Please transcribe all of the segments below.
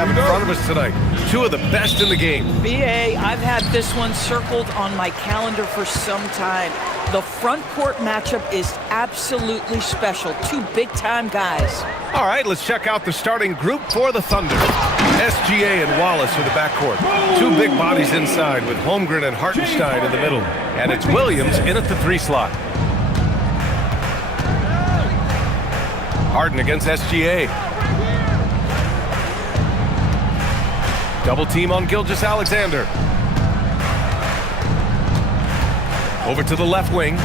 have in front of us tonight. Two of the best in the game. BA, I've had this one circled on my calendar for some time. The front court matchup is absolutely special. Two big-time guys. All right, let's check out the starting group for the Thunder. SGA and Wallace are the backcourt. Two big bodies inside with Holmgren and Hartenstein in the middle. And it's Williams in at the 3 slot. Harden against SGA. Double team on Gilgeous-Alexander. Over to the left wing.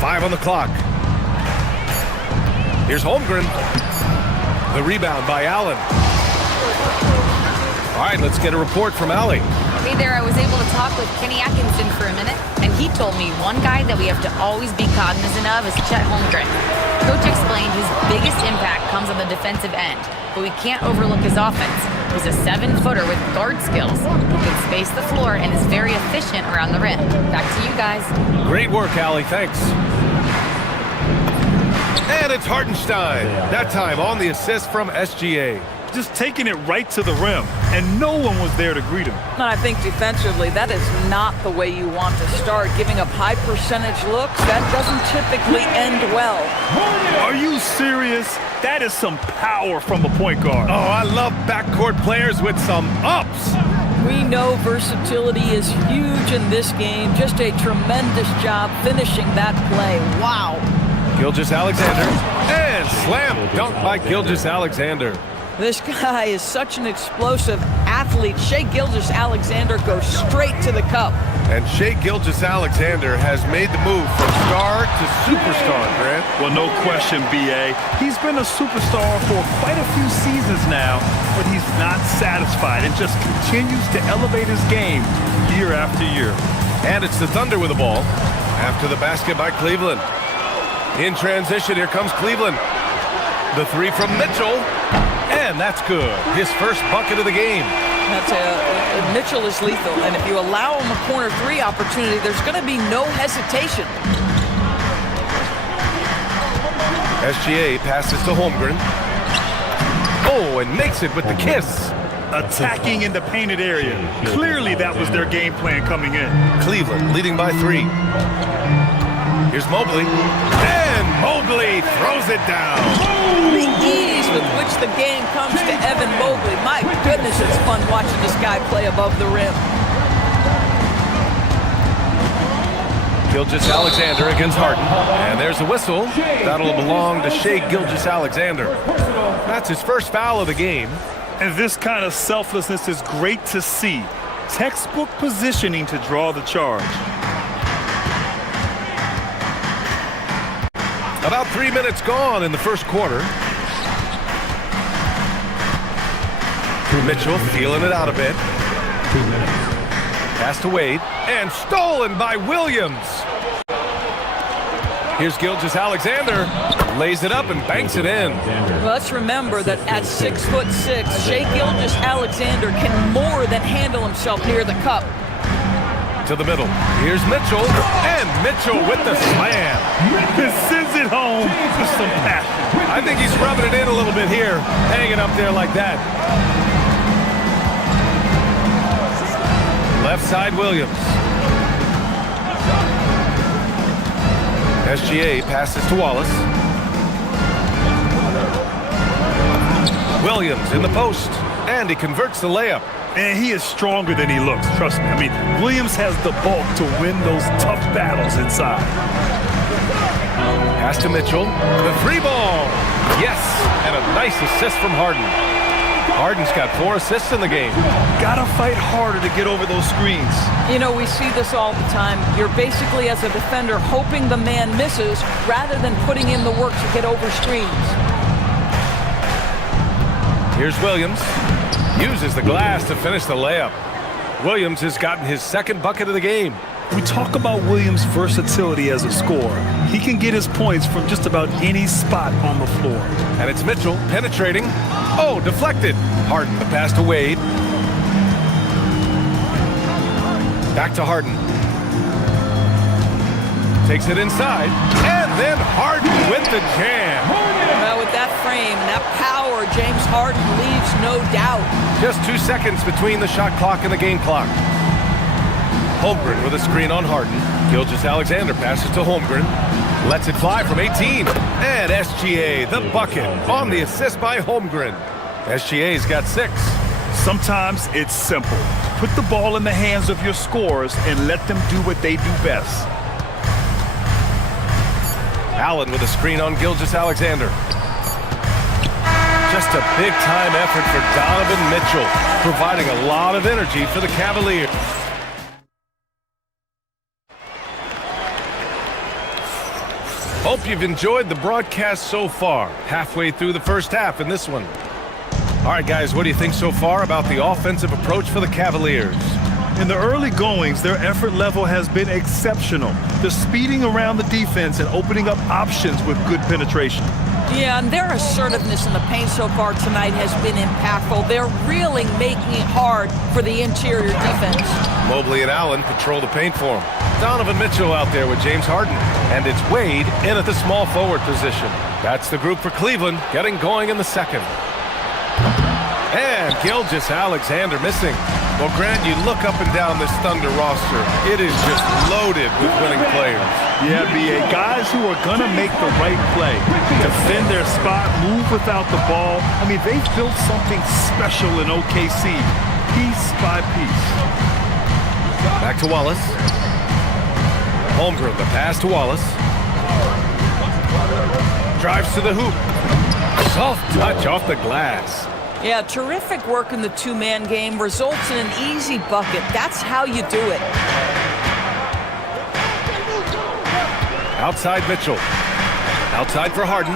5 on the clock. Here's Holmgren. The rebound by Allen. All right, let's get a report from Allie. Hey there, I was able to talk with Kenny Atkinson for a minute, and he told me one guy that we have to always be cognizant of is Chet Holmgren. Coach explained his biggest impact comes on the defensive end, but we can't overlook his offense. He's a 7-footer with guard skills. He can space the floor and is very efficient around the rim. Back to you guys. Great work, Allie. Thanks. And it's Hartenstein. That time on the assist from SGA. Just taking it right to the rim, and no one was there to greet him. And I think defensively, that is not the way you want to start. Giving up high percentage looks, that doesn't typically end well. Are you serious? That is some power from a point guard. Oh, I love backcourt players with some ups. We know versatility is huge in this game. Just a tremendous job finishing that play. Wow. Gilgeous-Alexander, and slam dunk by Gilgeous-Alexander. This guy is such an explosive athlete. Shai Gilgeous-Alexander goes straight to the cup. And Shai Gilgeous-Alexander has made the move from star to superstar, Grant. Well, no question, B.A. He's been a superstar for quite a few seasons now, but he's not satisfied and just continues to elevate his game year after year. And it's the Thunder with the ball after the basket by Cleveland. In transition, here comes Cleveland. The 3 from Mitchell. And that's good. His first bucket of the game. Mitchell is lethal, and if you allow him a corner 3 opportunity, there's going to be no hesitation. SGA passes to Holmgren. Oh, and makes it with the kiss. Attacking in the painted area. Clearly that was their game plan coming in. Cleveland leading by 3. Here's Mobley. And Mobley throws it down. The ease with which the game comes to Evan Mobley. My goodness, it's fun watching this guy play above the rim. Gilgeous-Alexander against Harden. And there's a whistle. That'll belong to Shai Gilgeous-Alexander. That's his first foul of the game. And this kind of selflessness is great to see. Textbook positioning to draw the charge. About 3 minutes gone in the first quarter. Mitchell feeling it out a bit. 2 minutes. Pass to Wade. And stolen by Williams. Here's Gilgeous-Alexander. Lays it up and banks it in. Well, let's remember that at 6'6", Shai Gilgeous-Alexander can more than handle himself near the cup. To the middle. Here's Mitchell. And Mitchell with the slam. Sends it home with some passion. I think he's rubbing it in a little bit here. Hanging up there like that. Left side Williams. SGA passes to Wallace. Williams in the post. And he converts the layup. And he is stronger than he looks, trust me. I mean, Williams has the bulk to win those tough battles inside. Pass to Mitchell. The 3 ball. Yes, and a nice assist from Harden. Harden's got 4 assists in the game. Gotta fight harder to get over those screens. You know, we see this all the time. You're basically, as a defender, hoping the man misses rather than putting in the work to get over screens. Here's Williams. Uses the glass to finish the layup. Williams has gotten his 2nd bucket of the game. We talk about Williams' versatility as a scorer. He can get his points from just about any spot on the floor. And it's Mitchell penetrating. Oh, deflected. Harden, the pass to Wade. Back to Harden. Takes it inside. And then Harden with the jam. Well, with that frame, That power, James Harden leaves no doubt. Just 2 seconds between the shot clock and the game clock. Holmgren with a screen on Harden. Gilgeous-Alexander passes to Holmgren. Lets it fly from 18. And SGA, the bucket, on the assist by Holmgren. SGA's got 6. Sometimes it's simple. Put the ball in the hands of your scorers and let them do what they do best. Allen with a screen on Gilgeous-Alexander. Just a big-time effort for Donovan Mitchell, providing a lot of energy for the Cavaliers. Hope you've enjoyed the broadcast so far. Halfway through the first half in this one. All right, guys, what do you think so far about the offensive approach for the Cavaliers? In the early goings, their effort level has been exceptional. They're speeding around the defense and opening up options with good penetration. Yeah, and their assertiveness in the paint so far tonight has been impactful. They're really making it hard for the interior defense. Mobley and Allen patrol the paint for him. Donovan Mitchell out there with James Harden. And it's Wade in at the small forward position. That's the group for Cleveland, getting going in the second. And Gilgeous-Alexander missing. Well, Grant, you look up and down this Thunder roster. It is just loaded with winning players. Yeah, BA, guys who are going to make the right play, defend their spot, move without the ball. I mean, they've built something special in OKC, piece by piece. Back to Wallace. Holmgren, the pass to Wallace. Drives to the hoop. Soft touch off the glass. Yeah, terrific work in the two-man game results in an easy bucket. That's how you do it. Outside Mitchell. Outside for Harden.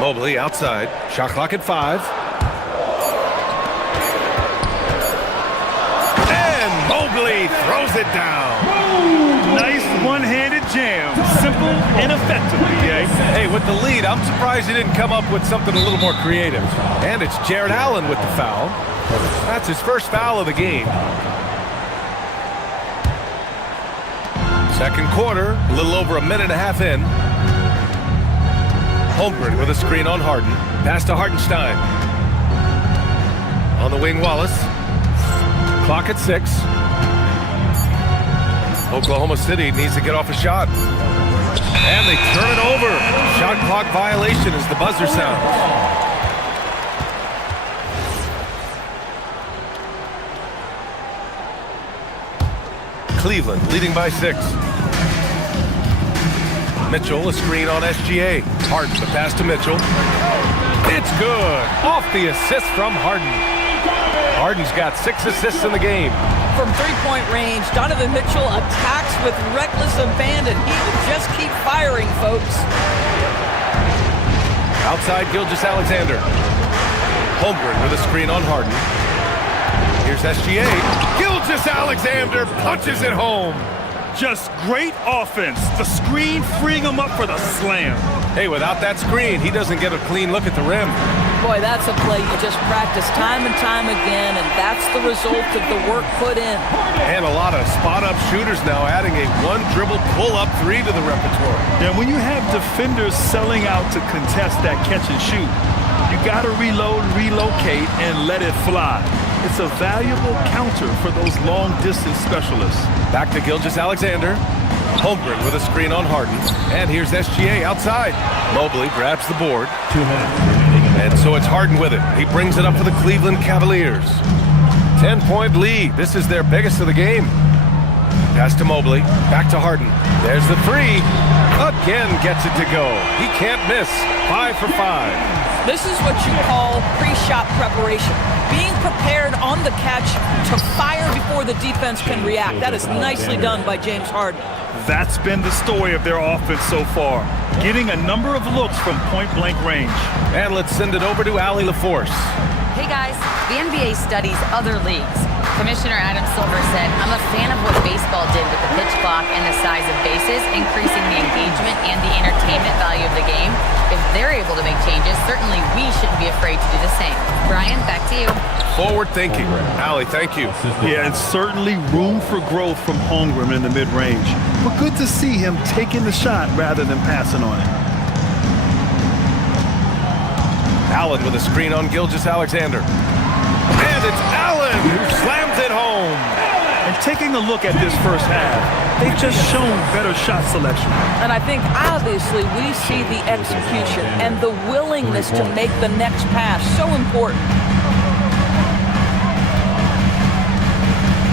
Mobley outside. Shot clock at 5. And Mobley throws it down. Nice one-handed jam. Simple and effective, BA. Hey, with the lead, I'm surprised he didn't come up with something a little more creative. And it's Jared Allen with the foul. That's his first foul of the game. Second quarter, a little over a minute and a half in. Holmgren with a screen on Harden. Pass to Hartenstein. On the wing, Wallace. Clock at 6. Oklahoma City needs to get off a shot. And they turn it over. Shot clock violation as the buzzer sounds. Cleveland leading by 6. Mitchell, a screen on SGA. Harden, the pass to Mitchell. It's good. Off the assist from Harden. Harden's got 6 assists in the game. From three-point range, Donovan Mitchell attacks with reckless abandon. He will just keep firing, folks. Outside Gilgeous-Alexander. Holmgren with a screen on Harden. Here's SGA. Gilgeous-Alexander punches it home. Just great offense. The screen freeing him up for the slam. Hey, without that screen, he doesn't get a clean look at the rim. Boy, that's a play you just practice time and time again, and that's the result of the work put in. And a lot of spot-up shooters now, adding a one-dribble pull-up 3 to the repertoire. And when you have defenders selling out to contest that catch and shoot, you got to reload, relocate, and let it fly. It's a valuable counter for those long-distance specialists. Back to Gilgeous-Alexander. Holmgren with a screen on Harden. And here's SGA outside. Mobley grabs the board. And so it's Harden with it. He brings it up for the Cleveland Cavaliers. 10-point lead. This is their biggest of the game. Pass to Mobley. Back to Harden. There's the 3. Again gets it to go. He can't miss. 5 for 5. This is what you call pre-shot preparation. Being prepared on the catch to fire before the defense can react. That is nicely done by James Harden. That's been the story of their offense so far. Getting a number of looks from point-blank range. And let's send it over to Allie LaForce. Hey guys, the NBA studies other leagues. Commissioner Adam Silver said, I'm a fan of what baseball did with the pitch clock and the size of bases, increasing the engagement and the entertainment value of the game. If they're able to make changes, certainly we shouldn't be afraid to do the same. Brian, back to you. Forward thinking. Allie, thank you. Yeah, and certainly room for growth from Holmgren in the mid-range. But good to see him taking the shot rather than passing on it. Allen with a screen on Gilgeous-Alexander. And it's Allen who slams it home. And taking a look at this first half, they've just shown better shot selection. And I think obviously we see the execution and the willingness to make the next pass so important.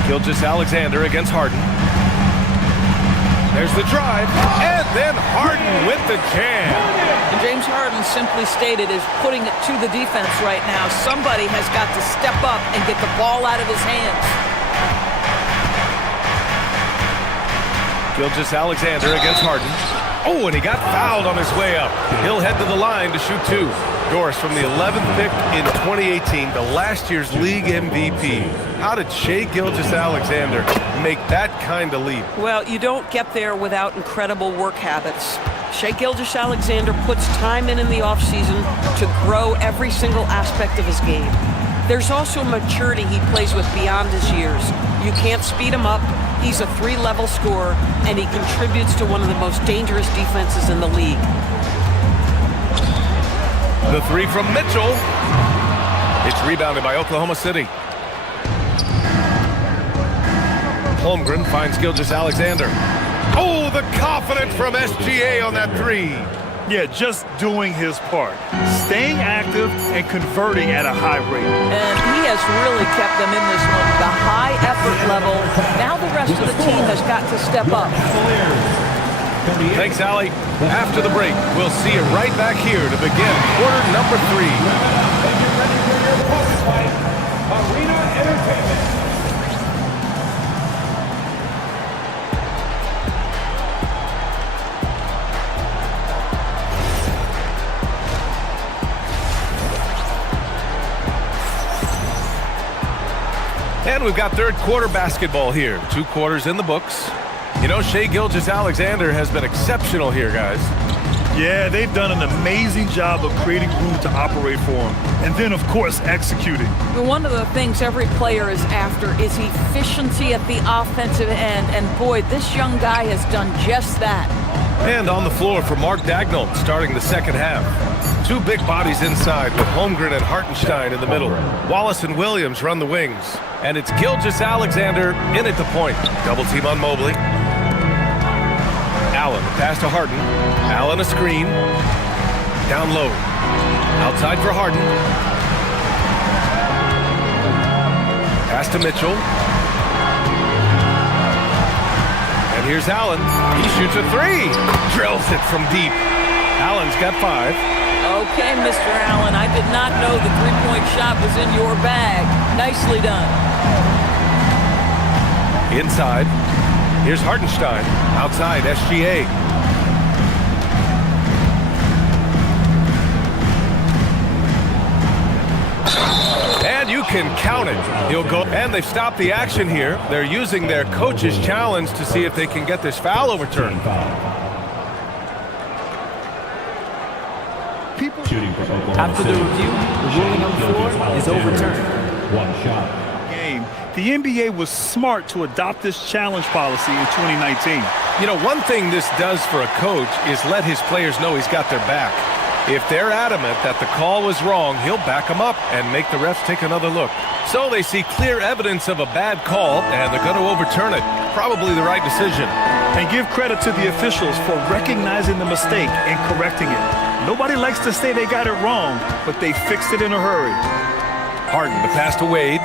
Gilgeous-Alexander against Harden. There's the drive, and then Harden with the jam. And James Harden simply stated is putting it to the defense right now. Somebody has got to step up and get the ball out of his hands. Gilgeous-Alexander against Harden. Oh, and he got fouled on his way up. He'll head to the line to shoot two. Doris, from the 11th pick in 2018 to last year's league MVP. How did Shai Gilgeous-Alexander make that kind of leap? Well, you don't get there without incredible work habits. Shai Gilgeous-Alexander puts time in the offseason to grow every single aspect of his game. There's also maturity he plays with beyond his years. You can't speed him up. He's a 3-level scorer, and he contributes to one of the most dangerous defenses in the league. The three from Mitchell. It's rebounded by Oklahoma City. Holmgren finds Gilgeous-Alexander. Oh, the confidence from SGA on that three. Yeah, just doing his part. Staying active and converting at a high rate. And he has really kept them in this one. The high effort level. Now the rest of the team has got to step up. Thanks, Allie. After the break, we'll see you right back here to begin quarter number 3. Arena Entertainment. And we've got third quarter basketball here. 2 quarters in the books. You know, Shai Gilgeous-Alexander has been exceptional here, guys. Yeah, they've done an amazing job of creating room to operate for him. And then, of course, executing. One of the things every player is after is efficiency at the offensive end. And boy, this young guy has done just that. And on the floor for Mark Dagnall starting the second half. 2 big bodies inside with Holmgren and Hartenstein in the middle. Wallace and Williams run the wings. And it's Gilgeous-Alexander in at the point. Double team on Mobley. Allen, the pass to Harden. Allen a screen. Down low. Outside for Harden. Pass to Mitchell. And here's Allen. He shoots a 3. Drills it from deep. Allen's got 5. Okay, Mr. Allen, I did not know the three-point shot was in your bag. Nicely done. Inside. Here's Hartenstein. Outside, SGA. And you can count it. He'll go. And they've stopped the action here. They're using their coach's challenge to see if they can get this foul overturned. After the review, the ruling on the floor is overturned. 1 shot. Game. The NBA was smart to adopt this challenge policy in 2019. You know, one thing this does for a coach is let his players know he's got their back. If they're adamant that the call was wrong, he'll back them up and make the refs take another look. So they see clear evidence of a bad call, and they're going to overturn it. Probably the right decision. And give credit to the officials for recognizing the mistake and correcting it. Nobody likes to say they got it wrong, but they fixed it in a hurry. Harden, the pass to Wade.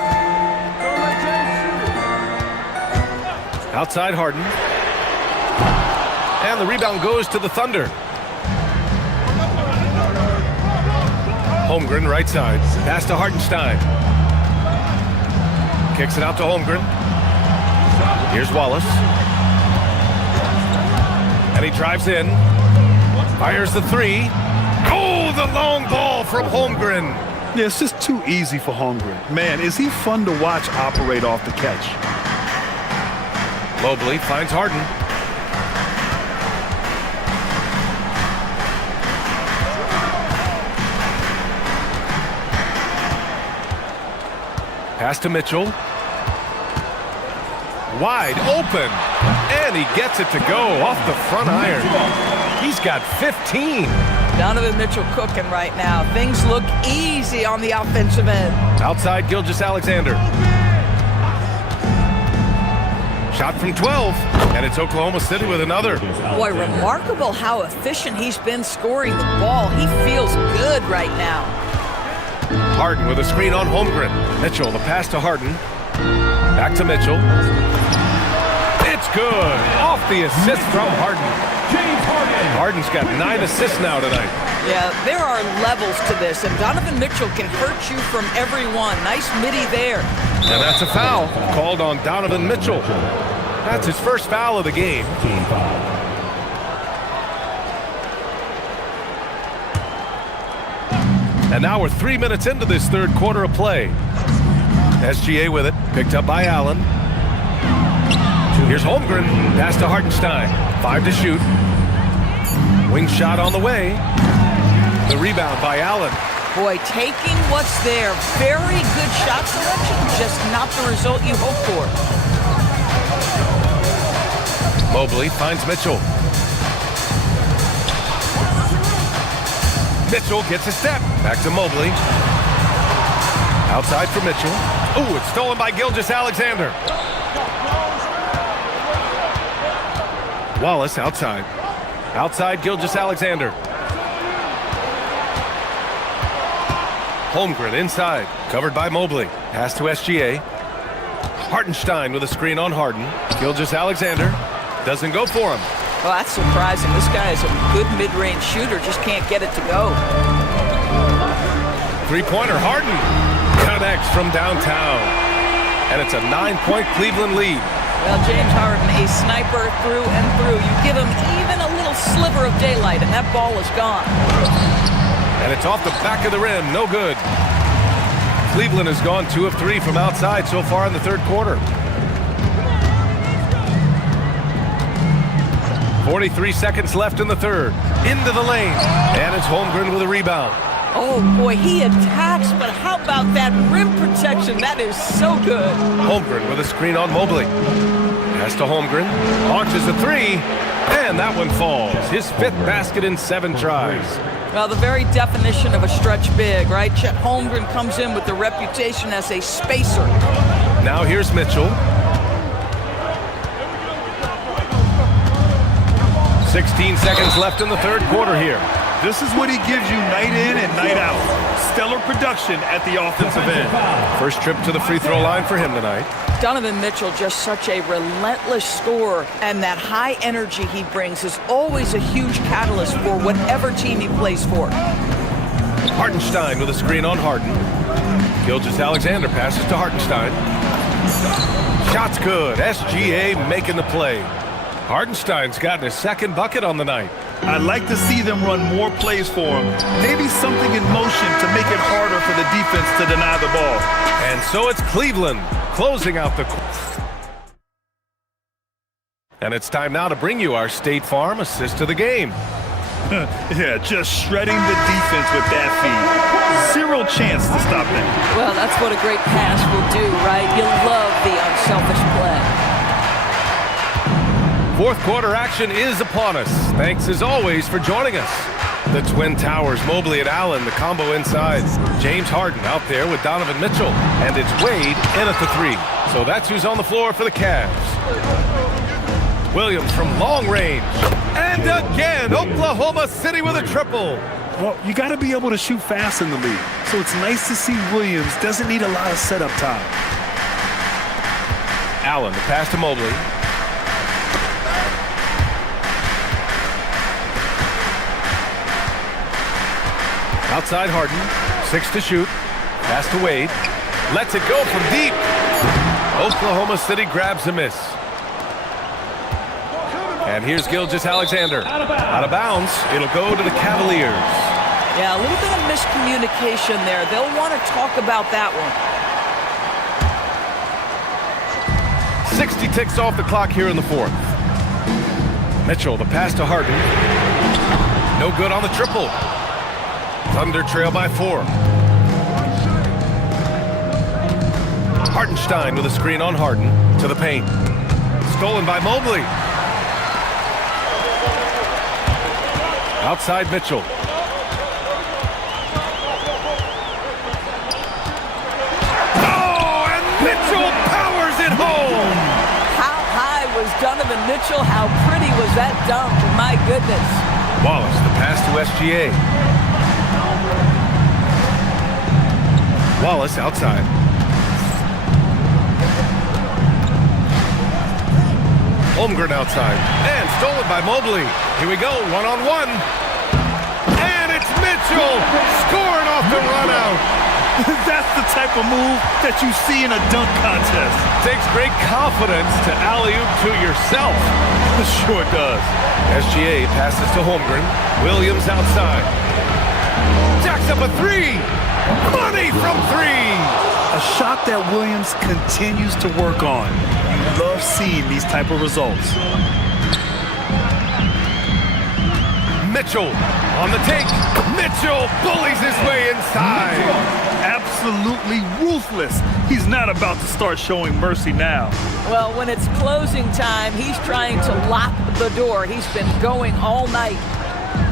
Outside Harden. And the rebound goes to the Thunder. Holmgren, right side. Pass to Hartenstein. Kicks it out to Holmgren. Here's Wallace. And he drives in. Fires the 3. Oh, the long ball from Holmgren. Yeah, it's just too easy for Holmgren. Man, is he fun to watch operate off the catch. Mobley finds Harden. Pass to Mitchell. Wide open. And he gets it to go off the front iron. He's got 15. Donovan Mitchell cooking right now. Things look easy on the offensive end. Outside Gilgeous-Alexander. Shot from 12. And it's Oklahoma City with another. Boy, remarkable how efficient he's been scoring the ball. He feels good right now. Harden with a screen on Holmgren. Mitchell, the pass to Harden. Back to Mitchell. It's good. Off the assist from Harden. James Harden. Harden's got 9 assists now tonight. Yeah, there are levels to this, and Donovan Mitchell can hurt you from every one. Nice midi there. And that's a foul called on Donovan Mitchell. That's his first foul of the game. Team foul. And now we're 3 minutes into this third quarter of play. SGA with it, picked up by Allen. Here's Holmgren, pass to Hartenstein. 5 to shoot. Wing shot on the way. The rebound by Allen. Boy, taking what's there. Very good shot selection, just not the result you hope for. Mobley finds Mitchell. Mitchell gets a step. Back to Mobley. Outside for Mitchell. Ooh, it's stolen by Gilgeous-Alexander. Wallace outside. Outside Gilgeous-Alexander. Holmgren inside. Covered by Mobley. Pass to SGA. Hartenstein with a screen on Harden. Gilgeous-Alexander doesn't go for him. Well, that's surprising. This guy is a good mid-range shooter, just can't get it to go. Three-pointer, Harden connects from downtown. And it's a 9-point Cleveland lead. Well, James Harden, a sniper through and through. You give him even a little sliver of daylight, and that ball is gone. And it's off the back of the rim, no good. Cleveland has gone 2 of 3 from outside so far in the third quarter. 43 seconds left in the third. Into the lane. And it's Holmgren with a rebound. Oh, boy, he attacks, but how about that rim protection? That is so good. Holmgren with a screen on Mobley. Pass to Holmgren. Launches a 3. And that one falls. His 5th basket in 7 tries. Well, the very definition of a stretch big, right? Chet Holmgren comes in with the reputation as a spacer. Now here's Mitchell. 16 seconds left in the third quarter here. This is what he gives you night in and night out. Stellar production at the offensive end. First trip to the free throw line for him tonight. Donovan Mitchell, just such a relentless scorer, and that high energy he brings is always a huge catalyst for whatever team he plays for. Hartenstein with a screen on Harden. Gilgeous-Alexander passes to Hartenstein. Shot's good. SGA making the play. Hartenstein's gotten his 2nd bucket on the night. I'd like to see them run more plays for him. Maybe something in motion to make it harder for the defense to deny the ball. And so it's Cleveland closing out the... And it's time now to bring you our State Farm assist of the game. Yeah, just shredding the defense with that feed. 0 chance to stop them. Well, that's what a great pass will do, right? You love the unselfish play. Fourth quarter action is upon us. Thanks as always for joining us. The Twin Towers, Mobley and Allen, the combo inside. James Harden out there with Donovan Mitchell. And it's Wade in at the 3. So that's who's on the floor for the Cavs. Williams from long range. And again, Oklahoma City with a triple. Well, you got to be able to shoot fast in the league. So it's nice to see Williams doesn't need a lot of setup time. Allen, the pass to Mobley. Outside Harden, 6 to shoot. Pass to Wade. Lets it go from deep. Oklahoma City grabs a miss. And here's Gilgeous-Alexander. Out of bounds. It'll go to the Cavaliers. Yeah, a little bit of miscommunication there. They'll want to talk about that one. 60 ticks off the clock here in the fourth. Mitchell, the pass to Harden. No good on the triple. Thunder trail by 4. Hartenstein with a screen on Harden to the paint. Stolen by Mobley. Outside Mitchell. Oh, and Mitchell powers it home! How high was Donovan Mitchell? How pretty was that dunk? My goodness. Wallace, the pass to SGA. Wallace outside. Holmgren outside. And stolen by Mobley. Here we go, one-on-one. And it's Mitchell scoring off the run-out. That's the type of move that you see in a dunk contest. Takes great confidence to alley-oop to yourself. Sure does. SGA passes to Holmgren. Williams outside. Jacks up a 3. Money from 3. A shot that Williams continues to work on. You love seeing these type of results. Mitchell on the take. Mitchell bullies his way inside. Absolutely ruthless. He's not about to start showing mercy now. Well, when it's closing time, he's trying to lock the door. He's been going all night.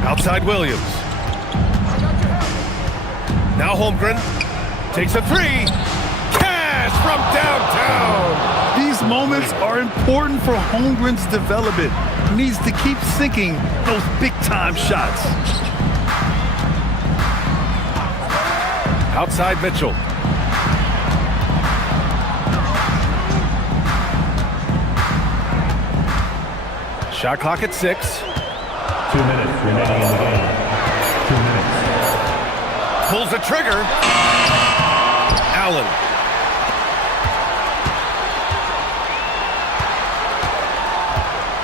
Outside Williams. Now Holmgren takes a 3. Cash from downtown. These moments are important for Holmgren's development. He needs to keep sinking those big-time shots. Outside Mitchell. Shot clock at 6. 2 minutes remaining in the game. 2 minutes. Pulls the trigger. Allen.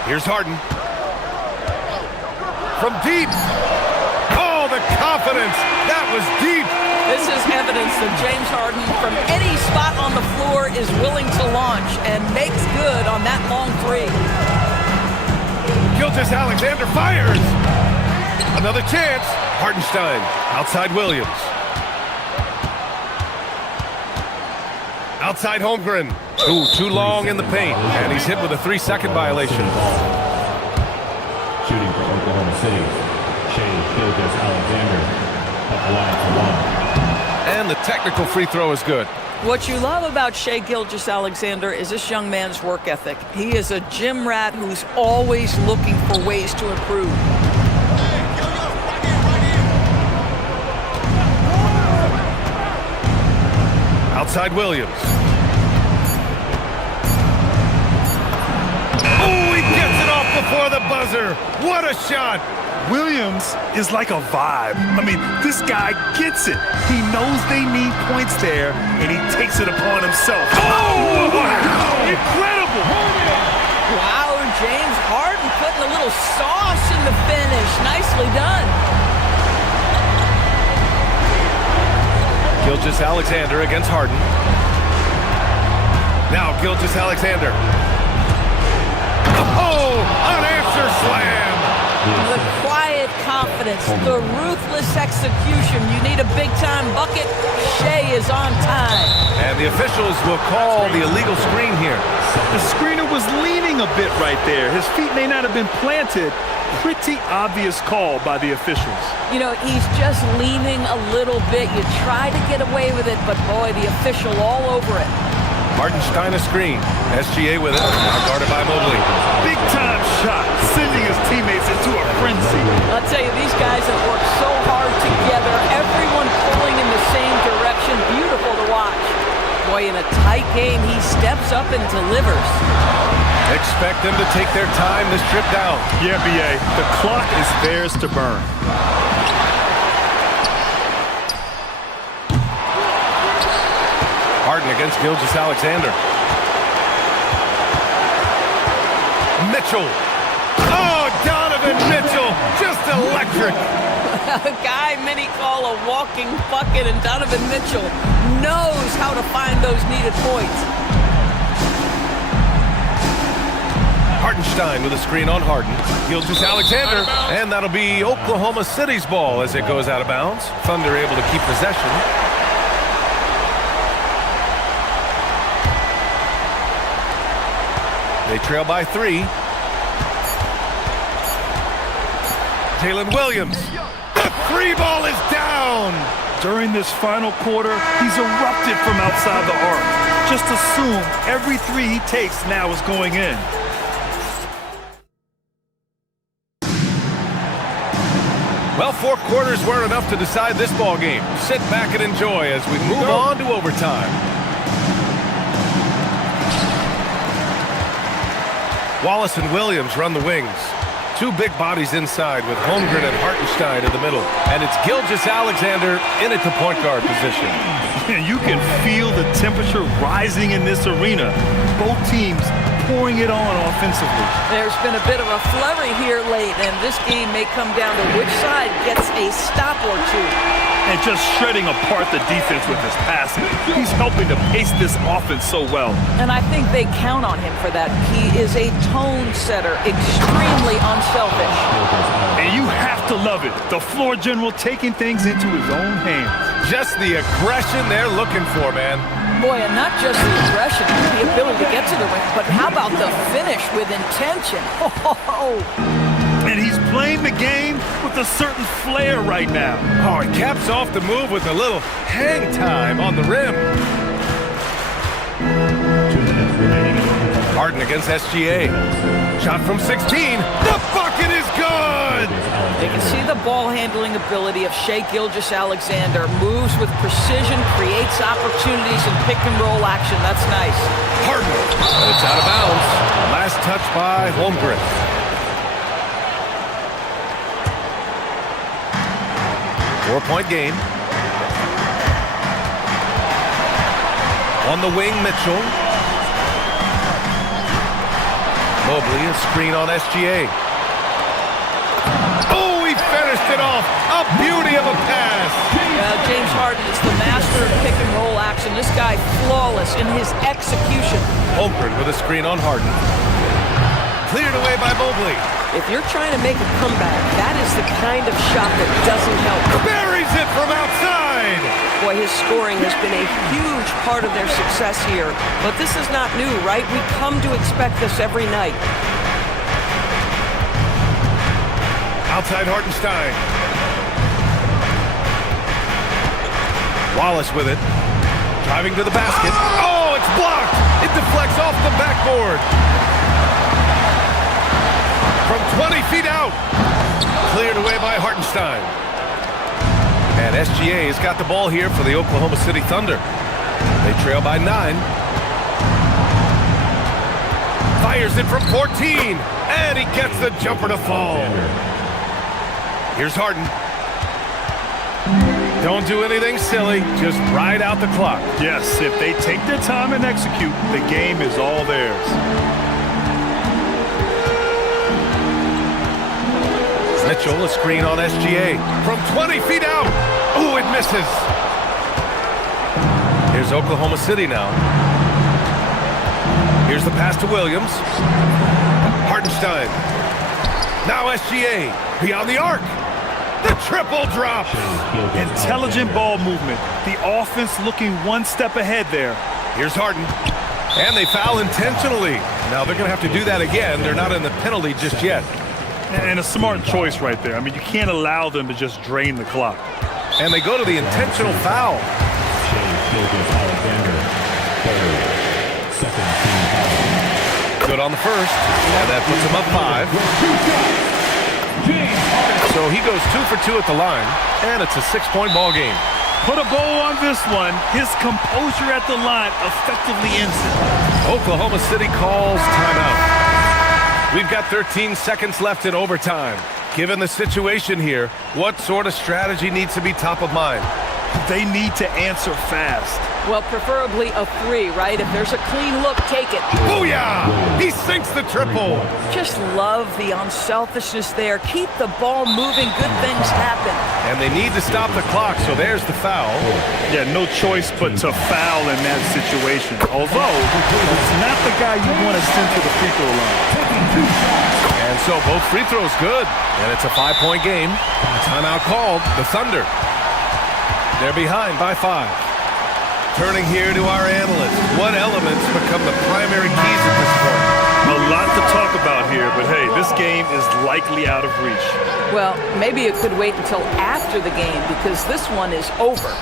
Here's Harden. From deep. Oh, the confidence. That was deep. This is evidence that James Harden, from any spot on the floor, is willing to launch and makes good on that long 3. Gilgeous-Alexander fires. Another chance. Hartenstein outside Williams. Outside Holmgren. Ooh, too long in the paint. And he's hit with a 3-second violation. Shooting for Oklahoma City. Shea Gilgeous-Alexander at the line for 1. And the technical free throw is good. What you love about Shea Gilgeous-Alexander is this young man's work ethic. He is a gym rat who's always looking for ways to improve. Outside Williams. Oh, he gets it off before the buzzer. What a shot. Williams is like a vibe. I mean, this guy gets it. He knows they need points there, and he takes it upon himself. Oh, wow. Incredible. Wow, James Harden putting a little sauce in the finish. Nicely done. Gilgeous-Alexander against Harden. Now Gilgeous-Alexander. Oh, unanswered slam. The quiet confidence, the ruthless execution. You need a big-time bucket. Shea is on time. And the officials will call the illegal screen here. The screener was leaning a bit right there. His feet may not have been planted. Pretty obvious call by the officials. You know, he's just leaning a little bit. You try to get away with it, but boy, the official all over it. Hartenstein a screen. SGA with it. Now guarded by Mobley. Big time shot, sending his teammates into a frenzy. I'll tell you, these guys have worked so hard together. Everyone pulling in the same direction. Beautiful to watch. Boy, in a tight game, he steps up and delivers. Expect them to take their time this trip down. Yeah, B.A., the clock is theirs to burn. Harden against Gilgeous-Alexander. Mitchell. Oh, Donovan Mitchell, just electric. A guy many call a walking bucket, and Donovan Mitchell knows how to find those needed points. Hartenstein with a screen on Harden. Gilgeous-Alexander, and that'll be Oklahoma City's ball as it goes out of bounds. Thunder able to keep possession. They trail by 3. Jalen Williams. The 3 ball is down. During this final quarter, he's erupted from outside the arc. Just assume every 3 he takes now is going in. Well, 4 quarters weren't enough to decide this ball game. Sit back and enjoy as we move on to overtime. Wallace and Williams run the wings. 2 big bodies inside with Holmgren and Hartenstein in the middle. And it's Gilgeous-Alexander in at the point guard position. And you can feel the temperature rising in this arena. Both teams pouring it on offensively. There's been a bit of a flurry here late, and this game may come down to which side gets a stop or 2. And just shredding apart the defense with his passing. He's helping to pace this offense so well. And I think they count on him for that. He is a tone setter, extremely unselfish. And you have to love it. The floor general taking things into his own hands. Just the aggression they're looking for, man. Boy, and not just the aggression, the ability to get to the ring, but how about the finish with intention? And he's playing the game with a certain flair right now. Oh, he caps off the move with a little hang time on the rim. 2 minutes remaining. Harden against SGA. Shot from 16. The bucket is good! You can see the ball handling ability of Shai Gilgeous-Alexander. Moves with precision, creates opportunities in pick and roll action. That's nice. Harden. And it's out of bounds. Last touch by Holmgren. Four-point game. On the wing, Mitchell. Mobley, a screen on SGA. Oh, he finished it off. A beauty of a pass. James Harden is the master of pick and roll action. This guy flawless in his execution. Holmgren with a screen on Harden. Cleared away by Mobley. If you're trying to make a comeback, that is the kind of shot that doesn't help. Buries it from outside. Boy, his scoring has been a huge part of their success here. But this is not new, right? We come to expect this every night. Outside Hartenstein. Wallace with it. Driving to the basket. Oh, it's blocked. It deflects off the backboard. From 20 feet out. Cleared away by Hartenstein. And SGA has got the ball here for the Oklahoma City Thunder. They trail by 9. Fires it from 14. And he gets the jumper to fall. Here's Harden. Don't do anything silly. Just ride out the clock. Yes, if they take their time and execute, the game is all theirs. Mitchell, a screen on SGA. From 20 feet out. Ooh, it misses. Here's Oklahoma City now. Here's the pass to Williams. Hartenstein. Now SGA. Beyond the arc. The triple drop. Intelligent ball movement. The offense looking one step ahead there. Here's Harden. And they foul intentionally. Now they're going to have to do that again. They're not in the penalty just yet. And a smart choice right there. I mean, you can't allow them to just drain the clock. And they go to the intentional foul. Good on the first. And that puts him up 5. So he goes 2 for 2 at the line. And it's a 6-point ball game. Put a bow on this one. His composure at the line effectively ends it. Oklahoma City calls timeout. We've got 13 seconds left in overtime. Given the situation here, what sort of strategy needs to be top of mind? They need to answer fast. Well, preferably a 3, right? If there's a clean look, take it. Booyah! He sinks the triple. Just love the unselfishness there. Keep the ball moving. Good things happen. And they need to stop the clock, so there's the foul. Yeah, no choice but to foul in that situation. Although, it's not the guy you want to send to the free throw line. And so both free throws good. And it's a 5-point game. Timeout called. The Thunder. They're behind by 5. Turning here to our analysts. What elements become the primary keys at this point? A lot to talk about here, but hey, this game is likely out of reach. Well, maybe it could wait until after the game because this one is over.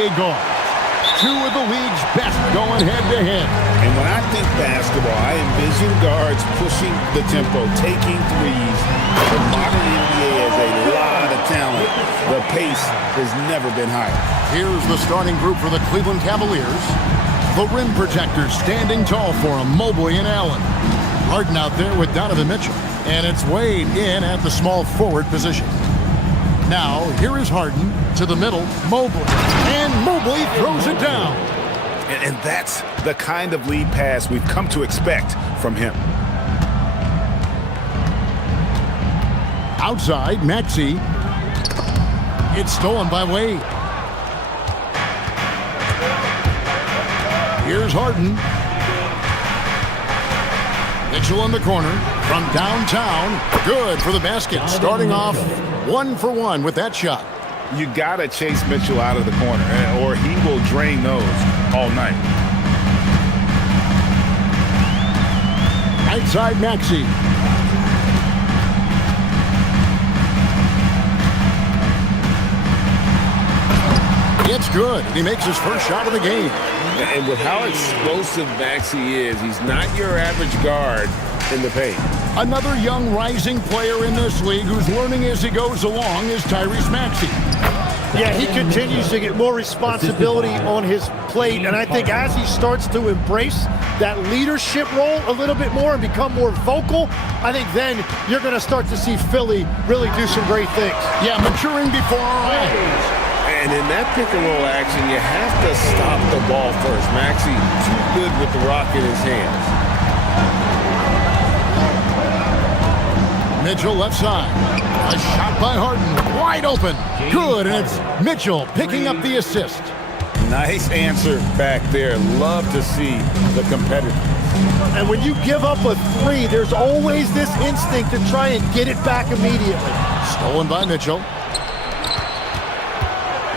NBA guards. Two of the league's best going head-to-head. And when I think basketball, I envision guards pushing the tempo, taking threes. The modern NBA has a lot of talent. The pace has never been higher. Here's the starting group for the Cleveland Cavaliers. The rim protectors standing tall for him, Mobley and Allen. Harden out there with Donovan Mitchell. And it's Wade in at the small forward position. Now, here is Harden to the middle, Mobley. And Mobley throws it down. And that's the kind of lead pass we've come to expect from him. Outside, Maxey. It's stolen by Wade. Here's Harden. Mitchell in the corner from downtown. Good for the basket. Starting off 1 for 1 with that shot. You gotta chase Mitchell out of the corner, or he will drain those all night. Outside Maxey. It's good. He makes his first shot of the game. And with how explosive Maxey is, he's not your average guard in the paint. Another young rising player in this league who's learning as he goes along is Tyrese Maxey. Yeah, he continues to get more responsibility on his plate, and I think as he starts to embrace that leadership role a little bit more and become more vocal, I think then you're going to start to see Philly really do some great things. Yeah, maturing before our eyes. And in that pick-and-roll action, you have to stop the ball first. Maxey too good with the rock in his hands. Mitchell left side. A shot by Harden. Wide open. Good, and it's Mitchell picking up the assist. Nice answer back there. Love to see the competitor. And when you give up a three, there's always this instinct to try and get it back immediately. Stolen by Mitchell.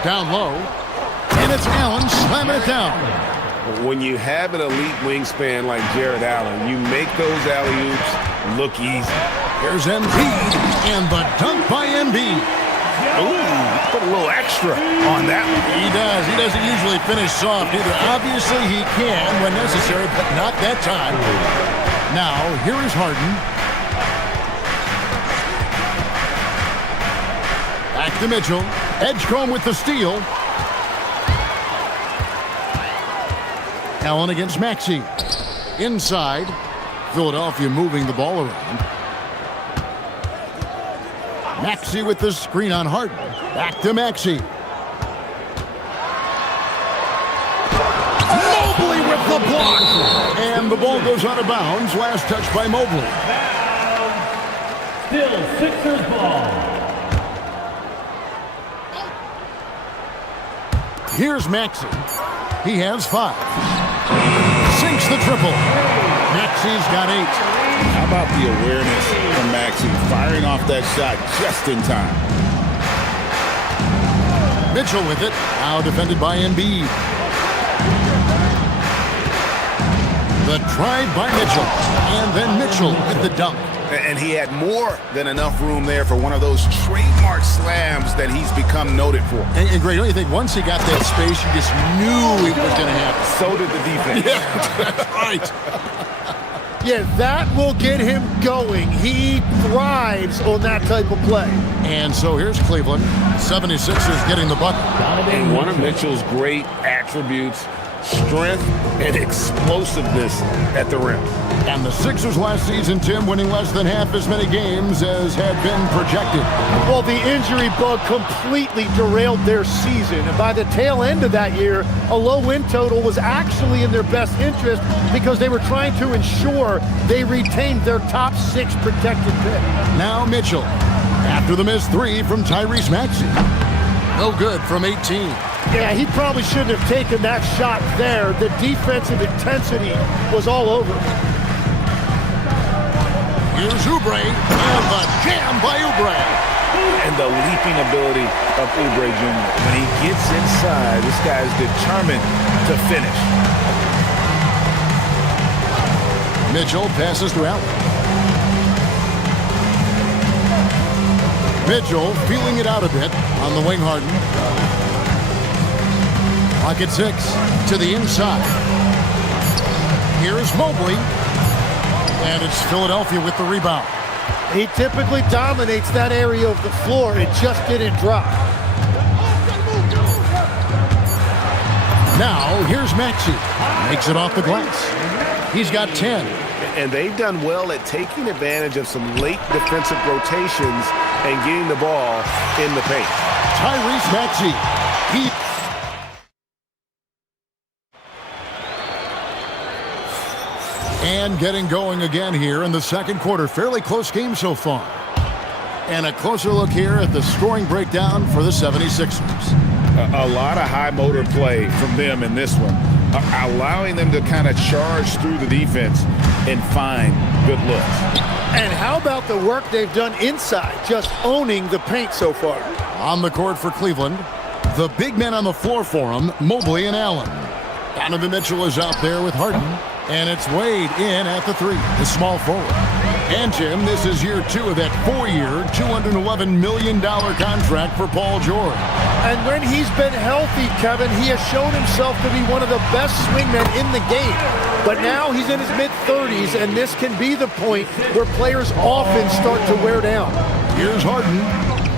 Down low. And it's Allen slamming it down. When you have an elite wingspan like Jared Allen, you make those alley-oops look easy. Here's Embiid, and the dunk by Embiid. Ooh, put a little extra on that one. He does. He doesn't usually finish soft either. Obviously, he can when necessary, but not that time. Now, here is Harden. Back to Mitchell. Edgecombe with the steal. Allen against Maxey. Inside. Philadelphia moving the ball around. Maxey with the screen on Harden. Back to Maxey. Mobley with the block. And the ball goes out of bounds. Last touch by Mobley. Still Sixers ball. Here's Maxey. He has 5. Sinks the triple. Maxey's got 8. How about the awareness from Maxey, firing off that shot just in time? Mitchell with it. Now defended by Embiid. The drive by Mitchell. And then Mitchell with the dunk. And he had more than enough room there for one of those trademark slams that he's become noted for. And Greg, don't you think once he got that space, you just knew it was going to happen? So did the defense. Yeah, that's right. Yeah, that will get him going. He thrives on that type of play. And so here's Cleveland. 76ers getting the bucket. And one of Mitchell's great attributes, strength and explosiveness at the rim. And the Sixers last season, Tim, winning less than half as many games as had been projected. Well, the injury bug completely derailed their season. And by the tail end of that year, a low win total was actually in their best interest because they were trying to ensure they retained their top 6 protected pick. Now Mitchell, after the missed 3 from Tyrese Maxey. No good from 18. Yeah, he probably shouldn't have taken that shot there. The defensive intensity was all over. Here's Oubre, and the jam by Oubre. And the leaping ability of Oubre Jr. When he gets inside, this guy's determined to finish. Mitchell passes to Allen. Mitchell feeling it out a bit on the wing. Harden. Pocket 6 to the inside. Here's Mobley. And it's Philadelphia with the rebound. He typically dominates that area of the floor. It just didn't drop. Now, here's Maxey. Makes it off the glass. He's got 10. And they've done well at taking advantage of some late defensive rotations and getting the ball in the paint. Tyrese Maxey. And getting going again here in the second quarter. Fairly close game so far. And a closer look here at the scoring breakdown for the 76ers. A lot of high motor play from them in this one, allowing them to kind of charge through the defense and find good looks. And how about the work they've done inside, just owning the paint so far? On the court for Cleveland, the big men on the floor for them, Mobley and Allen. Donovan Mitchell is out there with Harden, and it's Wade in at the 3, the small forward. And Jim, this is year 2 of that 4-year, $211 million contract for Paul George. And when he's been healthy, Kevin, he has shown himself to be one of the best swingmen in the game. But now he's in his mid-30s, and this can be the point where players often start to wear down. Here's Harden,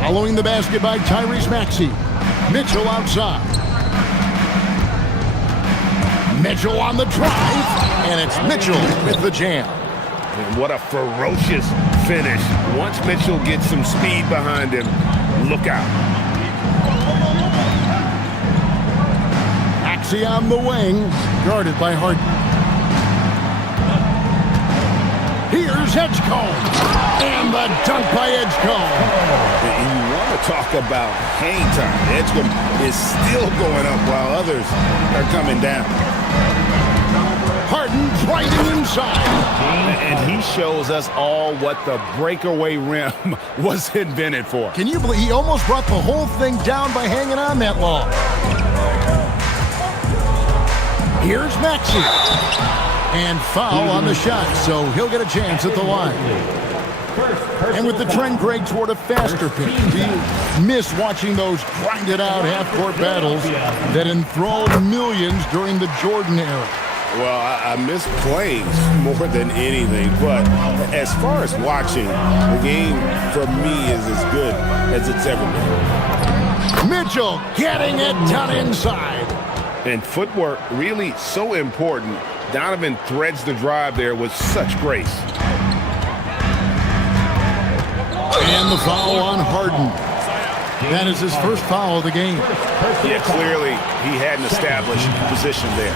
following the basket by Tyrese Maxey. Mitchell outside. Mitchell on the drive, and it's Mitchell with the jam. And what a ferocious finish. Once Mitchell gets some speed behind him, look out. Maxey on the wing, guarded by Harden. Here's Edgecombe, and the dunk by Edgecombe. And you want to talk about hang time. Edgecombe is still going up while others are coming down. Harden driving inside. And he shows us all what the breakaway rim was invented for. Can you believe he almost brought the whole thing down by hanging on that long? Here's Maxey. And foul on the shot, so he'll get a chance at the line. And with the trend, Greg, toward a faster pitch, do you miss watching those grinded-out half-court battles that enthralled millions during the Jordan era? Well, I miss playing more than anything, but as far as watching, the game for me is as good as it's ever been. Mitchell getting it done inside. And footwork really so important. Donovan threads the drive there with such grace. And the foul on Harden. That is his first foul of the game. Yeah, clearly he hadn't established position there.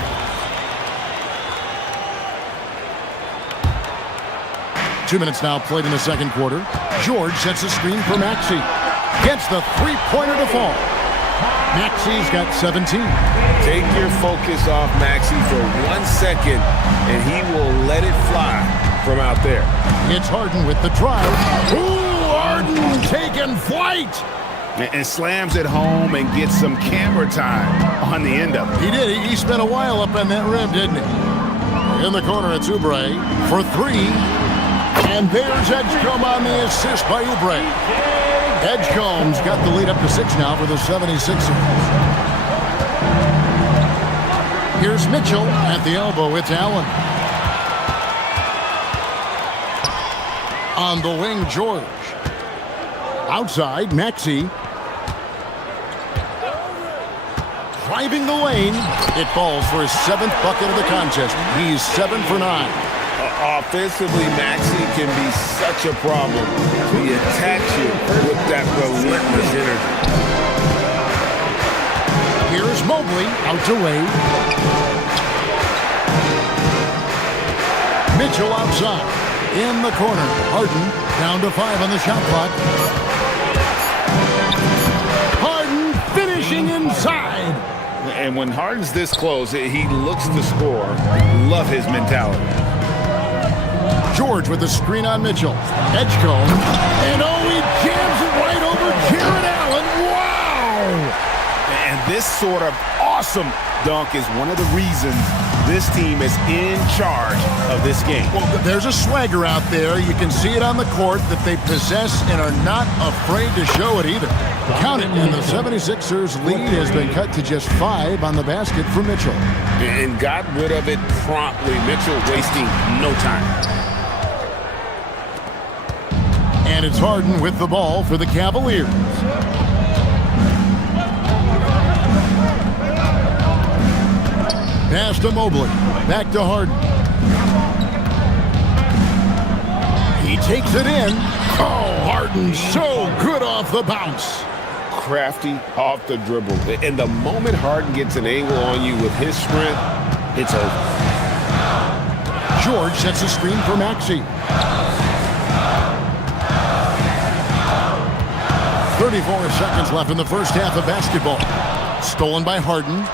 Two minutes now played in the second quarter. George sets a screen for Maxey. Gets the three-pointer to fall. Maxey's got 17. Take your focus off Maxey for 1 second, and he will let it fly from out there. It's Harden with the drive. Ooh, Harden taking flight. And slams it home and gets some camera time on the end of it. He did. He spent a while up on that rim, didn't he? In the corner, it's Oubre for 3. And there's Edgecombe on the assist by Oubre. Edgecombe's got the lead up to 6 now for the 76ers. Here's Mitchell at the elbow. It's Allen. On the wing, George. Outside, Maxey. Driving the lane. It falls for his 7th bucket of the contest. He's 7 for 9. Offensively, Maxey can be such a problem. He attacks you with that relentless energy. Here's Mobley out to Wade. Mitchell outside. In the corner. Harden down to 5 on the shot clock. Harden finishing inside. And when Harden's this close, he looks to score. Love his mentality. George with the screen on Mitchell. Edgecombe. And he jams it right over Jared Allen. Wow! And this sort of awesome dunk is one of the reasons this team is in charge of this game. Well, there's a swagger out there. You can see it on the court that they possess and are not afraid to show it either. Count it, and the 76ers lead has been cut to just 5 on the basket for Mitchell. And got rid of it promptly. Mitchell wasting no time. And it's Harden with the ball for the Cavaliers. Pass to Mobley. Back to Harden. He takes it in. Oh, Harden so good off the bounce. Crafty off the dribble. And the moment Harden gets an angle on you with his strength, it's over. George sets a screen for Maxey. 34 seconds left in the first half of basketball. Stolen by Harden.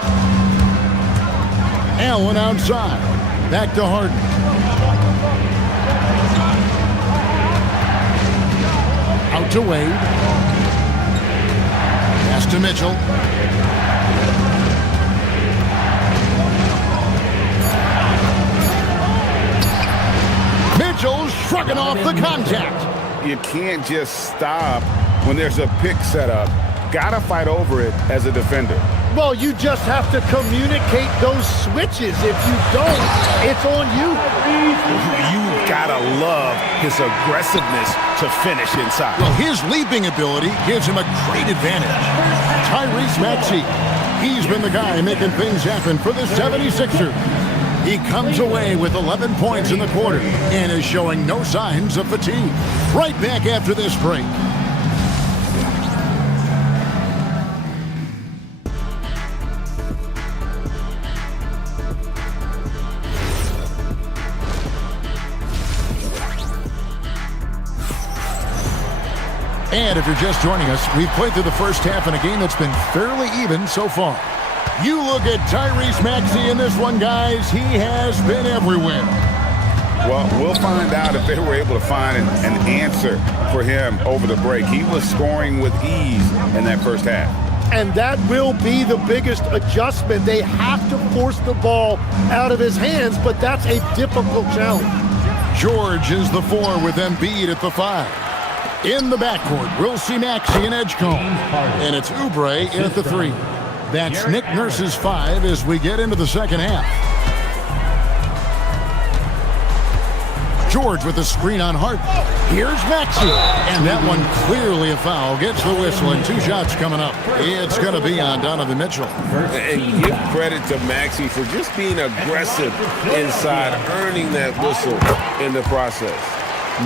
Allen outside. Back to Harden. Out to Wade. Pass to Mitchell. Mitchell shrugging off the contact. You can't just stop when there's a pick set up. Gotta fight over it as a defender. Well, you just have to communicate those switches. If you don't, it's on you. You gotta love his aggressiveness to finish inside. Well, his leaping ability gives him a great advantage. Tyrese Maxey, he's been the guy making things happen for the 76ers. He comes away with 11 points in the quarter and is showing no signs of fatigue. Right back after this break. And if you're just joining us, we've played through the first half in a game that's been fairly even so far. You look at Tyrese Maxey in this one, guys. He has been everywhere. Well, we'll find out if they were able to find an answer for him over the break. He was scoring with ease in that first half. And that will be the biggest adjustment. They have to force the ball out of his hands, but that's a difficult challenge. George is the 4 with Embiid at the 5. In the backcourt, we'll see Maxey and Edgecombe. And it's Oubre in at the 3. That's Nick Nurse's 5 as we get into the second half. George with the screen on Hart. Here's Maxey. And that one clearly a foul. Gets the whistle and 2 shots coming up. It's going to be on Donovan Mitchell. And give credit to Maxey for just being aggressive inside, earning that whistle in the process.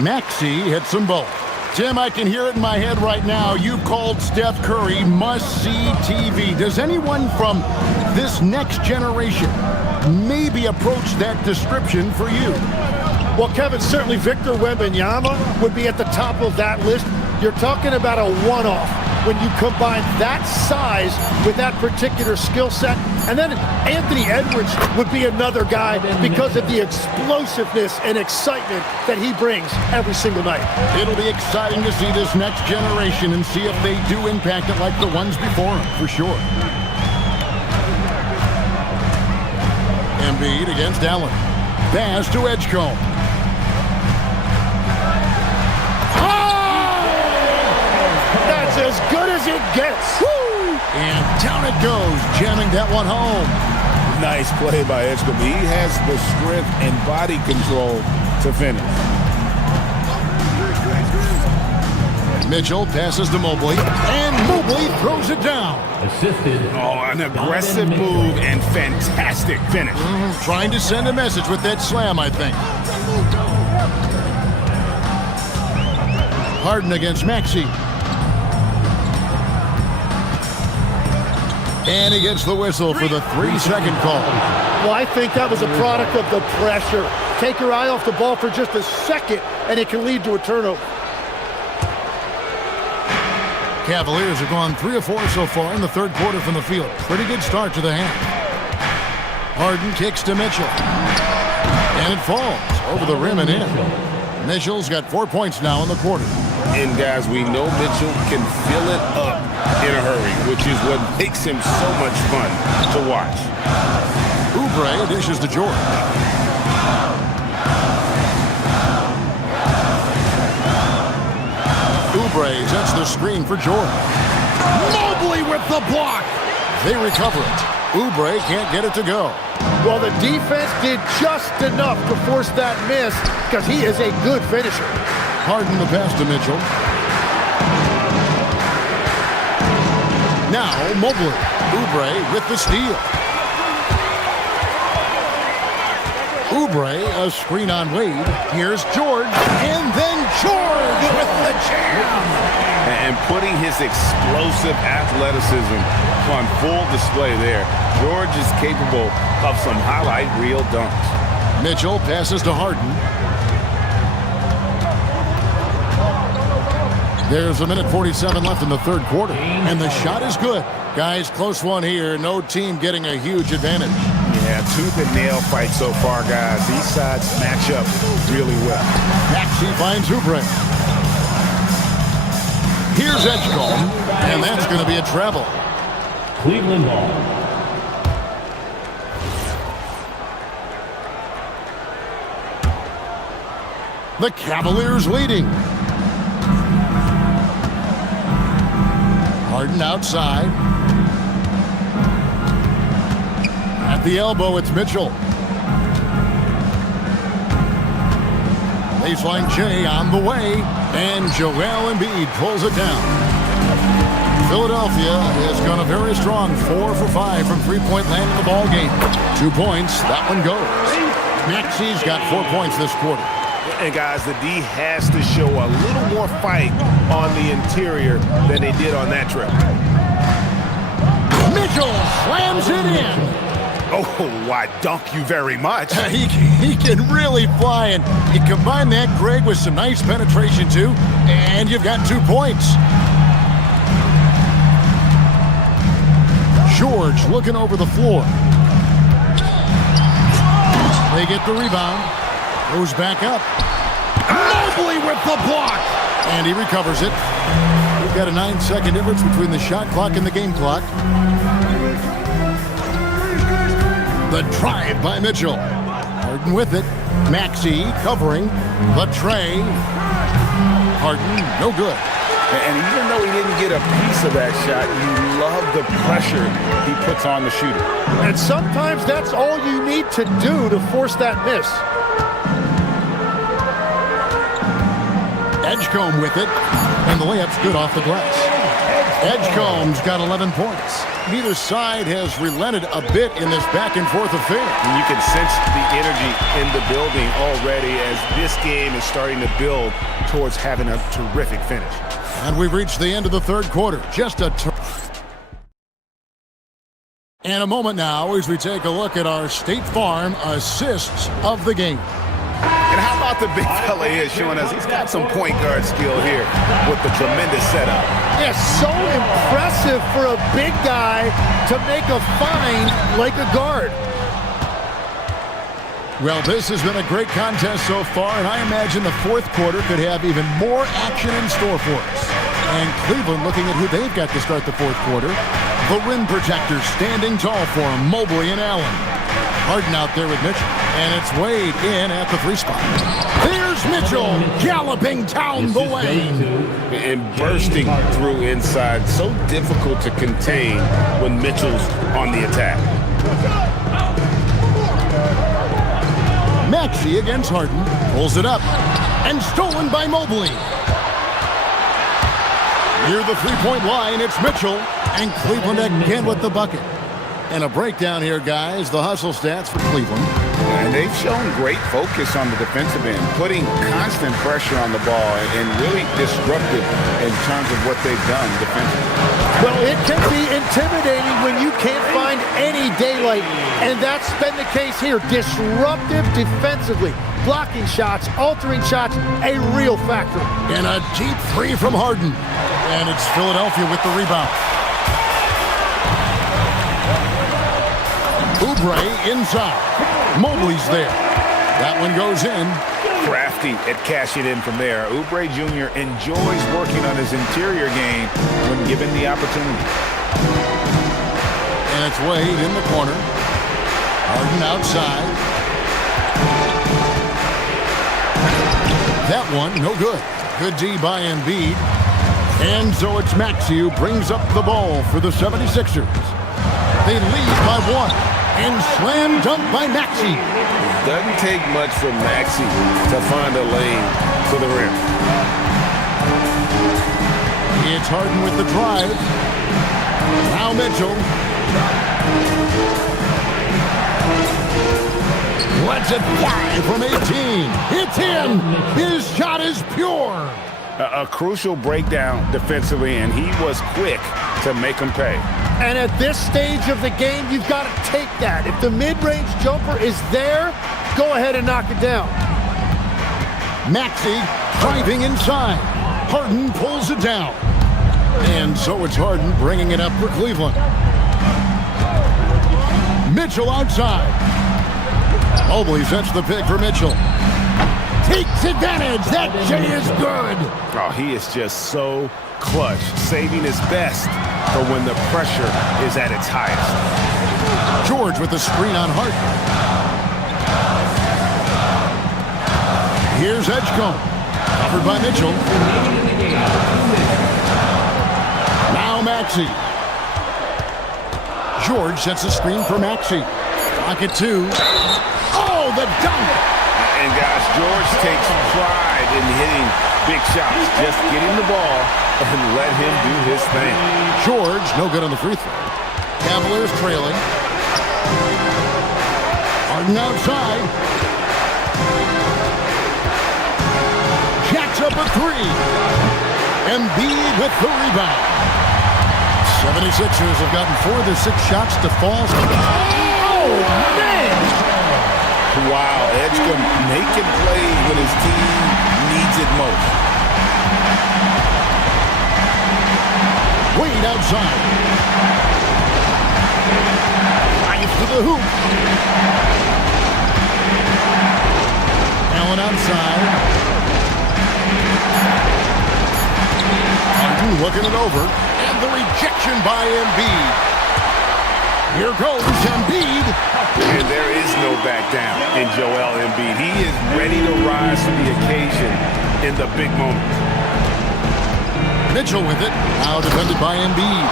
Maxey hits them both. Tim, I can hear it in my head right now. You've called Steph Curry must-see TV. Does anyone from this next generation maybe approach that description for you? Well, Kevin, certainly Victor Wembanyama would be at the top of that list. You're talking about a one-off when you combine that size with that particular skill set. And then Anthony Edwards would be another guy because of the explosiveness and excitement that he brings every single night. It'll be exciting to see this next generation and see if they do impact it like the ones before them, for sure. Embiid against Allen. Pass to Edgecombe. As good as it gets. Woo! And down it goes, jamming that one home. Nice play by Edgecombe. He has the strength and body control to finish. Mitchell passes to Mobley, and Mobley throws it down. Assisted. Oh, an aggressive move and fantastic finish. Trying to send a message with that slam, I think. Harden against Maxey. And he gets the whistle for the 3-second call. Well, I think that was a product of the pressure. Take your eye off the ball for just a second, and it can lead to a turnover. Cavaliers have gone 3 of 4 so far in the third quarter from the field. Pretty good start to the half. Harden kicks to Mitchell. And it falls over the rim and in. Mitchell's got 4 points now in the quarter. And guys, we know Mitchell can fill it up in a hurry, which is what makes him so much fun to watch. Oubre dishes to George. Oubre sets the screen for George. Mobley with the block. They recover it. Oubre can't get it to go. Well, the defense did just enough to force that miss because he is a good finisher. Harden the pass to Mitchell. Now Mobley. Oubre with the steal. Oubre, a screen on Wade. Here's George, and then George with the jam. And putting his explosive athleticism on full display there. George is capable of some highlight reel dunks. Mitchell passes to Harden. There's 1:47 left in the third quarter, and the shot is good. Guys, close one here. No team getting a huge advantage. Yeah, tooth and nail fight so far, guys. These sides match up really well. Maxey finds Oubre. Here's Edgecombe, and that's going to be a travel. Cleveland ball. The Cavaliers leading. Harden outside. At the elbow, it's Mitchell. Baseline J on the way, and Joel Embiid pulls it down. Philadelphia has gone a very strong 4 for 5 from three-point land in the ball game. 2 points, that one goes. Maxey's got 4 points this quarter. And guys, the D has to show a little more fight on the interior than they did on that trip. Mitchell slams it in. Oh, why, dunk you very much. He can really fly, and you combine that, Greg, with some nice penetration, too, and you've got 2 points. George looking over the floor. They get the rebound. Goes back up. Mobley with the block. And he recovers it. We've got a 9-second difference between the shot clock and the game clock. The drive by Mitchell. Harden with it. Maxey covering the tray. Harden, no good. And even though he didn't get a piece of that shot, you love the pressure he puts on the shooter. And sometimes that's all you need to do to force that miss. Edgecombe with it, and the layup's good off the glass. Edgecombe's got 11 points. Neither side has relented a bit in this back-and-forth affair. And you can sense the energy in the building already as this game is starting to build towards having a terrific finish. And we've reached the end of the third quarter. Just a and a moment now as we take a look at our State Farm assists of the game. And how about the big fella here showing us he's got some point guard skill here with the tremendous setup. Yeah, so impressive for a big guy to make a find like a guard. Well, this has been a great contest so far, and I imagine the fourth quarter could have even more action in store for us. And Cleveland looking at who they've got to start the fourth quarter. The rim protectors standing tall for them, Mobley and Allen. Harden out there with Mitchell, and it's Wade in at the 3 spot. There's Mitchell galloping down the lane. And bursting through inside. So difficult to contain when Mitchell's on the attack. Maxey against Harden, pulls it up, and stolen by Mobley. Near the 3-point line, it's Mitchell, and Cleveland again with the bucket. And a breakdown here, guys, the hustle stats for Cleveland. And they've shown great focus on the defensive end, putting constant pressure on the ball and really disruptive in terms of what they've done defensively. Well, it can be intimidating when you can't find any daylight, and that's been the case here. Disruptive defensively, blocking shots, altering shots, a real factor. And a deep 3 from Harden. And it's Philadelphia with the rebound. Oubre inside. Mobley's there. That one goes in. crafty at cashing in from there. Oubre Jr. enjoys working on his interior game when given the opportunity. And it's Wade in the corner. Harden outside. That one, no good. Good D by Embiid. And so it's Maxey who brings up the ball for the 76ers. They lead by 1. And slam dunk by Maxey. Doesn't take much for Maxey to find a lane to the rim. It's Harden with the drive. Now Mitchell. Let's it fly from 18. It's in. His shot is pure. A crucial breakdown defensively, and he was quick to make him pay. And at this stage of the game, you've got to take that. If the mid-range jumper is there, go ahead and knock it down. Maxey driving inside. Harden pulls it down. And so it's Harden bringing it up for Cleveland. Mitchell outside. Mobley sets the pick for Mitchell. Takes advantage. That J is good. Oh, he is just so clutch, saving his best for when the pressure is at its highest. George with the screen on Harden. Here's Edgecombe. Covered by Mitchell. Now Maxey. George sets a screen for Maxey. Pocket 2. Oh, the dunk! And guys, George takes pride in hitting big shots. Just get him the ball and let him do his thing. George, no good on the free throw. Cavaliers trailing. Harden outside. Jacks up a 3. Embiid with the rebound. 76ers have gotten 4 of their 6 shots to fall. Oh, man! Wow, Edgecombe making plays when his team needs it most. Wade outside. Drives to the hoop. Allen outside. Harden looking it over. And the rejection by Embiid. Here goes Embiid. And there is no back down in Joel Embiid. He is ready to rise to the occasion in the big moment. Mitchell with it. Now defended by Embiid.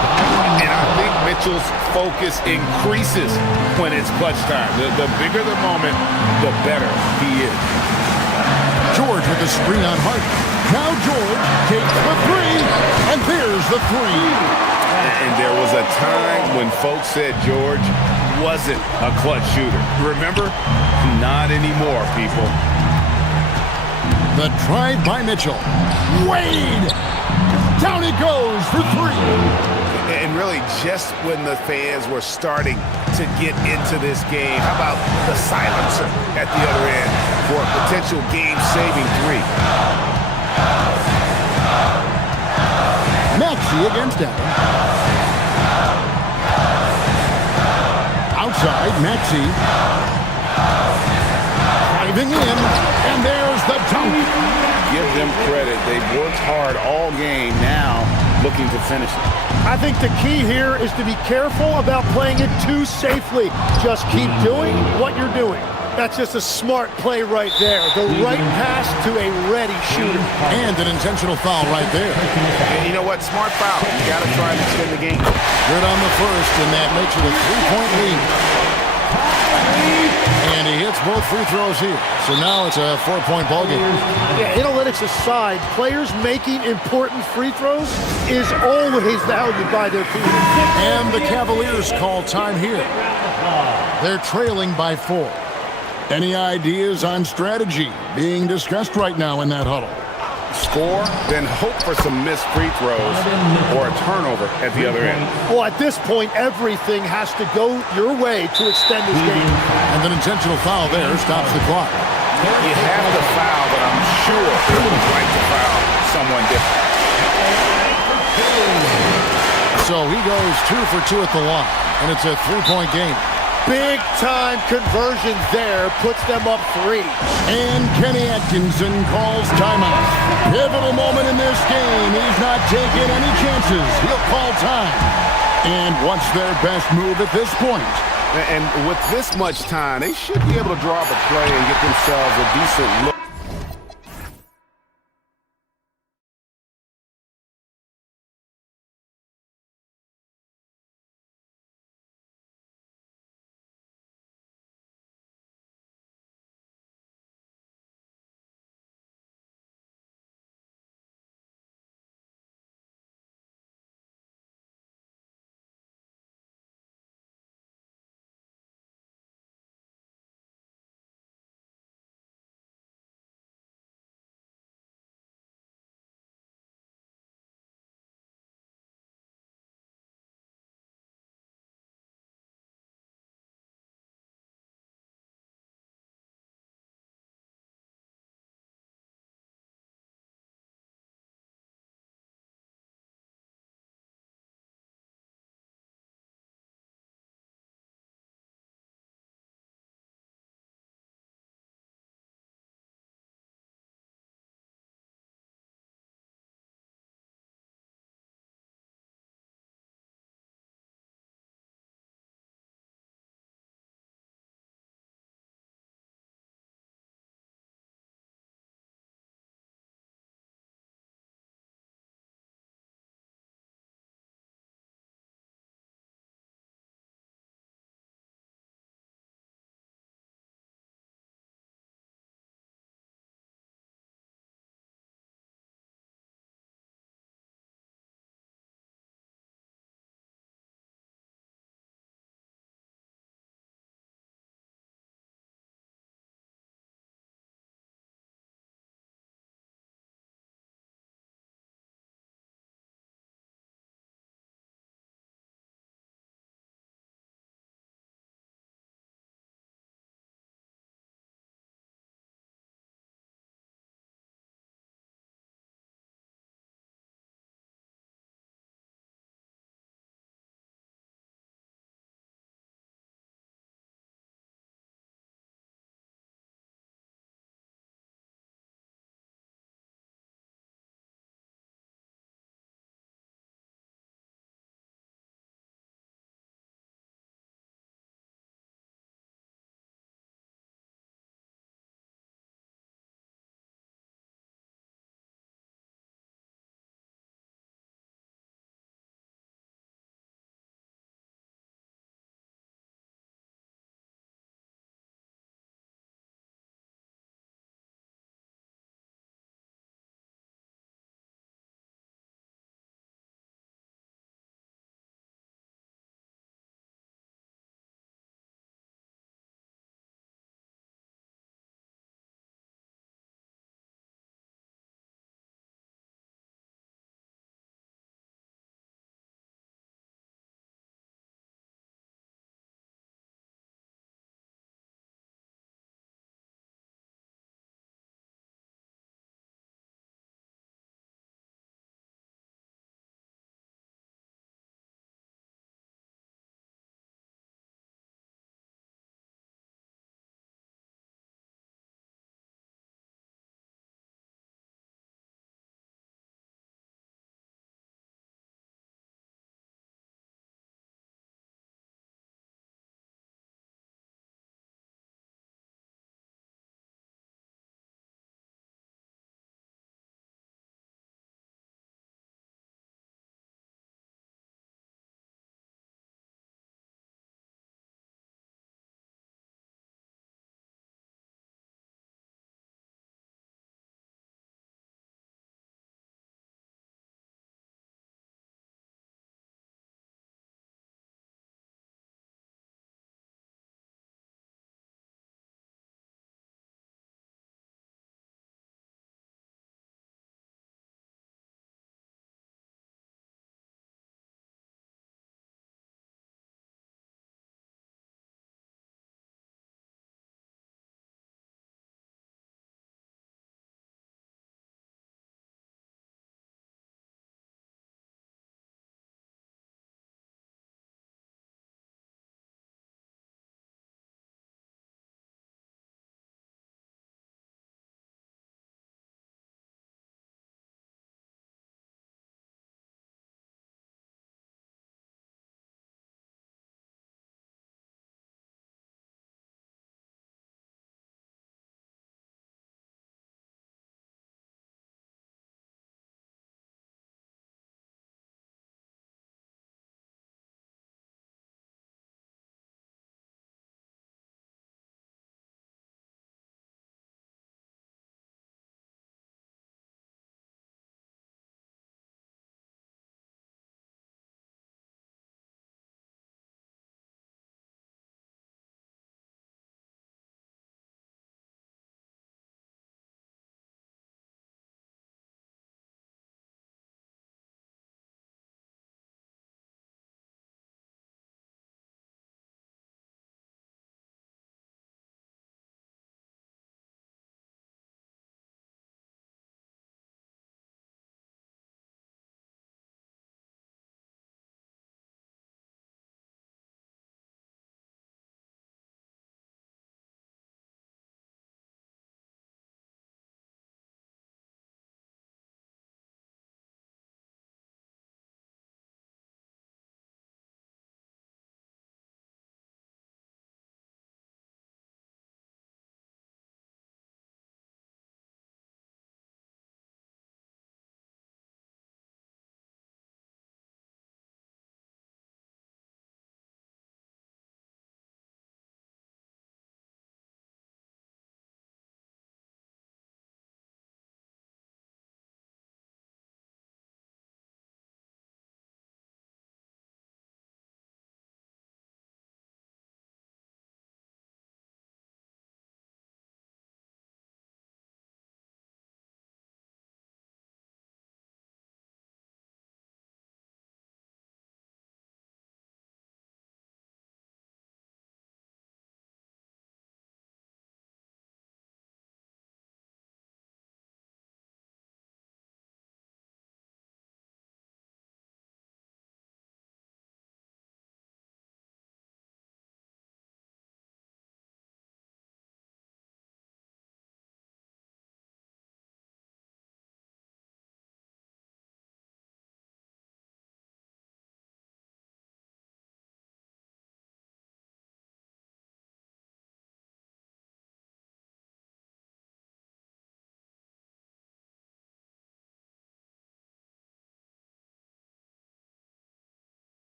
And I think Mitchell's focus increases when it's clutch time. The bigger the moment, the better he is. George with the screen on Harden. Now George takes the 3. And there's the 3. And there was a time when folks said George wasn't a clutch shooter. Remember? Not anymore, people. The drive by Mitchell. Wade! Down it goes for 3. And really, just when the fans were starting to get into this game, how about the silencer at the other end for a potential game-saving 3? Maxey against Allen. Outside, Maxey. Driving in, and there's the dunk. Give them credit. They've worked hard all game, now looking to finish it. I think the key here is to be careful about playing it too safely. Just keep doing what you're doing. That's just a smart play right there. The right pass to a ready shooter. And an intentional foul right there. And you know what? Smart foul. You got to try and extend the game. Good on the first, and that makes it a 3-point lead. And he hits both free throws here. So now it's a 4-point ball game. Yeah, analytics aside, players making important free throws is always valued by their team. And the Cavaliers call time here. They're trailing by 4. Any ideas on strategy being discussed right now in that huddle? Score, then hope for some missed free throws or a turnover at the other end. Well, at this point, everything has to go your way to extend this game. And an intentional foul there stops the clock. You have to foul, but I'm sure it would like to foul someone different. So he goes 2 for 2 at the line, and it's a 3-point game. Big-time conversion there, puts them up 3. And Kenny Atkinson calls timeout. Pivotal moment in this game. He's not taking any chances. He'll call time. And what's their best move at this point? And with this much time, they should be able to draw up a play and get themselves a decent look.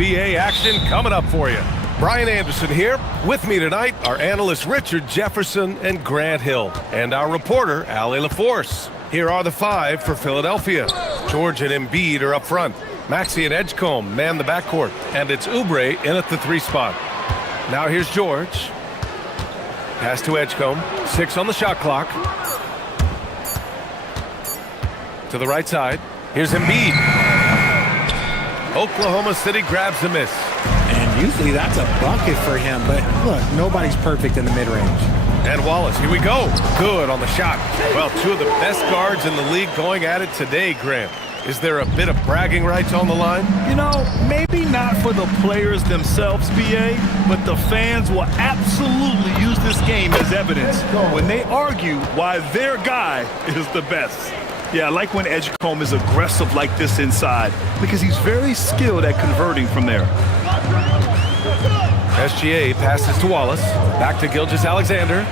NBA action coming up for you. Brian Anderson here. With me tonight are analysts Richard Jefferson and Grant Hill, and our reporter, Allie LaForce. Here are the five for Philadelphia. George and Embiid are up front. Maxey and Edgecombe man the backcourt, and it's Oubre in at the 3 spot. Now here's George. Pass to Edgecombe. 6 on the shot clock. To the right side. Here's Embiid. Oklahoma City grabs the miss. And usually that's a bucket for him, but look, nobody's perfect in the mid-range. And Wallace, here we go. Good on the shot. Well, 2 of the best guards in the league going at it today, Grant. Is there a bit of bragging rights on the line? You know, maybe not for the players themselves, BA, but the fans will absolutely use this game as evidence when they argue why their guy is the best. Yeah, I like when Edgecombe is aggressive like this inside because he's very skilled at converting from there. SGA passes to Wallace. Back to Gilgeous-Alexander.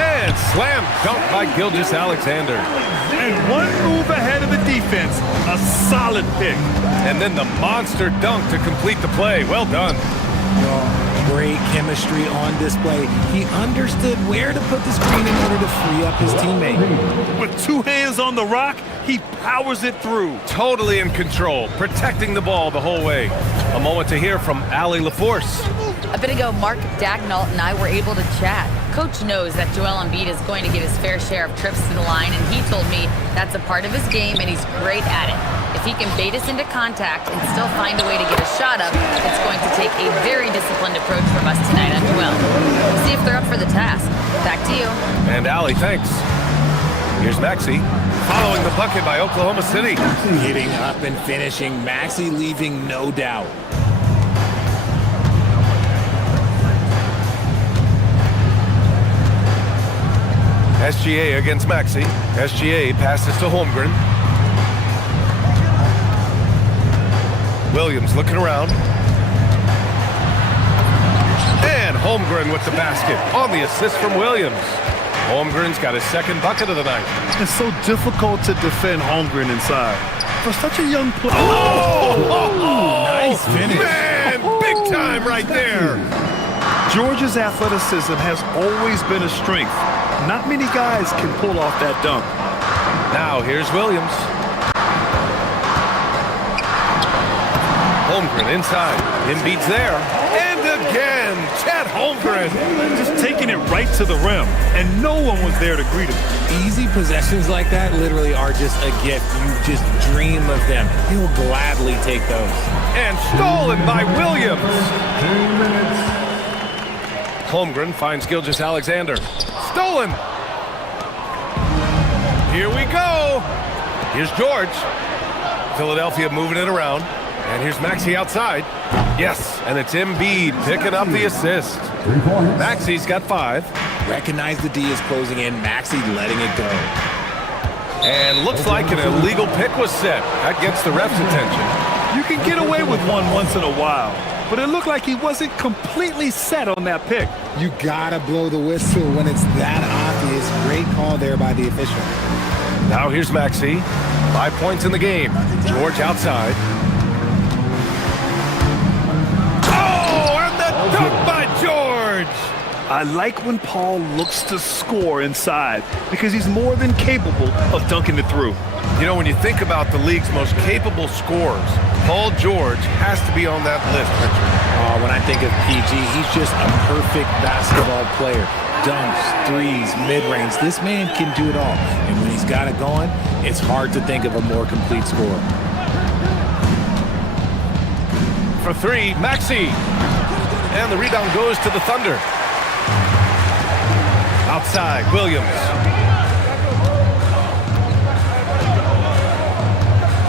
And slam dunk by Gilgeous-Alexander. And one move ahead of the defense. A solid pick. And then the monster dunk to complete the play. Well done. Great chemistry on display. He understood where to put the screen in order to free up his teammate. With 2 hands on the rock, he powers it through. Totally in control, protecting the ball the whole way. A moment to hear from Allie LaForce. A bit ago, Mark Dagnall and I were able to chat. Coach knows that Joel Embiid is going to get his fair share of trips to the line, and he told me that's a part of his game, and he's great at it. If he can bait us into contact and still find a way to get a shot up, it's going to take a very disciplined approach from us tonight on Joel. We'll see if they're up for the task. Back to you. And Allie, thanks. Here's Maxey, following the bucket by Oklahoma City. Getting up and finishing, Maxey leaving no doubt. SGA against Maxey. SGA passes to Holmgren. Williams looking around. And Holmgren with the basket on the assist from Williams. Holmgren's got his 2nd bucket of the night. It's so difficult to defend Holmgren inside. For such a young player. Nice finish. Man, big time right there. George's athleticism has always been a strength. Not many guys can pull off that dunk. Now here's Williams. Holmgren inside. Embiid's there. And again, Chet Holmgren. Just taking it right to the rim, and no one was there to greet him. Easy possessions like that literally are just a gift. You just dream of them. He'll gladly take those. And stolen by Williams. Holmgren finds Gilgeous-Alexander. Stolen. Here we go. Here's George. Philadelphia moving it around. And here's Maxey outside. Yes, and it's Embiid picking up the assist. Maxey's got 5. Recognize the D is closing in. Maxey letting it go. And looks like an illegal pick was set. That gets the ref's attention. You can get away with one once in a while, but it looked like he wasn't completely set on that pick. You gotta blow the whistle when it's that obvious. Great call there by the official. Now here's Maxey. 5 points in the game. George outside. Oh, and the dunk by George! I like when Paul looks to score inside because he's more than capable of dunking it through. You know, when you think about the league's most capable scorers, Paul George has to be on that list, Richard. When I think of PG, he's just a perfect basketball player. Dunks, threes, mid-range. This man can do it all. And when he's got it going, it's hard to think of a more complete scorer. For 3, Maxey. And the rebound goes to the Thunder. Outside, Williams.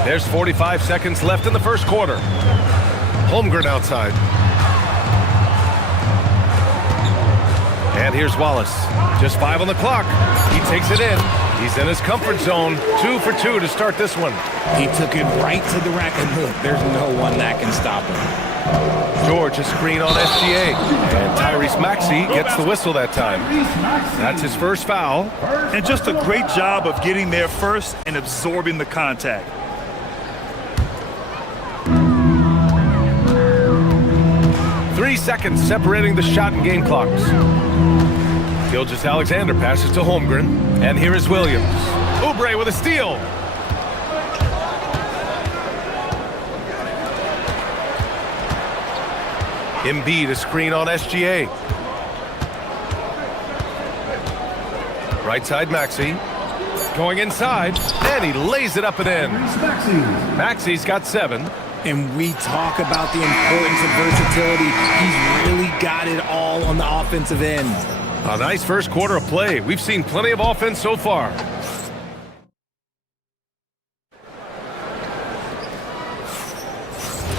There's 45 seconds left in the first quarter. Holmgren outside. And here's Wallace. Just 5 on the clock. He takes it in. He's in his comfort zone. 2 for 2 to start this one. He took it right to the rack, and look, there's no one that can stop him. George, a screen on SGA. And Tyrese Maxey gets the whistle that time. That's his first foul. And just a great job of getting there first and absorbing the contact. seconds separating the shot and game clocks. Gilgeous-Alexander passes to Holmgren. And here is Williams. Oubre with a steal. Embiid a screen on SGA. Right side Maxey. Going inside, and he lays it up and in. Maxey's got 7. And we talk about the importance of versatility. He's really got it all on the offensive end. A nice first quarter of play. We've seen plenty of offense so far.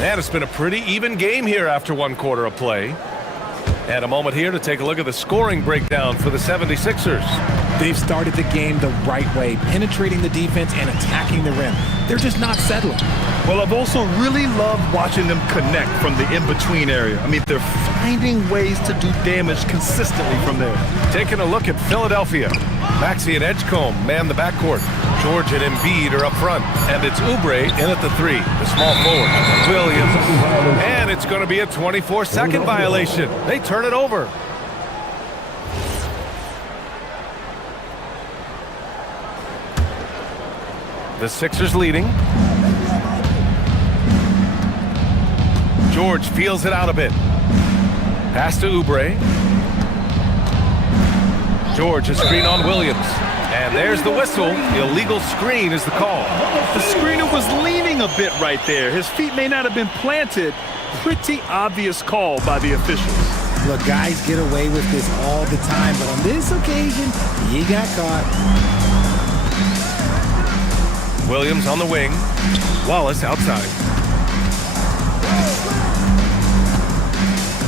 And it's been a pretty even game here after one quarter of play. And a moment here to take a look at the scoring breakdown for the 76ers. They've started the game the right way, penetrating the defense and attacking the rim. They're just not settling. Well, I've also really loved watching them connect from the in-between area. I mean, they're finding ways to do damage consistently from there. Taking a look at Philadelphia. Maxey and Edgecombe man the backcourt. George and Embiid are up front. And it's Oubre in at the 3, the small forward. Williams. And it's going to be a 24-second violation. They turn it over. The Sixers leading. George feels it out a bit. Pass to Oubre. George, a screen on Williams. And there's the whistle. Illegal screen is the call. The screener was leaning a bit right there. His feet may not have been planted. Pretty obvious call by the officials. Look, guys get away with this all the time, but on this occasion, he got caught. Williams on the wing. Wallace outside.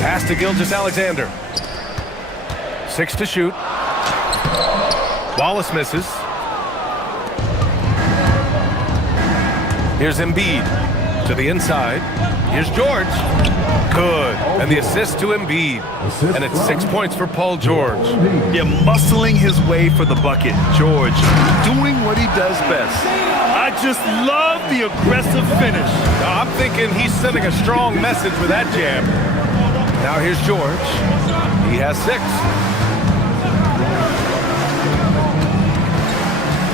Pass to Gilgeous-Alexander. 6 to shoot. Wallace misses. Here's Embiid to the inside. Here's George. Good. And the assist to Embiid. And it's 6 points for Paul George. Yeah, muscling his way for the bucket. George doing what he does best. I just love the aggressive finish. I'm thinking he's sending a strong message with that jam. Now here's George. He has 6.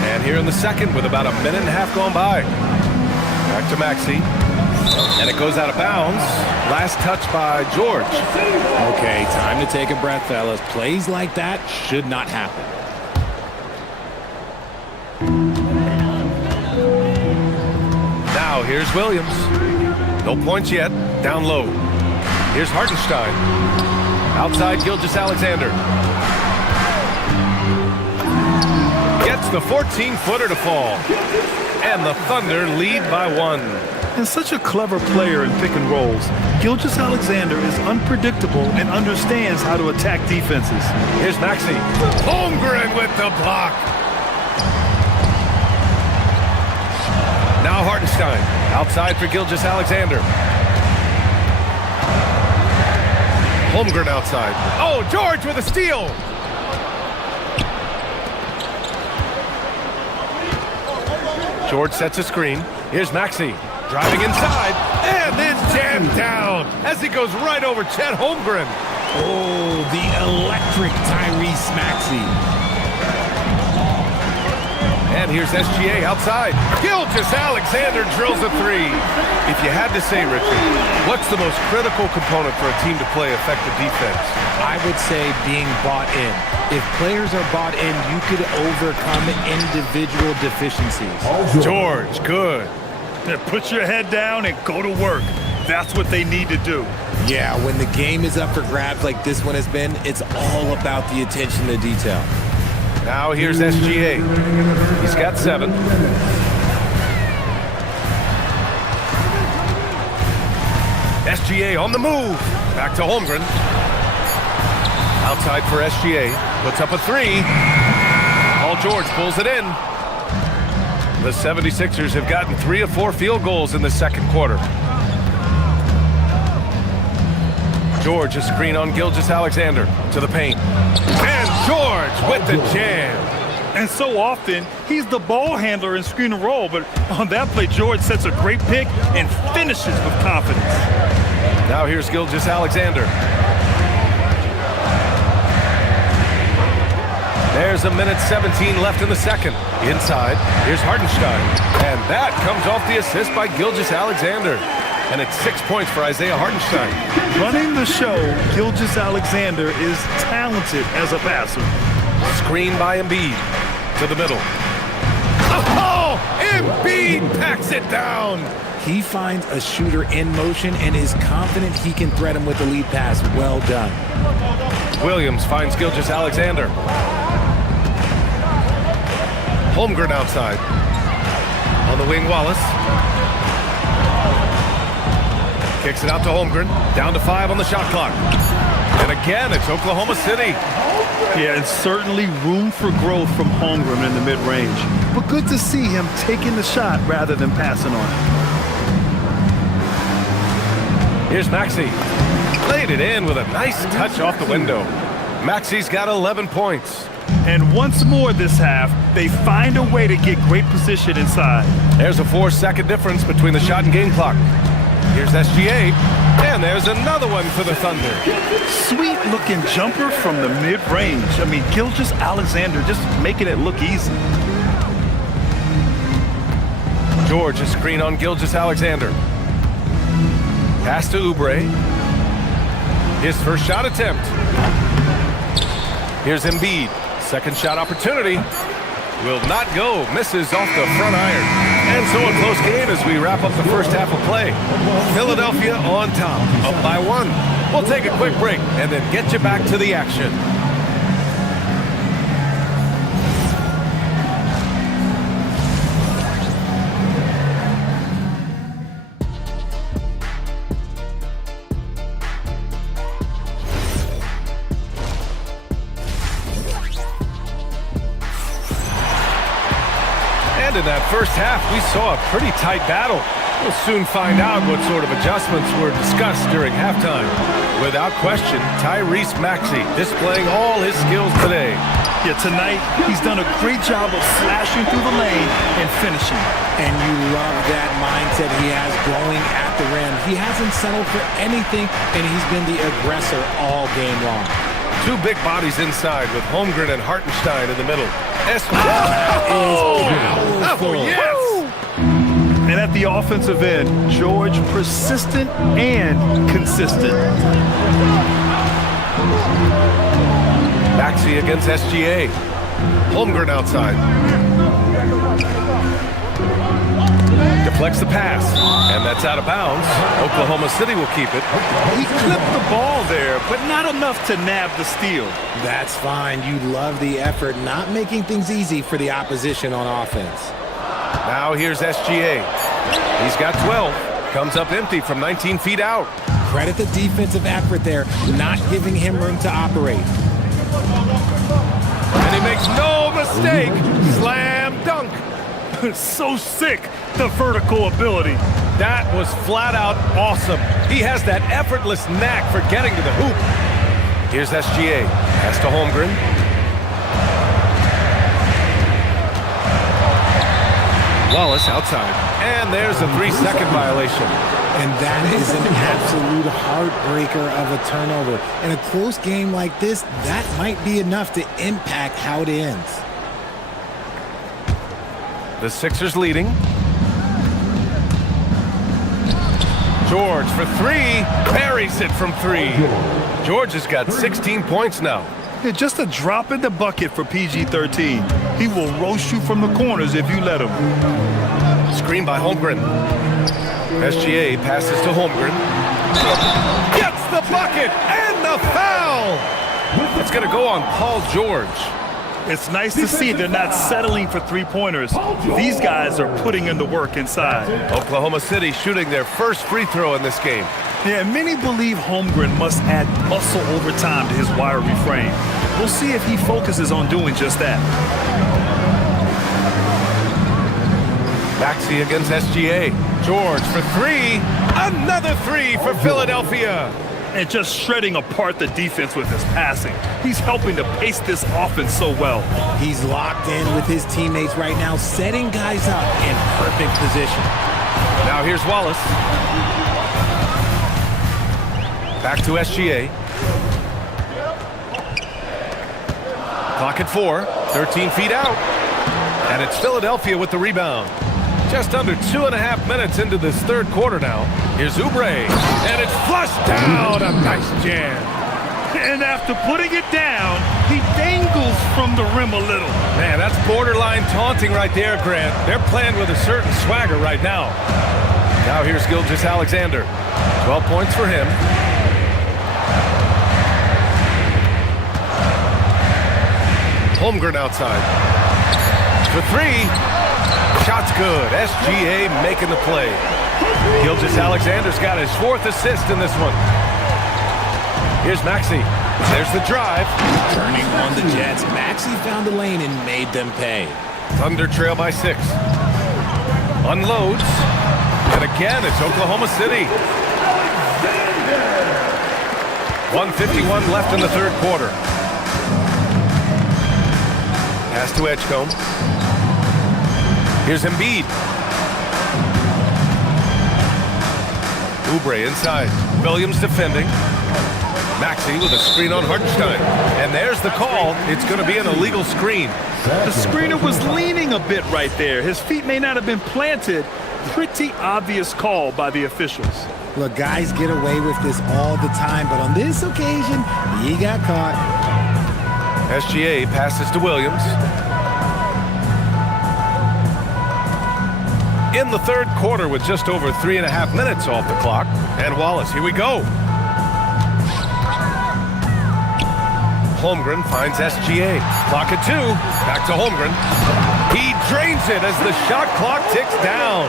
And here in the second with about a minute and a half gone by. Back to Maxey. And it goes out of bounds. Last touch by George. Okay, time to take a breath, fellas. Plays like that should not happen. Now here's Williams. No points yet. Down low. Here's Hartenstein. Outside Gilgeous-Alexander. Gets the 14-footer to fall. And the Thunder lead by 1. And such a clever player in pick and rolls. Gilgeous-Alexander is unpredictable and understands how to attack defenses. Here's Maxey. Holmgren with the block. Now Hartenstein. Outside for Gilgeous-Alexander. Holmgren outside. Oh, George with a steal. George sets a screen. Here's Maxey. Driving inside, and then jammed down as he goes right over Chet Holmgren. Oh, the electric Tyrese Maxey. And here's SGA outside. Gilgeous-Alexander drills a 3. If you had to say, Richard, what's the most critical component for a team to play effective defense? I would say being bought in. If players are bought in, you could overcome individual deficiencies. George, good. Put your head down and go to work. That's what they need to do. Yeah, when the game is up for grabs like this one has been, it's all about the attention to detail. Now here's SGA. He's got 7. SGA on the move. Back to Holmgren. Outside for SGA. Puts up a 3. Paul George pulls it in. The 76ers have gotten 3 of 4 field goals in the second quarter. George, a screen on Gilgeous-Alexander to the paint. And George with the jam. And so often, he's the ball handler in screen and roll, but on that play, George sets a great pick and finishes with confidence. Now here's Gilgeous-Alexander. There's a minute 17 left in the second. Inside, here's Hartenstein. And that comes off the assist by Gilgeous-Alexander. And it's 6 points for Isaiah Hartenstein. Running the show, Gilgeous-Alexander is talented as a passer. Screen by Embiid to the middle. Oh, Embiid packs it down. He finds a shooter in motion and is confident he can thread him with the lead pass. Well done. Williams finds Gilgeous-Alexander. Holmgren outside. On the wing, Wallace. Kicks it out to Holmgren. Down to 5 on the shot clock. And again, it's Oklahoma City. Yeah, and certainly room for growth from Holmgren in the mid-range. But good to see him taking the shot rather than passing on it. Here's Maxey. Laid it in with a nice touch off the window. Maxey's got 11 points. And once more this half, they find a way to get great position inside. There's a 4-second difference between the shot and game clock. Here's SGA, and there's another one for the Thunder. Sweet-looking jumper from the mid-range. I mean, Gilgeous-Alexander just making it look easy. George, a screen on Gilgeous-Alexander. Pass to Oubre. His first shot attempt. Here's Embiid. Second shot opportunity. Will not go. Misses off the front iron. And so a close game as we wrap up the first half of play. Philadelphia on top, up by 1. We'll take a quick break and then get you back to the action. In that first half, we saw a pretty tight battle. We'll soon find out what sort of adjustments were discussed during halftime. Without question, Tyrese Maxey displaying all his skills today. Yeah, tonight, he's done a great job of slashing through the lane and finishing. And you love that mindset he has going at the rim. He hasn't settled for anything, and he's been the aggressor all game long. 2 big bodies inside with Holmgren and Hartenstein in the middle. Oh, yes! And at the offensive end, George persistent and consistent. Maxey against SGA. Holmgren outside. Deflects the pass, and that's out of bounds. Oklahoma City will keep it. He clipped the ball there, but not enough to nab the steal. That's fine. You love the effort, not making things easy for the opposition on offense. Now here's SGA. He's got 12. Comes up empty from 19 feet out. Credit the defensive effort there, not giving him room to operate. And he makes no mistake. Slam dunk. So sick, the vertical ability. That was flat out awesome. He has that effortless knack for getting to the hoop. Here's SGA. Pass to Holmgren. Wallace outside. And there's a 3-second violation. And that is an absolute heartbreaker of a turnover. In a close game like this, that might be enough to impact how it ends. The Sixers leading. George for 3. Buries it from 3. George has got 16 points now. Yeah, just a drop in the bucket for PG-13. He will roast you from the corners if you let him. Screen by Holmgren. SGA passes to Holmgren. Gets the bucket and the foul! It's going to go on Paul George. It's nice to see they're not settling for 3-pointers. These guys are putting in the work inside. Oklahoma City shooting their first free throw in this game. Yeah, many believe Holmgren must add muscle over time to his wiry frame. We'll see if he focuses on doing just that. Maxey against SGA. George for 3. Another 3 for Philadelphia. And just shredding apart the defense with his passing. He's helping to pace this offense so well. He's locked in with his teammates right now, setting guys up in perfect position. Now here's Wallace. Back to SGA. Clock at 4. 13 feet out. And it's Philadelphia with the rebound. Just under 2.5 minutes into this third quarter now. Here's Oubre. And it's flushed down. A nice jam. And after putting it down, he dangles from the rim a little. Man, that's borderline taunting right there, Grant. They're playing with a certain swagger right now. Now here's Gilgeous-Alexander. 12 points for him. Holmgren outside. For 3. Shot's good. SGA making the play. Gilgeous-Alexander's got his 4th assist in this one. Here's Maxey. There's the drive. Turning on the Jets, Maxey found the lane and made them pay. Thunder trail by 6. Unloads. And again, it's Oklahoma City. 1:51 left in the third quarter. Pass to Edgecombe. Here's Embiid. Oubre inside. Williams defending. Maxey with a screen on Hartenstein. And there's the call. It's going to be an illegal screen. The screener was leaning a bit right there. His feet may not have been planted. Pretty obvious call by the officials. Look, guys get away with this all the time, but on this occasion, he got caught. SGA passes to Williams. In the third quarter with just over 3.5 minutes off the clock. And Wallace, here we go. Holmgren finds SGA. Clock at 2. Back to Holmgren. He drains it as the shot clock ticks down.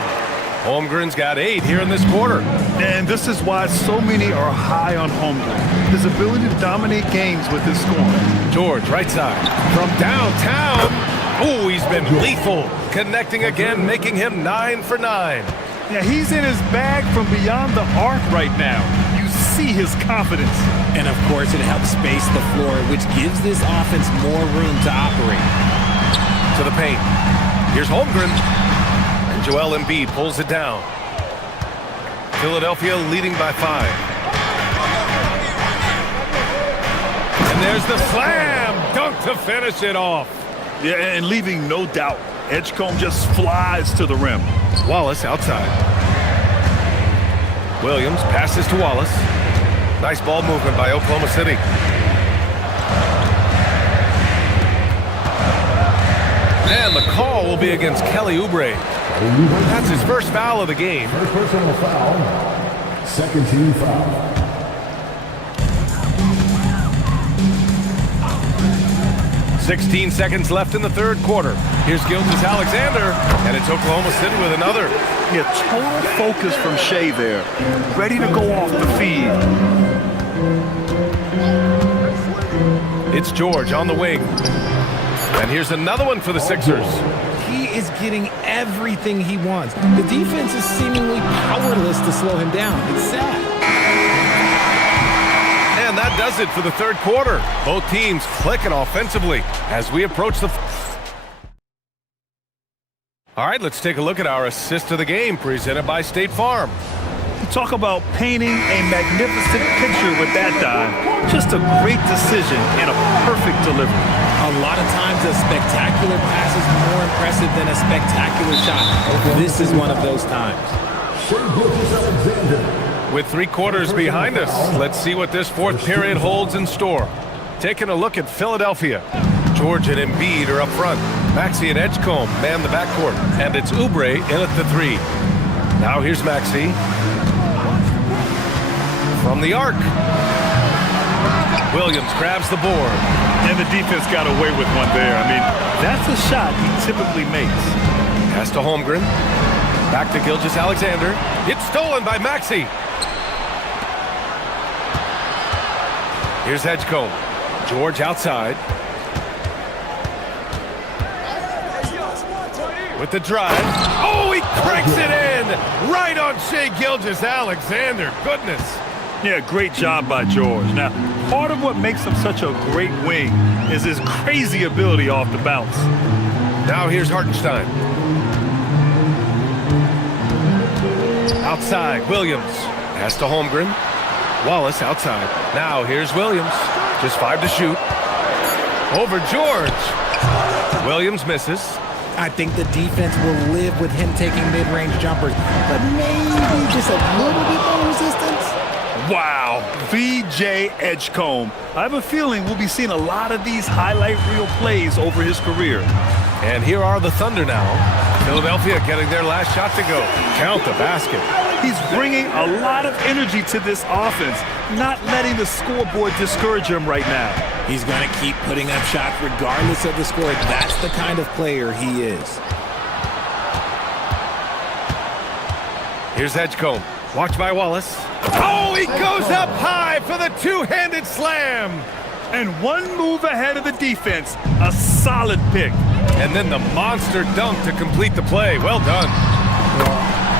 Holmgren's got 8 here in this quarter. And this is why so many are high on Holmgren. His ability to dominate games with his scoring. George, right side. From downtown. Oh, he's been lethal. Connecting again, making him 9 for 9. Yeah, he's in his bag from beyond the arc right now. You see his confidence. And of course, it helps space the floor, which gives this offense more room to operate. To the paint. Here's Holmgren. And Joel Embiid pulls it down. Philadelphia leading by 5. And there's the slam dunk to finish it off. Yeah, and leaving no doubt. Edgecombe just flies to the rim. Wallace outside. Williams passes to Wallace. Nice ball movement by Oklahoma City. And the call will be against Kelly Oubre. That's his first foul of the game. First personal foul. Second team foul. 16 seconds left in the third quarter. Here's Gilgeous-Alexander, and it's Oklahoma City with another. Yeah, total focus from Shea there. Ready to go off the feed. It's George on the wing. And here's another one for the Sixers. He is getting everything he wants. The defense is seemingly powerless to slow him down. It's sad. And that does it for the third quarter. Both teams clicking offensively as we approach the... All right, let's take a look at our assist of the game presented by State Farm. Talk about painting a magnificent picture with that dive. Just a great decision and a perfect delivery. A lot of times a spectacular pass is more impressive than a spectacular shot. This is one of those times. With 3 quarters behind us, let's see what this fourth period holds in store. Taking a look at Philadelphia. George and Embiid are up front. Maxey and Edgecombe man the backcourt. And it's Oubre in at the 3. Now here's Maxey. From the arc. Williams grabs the board. And the defense got away with one there. I mean, that's a shot he typically makes. Pass to Holmgren. Back to Gilgeous-Alexander. It's stolen by Maxey. Here's Edgecombe. George outside. With the drive. Oh, he cranks it in! Right on Shea Gilgeous-Alexander. Goodness. Yeah, great job by George. Now, part of what makes him such a great wing is his crazy ability off the bounce. Now here's Hartenstein. Outside, Williams. Pass to Holmgren. Wallace outside. Now here's Williams. Just 5 to shoot. Over George. Williams misses. I think the defense will live with him taking mid-range jumpers, but maybe just a little bit more resistance. Wow, VJ Edgecombe. I have a feeling we'll be seeing a lot of these highlight reel plays over his career. And here are the Thunder now. Philadelphia getting their last shot to go. Count the basket. He's bringing a lot of energy to this offense, not letting the scoreboard discourage him right now. He's going to keep putting up shots regardless of the score. That's the kind of player he is. Here's Edgecombe. Watch by Wallace. Oh, he goes up high for the two-handed slam. And one move ahead of the defense. A solid pick. And then the monster dunk to complete the play. Well done.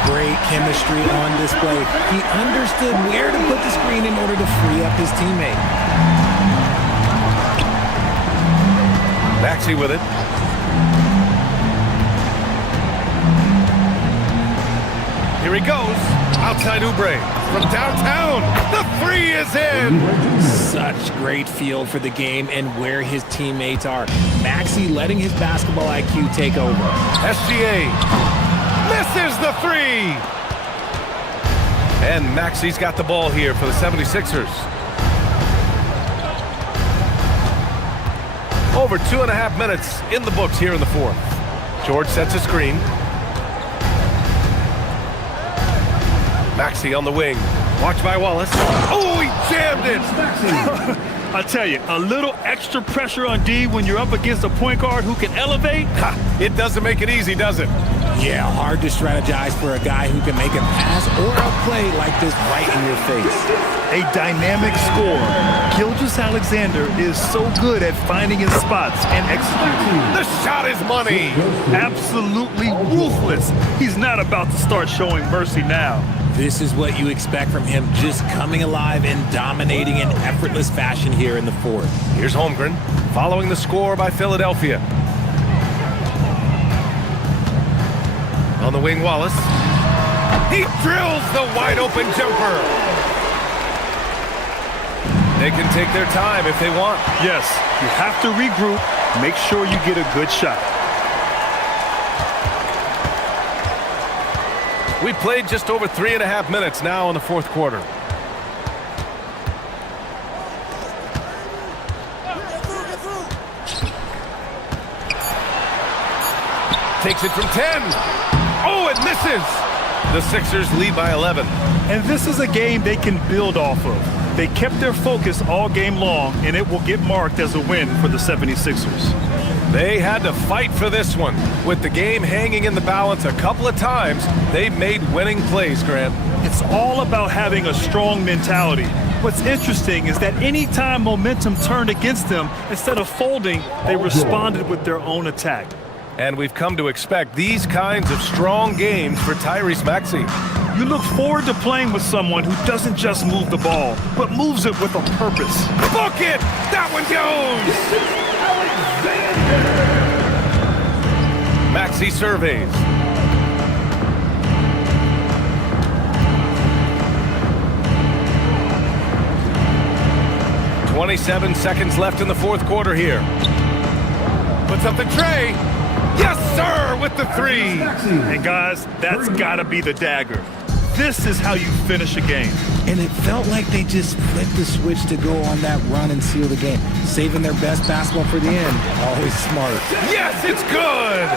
Great chemistry on display. He understood where to put the screen in order to free up his teammate. Maxey with it. Here he goes. Outside Oubre. From downtown. The three is in. Such great feel for the game and where his teammates are. Maxey letting his basketball IQ take over. SGA. Misses the three. And Maxey's got the ball here for the 76ers. Over 2.5 minutes in the books here in the fourth. George sets a screen. Maxey on the wing. Watch by Wallace. Oh, he jammed it. I tell you, a little extra pressure on D when you're up against a point guard who can elevate. It doesn't make it easy, does it? Yeah, hard to strategize for a guy who can make a pass or a play like this right in your face. A dynamic scorer. Gilgeous-Alexander is so good at finding his spots and executing. The shot is money. Absolutely ruthless. He's not about to start showing mercy now. This is what you expect from him, just coming alive and dominating in effortless fashion here in the fourth. Here's Holmgren, following the score by Philadelphia. On the wing, Wallace. He drills the wide-open jumper. They can take their time if they want. Yes, you have to regroup, make sure you get a good shot. We played just over 3.5 minutes now in the fourth quarter. Takes it from 10. Oh, it misses. The Sixers lead by 11. And this is a game they can build off of. They kept their focus all game long, and it will get marked as a win for the 76ers. They had to fight for this one. With the game hanging in the balance a couple of times, they made winning plays, Grant. It's all about having a strong mentality. What's interesting is that anytime momentum turned against them, instead of folding, they responded with their own attack. And we've come to expect these kinds of strong games for Tyrese Maxey. You look forward to playing with someone who doesn't just move the ball, but moves it with a purpose. Book it! That one goes! Maxey surveys. "27 seconds left in the fourth quarter here. Puts up the tray. Yes, sir, with the three. And guys, that's gotta be the dagger. This is how you finish a game. And it felt like they just flipped the switch to go on that run and seal the game. Saving their best basketball for the end. Always smart. Yes, it's good.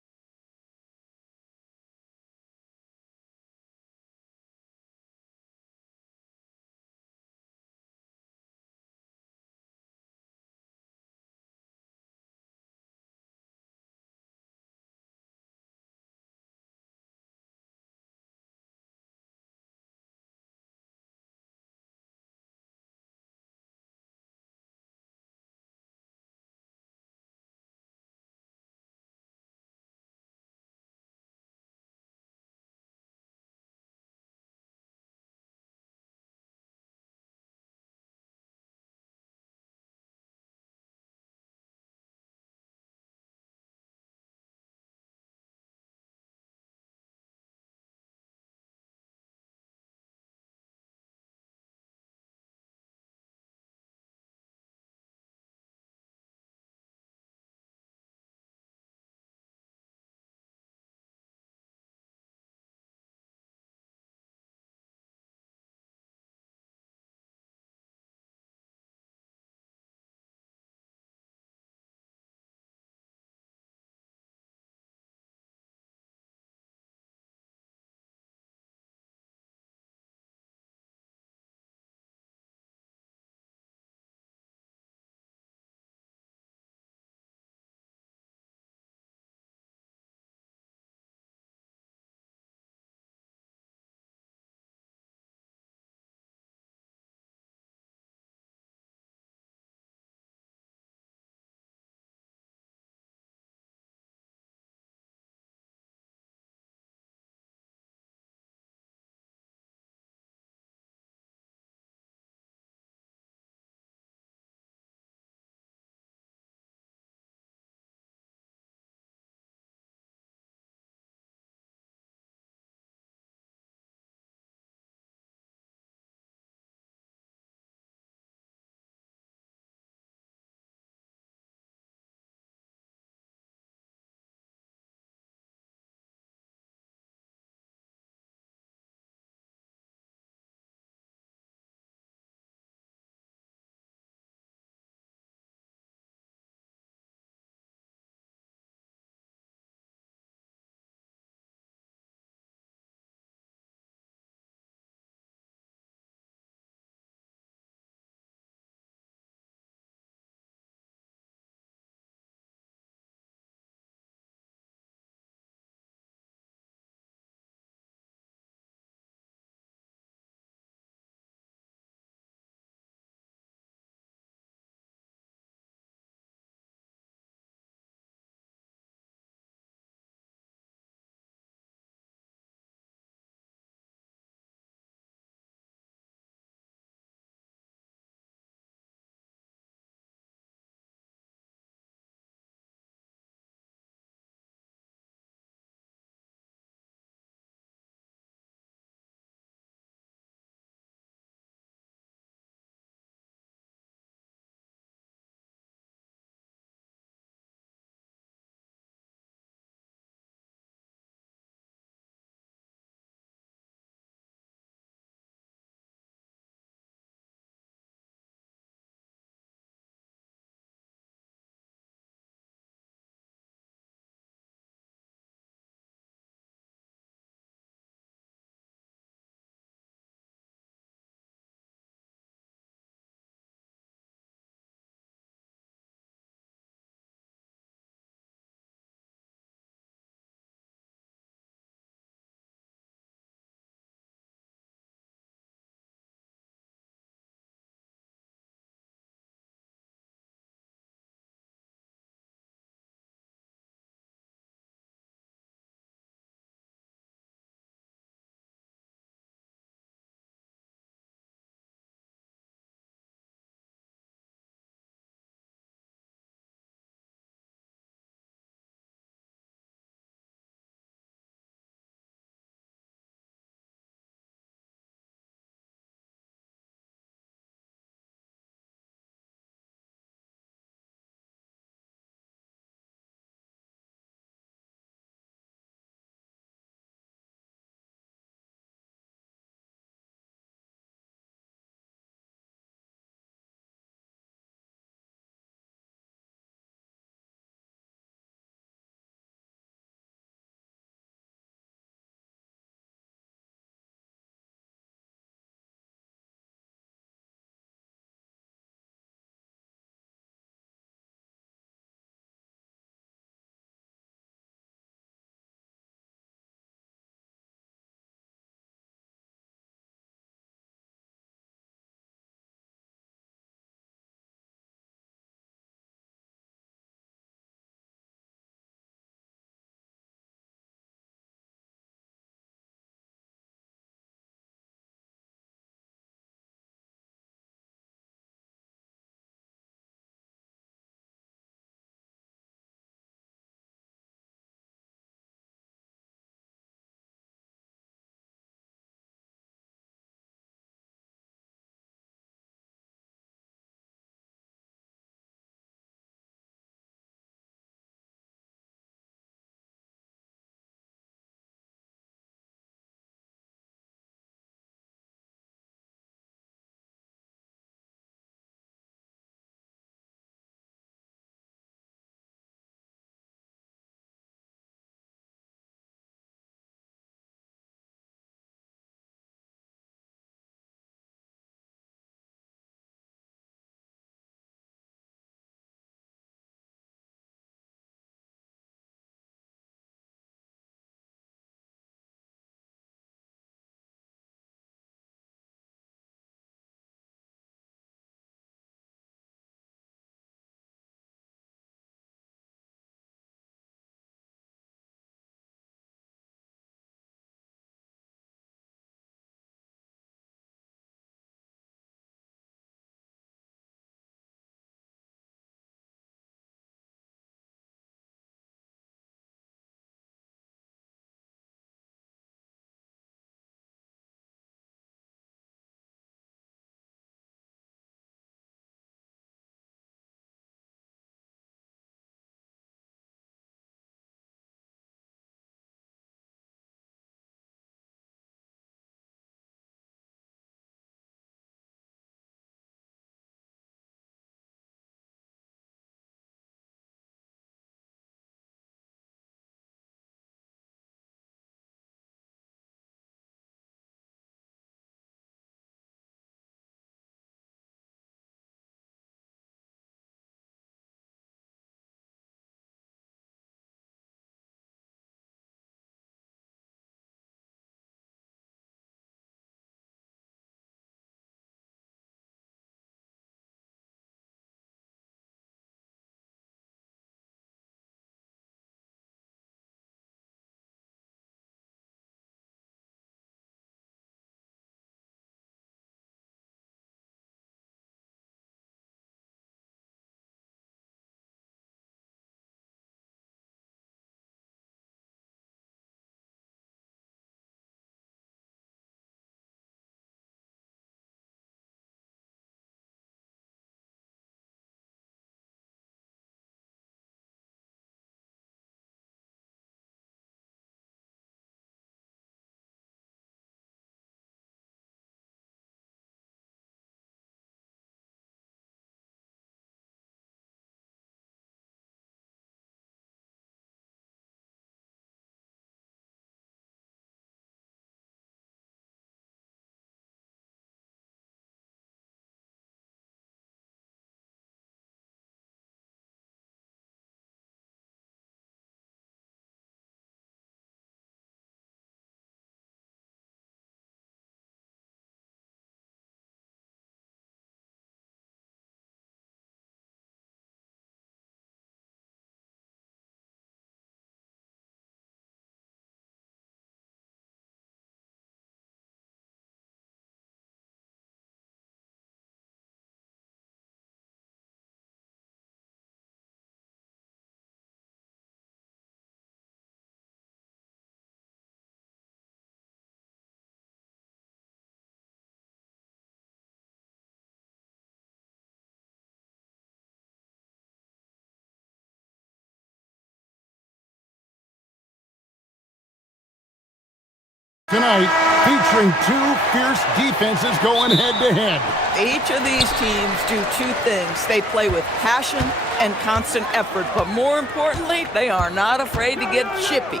tonight, featuring two fierce defenses going head-to-head. Each of these teams do two things. They play with passion and constant effort, but more importantly, they are not afraid to get chippy.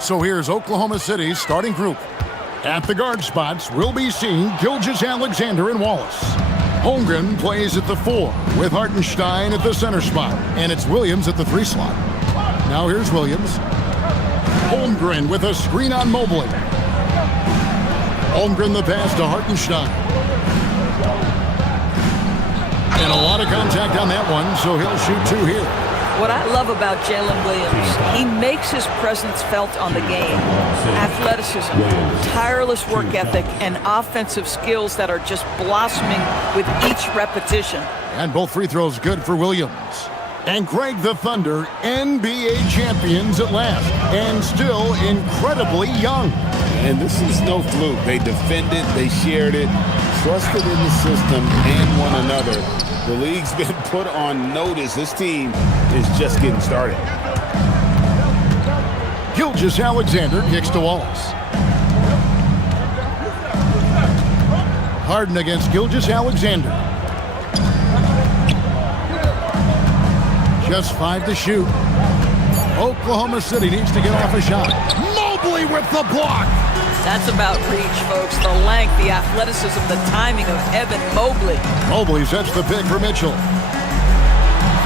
So here's Oklahoma City's starting group. At the guard spots, we'll be seeing Gilgeous-Alexander and Wallace. Holmgren plays at the 4, with Hartenstein at the center spot, and it's Williams at the 3 slot. Now here's Williams. Holmgren with a screen on Mobley. Holmgren the pass to Hartenstein. And a lot of contact on that one, so he'll shoot 2 here. What I love about Jalen Williams, he makes his presence felt on the game. Athleticism, tireless work ethic, and offensive skills that are just blossoming with each repetition. And both free throws good for Williams. And Greg the Thunder, NBA champions at last, and still incredibly young. And this is no fluke. They defended, they shared it, trusted in the system and one another. The league's been put on notice. This team is just getting started. Gilgeous-Alexander kicks to Wallace. Harden against Gilgeous-Alexander. Just 5 to shoot. Oklahoma City needs to get off a shot. Mobley with the block. That's about reach, folks. The length, the athleticism, the timing of Evan Mobley. Mobley sets the pick for Mitchell.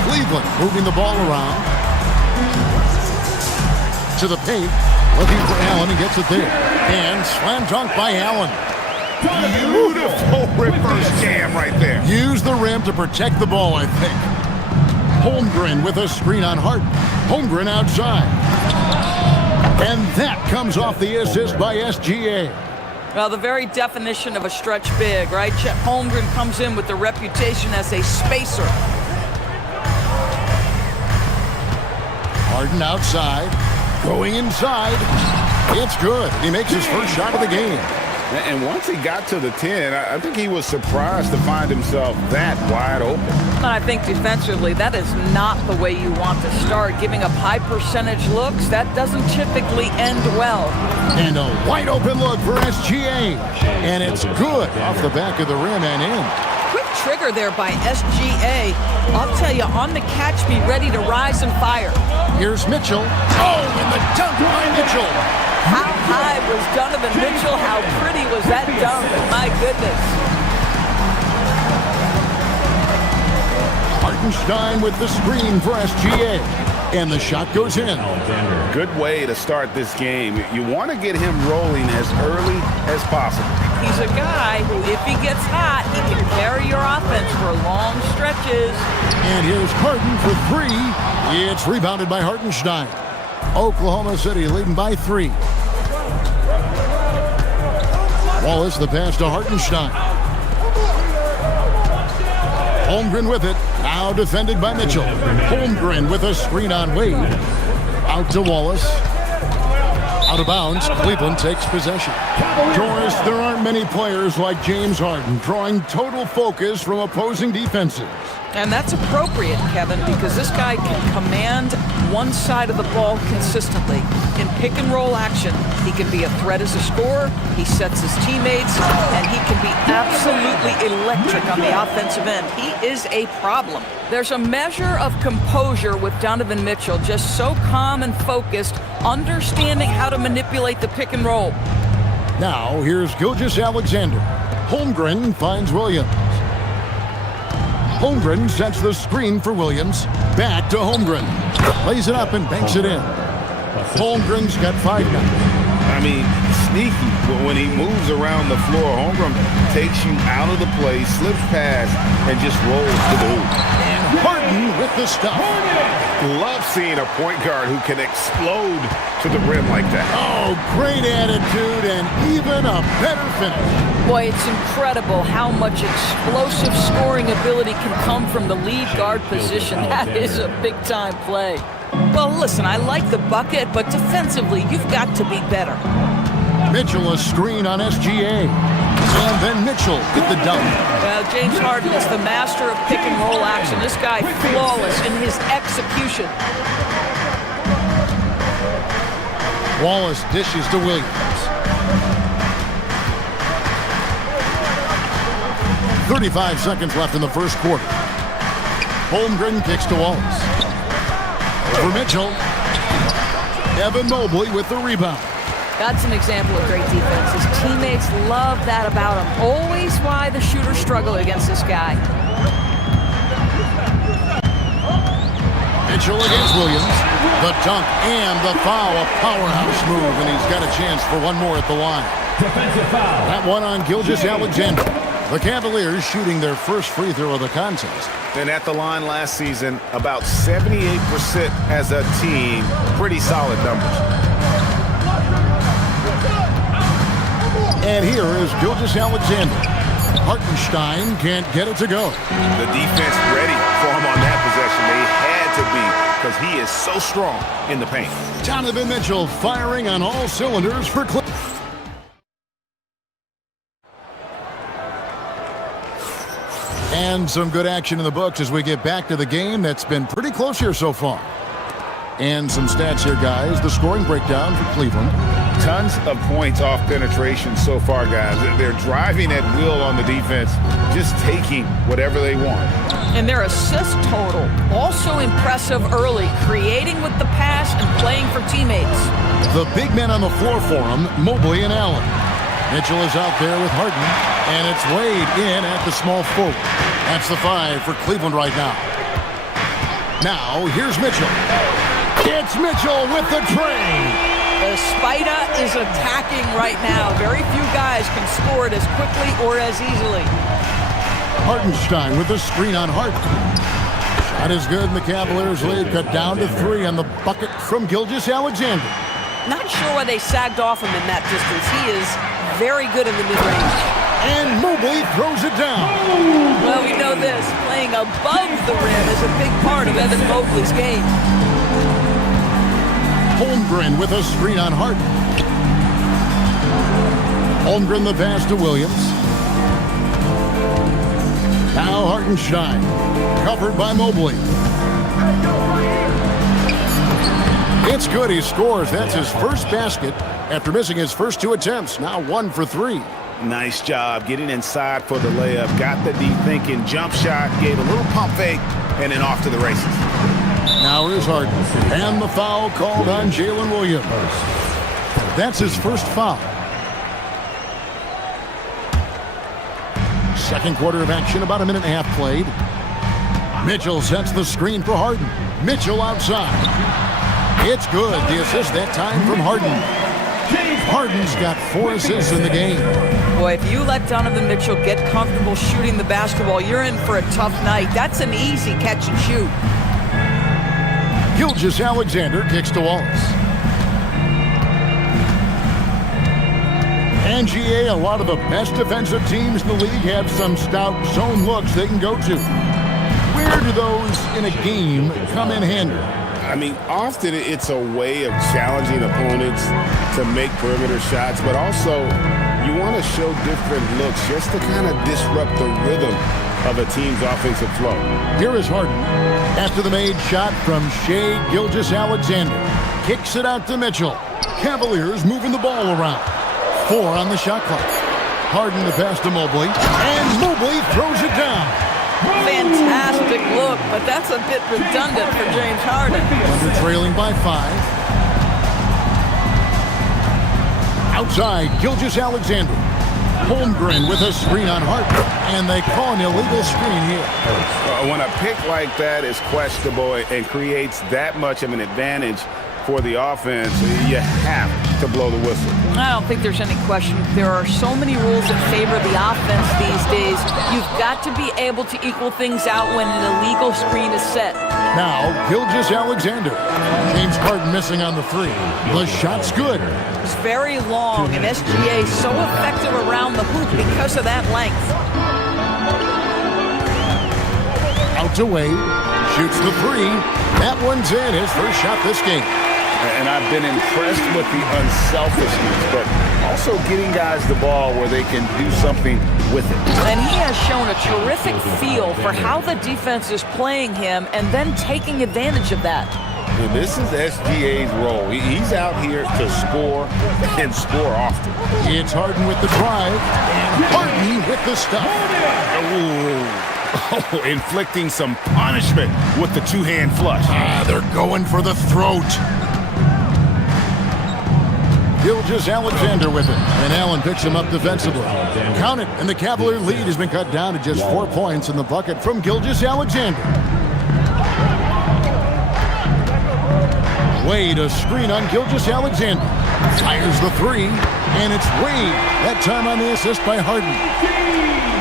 Cleveland moving the ball around. To the paint. Looking for Allen. He gets it there. And slam dunk by Allen. Beautiful reverse jam right there. Use the rim to protect the ball, I think. Holmgren with a screen on Harden. Holmgren outside. And that comes off the assist by SGA. Well, the very definition of a stretch big, right? Chet Holmgren comes in with the reputation as a spacer. Harden outside. Going inside. It's good. He makes his first shot of the game. And once he got to the 10, I think he was surprised to find himself that wide open. I think defensively, that is not the way you want to start. Giving up high percentage looks, that doesn't typically end well. And a wide open look for SGA. And it's good off the back of the rim and in. Quick trigger there by SGA. I'll tell you, on the catch, be ready to rise and fire. Here's Mitchell. Oh, and the dunk by Mitchell. How high was Donovan Mitchell? How pretty was that dunk? My goodness. Hartenstein with the screen for SGA. And the shot goes in. Good way to start this game. You want to get him rolling as early as possible. He's a guy who, if he gets hot, he can carry your offense for long stretches. And here's Harden for 3. It's rebounded by Hartenstein. Oklahoma City leading by 3. Wallace the pass to Hartenstein. Holmgren with it. Now defended by Mitchell. Holmgren with a screen on Wade. Out to Wallace. Out of bounds. Cleveland takes possession. Doris, there aren't many players like James Harden drawing total focus from opposing defenses. And that's appropriate, Kevin, because this guy can command one side of the ball consistently. In pick and roll action, he can be a threat as a scorer, he sets his teammates, and he can be absolutely electric on the offensive end. He is a problem. There's a measure of composure with Donovan Mitchell, just so calm and focused, understanding how to manipulate the pick and roll. Now, here's Gilgeous-Alexander. Holmgren finds Williams. Holmgren sets the screen for Williams. Back to Holmgren. Lays it up and banks it in. Holmgren's got 5 now. I mean, sneaky. But when he moves around the floor, Holmgren takes you out of the play, slips past, and just rolls to the hoop. And Harden with the stuff. Love seeing a point guard who can explode to the rim like that. Oh, great attitude and even a better finish. Boy, it's incredible how much explosive scoring ability can come from the lead guard position. That is a big-time play. Well, listen, I like the bucket, but defensively, you've got to be better. Mitchell a screen on SGA. And then Mitchell with the dunk. Well, James Harden is the master of pick and roll action. This guy flawless in his execution. Wallace dishes to Williams. 35 seconds left in the first quarter. Holmgren kicks to Wallace. Over Mitchell. Evan Mobley with the rebound. That's an example of great defense. His teammates love that about him. Always why the shooters struggle against this guy. Mitchell against Williams. The dunk and the foul. A powerhouse move, and he's got a chance for one more at the line. Defensive foul. That one on Gilgeous-Alexander. The Cavaliers shooting their first free throw of the contest. And at the line last season, about 78% as a team. Pretty solid numbers. And here is Gilgeous-Alexander. Hartenstein can't get it to go. The defense ready for him on that possession. They had to be, because he is so strong in the paint. Donovan Mitchell firing on all cylinders for Cleveland. And some good action in the books as we get back to the game that's been pretty close here so far. And some stats here, guys. The scoring breakdown for Cleveland. Tons of points off penetration so far, guys. They're driving at will on the defense, just taking whatever they want. And their assist total, also impressive early, creating with the pass and playing for teammates. The big men on the floor for him, Mobley and Allen. Mitchell is out there with Harden, and it's Wade in at the small forward. That's the 5 for Cleveland right now. Now, here's Mitchell. It's Mitchell with the train. The Spider is attacking right now. Very few guys can score it as quickly or as easily. Hartenstein with the screen on Harden. Shot is good, and the Cavaliers lead cut down to 3 on the bucket from Gilgeous-Alexander. Not sure why they sagged off him in that distance. He is very good in the mid-range. And Mobley throws it down. Well, we know this. Playing above the rim is a big part of Evan Mobley's game. Holmgren with a screen on Harden. Holmgren the pass to Williams. Now Hartenstein, covered by Mobley. It's good, he scores. That's his first basket after missing his first 2 attempts. Now 1 for 3. Nice job getting inside for the layup. Got the deep thinking jump shot, gave a little pump fake, and then off to the races. Now here's Harden. And the foul called on Jalen Williams. That's his first foul. Second quarter of action, about a minute and a half played. Mitchell sets the screen for Harden. Mitchell outside. It's good. The assist that time from Harden. Harden's got 4 assists in the game. Boy, if you let Donovan Mitchell get comfortable shooting the basketball, you're in for a tough night. That's an easy catch and shoot. Gilgeous-Alexander kicks to Wallace. And GA, a lot of the best defensive teams in the league have some stout zone looks they can go to. Where do those in a game come in handy? I mean, often it's a way of challenging opponents to make perimeter shots, but also you want to show different looks just to kind of disrupt the rhythm of a team's offensive flow. Here is Harden. After the made shot from Shai Gilgeous-Alexander. Kicks it out to Mitchell. Cavaliers moving the ball around. 4 on the shot clock. Harden the pass to Mobley. And Mobley throws it down. Fantastic look, but that's a bit redundant for James Harden. Under trailing by 5. Outside, Gilgeous-Alexander. Holmgren with a screen on Harden. And they call an illegal screen here. When a pick like that is questionable and creates that much of an advantage for the offense, you have to blow the whistle. I don't think there's any question. There are so many rules that favor the offense these days. You've got to be able to equal things out when an illegal screen is set. Now, Gilgeous-Alexander. James Harden missing on the 3. The shot's good. It's very long, and SGA so effective around the hoop because of that length. Out to Wade. Shoots the 3. That one's in. His first shot this game. And I've been impressed with the unselfishness, but also getting guys the ball where they can do something with it. And he has shown a terrific feel for how the defense is playing him and then taking advantage of that. And this is SGA's role. He's out here to score and score often. It's Harden with the drive and Harden with the stuff. Oh, inflicting some punishment with the two-hand flush. They're going for the throat. Gilgeous-Alexander with it, and Allen picks him up defensively. Count it, and the Cavalier lead has been cut down to just 4 points in the bucket from Gilgeous-Alexander. Wade, a screen on Gilgeous-Alexander. Fires the three, and it's Wade. That time on the assist by Harden.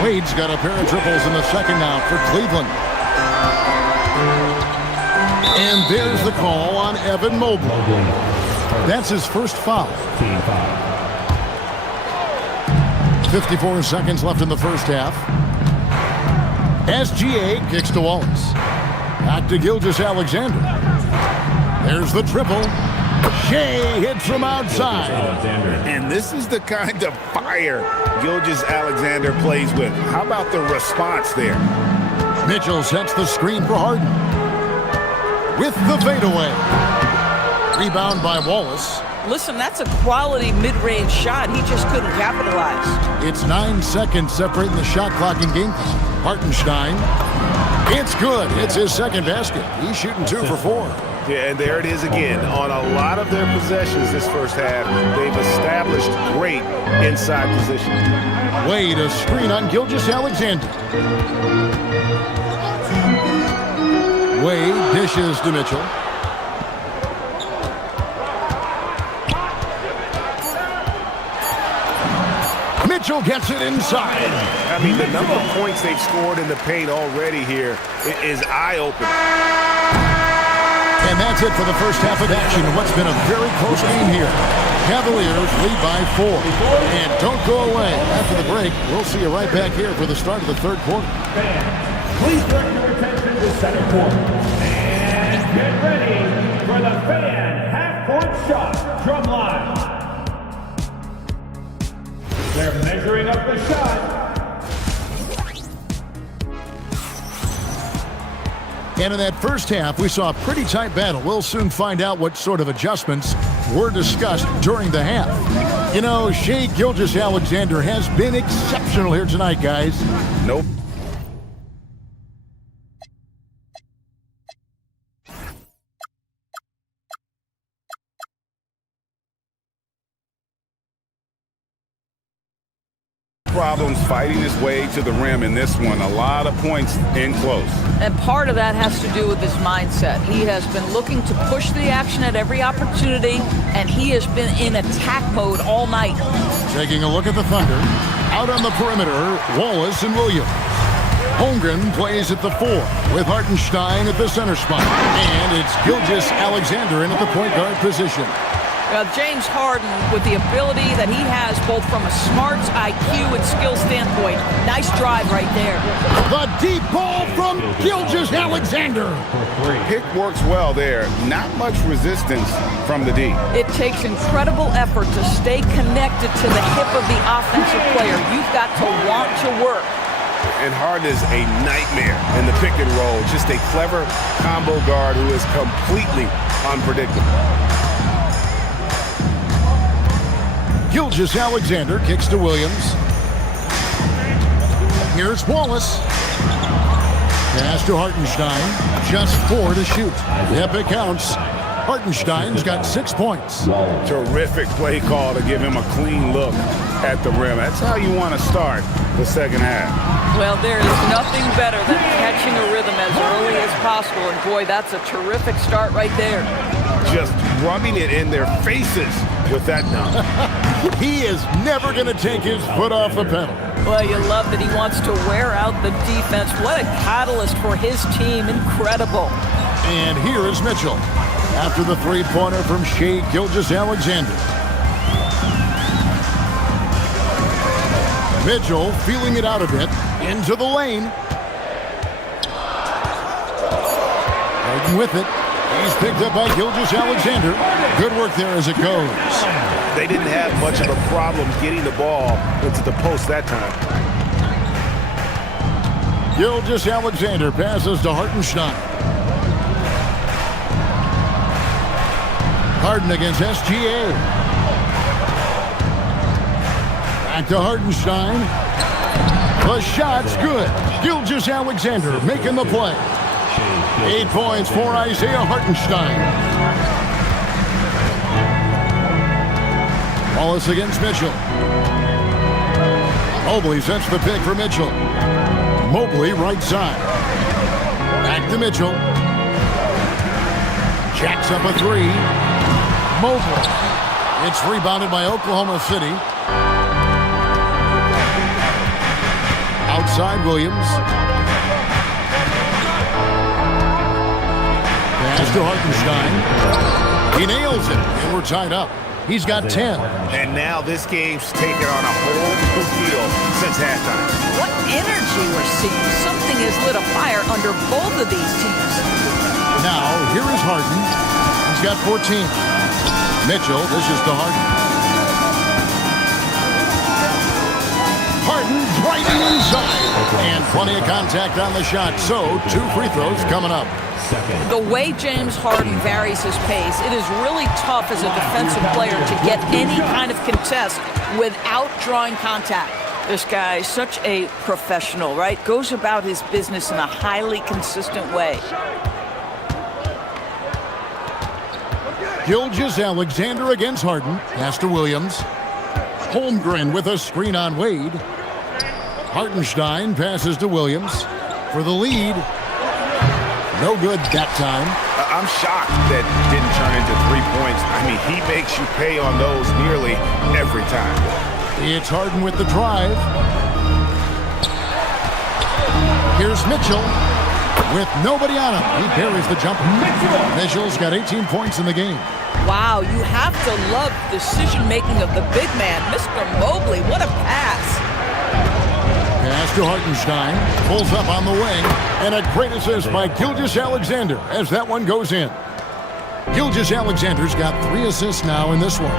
Wade's got a pair of triples in the second now for Cleveland. And there's the call on Evan Mobley. That's his first foul. 54 seconds left in the first half. SGA kicks to Wallace. Back to Gilgeous-Alexander. There's the triple. Shea hits from outside. And this is the kind of fire Gilgeous-Alexander plays with. How about the response there? Mitchell sets the screen for Harden. With the fadeaway. Rebound by Wallace. Listen, that's a quality mid-range shot. He just couldn't capitalize. It's 9 seconds separating the shot clock in game. Hartenstein. It's good. It's his second basket. He's shooting 2 for 4. Yeah, and there it is again. On a lot of their possessions this first half, they've established great inside position. Wade, a screen on Gilgeous-Alexander. Wade dishes to Mitchell. Mitchell gets it inside. I mean, the number of points they've scored in the paint already here is eye-opening. And that's it for the first half of action. What's been a very close game here. Cavaliers lead by 4. And don't go away. After the break, we'll see you right back here for the start of the third quarter. Please direct your attention to center court. And get ready for the fan half-court shot drum line. They're measuring up the shot. And in that first half, we saw a pretty tight battle. We'll soon find out what sort of adjustments were discussed during the half. You know, Shea Gilgeous-Alexander has been exceptional here tonight, guys. Nope. Problems fighting his way to the rim in this one. A lot of points in close. And part of that has to do with his mindset. He has been looking to push the action at every opportunity, and he has been in attack mode all night. Taking a look at the Thunder. Out on the perimeter, Wallace and Williams. Holmgren plays at the 4 with Hartenstein at the center spot. And it's Gilgeous-Alexander in at the point guard position. James Harden, with the ability that he has both from a smarts, IQ, and skill standpoint. Nice drive right there. The deep ball from Gilgeous-Alexander. Pick works well there. Not much resistance from the D. It takes incredible effort to stay connected to the hip of the offensive player. You've got to want to work. And Harden is a nightmare in the pick and roll. Just a clever combo guard who is completely unpredictable. Gilgeous-Alexander kicks to Williams. Here's Wallace. Pass to Hartenstein. Just 4 to shoot. Yep, it counts. Hartenstein's got 6 points. Terrific play call to give him a clean look at the rim. That's how you want to start the second half. Well, there is nothing better than catching a rhythm as early as possible. And boy, that's a terrific start right there. Just rubbing it in their faces with that dunk. He is never going to take his foot off the pedal. Well, you love that he wants to wear out the defense. What a catalyst for his team. Incredible. And here is Mitchell after the three-pointer from Shea Gilgeous-Alexander. Mitchell feeling it out a bit into the lane. Harden with it. He's picked up by Gilgeous-Alexander. Good work there as it goes. They didn't have much of a problem getting the ball into the post that time. Gilgeous-Alexander passes to Hartenstein. Harden against SGA. Back to Hardenstein. The shot's good. Gilgeous-Alexander making the play. 8 points for Isaiah Hartenstein. Wallace against Mitchell. Mobley sets the pick for Mitchell. Mobley right side. Back to Mitchell. Jacks up a three. Mobley. It's rebounded by Oklahoma City. Outside Williams. Pass to Hartenstein. He nails it, and we're tied up. He's got 10. And now this game's taken on a whole new feel since halftime. What energy we're seeing. Something has lit a fire under both of these teams. Now, here is Harden. He's got 14. Mitchell, this is to Harden. Harden driving inside. And plenty of contact on the shot. So, 2 free throws coming up. The way James Harden varies his pace, it is really tough as a defensive player to get any kind of contest without drawing contact. This guy is such a professional, right? Goes about his business in a highly consistent way. Gilgeous-Alexander against Harden. Pass to Williams. Holmgren with a screen on Wade. Hartenstein passes to Williams for the lead. No good that time. I'm shocked that didn't turn into 3 points. I mean, he makes you pay on those nearly every time. It's Harden with the drive. Here's Mitchell with nobody on him. He buries the jumper. Mitchell's got 18 points in the game. Wow, you have to love decision-making of the big man. Mr. Mobley, what a pass. Pass to Hartenstein. Pulls up on the wing. And a great assist by Gilgeous-Alexander as that one goes in. Gilgeous-Alexander's got 3 assists now in this one.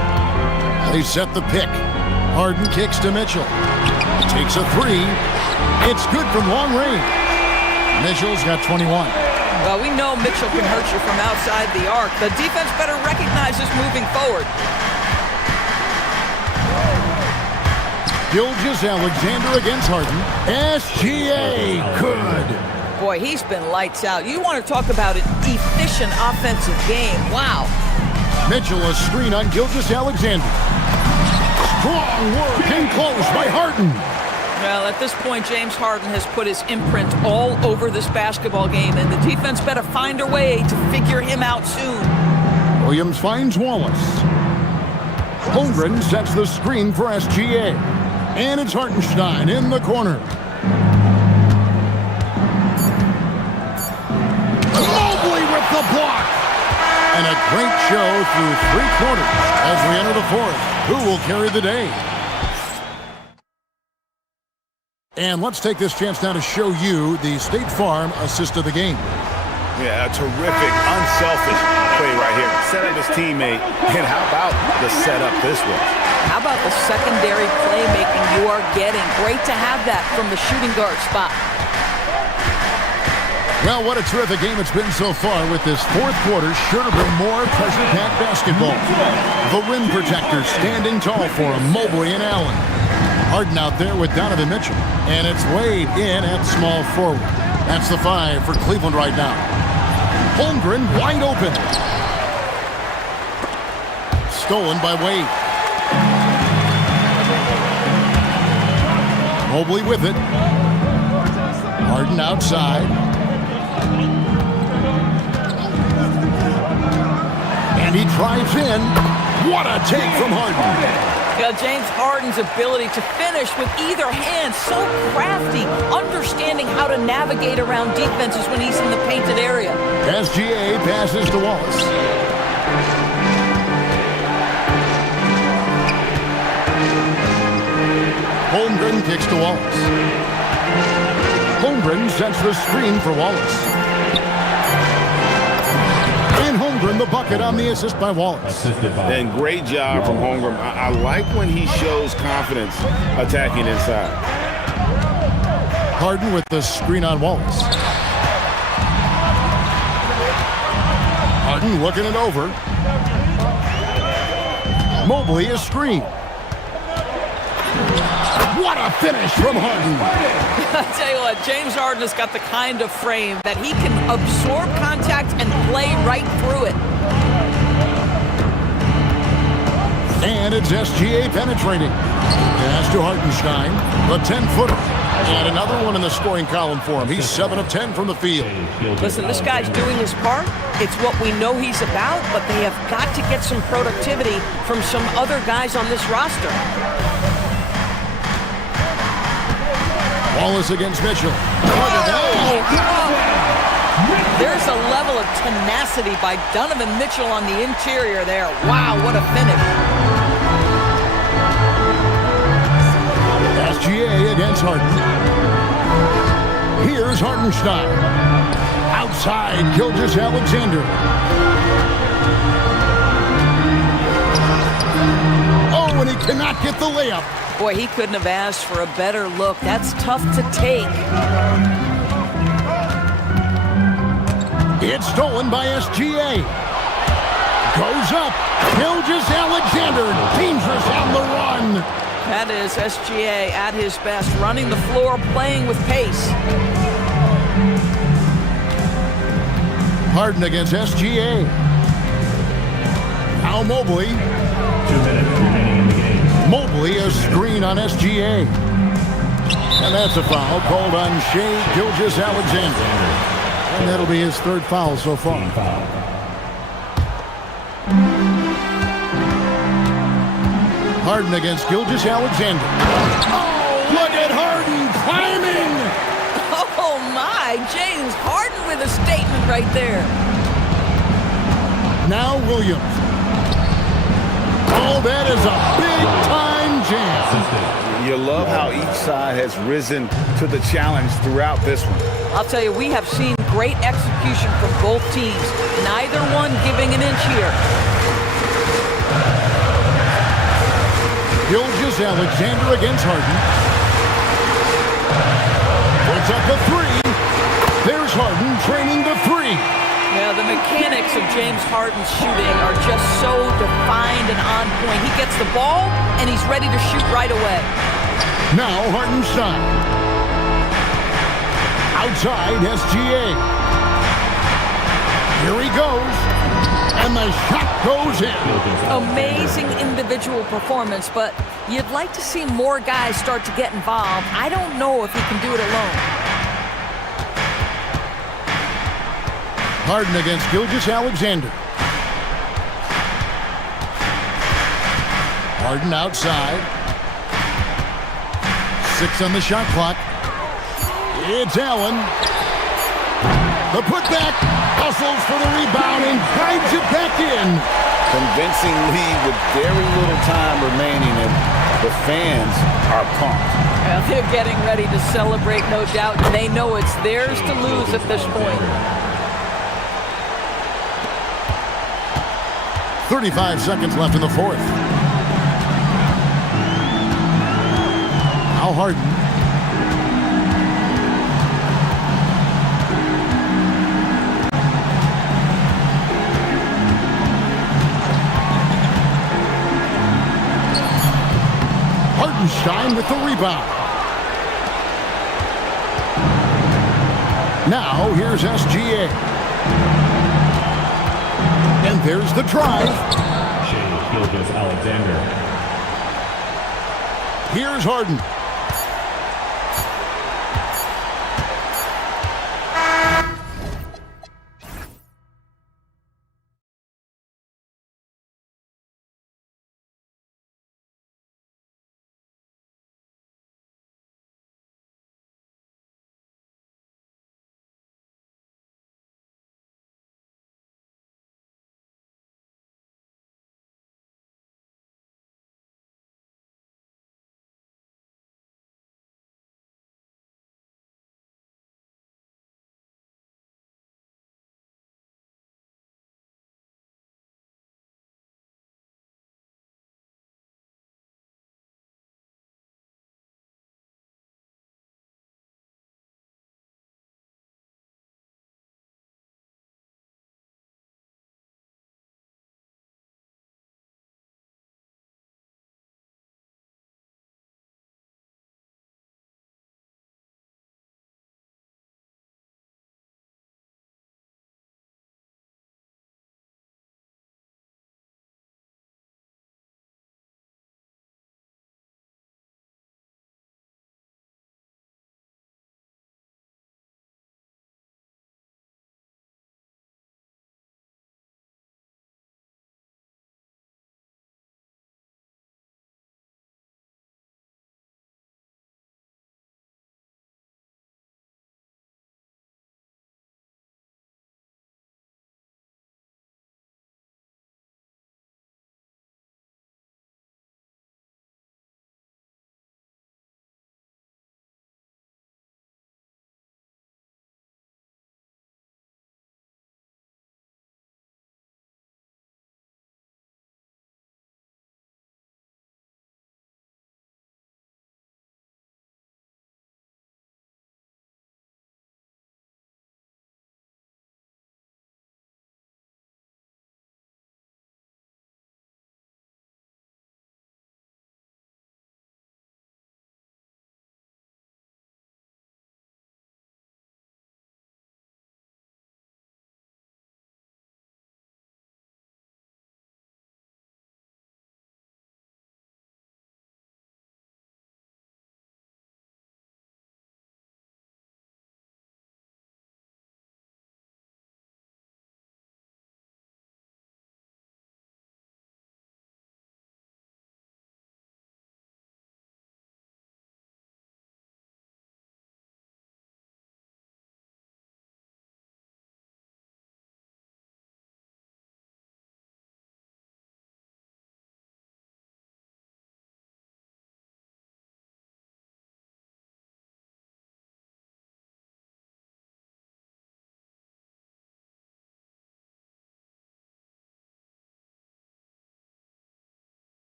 They set the pick. Harden kicks to Mitchell. Takes a 3. It's good from long range. Mitchell's got 21. Well, we know Mitchell can hurt you from outside the arc. The defense better recognize this moving forward. Gilgeous-Alexander against Harden. SGA, good. Boy, he's been lights out. You want to talk about an efficient offensive game. Wow. Mitchell a screen on Gilgeous-Alexander. Strong work in close by Harden. Well, at this point, James Harden has put his imprint all over this basketball game, and the defense better find a way to figure him out soon. Williams finds Wallace. Holmgren sets the screen for SGA. And it's Hartenstein in the corner. Mobley with the block. And a great show through 3 quarters as we enter the 4th. Who will carry the day? And let's take this chance now to show you the State Farm assist of the game. Yeah, a terrific, unselfish play right here. Set up his teammate. And how about the setup this was? How about the secondary playmaking you are getting? Great to have that from the shooting guard spot. Well, what a terrific game it's been so far with this 4th quarter. Sure to bring more pressure-packed basketball. The rim protectors standing tall for him, Mobley and Allen. Harden out there with Donovan Mitchell. And it's Wade in at small forward. That's the 5 for Cleveland right now. Holmgren wide open. Stolen by Wade. Mobley with it. Harden outside. And he drives in. What a take from Harden. Yeah, James Harden's ability to finish with either hand, so crafty, understanding how to navigate around defenses when he's in the painted area. SGA passes to Wallace. Holmgren kicks to Wallace. Holmgren sets the screen for Wallace. And Holmgren the bucket on the assist by Wallace. And great job from Holmgren. I like when he shows confidence attacking inside. Harden with the screen on Wallace. Harden looking it over. Mobley is screened. What a finish from Harden. I tell you what, James Harden has got the kind of frame that he can absorb contact and play right through it. And it's SGA penetrating. Pass to Hartenstein, the 10-footer. And another one in the scoring column for him. He's 7 of 10 from the field. Listen, this guy's doing his part. It's what we know he's about, but they have got to get some productivity from some other guys on this roster. Wallace against Mitchell. There's a level of tenacity by Donovan Mitchell on the interior there. Wow, what a finish. SGA against Harden. Here's Hartenstein. Outside, Gilgeous-Alexander. Oh, and he cannot get the layup. Boy, he couldn't have asked for a better look. That's tough to take. It's stolen by SGA. Goes up. Gilgeous-Alexander, dangerous on the run. That is SGA at his best, running the floor, playing with pace. Harden against SGA. Now Mobley. 2 minutes remaining in the game. Mobley a screen on SGA. And that's a foul called on Shai Gilgeous-Alexander. And that'll be his third foul so far. Harden against Gilgeous-Alexander. Oh, look at Harden climbing! Oh my, James Harden with a statement right there. Now Williams. Oh, that is a big-time jam. You love how each side has risen to the challenge throughout this one. I'll tell you, we have seen great execution from both teams. Neither one giving an inch here. Gilgeous-Alexander against Harden. Puts up a three. There's Harden training the three. Yeah, the mechanics of James Harden's shooting are just so defined and on point. He gets the ball, and he's ready to shoot right away. Now Hartenstein. Outside SGA. Here he goes. And the shot goes in. Amazing individual performance, but you'd like to see more guys start to get involved. I don't know if he can do it alone. Harden against Gilgeous-Alexander. Harden outside. 6 on the shot clock. It's Allen. The putback. Hustles for the rebound and drives it back in. Convincing lead with very little time remaining, and the fans are pumped. Well, they're getting ready to celebrate, no doubt. They know it's theirs to lose at this point. 35 seconds left in the fourth. Now Harden. Hartenstein with the rebound. Now here's SGA. And there's the drive. Shai Gilgeous-Alexander. Here's Harden.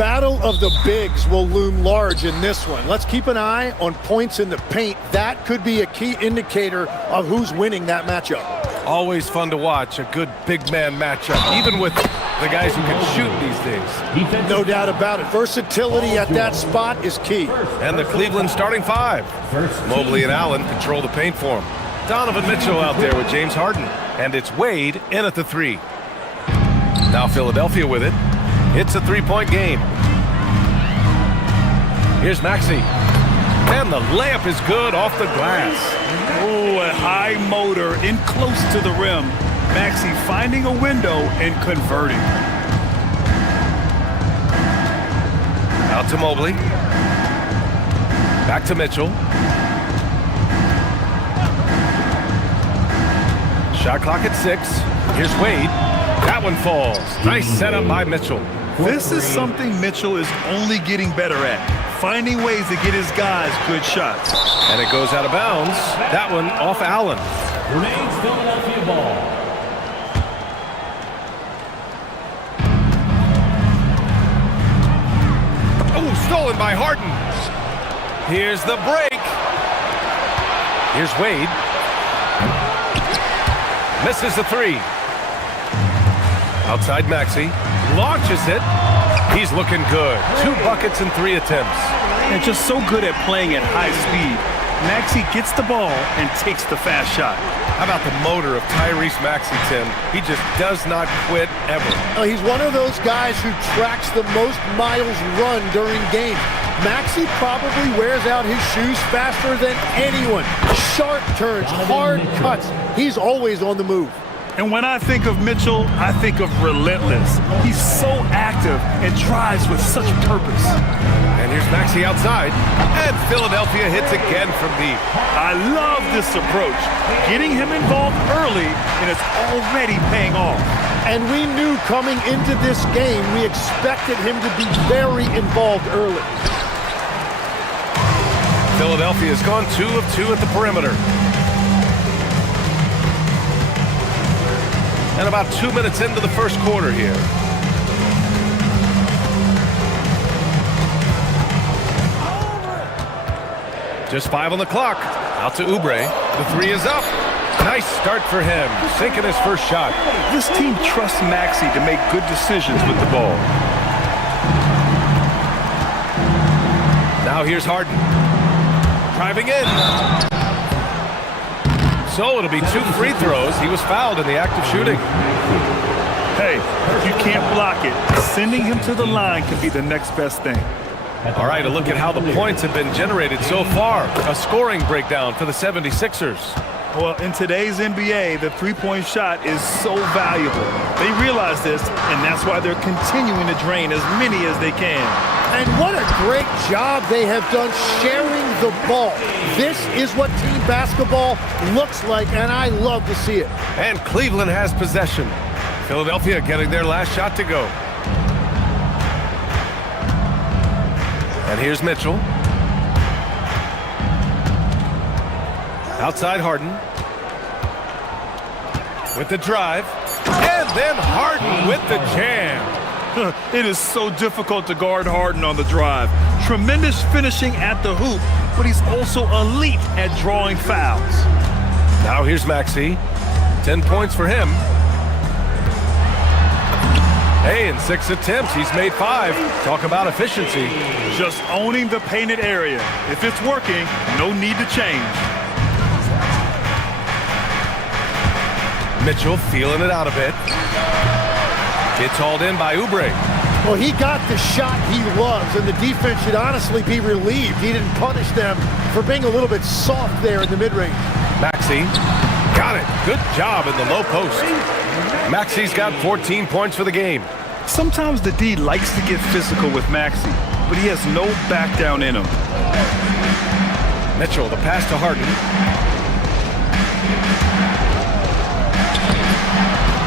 battle of the bigs will loom large in this one. Let's keep an eye on points in the paint. That could be a key indicator of who's winning that matchup. Always fun to watch, a good big man matchup, even with the guys who can shoot these days. No doubt about it. Versatility at that spot is key. And the Cleveland starting five. Mobley and Allen control the paint for him. Donovan Mitchell out there with James Harden. And it's Wade in at the three. Now Philadelphia with it. It's a three-point game. Here's Maxey. And the layup is good off the glass. Oh, a high motor in close to the rim. Maxey finding a window and converting. Out to Mobley. Back to Mitchell. Shot clock at 6. Here's Wade. That one falls. Nice setup by Mitchell. This is something Mitchell is only getting better at. Finding ways to get his guys good shots. And it goes out of bounds. That one off Allen. Remains Philadelphia ball. Oh, stolen by Harden. Here's the break. Here's Wade. Misses the three. Outside Maxey. Launches it. He's looking good. 2 buckets in 3 attempts. And just so good at playing at high speed. Maxey gets the ball and takes the fast shot. How about the motor of Tyrese Maxey, Tim? He just does not quit ever. He's one of those guys who tracks the most miles run during games. Maxey probably wears out his shoes faster than anyone. Sharp turns, hard cuts. He's always on the move. And when I think of Mitchell, I think of relentless. He's so active and drives with such purpose. And here's Maxey outside. And Philadelphia hits again from deep. I love this approach. Getting him involved early, and it's already paying off. And we knew coming into this game, we expected him to be very involved early. Philadelphia has gone 2 of 2 at the perimeter. And about 2 minutes into the first quarter here. Just 5 on the clock. Out to Oubre. The three is up. Nice start for him. Sinking his first shot. This team trusts Maxey to make good decisions with the ball. Now here's Harden. Driving in. So it'll be 2 free throws. He was fouled in the act of shooting. Hey, if you can't block it, sending him to the line can be the next best thing. All right, a look at how the points have been generated so far. A scoring breakdown for the 76ers. Well, in today's NBA, the three-point shot is so valuable. They realize this, and that's why they're continuing to drain as many as they can. And what a great job they have done sharing the ball. This is what team basketball looks like, and I love to see it. And Cleveland has possession. Philadelphia getting their last shot to go. And here's Mitchell. Outside Harden. With the drive. And then Harden with the jam. It is so difficult to guard Harden on the drive. Tremendous finishing at the hoop, but he's also elite at drawing fouls. Now here's Maxey. 10 points for him. Hey, in 6 attempts, he's made 5. Talk about efficiency. Just owning the painted area. If it's working, no need to change. Mitchell feeling it out a bit. It's hauled in by Oubre. Well, he got the shot he loves, and the defense should honestly be relieved. He didn't punish them for being a little bit soft there in the mid-range. Maxey got it. Good job in the low post. Maxey's got 14 points for the game. Sometimes the D likes to get physical with Maxey, but he has no back down in him. Mitchell, the pass to Harden.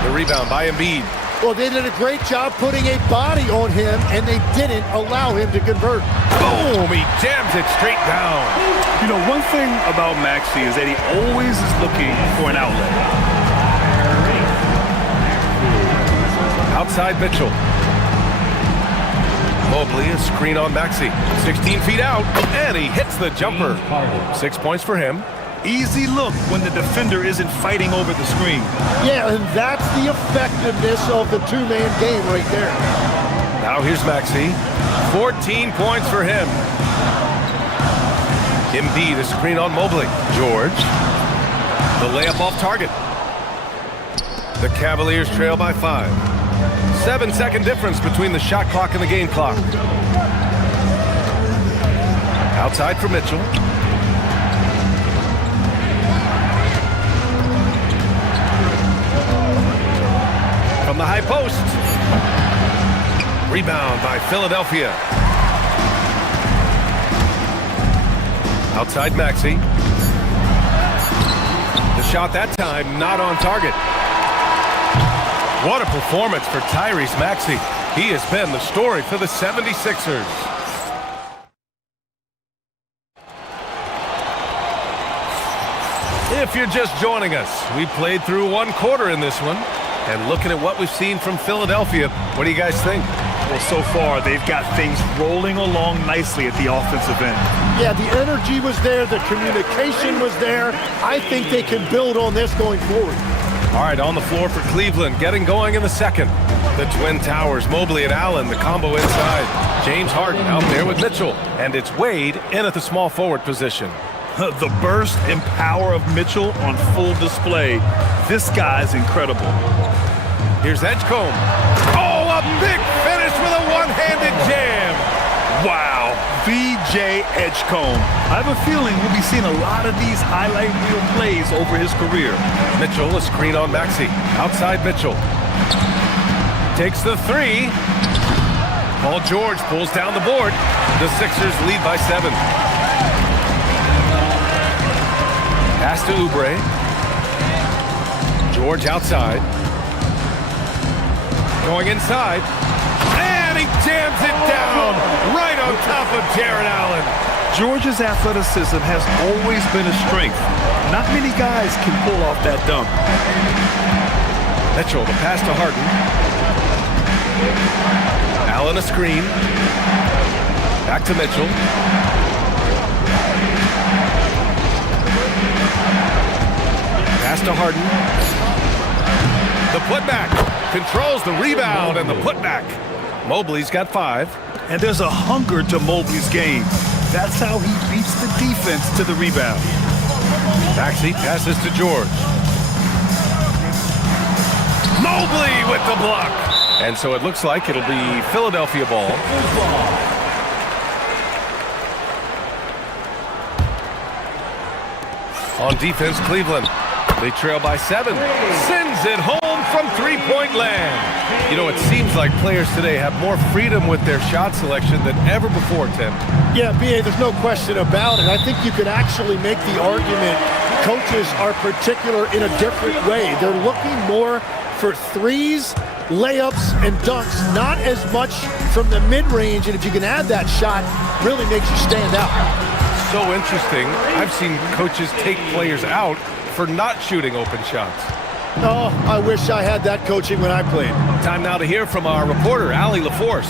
The rebound by Embiid. Well, they did a great job putting a body on him, and they didn't allow him to convert. Boom! He jams it straight down. You know, one thing about Maxey is that he always is looking for an outlet. Outside Mitchell. Mobley, a screen on Maxey. 16 feet out, and he hits the jumper. 6 points for him. Easy look when the defender isn't fighting over the screen. Yeah, and that's the effectiveness of the two-man game right there. Now here's Maxey. 14 points for him. Embiid, a screen on Mobley. George. The layup off target. The Cavaliers trail by 5. 7-second difference between the shot clock and the game clock. Outside for Mitchell. From the high post. Rebound by Philadelphia. Outside Maxey. The shot that time not on target. What a performance for Tyrese Maxey. He has been the story for the 76ers. If you're just joining us, we played through one quarter in this one. And looking at what we've seen from Philadelphia, what do you guys think? Well, so far, they've got things rolling along nicely at the offensive end. Yeah, the energy was there, the communication was there. I think they can build on this going forward. All right, on the floor for Cleveland, getting going in the second. The Twin Towers, Mobley and Allen, the combo inside. James Harden out there with Mitchell. And it's Wade in at the small forward position. The burst and power of Mitchell on full display. This guy's incredible. Here's Edgecombe. Oh, a big finish with a one-handed jam. Wow, VJ Edgecombe. I have a feeling we'll be seeing a lot of these highlight reel plays over his career. Mitchell, a screen on Maxey. Outside Mitchell. Takes the three. Paul George pulls down the board. The Sixers lead by 7. Pass to Oubre. George outside. Going inside. And he jams it down right on top of Jared Allen. George's athleticism has always been a strength. Not many guys can pull off that dunk. Mitchell, the pass to Harden. Allen a screen. Back to Mitchell. Pass to Harden. The putback. Controls the rebound and the putback. Mobley's got 5. And there's a hunger to Mobley's game. That's how he beats the defense to the rebound. Maxey passes to George. Mobley with the block. And so it looks like it'll be Philadelphia ball. On defense, Cleveland. They trail by 7. Sends it home from three-point land. You know, it seems like players today have more freedom with their shot selection than ever before, Tim. Yeah, B.A., there's no question about it. I think you could actually make the argument coaches are particular in a different way. They're looking more for threes, layups, and dunks, not as much from the mid-range. And if you can add that shot, really makes you stand out. So interesting. I've seen coaches take players out for not shooting open shots. Oh, I wish I had that coaching when I played. Time now to hear from our reporter, Allie LaForce.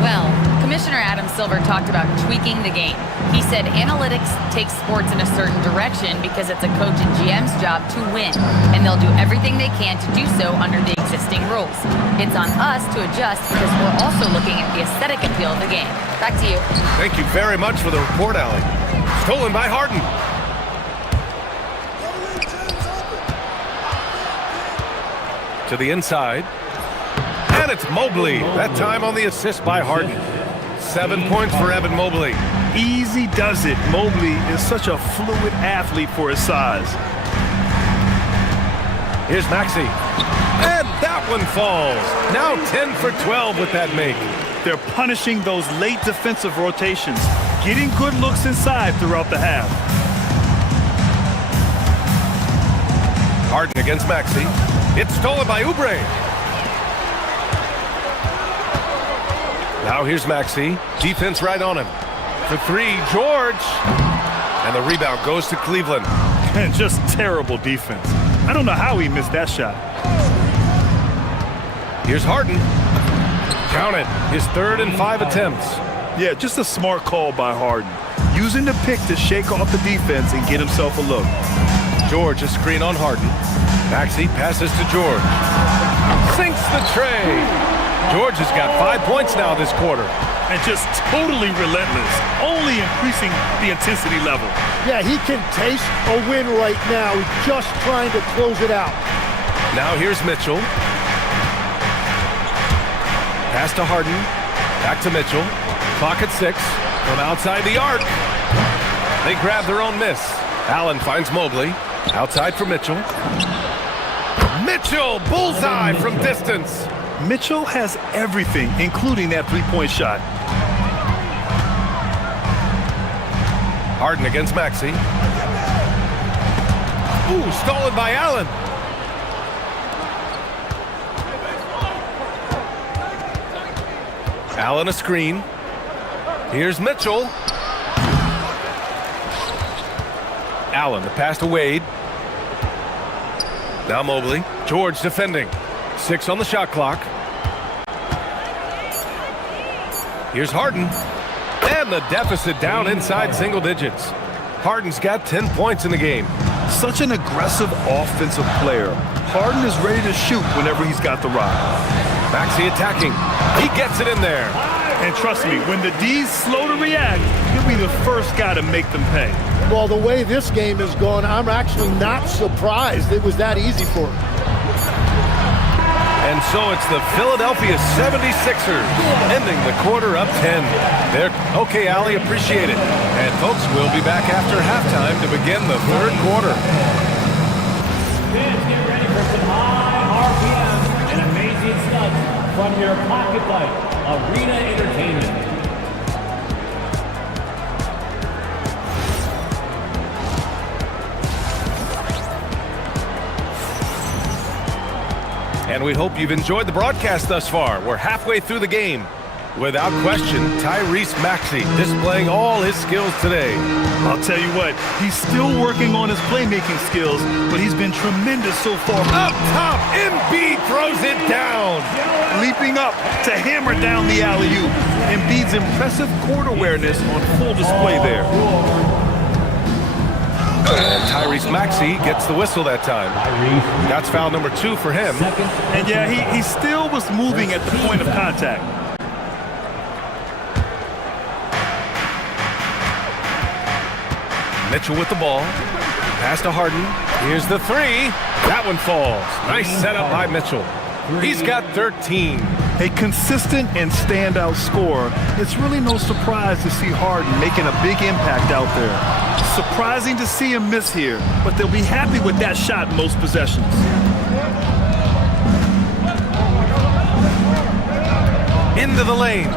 Well, Commissioner Adam Silver talked about tweaking the game. He said analytics takes sports in a certain direction because it's a coach and GM's job to win, and they'll do everything they can to do so under the existing rules. It's on us to adjust because we're also looking at the aesthetic appeal of the game. Back to you. Thank you very much for the report, Allie. Stolen by Harden. To the inside. And it's Mobley. That time on the assist by Harden. 7 points for Evan Mobley. Easy does it. Mobley is such a fluid athlete for his size. Here's Maxey. And that one falls. Now 10 for 12 with that make. They're punishing those late defensive rotations, getting good looks inside throughout the half. Harden against Maxey. It's stolen by Oubre. Now here's Maxey. Defense right on him. For 3, George. And the rebound goes to Cleveland. And just terrible defense. I don't know how he missed that shot. Here's Harden. Count it. His 3rd and 5 attempts. Yeah, just a smart call by Harden. Using the pick to shake off the defense and get himself a look. George, a screen on Harden. Maxey passes to George. Sinks the tray. George has got 5 points now this quarter. And just totally relentless, only increasing the intensity level. Yeah, he can taste a win right now. He's just trying to close it out. Now here's Mitchell. Pass to Harden. Back to Mitchell. Clock at 6. From outside the arc. They grab their own miss. Allen finds Mobley. Outside for Mitchell. Mitchell, bullseye from distance. Mitchell has everything, including that three-point shot. Harden against Maxey. Ooh, stolen by Allen. Allen a screen. Here's Mitchell. Allen, the pass to Wade. Now Mobley. George defending. 6 on the shot clock. Here's Harden. And the deficit down inside single digits. Harden's got 10 points in the game. Such an aggressive offensive player. Harden is ready to shoot whenever he's got the rock. Maxey attacking. He gets it in there. And trust me, when the D's slow to react, he'll be the first guy to make them pay. Well, the way this game has gone, I'm actually not surprised it was that easy for him. And so it's the Philadelphia 76ers ending the quarter up 10. Okay, Allie, appreciate it. And folks, we'll be back after halftime to begin the 3rd quarter. Fans, get ready for some high RPM and amazing stunts from your pocket light, Arena Entertainment. And we hope you've enjoyed the broadcast thus far. We're halfway through the game. Without question, Tyrese Maxey displaying all his skills today. I'll tell you what, he's still working on his playmaking skills, but he's been tremendous so far. Up top, Embiid throws it down. Leaping up to hammer down the alley-oop. Embiid's impressive court awareness on full display there. And Tyrese Maxey gets the whistle that time. That's foul number 2 for him. And yeah, he still was moving at the point of contact. Mitchell with the ball. Pass to Harden. Here's the 3. That one falls. Nice setup by Mitchell. He's got 13. A consistent and standout scorer. It's really no surprise to see Harden making a big impact out there. Surprising to see him miss here, but they'll be happy with that shot most possessions. Into the lane.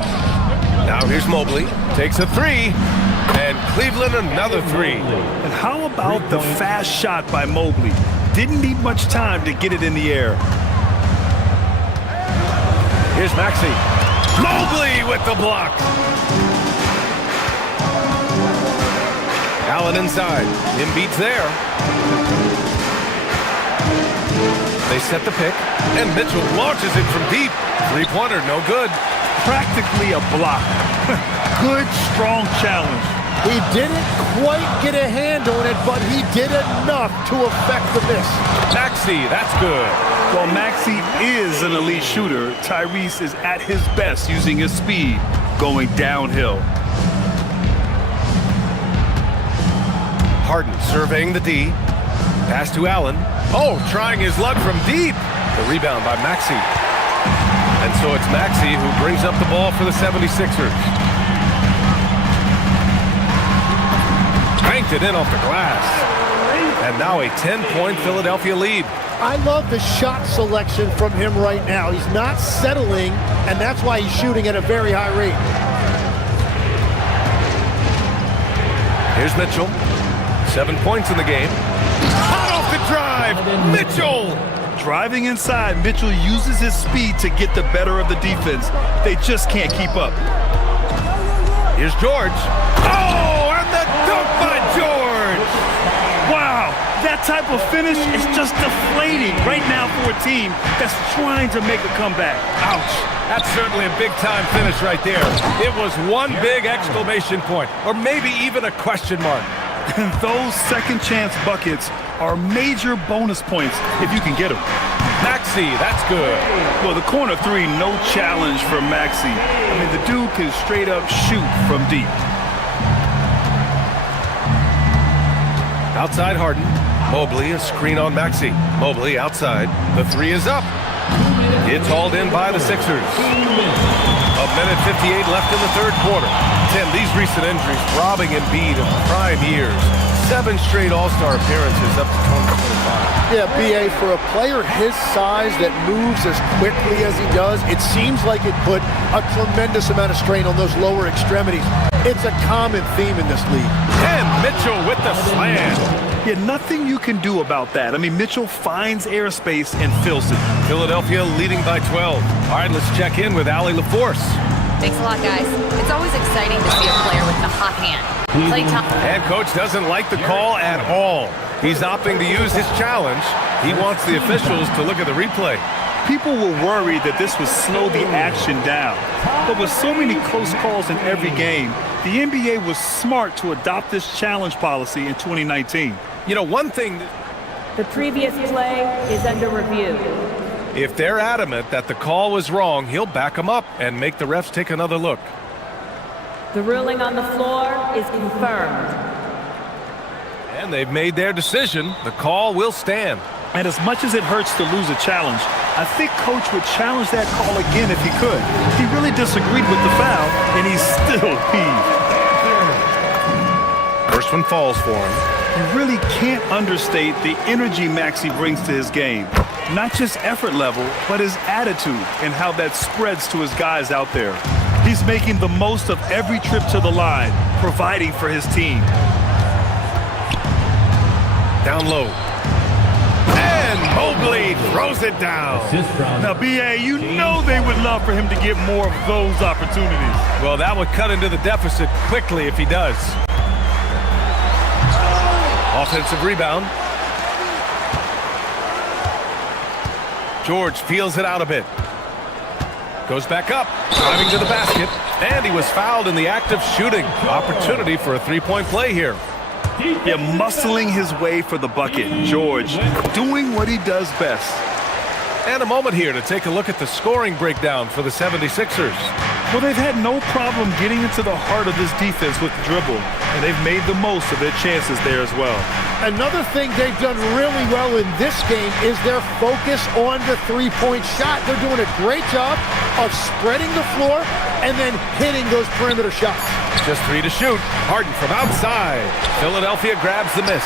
Now here's Mobley. Takes a 3. And Cleveland another 3. And how about the fast shot by Mobley? Didn't need much time to get it in the air. Here's Maxey. Mobley with the block. Allen inside. Embiid's there. They set the pick, and Mitchell launches it from deep. 3-pointer, no good. Practically a block. Good, strong challenge. He didn't quite get a hand on it, but he did enough to affect the miss. Maxey, that's good. While Maxey is an elite shooter, Tyrese is at his best using his speed, going downhill. Harden surveying the D. Pass to Allen. Oh, trying his luck from deep. The rebound by Maxey. And so it's Maxey who brings up the ball for the 76ers. Banked it in off the glass. And now a 10-point Philadelphia lead. I love the shot selection from him right now. He's not settling, and that's why he's shooting at a very high rate. Here's Mitchell. 7 points in the game. Hot off the drive, Mitchell! Driving inside, Mitchell uses his speed to get the better of the defense. They just can't keep up. Here's George. Oh, and the dunk by George! Wow, That type of finish is just deflating right now for a team that's trying to make a comeback. Ouch. That's certainly a big-time finish right there. It was one big exclamation point, or maybe even a question mark. And those second-chance buckets are major bonus points if you can get them. Maxey, that's good. Well, the corner three, no challenge for Maxey. I mean, the dude can straight up shoot from deep. Outside Harden. Mobley, a screen on Maxey. Mobley outside. The three is up. It's hauled in by the Sixers. A minute 58 left in the third quarter. Tim, these recent injuries robbing Embiid of prime years. 7 straight All-Star appearances up to 2025. Yeah, B.A., for a player his size that moves as quickly as he does, it seems like it put a tremendous amount of strain on those lower extremities. It's a common theme in this league. And Mitchell with the slam. Yeah, nothing you can do about that. I mean, Mitchell finds airspace and fills it. Philadelphia leading by 12. All right, let's check in with Allie LaForce. Thanks a lot, guys. It's always exciting to see a player with the hot hand. Play time. And coach doesn't like the call at all. He's opting to use his challenge. He wants the officials to look at the replay. People were worried that this would slow the action down. But with so many close calls in every game, the NBA was smart to adopt this challenge policy in 2019. You know, one thing... The previous play is under review. If they're adamant that the call was wrong, he'll back them up and make the refs take another look. The ruling on the floor is confirmed. And they've made their decision. The call will stand. And as much as it hurts to lose a challenge, I think Coach would challenge that call again if he could. He really disagreed with the foul, and he's still peeved. First one falls for him. You really can't understate the energy Maxey brings to his game. Not just effort level, but his attitude and how that spreads to his guys out there. He's making the most of every trip to the line, providing for his team. Down low. And Mobley throws it down. Now, B.A., you know they would love for him to get more of those opportunities. Well, that would cut into the deficit quickly if he does. Offensive rebound. George feels it out a bit. Goes back up, driving to the basket, and he was fouled in the act of shooting. Opportunity for a three-point play here. Yeah, muscling his way for the bucket. George doing what he does best. And a moment here to take a look at the scoring breakdown for the 76ers. Well, they've had no problem getting into the heart of this defense with the dribble, and they've made the most of their chances there as well. Another thing they've done really well in this game is their focus on the three-point shot. They're doing a great job of spreading the floor and then hitting those perimeter shots. Just 3 to shoot. Harden from outside. Philadelphia grabs the miss.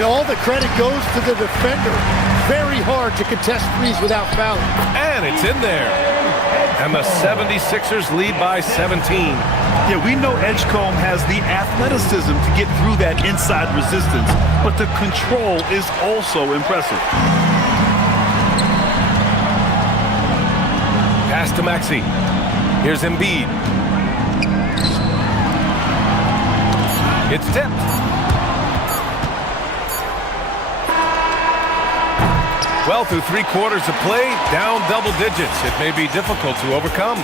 And all the credit goes to the defender. Very hard to contest threes without fouling. And it's in there. And the 76ers lead by 17. Yeah, we know Edgecombe has the athleticism to get through that inside resistance, but the control is also impressive. Pass to Maxey. Here's Embiid. It's tipped. Well, through 3 quarters of play, down double digits. It may be difficult to overcome.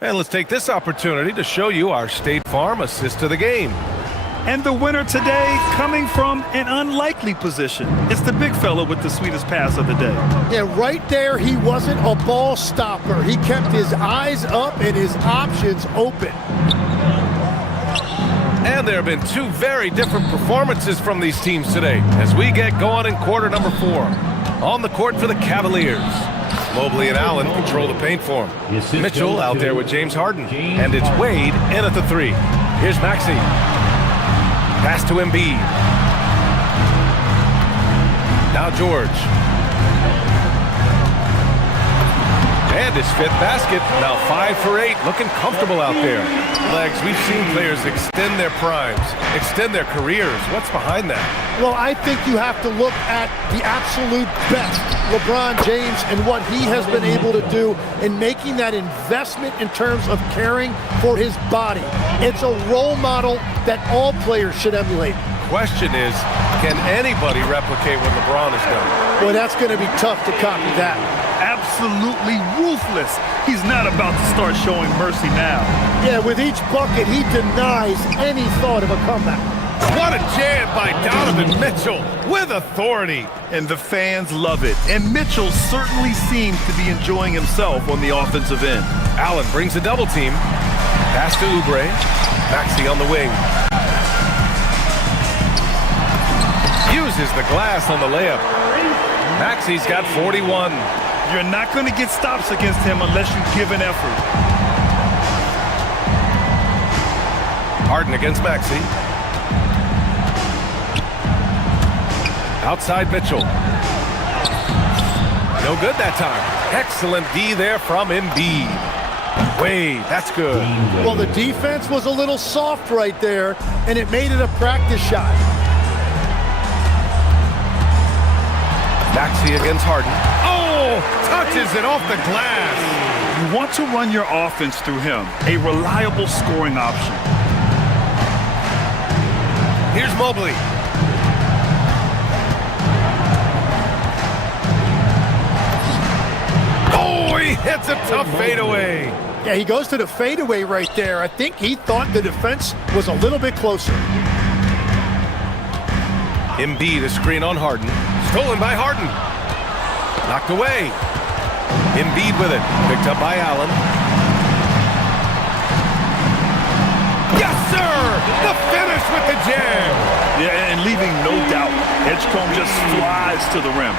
And let's take this opportunity to show you our State Farm assist of the game. And the winner today coming from an unlikely position. It's the big fella with the sweetest pass of the day. Yeah, right there, he wasn't a ball stopper. He kept his eyes up and his options open. And there have been 2 very different performances from these teams today as we get going in quarter number 4. On the court for the Cavaliers. Mobley and Allen control the paint for him. Mitchell out there with James Harden. And it's Wade in at the 3. Here's Maxey. Pass to Embiid. Now George. And his 5th basket. Now 5 for 8. Looking comfortable out there. Legs, we've seen players extend their primes, extend their careers. What's behind that? Well, I think you have to look at the absolute best, LeBron James, and what he has been able to do in making that investment in terms of caring for his body. It's a role model that all players should emulate. Question is, can anybody replicate what LeBron has done? Well, that's going to be tough to copy that. Absolutely ruthless. He's not about to start showing mercy now. Yeah, with each bucket, he denies any thought of a comeback. What a jam by Donovan Mitchell with authority. And the fans love it. And Mitchell certainly seems to be enjoying himself on the offensive end. Allen brings a double team. Pass to Oubre. Maxey on the wing. Uses the glass on the layup. Maxey's got 41. You're not going to get stops against him unless you give an effort. Harden against Maxey. Outside Mitchell. No good that time. Excellent D there from Embiid. Wade, that's good. Well, the defense was a little soft right there, and it made it a practice shot. Maxey against Harden. Oh, touches it off the glass. You want to run your offense through him, a reliable scoring option. Here's Mobley. Oh, he hits a tough fadeaway. Yeah, he goes to the fadeaway right there. I think he thought the defense was a little bit closer. Embiid, a screen on Harden. Stolen by Harden. Knocked away. Embiid with it. Picked up by Allen. Yes, sir! The finish with the jam. Yeah, and leaving no doubt. Edgecombe just flies to the rim.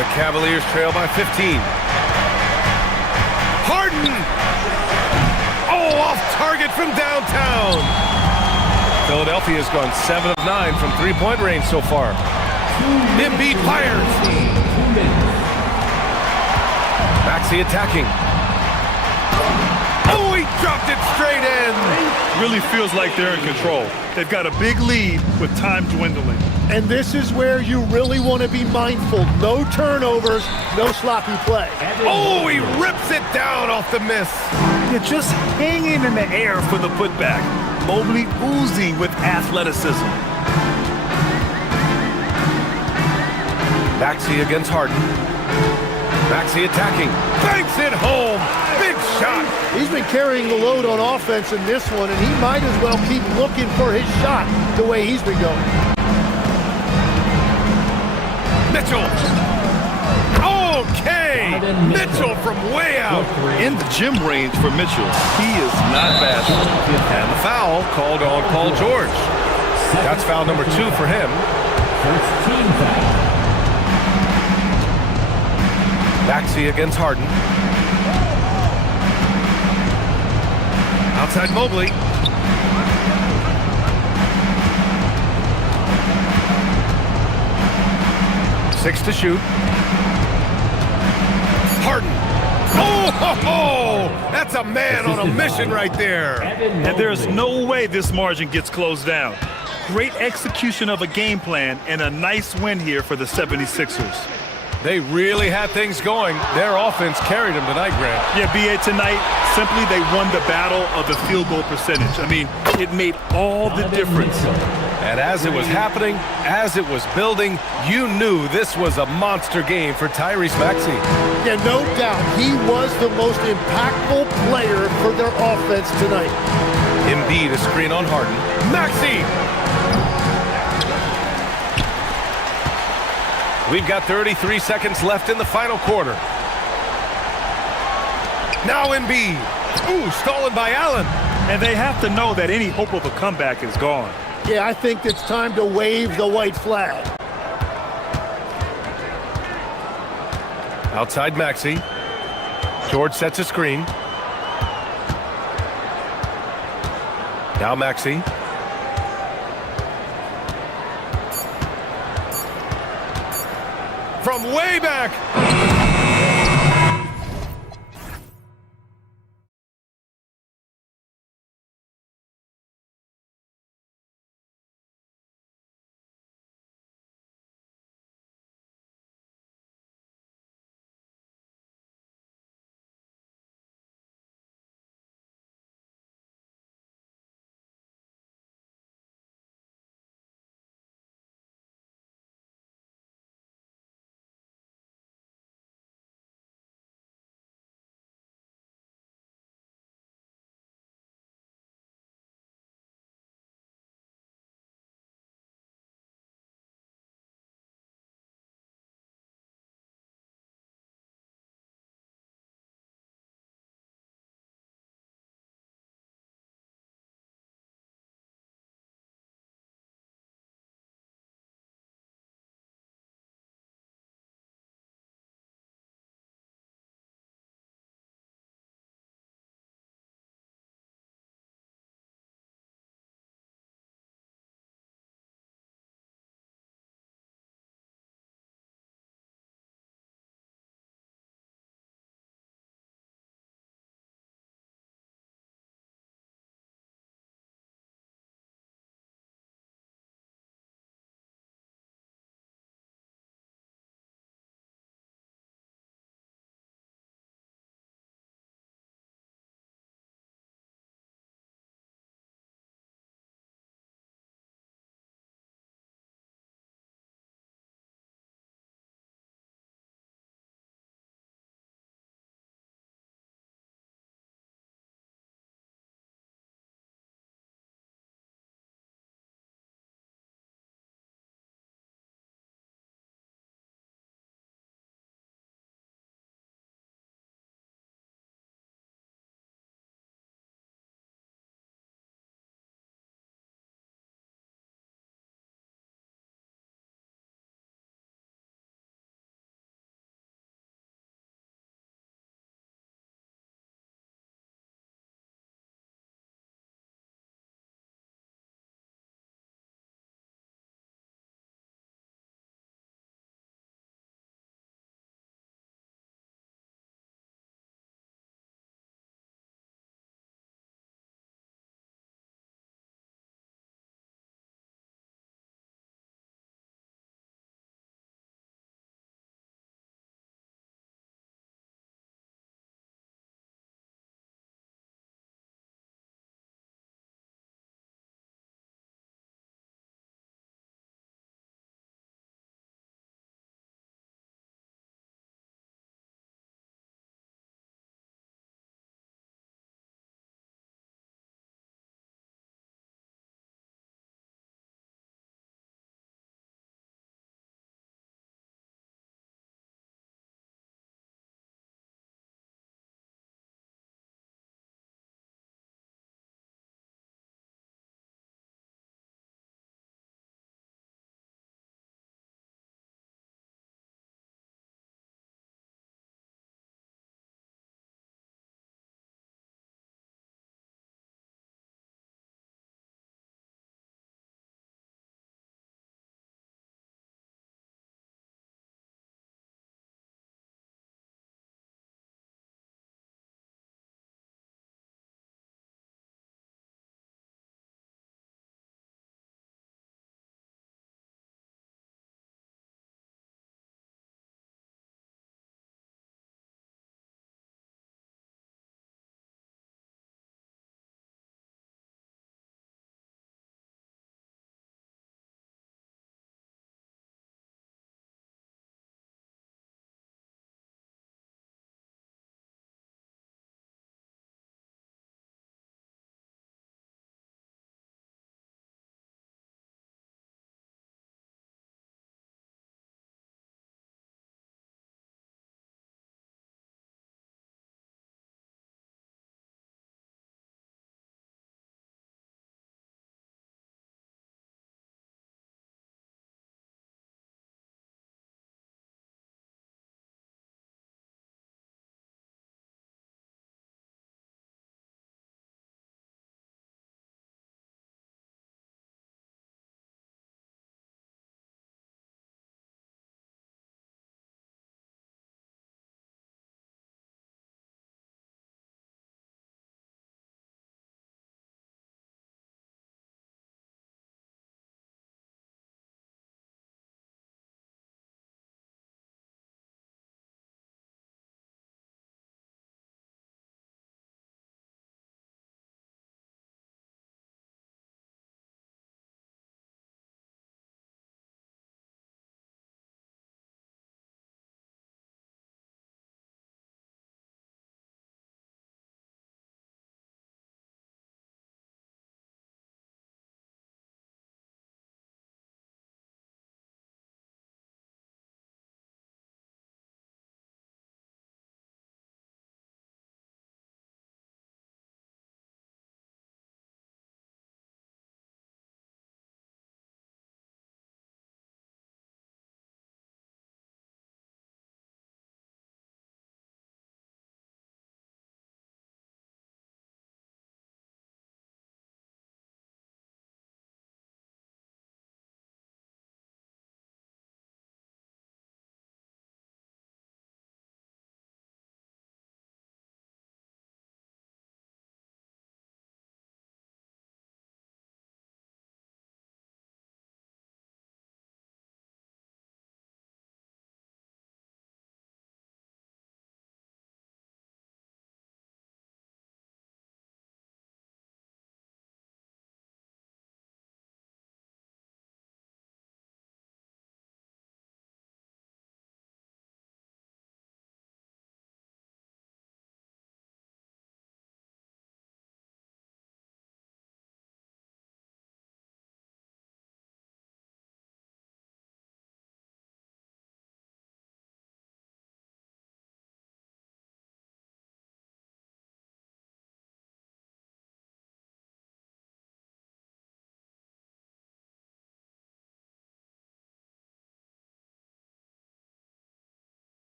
The Cavaliers trail by 15. Harden! Oh, off target from downtown. Philadelphia's gone 7 of 9 from three-point range so far. Embiid fires. Maxey attacking. Oh, he dropped it straight in. Really feels like they're in control. They've got a big lead with time dwindling. And this is where you really want to be mindful. No turnovers, no sloppy play. Oh, he rips it down off the miss. You're just hanging in the air for the putback. Mobley oozing with athleticism. Maxey against Harden. Maxey attacking. Banks it home. Big shot. He's been carrying the load on offense in this one, and he might as well keep looking for his shot the way he's been going. Mitchell. Okay. Mitchell from way out. In the gym range for Mitchell. He is not bashful. And the foul called on Paul George. That's foul number 2 for him. First team foul. Maxey against Harden. Outside Mobley. Six to shoot. Harden. Oh, ho, ho! That's a man on a mission right there. And there's no way this margin gets closed down. Great execution of a game plan and a nice win here for the 76ers. They really had things going. Their offense carried them tonight, Grant. Yeah, BA, tonight, simply they won the battle of the field goal percentage. I mean, it made all the difference. And as it was happening, as it was building, you knew this was a monster game for Tyrese Maxey. Yeah, no doubt. He was the most impactful player for their offense tonight. Embiid, a screen on Harden. Maxey! We've got 33 seconds left in the final quarter. Now Embiid. Ooh, stolen by Allen. And they have to know that any hope of a comeback is gone. Yeah, I think it's time to wave the white flag. Outside Maxey. George sets a screen. Now Maxey. From way back.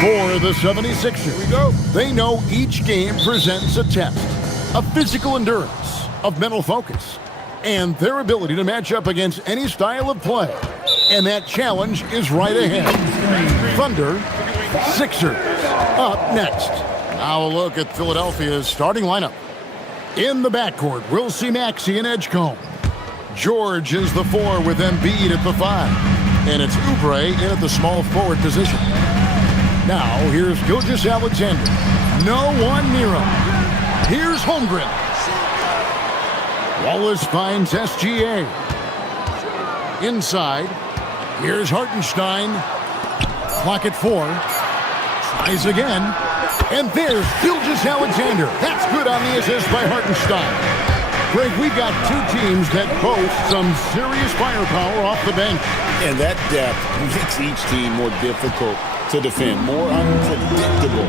For the 76ers, Here we go. they know each game presents a test of physical endurance, of mental focus, and their ability to match up against any style of play. And that challenge is right ahead. Thunder, Sixers, up next. Now a look at Philadelphia's starting lineup. In the backcourt, we'll see Maxey and Edgecombe. George is the 4 with Embiid at the 5. And it's Oubre in at the small forward position. Now, here's Gilgeous-Alexander. No one near him. Here's Holmgren. Wallace finds SGA. Inside, here's Hartenstein. Clock at 4. Tries again. And there's Gilgeous-Alexander. That's good on the assist by Hartenstein. Greg, we've got two teams that boast some serious firepower off the bench. And that depth makes each team more difficult to defend, more unpredictable.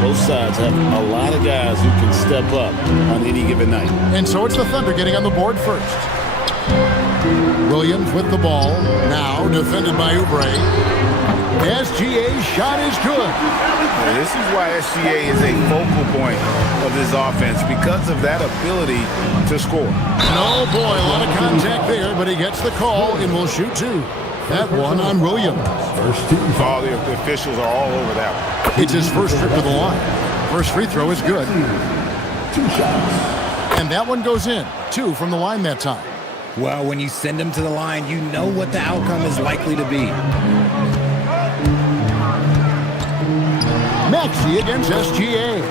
Both sides have a lot of guys who can step up on any given night. And so it's the Thunder getting on the board first. Williams with the ball, now defended by Oubre. SGA's shot is good. And this is why SGA is a focal point of this offense, because of that ability to score. And oh boy, a lot of contact there, but he gets the call and will shoot 2. That one on Williams. All the officials are all over that one. It's his first trip to the line. First free throw is good. 2 shots. And that one goes in. 2 from the line that time. Well, when you send them to the line, you know what the outcome is likely to be. Maxey against SGA.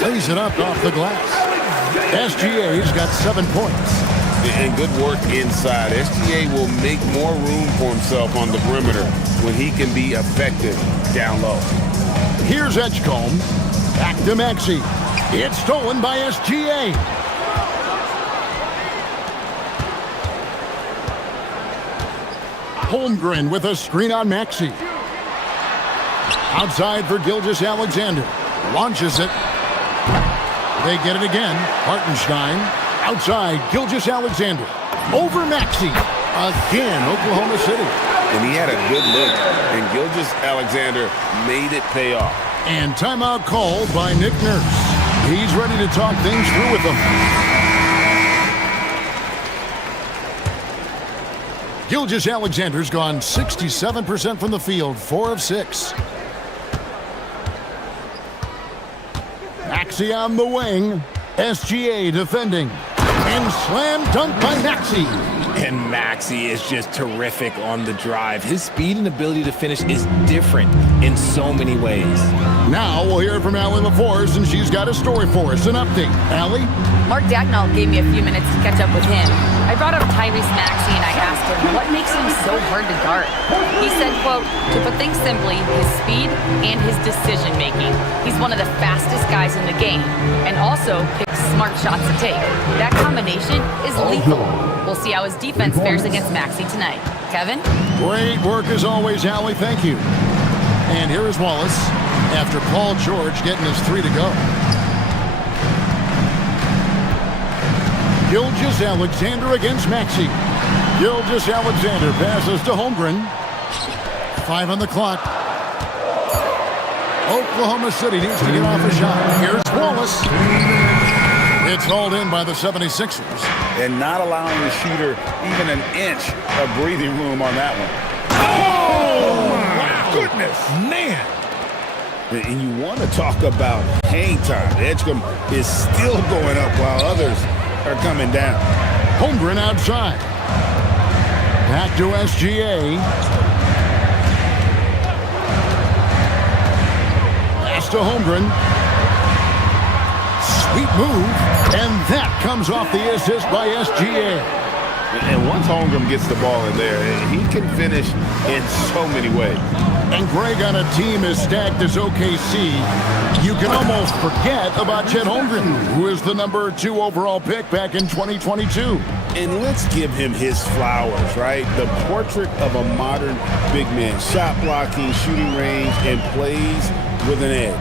Lays it up off the glass. SGA's got 7 points. And good work inside. SGA will make more room for himself on the perimeter when he can be effective down low. Here's Edgecombe. Back to Maxey. It's stolen by SGA. Holmgren with a screen on Maxey. Outside for Gilgeous-Alexander. Launches it. They get it again. Hartenstein. Outside, Gilgeous-Alexander. Over Maxey. Again, Oklahoma City. And he had a good look. And Gilgeous-Alexander made it pay off. And timeout called by Nick Nurse. He's ready to talk things through with them. Gilgeous-Alexander's gone 67% from the field, 4 of 6. Maxey on the wing. SGA defending. And slam dunk by Maxey. And Maxey is just terrific on the drive. His speed and ability to finish is different in so many ways. Now we'll hear from Allie LaForce, and she's got a story for us. An update. Allie? Mark Dagnall gave me a few minutes to catch up with him. I brought up Tyrese Maxey and I asked him what makes him so hard to guard. He said, quote, to put things simply, his speed and his decision making. He's one of the fastest guys in the game and also picks smart shots to take. That combination is lethal. We'll see how his defense fares against Maxey tonight. Kevin? Great work as always, Allie. Thank you. And here is Wallace after Paul George getting his 3 to go. Gilgeous-Alexander against Maxey. Gilgeous-Alexander passes to Holmgren. 5 on the clock. Oklahoma City needs to get off a shot. Here's Wallace. It's hauled in by the 76ers. And not allowing the shooter even an inch of breathing room on that one. Oh, my goodness. Man. And you want to talk about hang time. Edgecombe is still going up while others are coming down. Holmgren outside. Back to SGA. Pass to Holmgren. Sweet move. And that comes off the assist by SGA. And once Holmgren gets the ball in there, he can finish in so many ways. And Greg, on a team as stacked as OKC, you can almost forget about Chet Holmgren, who is the number 2 overall pick back in 2022. And let's give him his flowers, right? The portrait of a modern big man. Shot blocking, shooting range, and plays with an edge.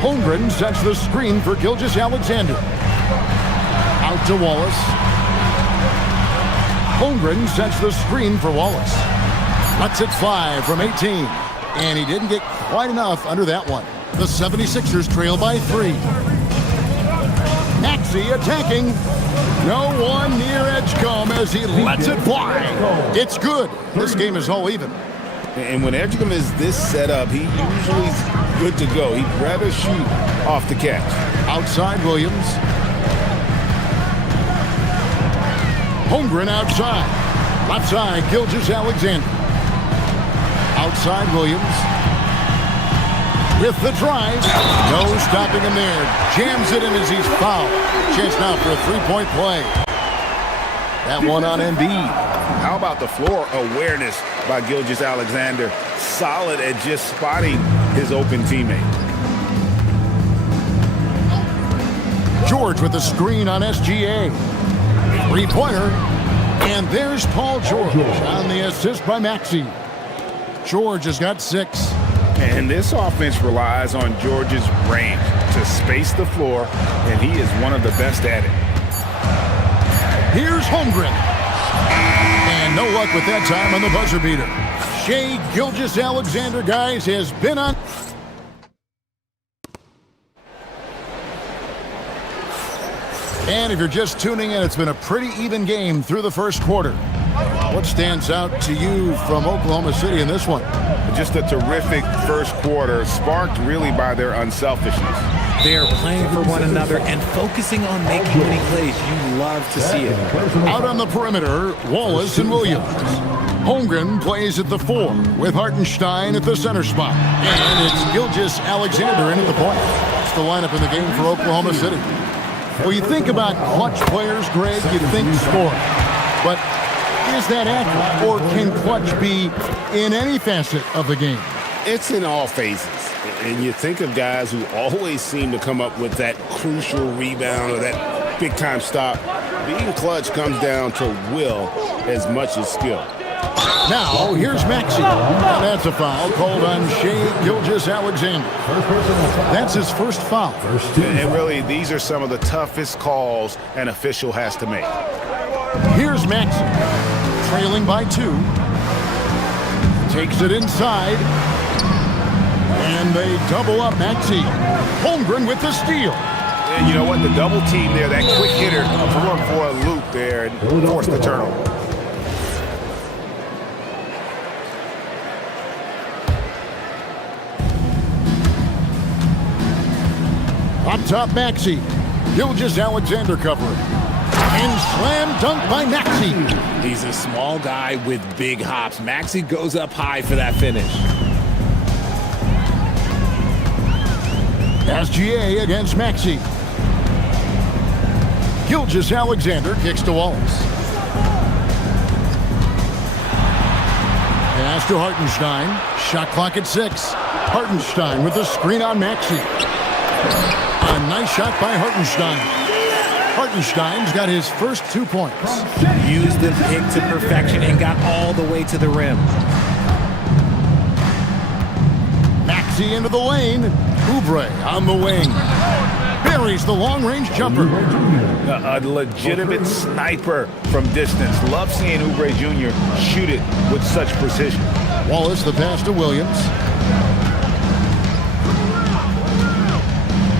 Holmgren sets the screen for Gilgeous-Alexander. Out to Wallace. Holmgren sets the screen for Wallace. Lets it fly from 18. And he didn't get quite enough under that one. The 76ers trail by 3. Maxey attacking. No one near Edgecombe as he lets it fly. It's good. This game is all even. And when Edgecombe is this set up, he usually is good to go. He'd rather shoot off the catch. Outside Williams. Holmgren outside. Left side, Gilgeous-Alexander. Outside Williams. With the drive. No stopping him there. Jams it in as he's fouled. Chance now for a three-point play. That one on Embiid. How about the floor awareness by Gilgeous-Alexander? Solid at just spotting his open teammate. George with the screen on SGA. Three-pointer. And there's Paul George on the assist by Maxey. George has got 6. And this offense relies on George's range to space the floor, and he is one of the best at it. Here's Holmgren. And no luck with that time on the buzzer beater. Shai Gilgeous-Alexander, guys, has been on. And if you're just tuning in, it's been a pretty even game through the first quarter. What stands out to you from Oklahoma City in this one? Just a terrific first quarter, sparked really by their unselfishness. They are playing for one another and focusing on making winning plays. You love to see it. Out on the perimeter, Wallace and Williams. Holmgren plays at the 4 with Hartenstein at the center spot. And it's Gilgeous-Alexander in at the point. That's the lineup in the game for Oklahoma City. Well, you think about clutch players, Greg, you think scoring. But is that accurate, or can clutch be in any facet of the game? It's in all phases. And you think of guys who always seem to come up with that crucial rebound or that big-time stop. Being clutch comes down to will as much as skill. Now, here's Maxey. And that's a foul called on Shai Gilgeous-Alexander. That's his first foul. And really, these are some of the toughest calls an official has to make. Here's Maxey, trailing by 2. Takes it inside. And they double up Maxey. Holmgren with the steal. And you know what? The double team there, that quick hitter, threw him for a loop there and forced the turnover. Up top, Maxey. Gilgeous-Alexander covering. And slam dunk by Maxey. He's a small guy with big hops. Maxey goes up high for that finish. SGA against Maxey. Gilgeous-Alexander kicks to Wallace. Pass to Hartenstein. Shot clock at 6. Hartenstein with the screen on Maxey. A nice shot by Hartenstein. Hartenstein's got his first 2 points. Used the pick to perfection and got all the way to the rim. Maxey into the lane. Oubre on the wing. Buries the long-range jumper. A legitimate sniper from distance. Love seeing Oubre Jr. shoot it with such precision. Wallace the pass to Williams.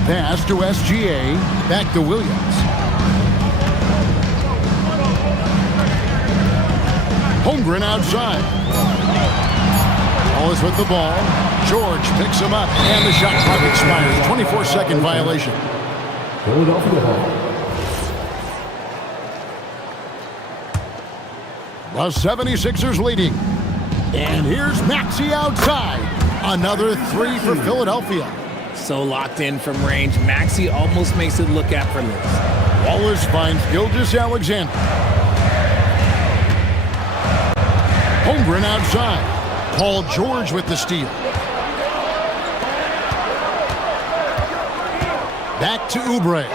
Pass to SGA. Back to Williams. Holmgren outside. Wallace with the ball. George picks him up, and the shot clock expires. 24-second violation. The 76ers leading. And here's Maxey outside. Another 3 for Philadelphia. So locked in from range, Maxey almost makes it look effortless. Wallace finds Gilgeous-Alexander. Holmgren outside. Paul George with the steal. Back to Oubre.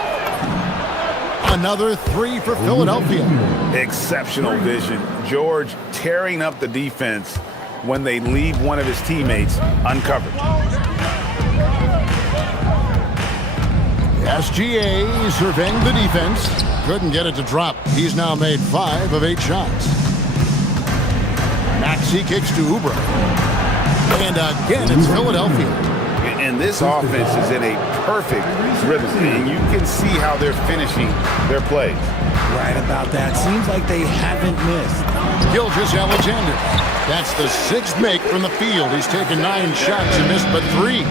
Another 3 for Philadelphia. Exceptional vision. George tearing up the defense when they leave one of his teammates uncovered. SGA surveying the defense. Couldn't get it to drop. He's now made 5 of 8 shots. Maxey kicks to Oubre. And again, it's Philadelphia. And this offense is in a perfect rhythm, and you can see how they're finishing their plays. Right about that. Seems like they haven't missed. Gilgeous-Alexander. That's the sixth make from the field. He's taken 9 shots and missed but 3.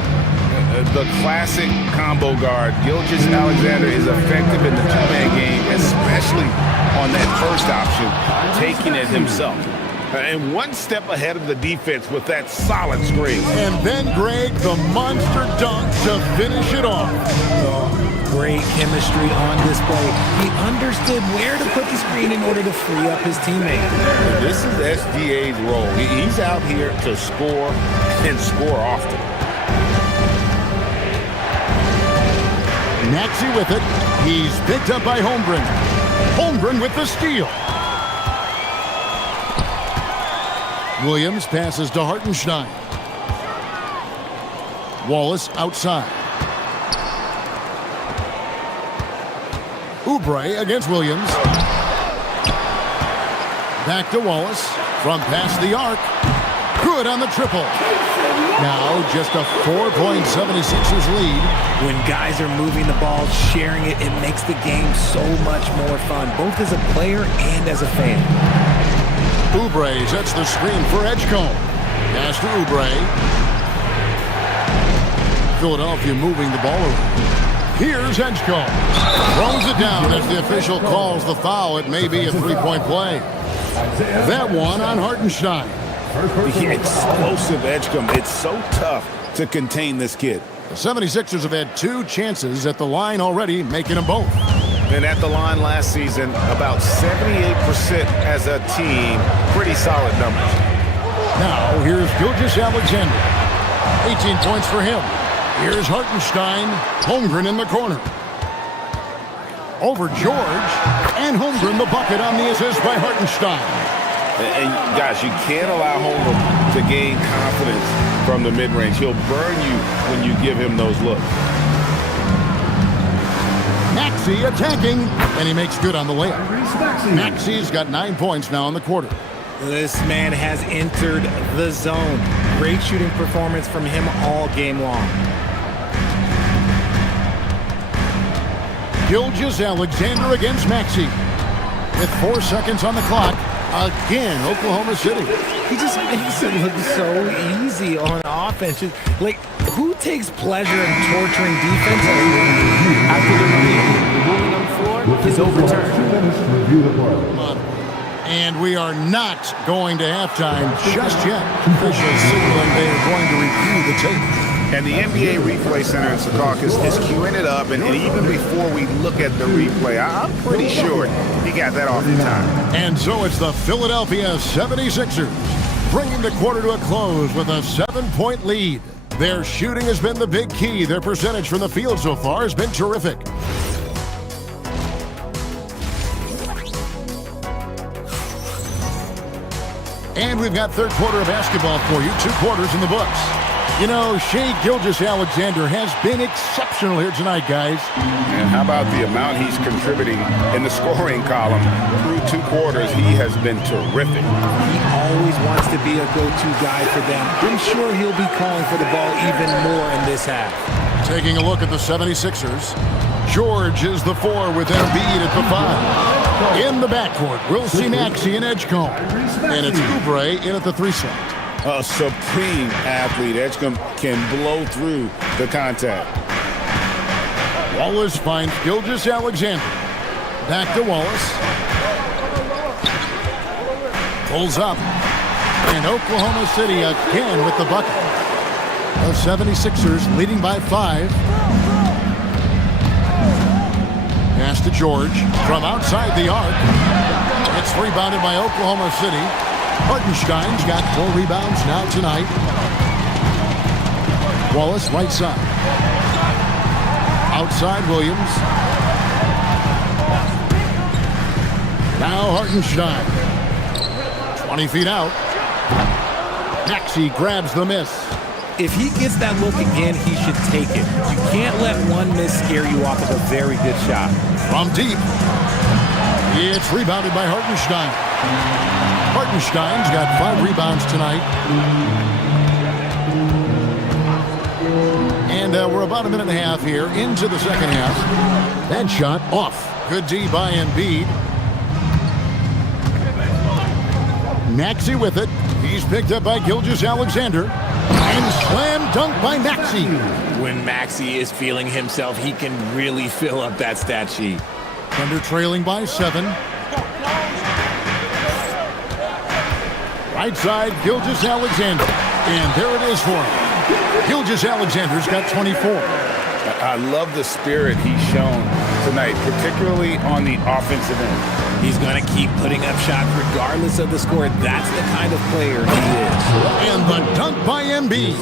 The classic combo guard, Gilgeous-Alexander, is effective in the two-man game, especially on that first option, taking it himself. And one step ahead of the defense with that solid screen. And then, Greg, the monster dunk to finish it off. Great chemistry on display. He understood where to put the screen in order to free up his teammate. This is SGA's role. He's out here to score and score often. Maxey with it. He's picked up by Holmgren. Holmgren with the steal. Williams passes to Hartenstein. Wallace outside. Oubre against Williams. Back to Wallace. From past the arc. Good on the triple. Now just a 4-point 76ers lead. When guys are moving the ball, sharing it, it makes the game so much more fun, both as a player and as a fan. Oubre sets the screen for Edgecombe. Pass to Oubre. Philadelphia moving the ball around. Here's Edgecombe. Throws it down as the official calls the foul. It may be a 3-point play. That one on Hartenstein. The explosive Edgecombe. It's so tough to contain this kid. The 76ers have had 2 chances at the line already, making them both. And at the line last season, about 78% as a team. Pretty solid numbers. Now, here's Gilgeous-Alexander. 18 points for him. Here's Hartenstein. Holmgren in the corner. Over George. And Holmgren the bucket on the assist by Hartenstein. And guys, you can't allow Holmgren to gain confidence from the mid-range. He'll burn you when you give him those looks. Maxey attacking, and he makes good on the layup. Maxey's got 9 points now in the quarter. This man has entered the zone. Great shooting performance from him all game long. Gilgeous-Alexander against Maxey. With 4 seconds on the clock, again, Oklahoma City. He just makes it look so easy on offense. Like, who takes pleasure in torturing defense? After the ruling on the floor is overturned. And we are not going to halftime just yet. Officials signaling they are going to review the tape. And the NBA Replay Center in Secaucus is queuing it up. And even before we look at the replay, I'm pretty sure he got that off in time. And so it's the Philadelphia 76ers bringing the quarter to a close with a 7-point lead. Their shooting has been the big key. Their percentage from the field so far has been terrific. And we've got third quarter of basketball for you. 2 quarters in the books. You know, Shai Gilgeous-Alexander has been exceptional here tonight, guys. And how about the amount he's contributing in the scoring column? Through 2 quarters, he has been terrific. He always wants to be a go-to guy for them. I'm sure he'll be calling for the ball even more in this half. Taking a look at the 76ers. George is the 4 with Embiid at the 5. In the backcourt, we'll see Maxey and Edgecombe. And it's Oubre in at the 3 slot. A supreme athlete. Edgecombe can blow through the contact. Wallace finds Gilgeous-Alexander. Back to Wallace. Pulls up. And Oklahoma City again with the bucket. The 76ers leading by 5. Pass to George from outside the arc. It's rebounded by Oklahoma City. Hartenstein's got 4 rebounds now tonight. Wallace right side. Outside Williams. Now Hartenstein. 20 feet out. Maxey grabs the miss. If he gets that look again, he should take it. You can't let one miss scare you off of a very good shot. From deep. It's rebounded by Hartenstein. Hartenstein's got 5 rebounds tonight. And we're about a minute and a half here into the second half. That shot off. Good D by Embiid. Maxey with it. He's picked up by Gilgeous-Alexander. And slam dunk by Maxey. When Maxey is feeling himself, he can really fill up that stat sheet. Thunder trailing by 7. Right side, Gilgeous-Alexander. And there it is for him. Gilgeous-Alexander's got 24. I love the spirit he's shown tonight, particularly on the offensive end. He's going to keep putting up shots regardless of the score. That's the kind of player he is. And the dunk by Embiid.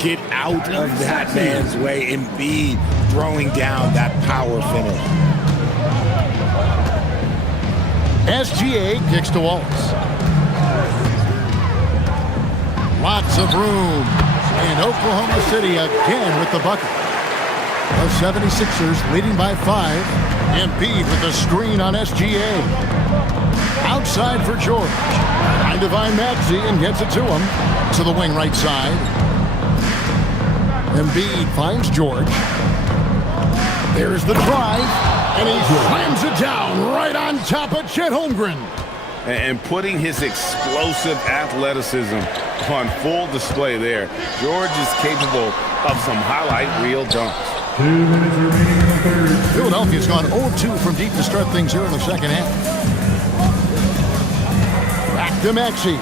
Get out of that man's way. Embiid throwing down that power finish. SGA kicks to Wallace. Lots of room. And Oklahoma City again with the bucket. The 76ers leading by 5. Embiid with a screen on SGA. Outside for George. Trying to find Maxey and gets it to him. To the wing right side. Embiid finds George. There's the drive. And he slams it down right on top of Chet Holmgren. And putting his explosive athleticism on full display there. George is capable of some highlight reel dunks. 2 minutes remaining in the third. Philadelphia's gone 0-2 from deep to start things here in the second half. Back to Maxey.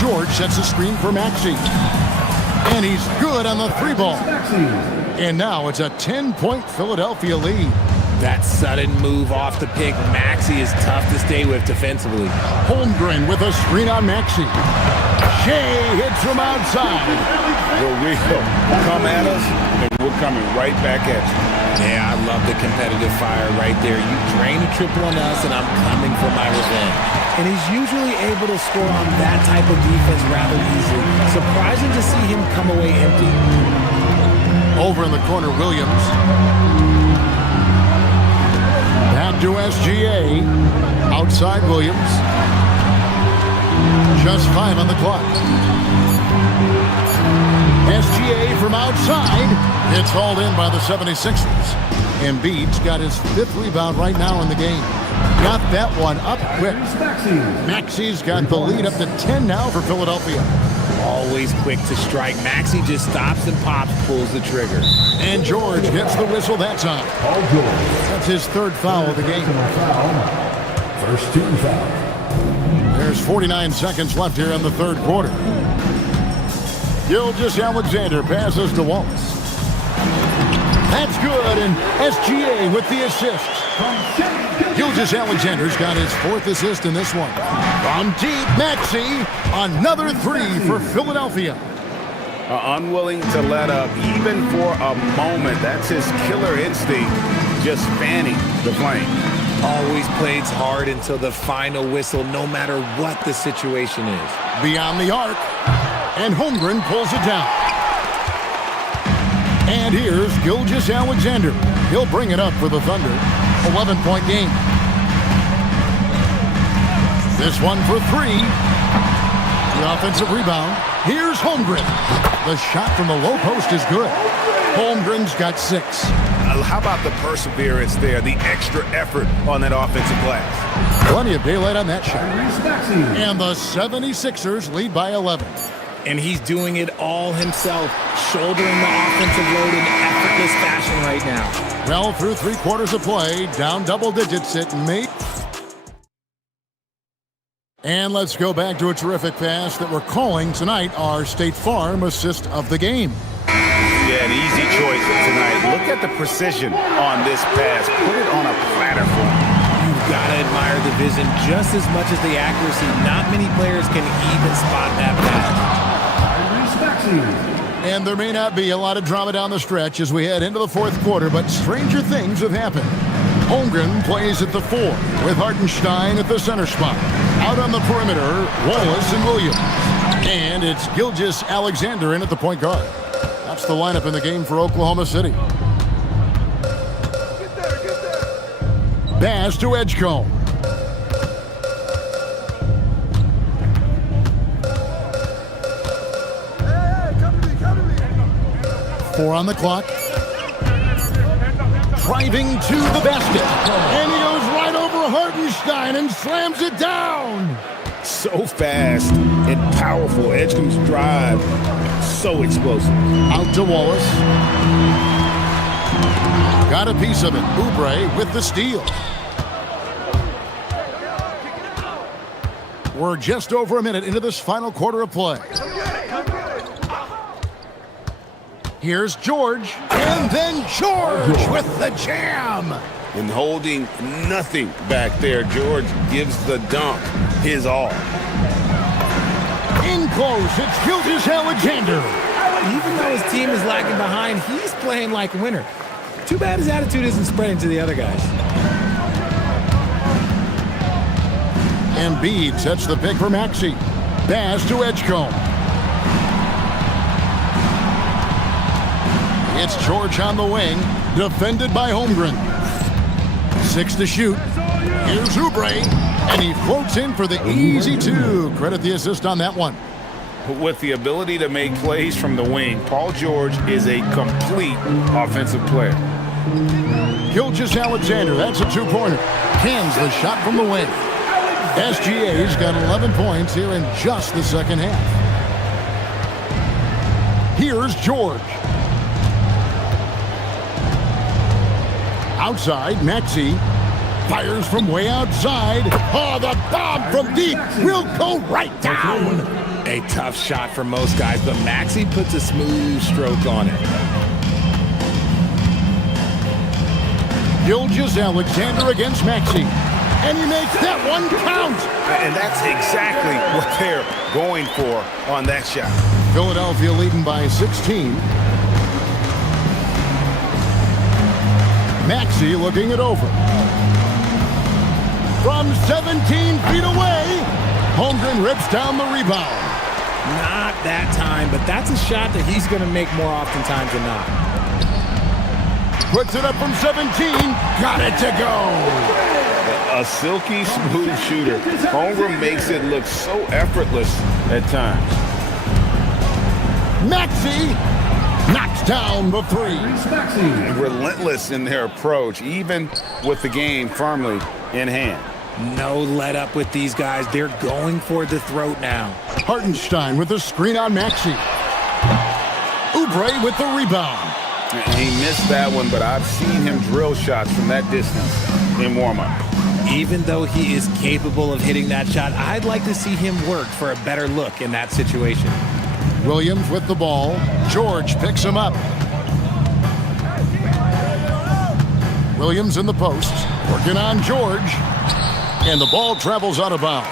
George sets a screen for Maxey. And he's good on the 3-ball. And now it's a 10-point Philadelphia lead. That sudden move off the pick, Maxey is tough to stay with defensively. Holmgren with a screen on Maxey. Shea hits from outside. The wheel come at us, and we're coming right back at you. Yeah, I love the competitive fire right there. You drain a triple on us, and I'm coming for my revenge. And he's usually able to score on that type of defense rather easily. Surprising to see him come away empty. Over in the corner, Williams. Back to SGA. Outside Williams. Just 5 on the clock. SGA from outside. It's hauled in by the 76ers. Embiid's got his 5th rebound right now in the game. Got that one up quick. Maxey's got the lead up to 10 now for Philadelphia. Always quick to strike. Maxey just stops and pops, pulls the trigger. And George gets the whistle that time. That's his 3rd foul of the game. First team foul. There's 49 seconds left here in the 3rd quarter. Gilgeous-Alexander passes to Wallace. That's good, and SGA with the assist. Gilgeous-Alexander's got his 4th assist in this one. From deep, Maxey, another 3 for Philadelphia. Unwilling to let up even for a moment. That's his killer instinct, just fanning the flame. Always plays hard until the final whistle, no matter what the situation is. Beyond the arc, and Holmgren pulls it down. And here's Gilgeous-Alexander. He'll bring it up for the Thunder. 11-point game. This one for 3. The offensive rebound. Here's Holmgren. The shot from the low post is good. Holmgren's got 6. How about the perseverance there, the extra effort on that offensive glass? Plenty of daylight on that shot. And the 76ers lead by 11. And he's doing it all himself, shouldering the offensive load in effortless fashion right now. Well, through 3 quarters of play, down double digits at me. And let's go back to a terrific pass that we're calling tonight our State Farm assist of the game. Yeah, an easy choice tonight. Look at the precision on this pass. Put it on a platter for him. You've got to admire the vision just as much as the accuracy. Not many players can even spot that pass. And there may not be a lot of drama down the stretch as we head into the 4th quarter, but stranger things have happened. Holmgren plays at the 4 with Hartenstein at the center spot. Out on the perimeter, Wallace and Williams. And it's Gilgeous-Alexander in at the point guard. That's the lineup in the game for Oklahoma City. Pass to Edgecombe. 4 on the clock. Driving to the basket. And he goes right over Hartenstein and slams it down. So fast and powerful. Edgecombe's drive, so explosive. Out to Wallace. Got a piece of it. Oubre with the steal. We're just over a minute into this final quarter of play. Here's George, and then George with the jam. And holding nothing back there, George gives the dunk his all. In close, it's Gilgeous-Alexander. Even though his team is lagging behind, he's playing like a winner. Too bad his attitude isn't spreading to the other guys. Embiid sets the pick for Maxey. Pass to Edgecombe. It's George on the wing, defended by Holmgren. 6 to shoot. Here's Oubre, and he floats in for the easy 2. Credit the assist on that one. With the ability to make plays from the wing, Paul George is a complete offensive player. Gilgeous-Alexander, that's a 2-pointer. Cans the shot from the wing. SGA's got 11 points here in just the second half. Here's George. Outside, Maxey fires from way outside. Oh, the bomb from deep will go right down. A tough shot for most guys, but Maxey puts a smooth stroke on it. Gilgeous-Alexander against Maxey. And he makes that one count. And that's exactly what they're going for on that shot. Philadelphia leading by 16. Maxey looking it over. From 17 feet away, Holmgren rips down the rebound. Not that time, but that's a shot that he's going to make more oftentimes than not. Puts it up from 17. Got it to go. A silky smooth shooter. Holmgren makes it look so effortless at times. Maxey knocks down the 3. And relentless in their approach, even with the game firmly in hand. No let up with these guys. They're going for the throat now. Hartenstein with the screen on Maxey. Oubre with the rebound. He missed that one, but I've seen him drill shots from that distance in warm-up. Even though he is capable of hitting that shot, I'd like to see him work for a better look in that situation. Williams with the ball. George picks him up. Williams in the post. Working on George. And the ball travels out of bounds.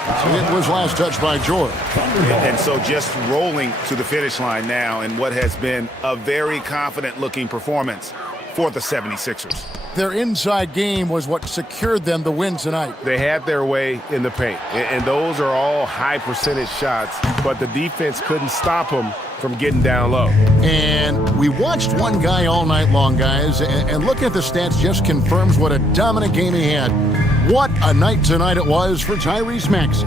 It was last touched by George. And so just rolling to the finish line now in what has been a very confident-looking performance for the 76ers. Their inside game was what secured them the win tonight. They had their way in the paint, and those are all high-percentage shots, but the defense couldn't stop them from getting down low. And we watched one guy all night long, guys, and look at the stats just confirms what a dominant game he had. What a night tonight it was for Tyrese Maxey.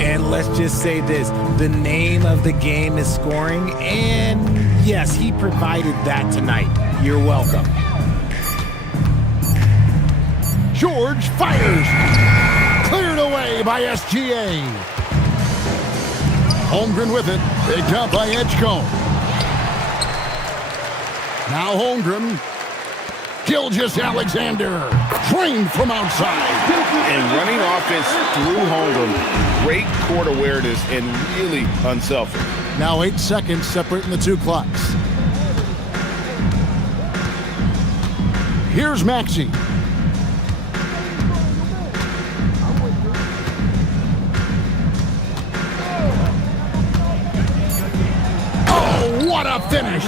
And let's just say this, the name of the game is scoring, and yes, he provided that tonight. You're welcome. George fires. Cleared away by SGA. Holmgren with it. Picked up by Edgecombe. Now Holmgren. Gilgeous-Alexander. Trained from outside. And running offense through Holmgren. Great court awareness and really unselfish. Now 8 seconds separating the 2 clocks. Here's Maxey. Oh, what a finish!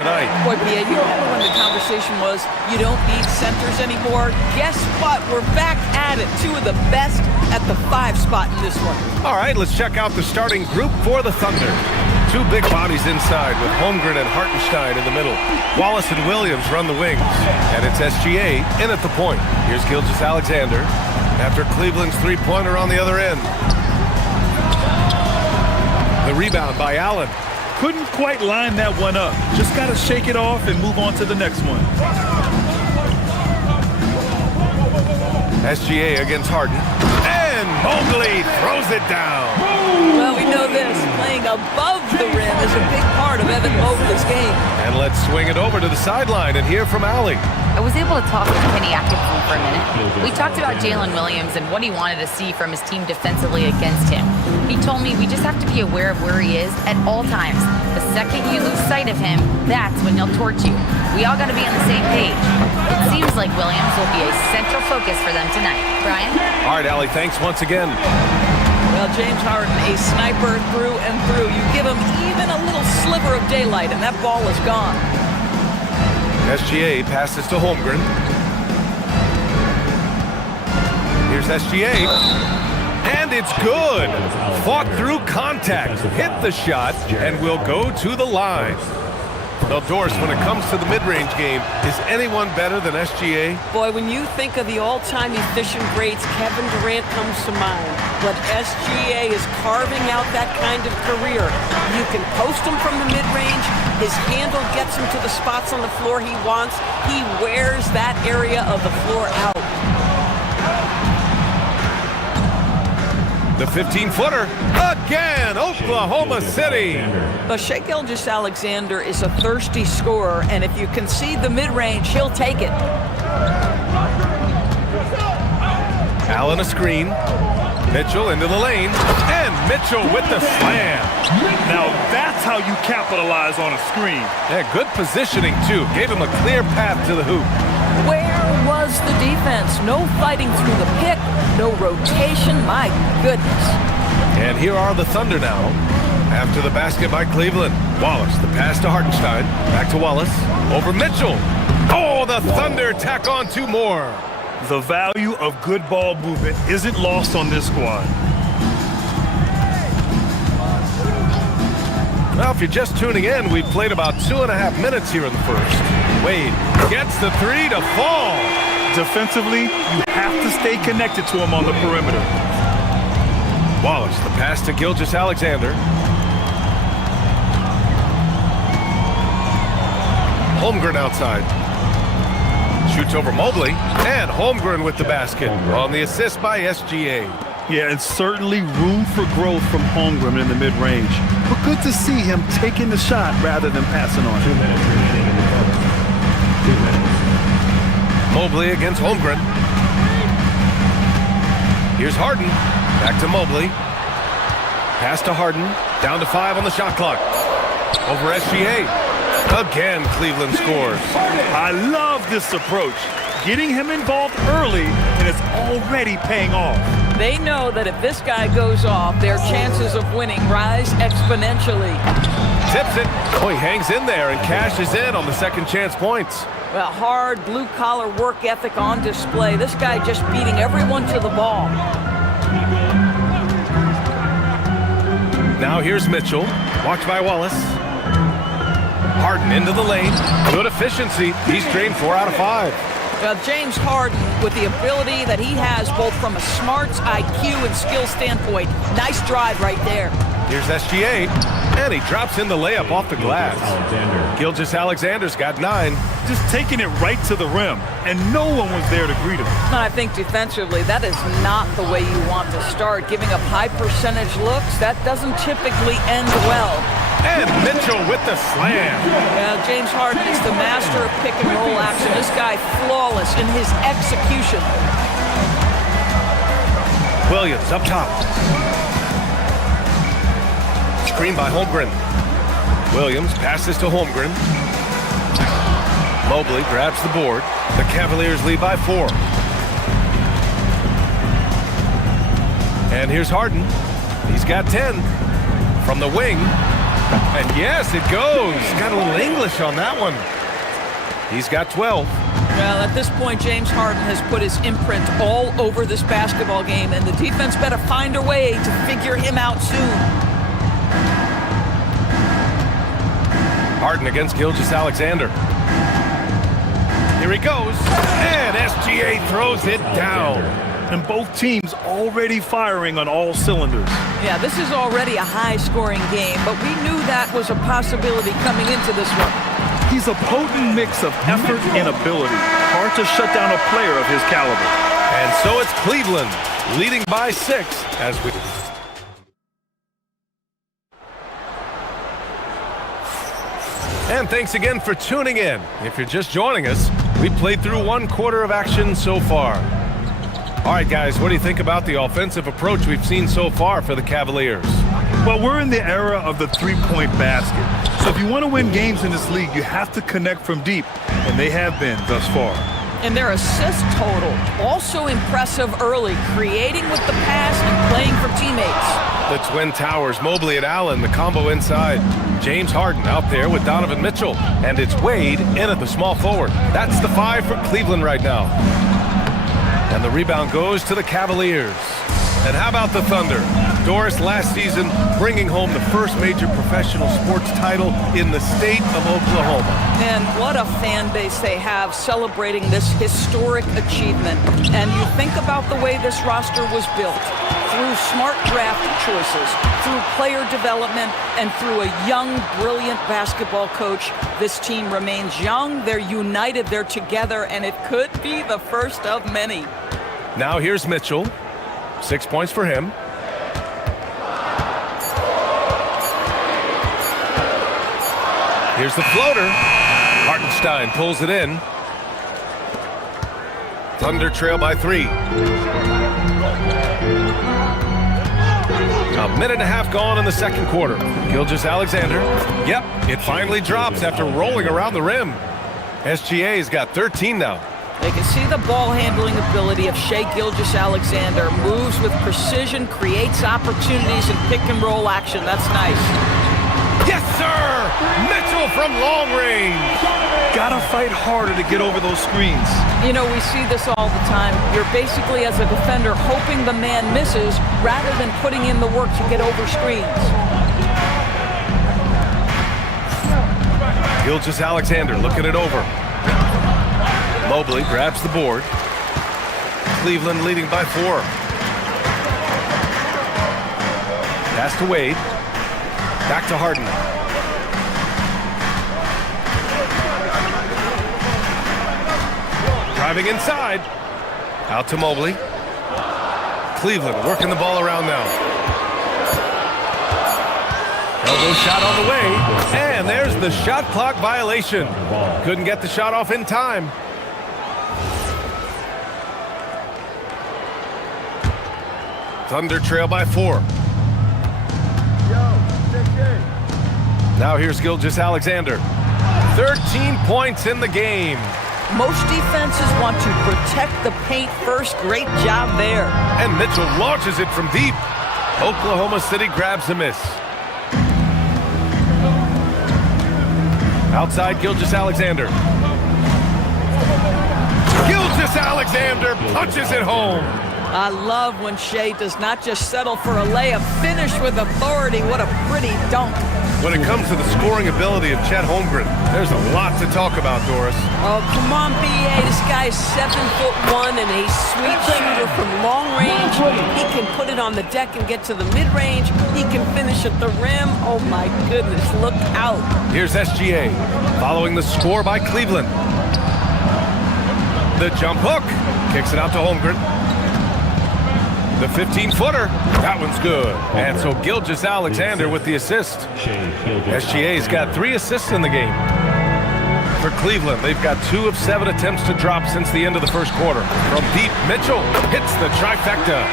tonight. Boy, Bia, you remember when the conversation was, you don't need centers anymore? Guess what? We're back at it. Two of the best at the 5 spot in this one. All right, let's check out the starting group for the Thunder. Two big bodies inside with Holmgren and Hartenstein in the middle. Wallace and Williams run the wings. And it's SGA in at the point. Here's Gilgeous-Alexander after Cleveland's three-pointer on the other end. The rebound by Allen. Couldn't quite line that one up. Just got to shake it off and move on to the next one. SGA against Harden. And Mobley throws it down. Well, we know this. Playing above the rim is a big part of Evan Mobley's game. And let's swing it over to the sideline and hear from Allie. I was able to talk with Kenny Atkinson for a minute. We talked about Jalen Williams and what he wanted to see from his team defensively against him. He told me we just have to be aware of where he is at all times. The second you lose sight of him, that's when he'll torch you. We all got to be on the same page. It seems like Williams will be a central focus for them tonight. Brian? All right, Allie, thanks once again. Well, James Harden, a sniper through and through. You give him even a little sliver of daylight, and that ball is gone. SGA passes to Holmgren. Here's SGA. And it's good. Fought through contact, hit the shot, and will go to the line. Well, Doris, when it comes to the mid-range game, is anyone better than SGA? Boy, when you think of the all-time efficient greats, Kevin Durant comes to mind. But SGA is carving out that kind of career. You can post him from the mid-range. His handle gets him to the spots on the floor he wants. He wears that area of the floor out. The 15-footer, again, Oklahoma City. But Shai Gilgeous-Alexander is a thirsty scorer, and if you concede the mid-range, he'll take it. Allen a screen. Mitchell into the lane, and Mitchell with the slam. Now that's how you capitalize on a screen. Yeah, good positioning, too. Gave him a clear path to the hoop. Where was the defense? No fighting through the pick, no rotation, my goodness. And here are the Thunder now. After the basket by Cleveland. Wallace, the pass to Hartenstein. Back to Wallace. Over Mitchell. Oh, the Thunder tack on 2 more. The value of good ball movement isn't lost on this squad. Well, if you're just tuning in, we've played about 2.5 minutes here in the first. Wade gets the 3 to fall. Defensively, you have to stay connected to him on the perimeter. Wallace, the pass to Gilgeous-Alexander. Holmgren outside. Shoots over Mobley, and Holmgren with the basket on the assist by SGA. Yeah, and certainly room for growth from Holmgren in the mid-range. But good to see him taking the shot rather than passing on. 2 minutes remaining in the quarter. 2 minutes. Mobley against Holmgren. Here's Harden. Back to Mobley. Pass to Harden. Down to 5 on the shot clock. Over SGA. Again, Cleveland scores. I love this approach. Getting him involved early, and it's already paying off. They know that if this guy goes off, their chances of winning rise exponentially. Tips it. Oh, he hangs in there and cashes in on the second chance points. Well, hard blue-collar work ethic on display. This guy just beating everyone to the ball. Now here's Mitchell. Watched by Wallace. Harden into the lane. Good efficiency. He's drained 4 out of 5. Well, James Harden, with the ability that he has both from a smarts, IQ, and skill standpoint, nice drive right there. Here's SGA, and he drops in the layup off the glass. Gilgeous-Alexander's got 9. Just taking it right to the rim, and no one was there to greet him. And I think defensively, that is not the way you want to start. Giving up high percentage looks, that doesn't typically end well. And Mitchell with the slam. Well, James Harden is the master of pick and roll action. This guy flawless in his execution. Williams up top. Screen by Holmgren. Williams passes to Holmgren. Mobley grabs the board. The Cavaliers lead by 4. And here's Harden. He's got 10. From the wing. And yes, it goes. Got a little English on that one. He's got 12. Well, at this point, James Harden has put his imprint all over this basketball game, and the defense better find a way to figure him out soon. Harden against Gilgeous-Alexander. Here he goes, and SGA throws it down. And both teams already firing on all cylinders. Yeah, this is already a high-scoring game, but we knew that was a possibility coming into this one. He's a potent mix of effort and ability. Hard to shut down a player of his caliber. And so it's Cleveland, leading by 6 as we... And thanks again for tuning in. If you're just joining us, we played through 1 quarter of action so far. All right, guys, what do you think about the offensive approach we've seen so far for the Cavaliers? Well, we're in the era of the three-point basket. So if you want to win games in this league, you have to connect from deep, and they have been thus far. And their assist total, also impressive early, creating with the pass and playing for teammates. The Twin Towers, Mobley and Allen, the combo inside. James Harden out there with Donovan Mitchell. And it's Wade in at the small forward. That's the 5 for Cleveland right now. And the rebound goes to the Cavaliers. And how about the Thunder? Doris, last season, bringing home the first major professional sports title in the state of Oklahoma. And what a fan base they have celebrating this historic achievement. And you think about the way this roster was built. Through smart draft choices, through player development, and through a young, brilliant basketball coach. This team remains young, they're united, they're together, and it could be the first of many. Now here's Mitchell. 6 points for him. Here's the floater. Hartenstein pulls it in. Thunder trail by 3. A minute and a half gone in the second quarter. Gilgeous-Alexander. Yep, it finally drops after rolling around the rim. SGA's got 13 now. They can see the ball handling ability of Shai Gilgeous-Alexander. Moves with precision, creates opportunities in pick and roll action. That's nice. Yes, sir! Mitchell from long range. Gotta fight harder to get over those screens. You know, we see this all the time. You're basically, as a defender, hoping the man misses rather than putting in the work to get over screens. Gilgeous-Alexander looking it over. Mobley grabs the board. Cleveland leading by 4. Pass to Wade. Back to Harden. Driving inside. Out to Mobley. Cleveland working the ball around now. Elbow shot on the way. And there's the shot clock violation. Couldn't get the shot off in time. Thunder trail by 4. Now here's Gilgeous-Alexander. 13 points in the game. Most defenses want to protect the paint first. Great job there. And Mitchell launches it from deep. Oklahoma City grabs a miss. Outside Gilgeous-Alexander. Gilgeous-Alexander punches it home. I love when Shai does not just settle for a layup, finish with authority. What a pretty dunk. When it comes to the scoring ability of Chet Holmgren, there's a lot to talk about, Doris. Oh, come on, B.A. This guy's 7'1" and a sweet shooter from long range. He can put it on the deck and get to the mid-range. He can finish at the rim. Oh, my goodness, look out. Here's SGA, following the score by Cleveland. The jump hook, kicks it out to Holmgren. The 15-footer, that one's good. And so Gilgeous-Alexander with the assist. SGA's got 3 assists in the game. For Cleveland, they've got 2 of 7 attempts to drop since the end of the first quarter. From deep, Mitchell hits the trifecta.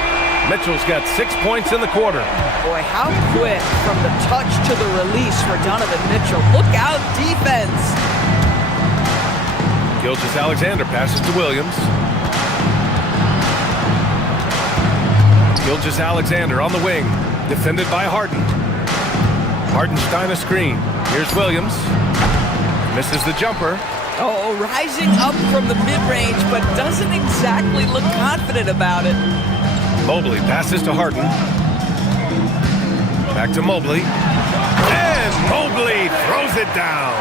Mitchell's got 6 points in the quarter. Boy, how quick from the touch to the release for Donovan Mitchell. Look out, defense. Gilgeous-Alexander passes to Williams. Gilgeous-Alexander on the wing, defended by Harden. Hartenstein a screen. Here's Williams. Misses the jumper. Oh, rising up from the mid-range, but doesn't exactly look confident about it. Mobley passes to Harden. Back to Mobley. And Mobley throws it down.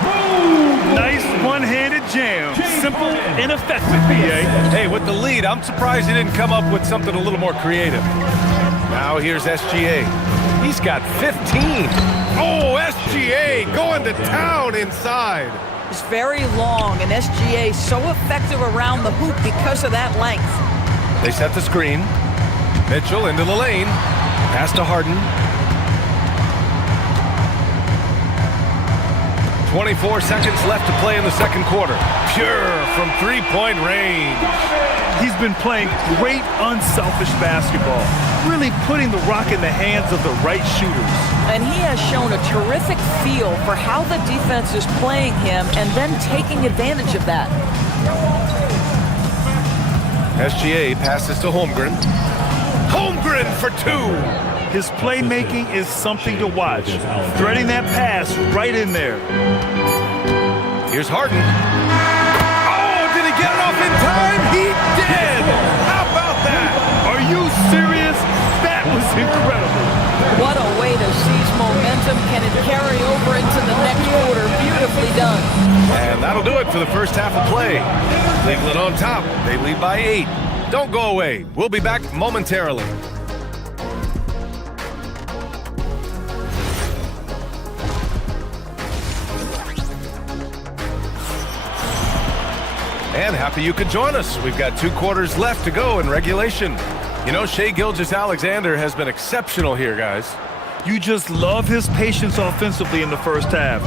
Nice one-handed jam. Simple and effective, BA. Hey, with the lead, I'm surprised he didn't come up with something a little more creative. Now here's SGA. He's got 15. Oh, SGA going to town inside. It's very long, and SGA so effective around the hoop because of that length. They set the screen. Mitchell into the lane. Pass to Harden. 24 seconds left to play in the second quarter. Pure from three-point range. He's been playing great unselfish basketball, really putting the rock in the hands of the right shooters. And he has shown a terrific feel for how the defense is playing him and then taking advantage of that. SGA passes to Holmgren. Holmgren for two. His playmaking is something to watch. Threading that pass right in there. Here's Harden. Oh, did he get it off in time? He did! How about that? Are you serious? That was incredible. What a way to seize momentum. Can it carry over into the next quarter? Beautifully done. And that'll do it for the first half of play. Cleveland on top. They lead by 8. Don't go away. We'll be back momentarily. And happy you could join us. We've got 2 quarters left to go in regulation. You know, Shai Gilgeous-Alexander has been exceptional here, guys. You just love his patience offensively in the first half.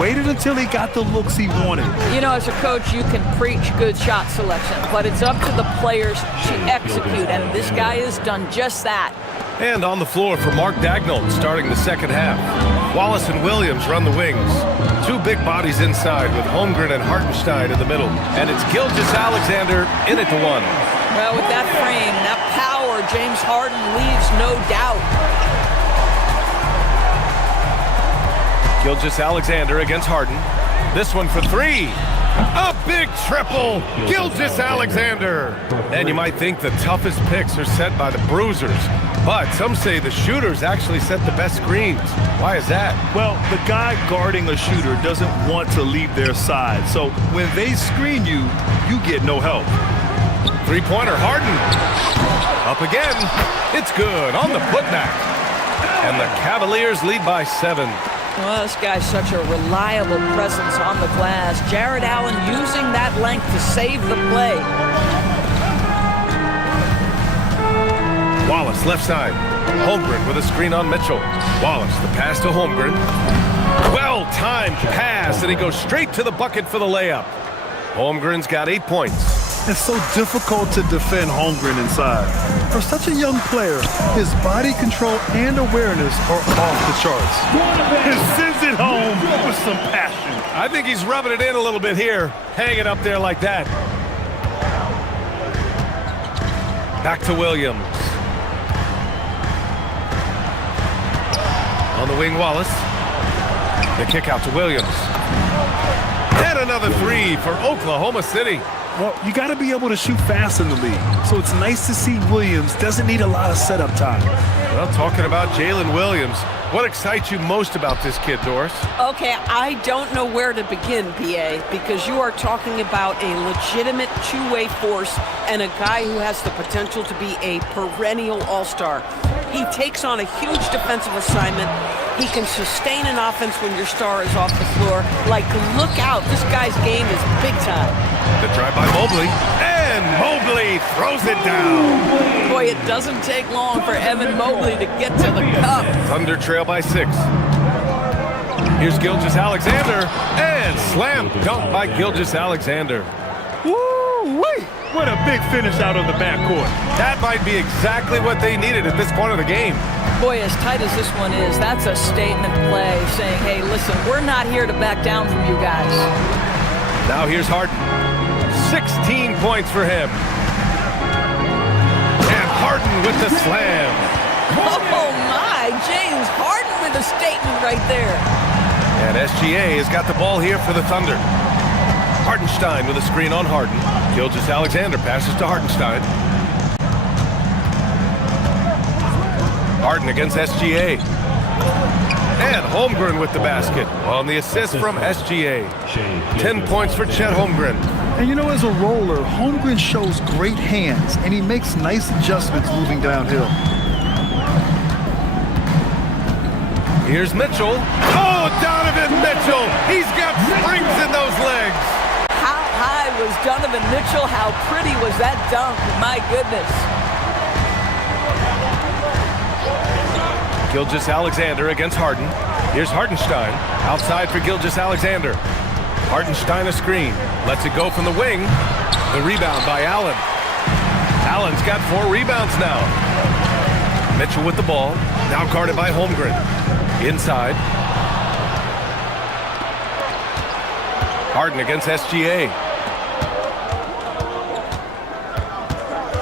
Waited until he got the looks he wanted. You know, as a coach, you can preach good shot selection, but it's up to the players to execute, and this guy has done just that. And on the floor for Mark Daigneault starting the second half. Wallace and Williams run the wings. 2 big bodies inside with Holmgren and Hartenstein in the middle. And it's Gilgeous-Alexander in it to 1. Well, with that frame, that power, James Harden leaves no doubt. Gilgeous-Alexander against Harden. This one for 3. A big triple. Gilgeous-Alexander. And you might think the toughest picks are set by the bruisers. But some say the shooters actually set the best screens. Why is that? Well, the guy guarding a shooter doesn't want to leave their side. So when they screen you, you get no help. 3-pointer Harden. Up again. It's good on the putback. And the Cavaliers lead by 7. Well, this guy's such a reliable presence on the glass. Jared Allen using that length to save the play. Wallace left side. Holmgren with a screen on Mitchell. Wallace the pass to Holmgren. Well-timed pass, and he goes straight to the bucket for the layup. Holmgren's got 8 points. It's so difficult to defend Holmgren inside. For such a young player, his body control and awareness are off the charts. He sends it home with some passion. I think he's rubbing it in a little bit here, hanging up there like that. Back to Williams. On the wing, Wallace. The kick out to Williams. And another 3 for Oklahoma City. Well, you got to be able to shoot fast in the league. So it's nice to see Williams doesn't need a lot of setup time. Well, talking about Jalen Williams, what excites you most about this kid, Doris? Okay, I don't know where to begin, PA, because you are talking about a legitimate two-way force and a guy who has the potential to be a perennial all-star. He takes on a huge defensive assignment. He can sustain an offense when your star is off the floor. Like, look out, this guy's game is big time. The drive by Mobley, and Mobley throws it down. Boy, it doesn't take long for Evan Mobley to get to the cup. Thunder trail by 6. Here's Gilgeous-Alexander, and slam dunk by Gilgeous-Alexander. Woo-wee! What a big finish out of the backcourt. That might be exactly what they needed at this point of the game. Boy, as tight as this one is, that's a statement play saying, hey, listen, we're not here to back down from you guys. Now here's Harden. 16 points for him. And Harden with the slam. Oh, my. James Harden with kind of statement right there. And SGA has got the ball here for the Thunder. Hartenstein with a screen on Harden. Gilgeous-Alexander passes to Hartenstein. Harden against SGA. And Holmgren with the basket on the assist from SGA. 10 points for Chet Holmgren. And you know, as a roller, Holmgren shows great hands, and he makes nice adjustments moving downhill. Here's Mitchell. Oh, Donovan Mitchell! He's got springs in those legs! How high was Donovan Mitchell? How pretty was that dunk? My goodness. Gilgeous-Alexander against Harden. Here's Hartenstein. Outside for Gilgeous-Alexander. Hartenstein a screen. Lets it go from the wing. The rebound by Allen. Allen's got 4 rebounds now. Mitchell with the ball. Now guarded by Holmgren. Inside. Harden against SGA.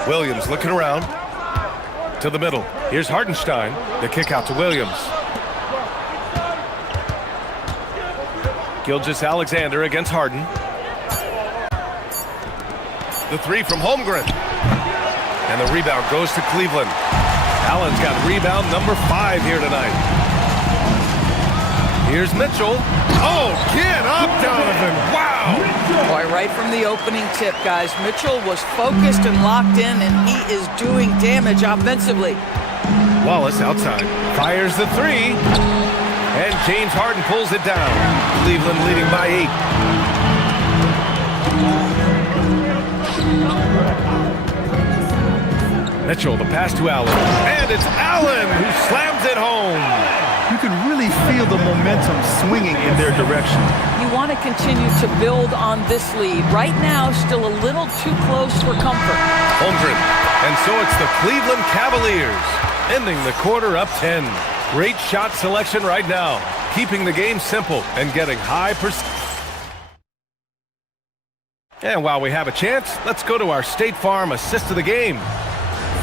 Williams looking around. To the middle. Here's Hartenstein. The kick out to Williams. Gilgeous-Alexander against Harden. The 3 from Holmgren. And the rebound goes to Cleveland. Allen's got rebound number 5 here tonight. Here's Mitchell. Oh, get up, Donovan. Wow. Boy, right from the opening tip, guys. Mitchell was focused and locked in, and he is doing damage offensively. Wallace outside. Fires the 3. And James Harden pulls it down. Cleveland leading by 8. Mitchell, the pass to Allen. And it's Allen who slams it home. You can really feel the momentum swinging in their direction. You want to continue to build on this lead. Right now, still a little too close for comfort. Holmgren. And so it's the Cleveland Cavaliers ending the quarter up 10. Great shot selection right now, keeping the game simple and getting high percent. And while we have a chance, let's go to our State Farm assist of the game.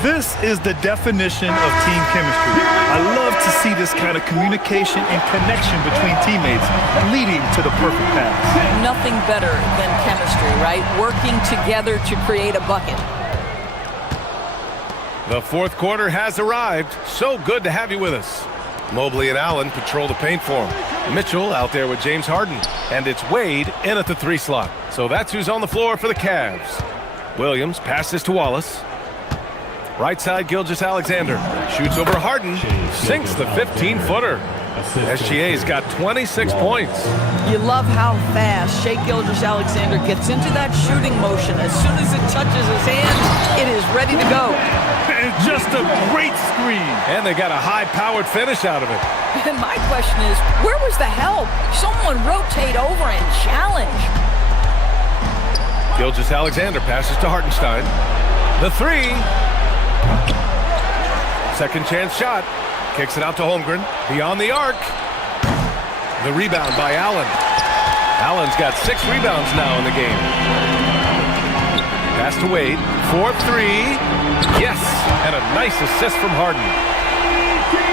This is the definition of team chemistry. I love to see this kind of communication and connection between teammates leading to the perfect pass. Nothing better than chemistry, right? Working together to create a bucket. The 4th quarter has arrived. So good to have you with us. Mobley and Allen patrol the paint for him. Mitchell out there with James Harden. And it's Wade in at the 3 slot. So that's who's on the floor for the Cavs. Williams passes to Wallace. Right side, Gilgeous-Alexander. Shoots over Harden. Sinks the 15-footer. SGA's got 26 points. You love how fast Shai Gilgeous-Alexander gets into that shooting motion. As soon as it touches his hands, it is ready to go. And just a great screen. And they got a high-powered finish out of it. And my question is, where was the help? Someone rotate over and challenge. Gilgeous-Alexander passes to Hartenstein. The 3. Second chance shot. Kicks it out to Holmgren. Beyond the arc. The rebound by Allen. Allen's got 6 rebounds now in the game. Pass to Wade. 4-3. Yes! And a nice assist from Harden.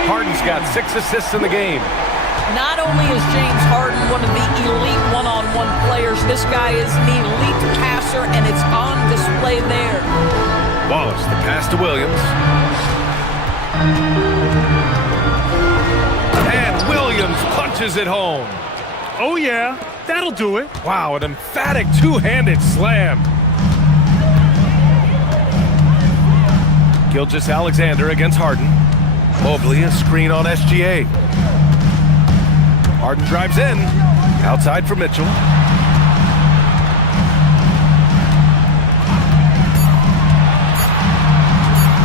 Harden's got 6 assists in the game. Not only is James Harden one of the elite one-on-one players, this guy is an elite passer, and it's on display there. Wallace, the pass to Williams. And Williams punches it home. Oh, yeah. That'll do it. Wow, an emphatic 2-handed slam. Gilgeous-Alexander against Harden. Mobley, a screen on SGA. Harden drives in. Outside for Mitchell.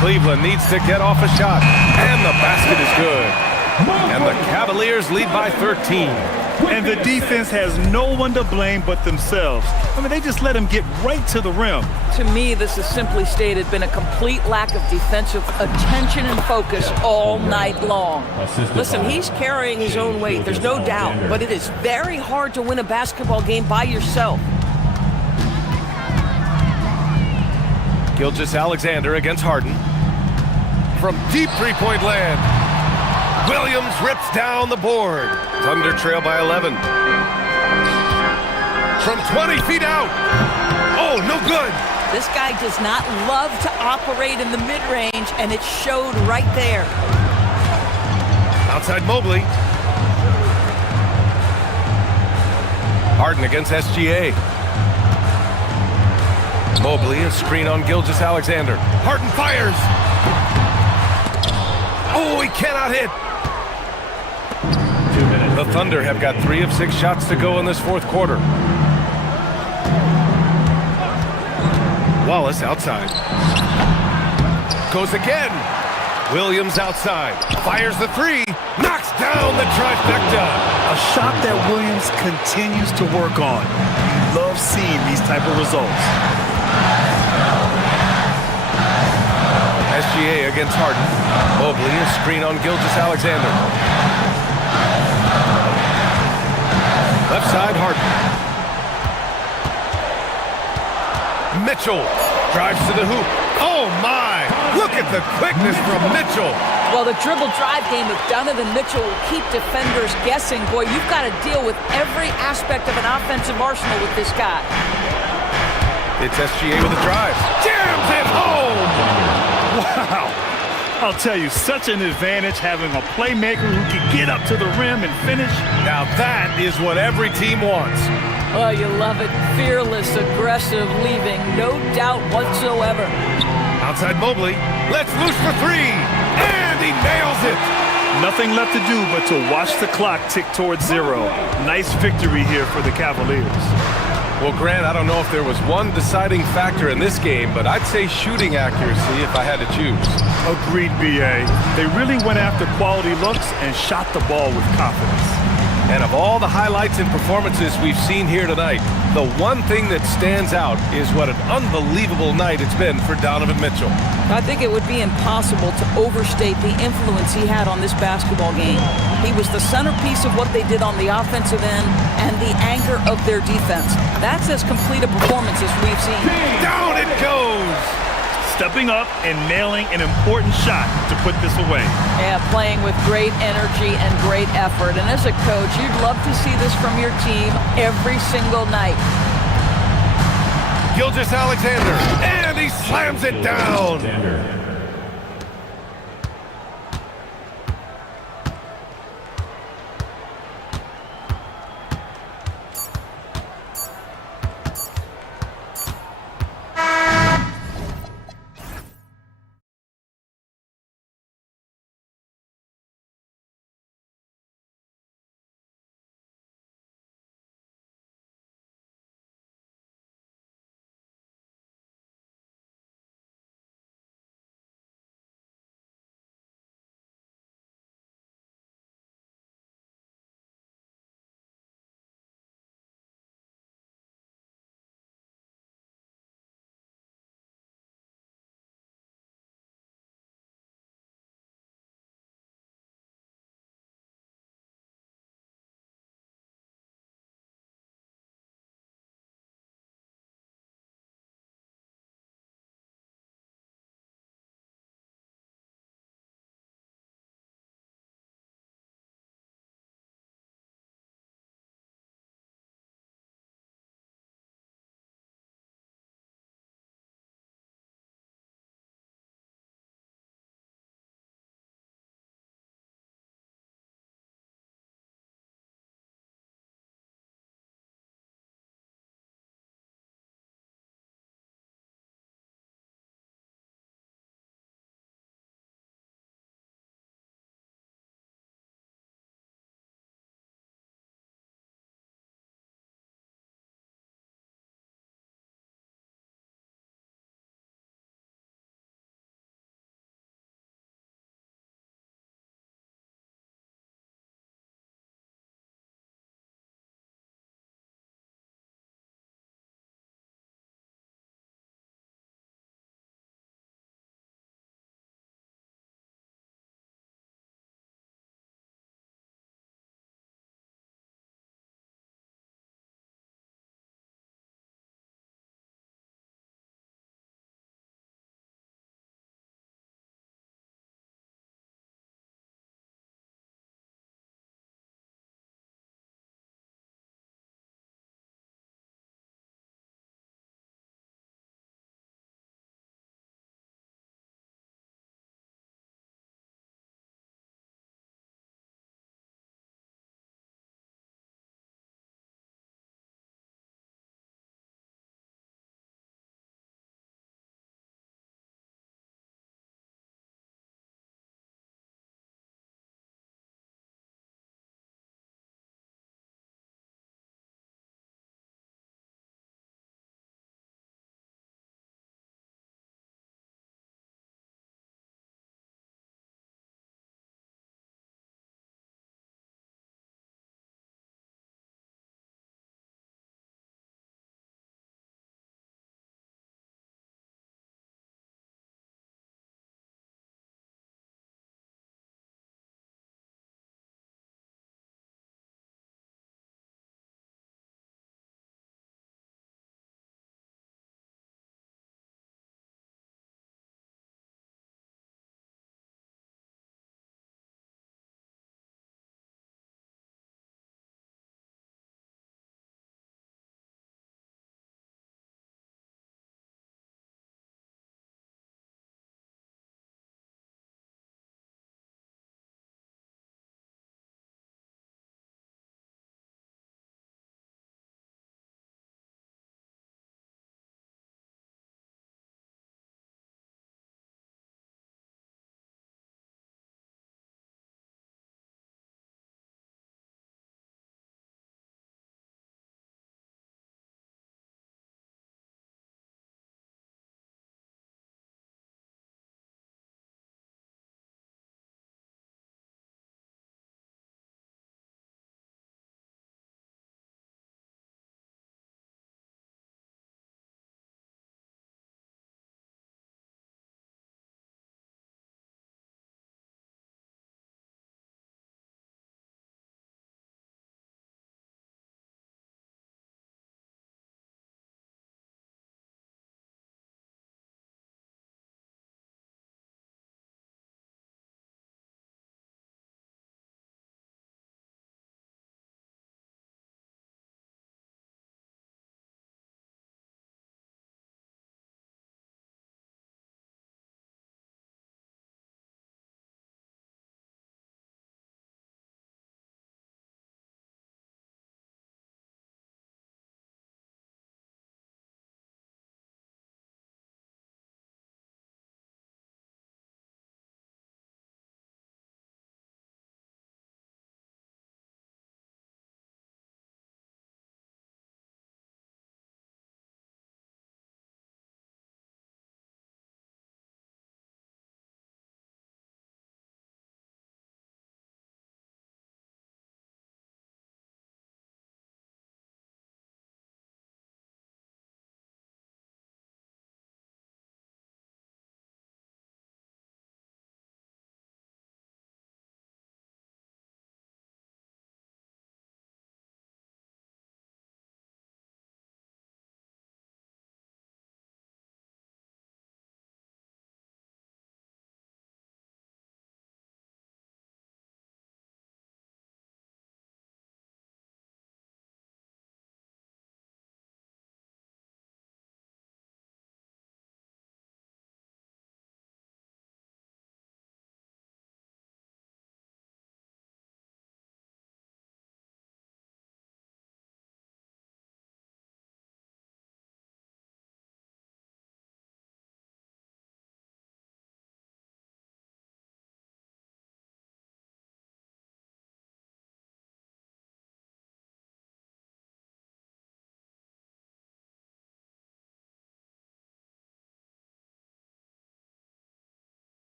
Cleveland needs to get off a shot. And the basket is good. And the Cavaliers lead by 13. And the defense has no one to blame but themselves. I mean, they just let him get right to the rim. To me, this has simply stated been a complete lack of defensive attention and focus all night long. Listen, he's carrying his own weight, there's no doubt, but it is very hard to win a basketball game by yourself. Gilgeous-Alexander against Harden. From deep 3-point land. Williams rips down the board. Thunder trail by 11. From 20 feet out. Oh, no good. This guy does not love to operate in the mid-range, and it showed right there. Outside Mobley. Harden against SGA. Mobley, a screen on Gilgeous-Alexander. Harden fires. Oh, he cannot hit. 2 minutes. The Thunder have got 3 of 6 shots to go in this fourth quarter. Wallace outside. Goes again. Williams outside. Fires the 3. Knocks down the trifecta. A shot that Williams continues to work on. You love seeing these type of results. SGA against Harden. Mobley, a screen on Gilgeous-Alexander. Left side, Harden. Mitchell drives to the hoop. Oh, my! Look at the quickness from Mitchell. Well, the dribble drive game of Donovan Mitchell will keep defenders guessing. Boy, you've got to deal with every aspect of an offensive arsenal with this guy. It's SGA with a drive. Jams it home! Wow. I'll tell you, such an advantage having a playmaker who can get up to the rim and finish. Now that is what every team wants. Oh, you love it. Fearless, aggressive, leaving no doubt whatsoever. Outside Mobley. Let's loose for 3. And he nails it. Nothing left to do but to watch the clock tick towards 0. Nice victory here for the Cavaliers. Well, Grant, I don't know if there was one deciding factor in this game, but I'd say shooting accuracy if I had to choose. Agreed, B.A. They really went after quality looks and shot the ball with confidence. And of all the highlights and performances we've seen here tonight, the one thing that stands out is what an unbelievable night it's been for Donovan Mitchell. I think it would be impossible to overstate the influence he had on this basketball game. He was the centerpiece of what they did on the offensive end and the anchor of their defense. That's as complete a performance as we've seen. Down it goes! Stepping up and nailing an important shot to put this away. Yeah, playing with great energy and great effort. And as a coach, you'd love to see this from your team every single night. Gilgeous-Alexander, and he slams it down. Alexander.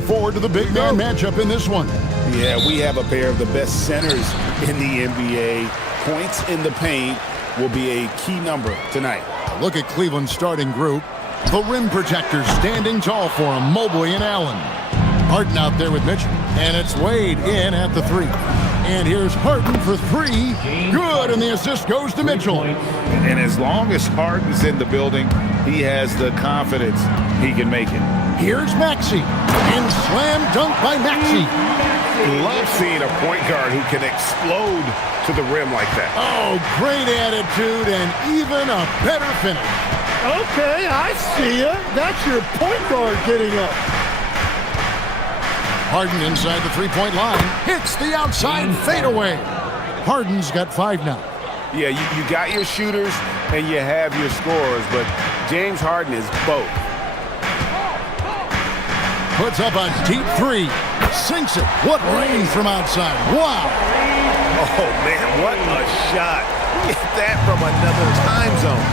looking forward to the big man matchup in this one. Yeah, we have a pair of the best centers in the NBA. Points in the paint will be a key number tonight. Look at Cleveland's starting group. The rim protectors standing tall for him, Mobley and Allen. Harden out there with Mitchell. And it's Wade in at the three. And here's Harden for three. Good, and the assist goes to Mitchell. And as long as Harden's in the building, he has the confidence he can make it. Here's Maxey. And slam dunk by Maxey. Love seeing a point guard who can explode to the rim like that. Oh, great attitude and even a better finish. Okay, I see ya. That's your point guard getting up. Harden inside the three-point line. Hits the outside fadeaway. Harden's got 5 now. Yeah, you got your shooters and you have your scorers, but James Harden is both. Puts up a deep three. Sinks it. What range from outside. Wow. Oh, man, what a shot. Get that from another time zone.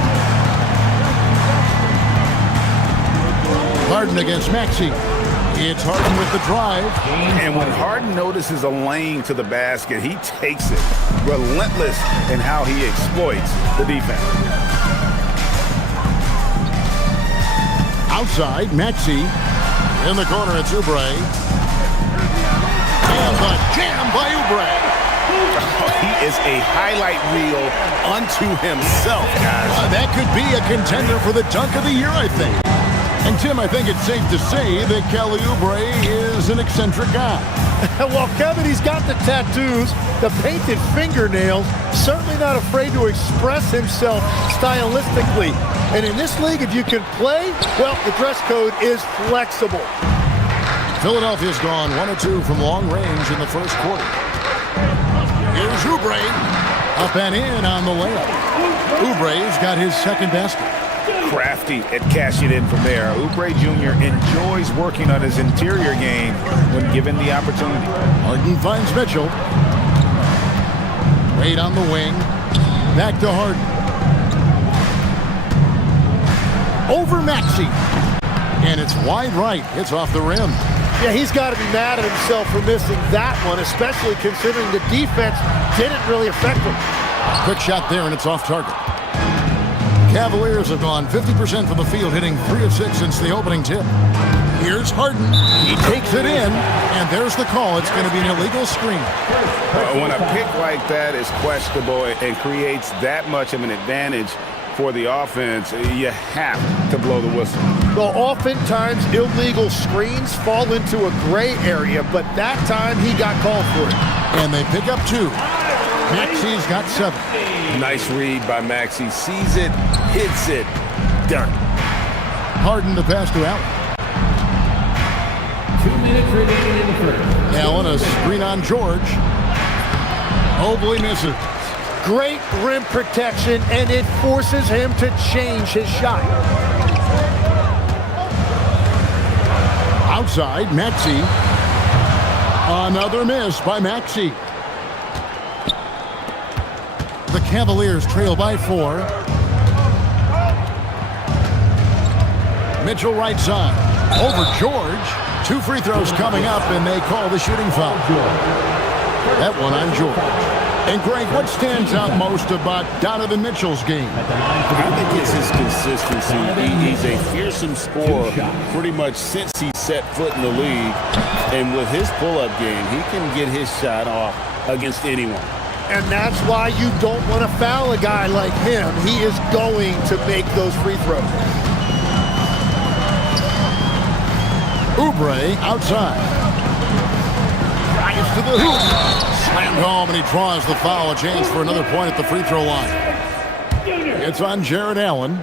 Harden against Maxey. It's Harden with the drive. And when Harden notices a lane to the basket, he takes it. Relentless in how he exploits the defense. Outside, Maxey. In the corner, it's Oubre. And the jam by Oubre. He is a highlight reel unto himself, guys. That could be a contender for the dunk of the year, I think. And Tim, I think it's safe to say that Kelly Oubre is an eccentric guy. Well, Kevin, he's got the tattoos, the painted fingernails, certainly not afraid to express himself stylistically. And in this league, if you can play, well, the dress code is flexible. Philadelphia's gone 1 of 2 from long range in the first quarter. Here's Oubre. Up and in on the layup. Oubre's got his second basket. Crafty at cashing in from there. Oubre Jr. enjoys working on his interior game when given the opportunity. Harden finds Mitchell. Wade on the wing. Back to Harden. Over Maxey. And it's wide right. It's off the rim. Yeah, he's got to be mad at himself for missing that one, especially considering the defense didn't really affect him. Quick shot there, and it's off target. Cavaliers have gone 50% from the field, hitting 3 of 6 since the opening tip. Here's Harden. He takes it in, and there's the call. It's going to be an illegal screen. When a pick like that is questionable and creates that much of an advantage for the offense, you have to blow the whistle. Well, oftentimes illegal screens fall into a gray area, but that time he got called for it. And they pick up 2. Maxey's got 7. Nice read by Maxey. Sees it, hits it, done. Harden to pass to Allen. 2 minutes remaining in the first. Allen, a screen on George. Mobley misses. Great rim protection, and it forces him to change his shot. Outside, Maxey. Another miss by Maxey. The Cavaliers trail by 4. Mitchell right side. Over George. 2 free throws coming up, and they call the shooting foul. That one on George. And Greg, what stands out most about Donovan Mitchell's game? I think it's his consistency. He's a fearsome scorer pretty much since he set foot in the league. And with his pull-up game, he can get his shot off against anyone. And that's why you don't want to foul a guy like him. He is going to make those free throws. Oubre outside. Drives to the hoop. Slammed home, and he draws the foul. A chance for another point at the free throw line. It's on Jared Allen.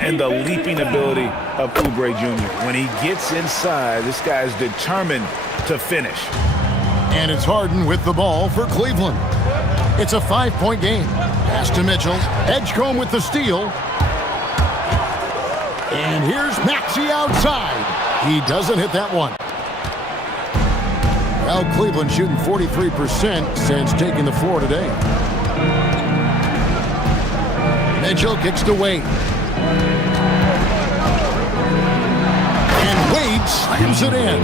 And the leaping ability of Oubre Jr. When he gets inside, this guy's determined to finish. And it's Harden with the ball for Cleveland. It's a 5-point game. Pass to Mitchell. Edgecombe with the steal. And here's Maxey outside. He doesn't hit that one. Well, Cleveland shooting 43% since taking the floor today. Mitchell kicks to Wade. And Wade slams it in.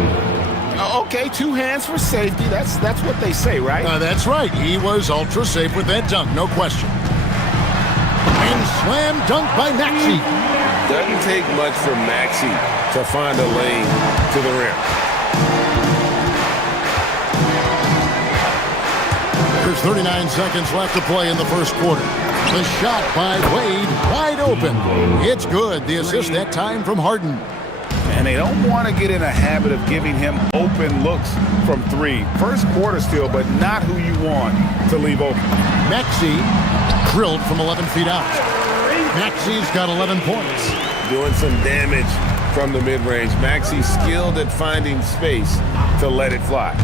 Okay, 2 hands for safety. That's what they say, right? That's right. He was ultra safe with that dunk, no question. And slam dunk by Maxey. Doesn't take much for Maxey to find a lane to the rim. There's 39 seconds left to play in the first quarter. The shot by Wade, wide open. It's good. The assist that time from Harden. And they don't want to get in a habit of giving him open looks from 3. First quarter still, but not who you want to leave open. Maxey drilled from 11 feet out. Maxey's got 11 points. Doing some damage from the mid-range. Maxey skilled at finding space to let it fly.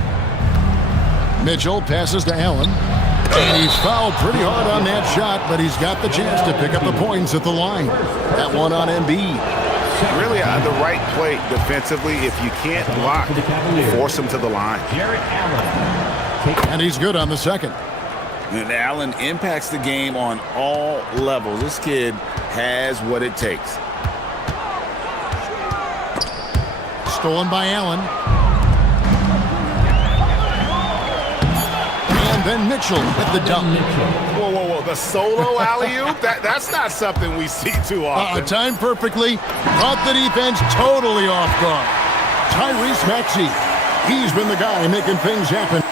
Mitchell passes to Allen. And he's fouled pretty hard on that shot, but he's got the chance to pick up the points at the line. That one on Embiid. Really the right play defensively. If you can't block, force him to the line. And he's good on the second. And Allen impacts the game on all levels. This kid has what it takes. Stolen by Allen. And then Mitchell with the dunk. Whoa, whoa, whoa. The solo alley-oop? That's not something we see too often. Timed perfectly. Caught the defense totally off guard. Tyrese Maxey. He's been the guy making things happen.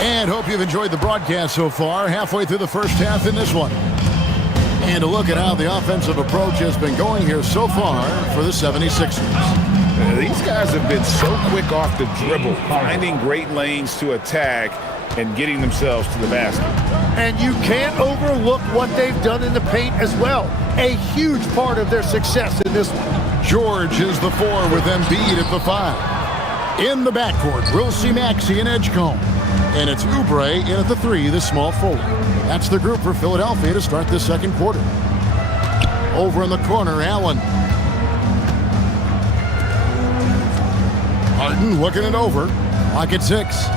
And hope you've enjoyed the broadcast so far. Halfway through the first half in this one. And a look at how the offensive approach has been going here so far for the 76ers. These guys have been so quick off the dribble, finding great lanes to attack and getting themselves to the basket. And you can't overlook what they've done in the paint as well. A huge part of their success in this one. George is the 4 with Embiid at the 5. In the backcourt, we'll see Maxey and Edgecombe. And it's Oubre in at the 3, the small forward. That's the group for Philadelphia to start the second quarter. Over in the corner, Allen. Harden looking it over. Clock at 6.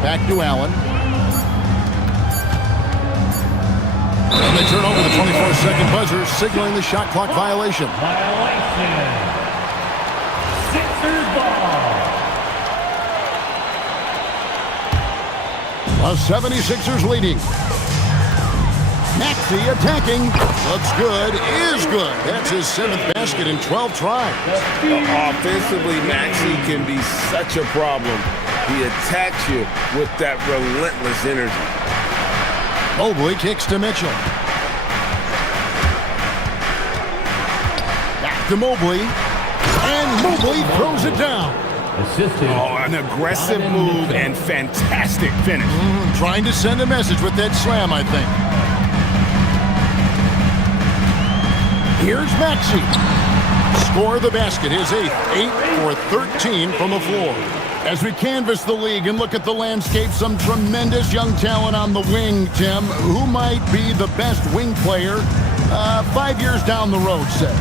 Back to Allen. And they turn over the 24-second buzzer, signaling the shot clock violation. Sixers ball. The 76ers leading. Maxey attacking. Looks good. Is good. That's his 7th basket in 12 tries. Offensively, Maxey can be such a problem. He attacks you with that relentless energy. Mobley kicks to Mitchell. Back to Mobley. And Mobley throws it down. Oh, an aggressive move and fantastic finish. Trying to send a message with that slam, I think. Here's Maxey. Score the basket, his 8th, 8 for 13 from the floor. As we canvass the league and look at the landscape, some tremendous young talent on the wing, Tim. Who might be the best wing player 5 years down the road, say?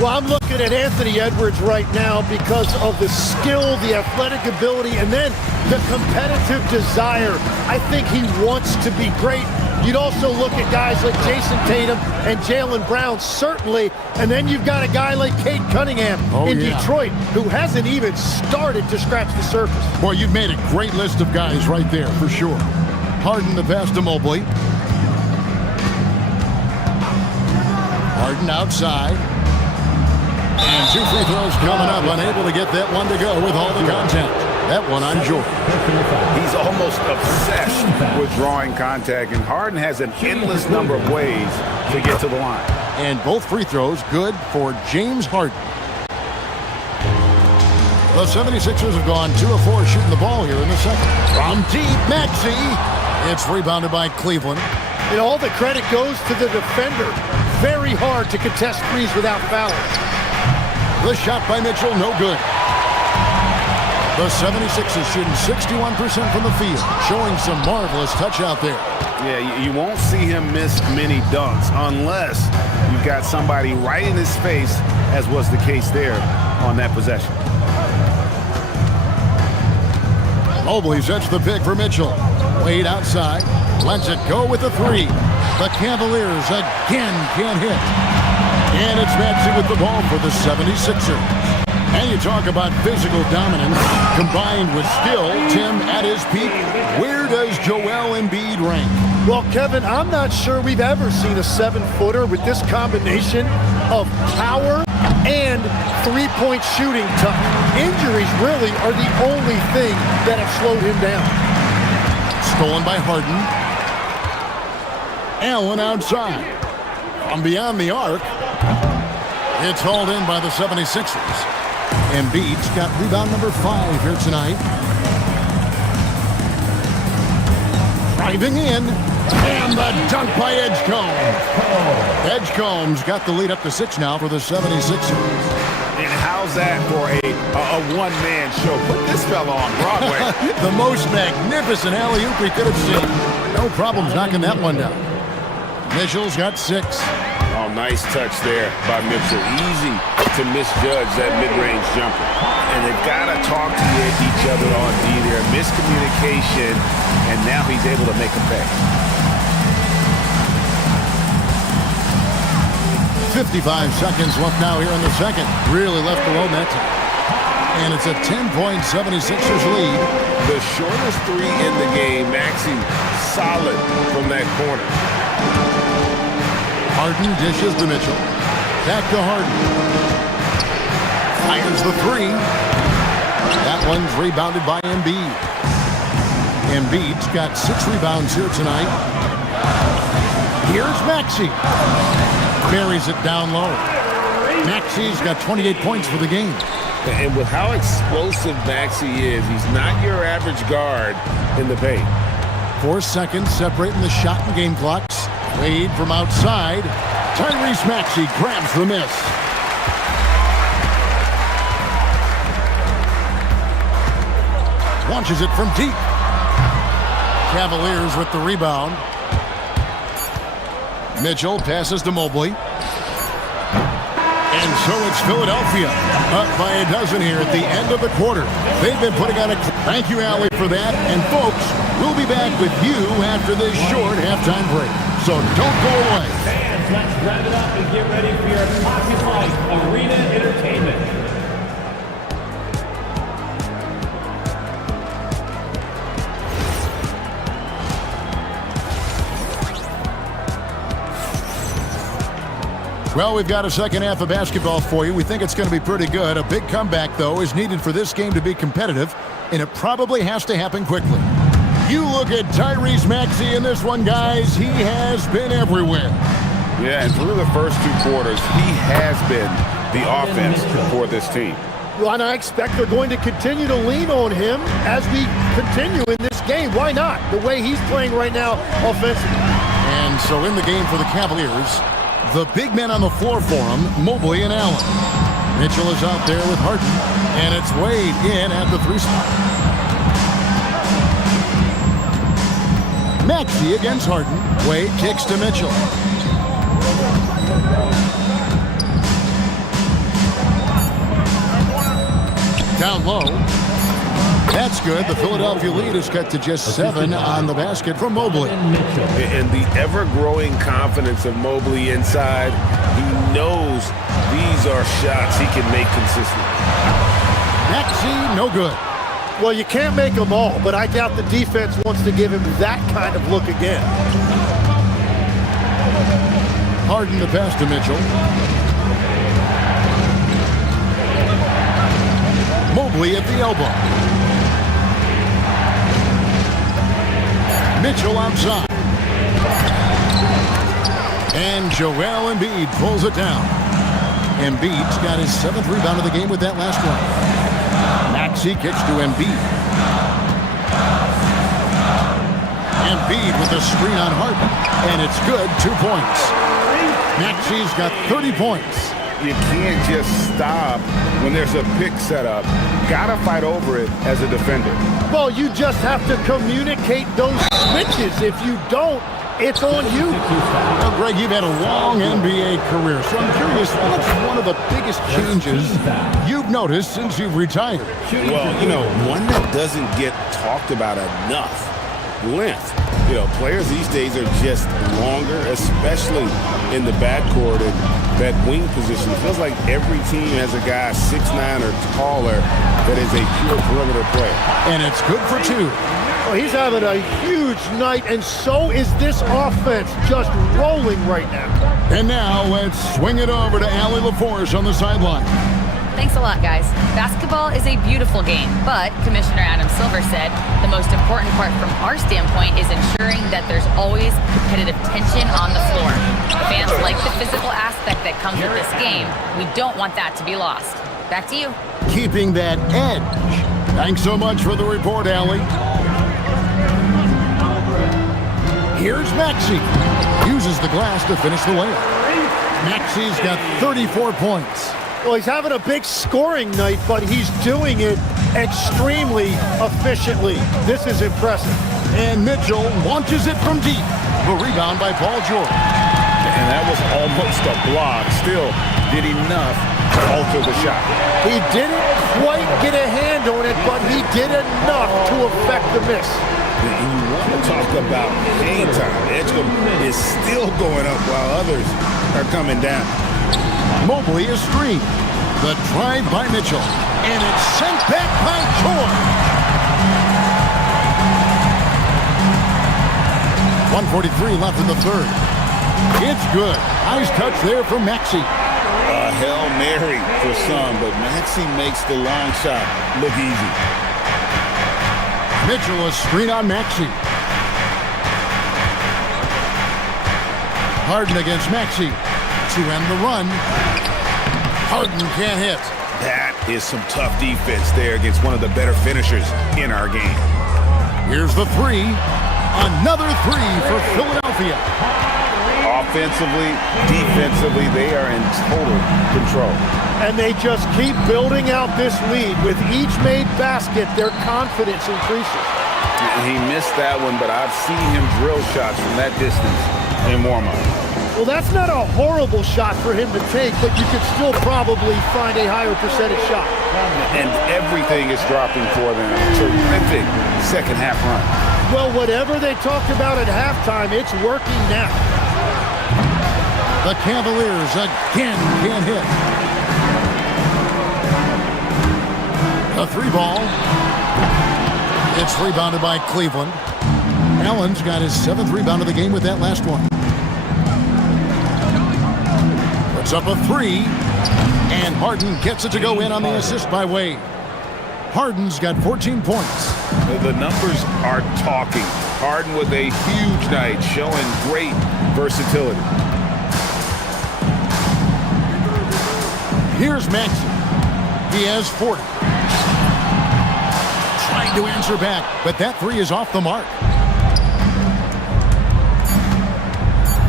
Well, I'm looking at Anthony Edwards right now because of the skill, the athletic ability, and then the competitive desire. I think he wants to be great. You'd also look at guys like Jason Tatum and Jaylen Brown, certainly. And then you've got a guy like Cade Cunningham in Detroit, who hasn't even started to scratch the surface. Boy, you've made a great list of guys right there, for sure. Harden the pass to Mobley. Harden outside. And 2 free throws coming up. Unable to get that one to go with all the contact. That one on George. He's almost obsessed with drawing contact, and Harden has an endless number of ways to get to the line. And both free throws good for James Harden. The 76ers have gone 2 of 4 shooting the ball here in the second. From deep, Maxey. It's rebounded by Cleveland. And all the credit goes to the defender. Very hard to contest threes without fouling. The shot by Mitchell, no good. The 76ers shooting 61% from the field, showing some marvelous touch out there. Yeah, you won't see him miss many dunks unless you've got somebody right in his face, as was the case there on that possession. Mobley sets the pick for Mitchell. Wade outside, lets it go with the 3. The Cavaliers again can't hit. And it's Maxey with the ball for the 76ers. And you talk about physical dominance combined with skill. Tim, at his peak, where does Joel Embiid rank? Well, Kevin, I'm not sure we've ever seen a 7-footer with this combination of power and three-point shooting. Injuries really are the only thing that have slowed him down. Stolen by Harden. Allen outside. From beyond the arc. It's hauled in by the 76ers. Embiid's got rebound number 5 here tonight. Driving in. And the dunk by Edgecombe. Edgecombe's got the lead up to 6 now for the 76ers. And how's that for a one-man show? Put this fella on Broadway. The most magnificent alley-oop we could have seen. No problems knocking that one down. Mitchell's got 6. Oh, nice touch there by Mitchell. Easy to misjudge that mid-range jumper. And they've got to talk to each other on D there. Miscommunication, and now he's able to make a pay. 55 seconds left now here in the second. Really left alone that time. And it's a 10-point 76ers lead. The shortest 3 in the game. Maxey solid from that corner. Harden dishes to Mitchell. Back to Harden. Fires the 3. That one's rebounded by Embiid. Embiid's got 6 rebounds here tonight. Here's Maxey. Buries it down low. Maxey's got 28 points for the game. And with how explosive Maxey is, he's not your average guard in the paint. 4 seconds separating the shot and game clocks. Wade from outside. Tyrese Maxey grabs the miss. Launches it from deep. Cavaliers with the rebound. Mitchell passes to Mobley. And so it's Philadelphia up by a dozen here at the end of the quarter. They've been putting on a... Thank you, Allie, for that. And folks, we'll be back with you after this short halftime break. So don't go away. Fans, let's wrap it up and get ready for your Pocket Life Arena Entertainment. Well, we've got a second half of basketball for you. We think it's going to be pretty good. A big comeback, though, is needed for this game to be competitive, and it probably has to happen quickly. You look at Tyrese Maxey in this one, guys. He has been everywhere. Yeah, and through the first 2 quarters, he has been the offense for this team. Well, and I expect they're going to continue to lean on him as we continue in this game. Why not? The way he's playing right now offensively. And so in the game for the Cavaliers, the big men on the floor for him, Mobley and Allen. Mitchell is out there with Harden, and it's Wade in at the 3 spot. Maxey against Harden. Wade kicks to Mitchell. Down low. That's good. The Philadelphia lead is cut to just 7 on the basket from Mobley. And the ever-growing confidence of Mobley inside, he knows these are shots he can make consistently. Maxey, no good. Well, you can't make them all, but I doubt the defense wants to give him that kind of look again. Harden the pass to Mitchell. Mobley at the elbow. Mitchell outside. And Joel Embiid pulls it down. Embiid's got his 7th rebound of the game with that last one. Maxey kicks to Embiid. Embiid with a screen on Harden. And it's good, 2 points. Maxey's got 30 points. You can't just stop when there's a pick set up. Gotta fight over it as a defender. Well, you just have to communicate those switches. If you don't, it's on you. Well, Greg, you've had a long NBA career, so I'm curious, what's one of the biggest changes you've noticed since you've retired? Well, you know, one that doesn't get talked about enough length. You know, players these days are just longer, especially in the backcourt and that wing position. It feels like every team has a guy 6'9" or taller that is a pure perimeter player. And it's good for two. Oh, he's having a huge night, and so is this offense, just rolling right now. And now let's swing it over to Allie LaForce on the sideline. Thanks a lot, guys. Basketball is a beautiful game, but Commissioner Adam Silver said the most important part from our standpoint is ensuring that there's always competitive tension on the floor. The fans like the physical aspect that comes with this game. We don't want that to be lost. Back to you. Keeping that edge. Thanks so much for the report, Allie. Here's Maxey. Uses the glass to finish the layup. Maxey's got 34 points. Well, he's having a big scoring night, but he's doing it extremely efficiently. This is impressive. And Mitchell launches it from deep. The rebound by Paul George. And that was almost a block. Still did enough to alter the shot. He didn't quite get a hand on it, but he did enough to affect the miss. And you want to talk about hang time. Edgecombe is still going up while others are coming down. Mobley is screened. The drive by Mitchell. And it's sent back by George. 1:43 left in the third. It's good. Nice touch there from Maxey. A Hail Mary for some, but Maxey makes the long shot look easy. Mitchell a screen on Maxey. Harden against Maxey. To end the run. Harden can't hit. That is some tough defense there against one of the better finishers in our game. Here's the three. Another three for Philadelphia. Offensively, defensively, they are in total control. And they just keep building out this lead. With each made basket, their confidence increases. He missed that one, but I've seen him drill shots from that distance in warm-up. Well, that's not a horrible shot for him to take, but you could still probably find a higher percentage shot. And everything is dropping for them. Terrific second half run. Well, whatever they talked about at halftime, it's working now. The Cavaliers again can't hit. A three ball. It's rebounded by Cleveland. Allen's got his 7th rebound of the game with that last one. Puts up a three. And Harden gets it to go in on the assist by Wade. Harden's got 14 points. The numbers are talking. Harden with a huge night, showing great versatility. Here's Maxey. He has 40. Trying to answer back, but that three is off the mark.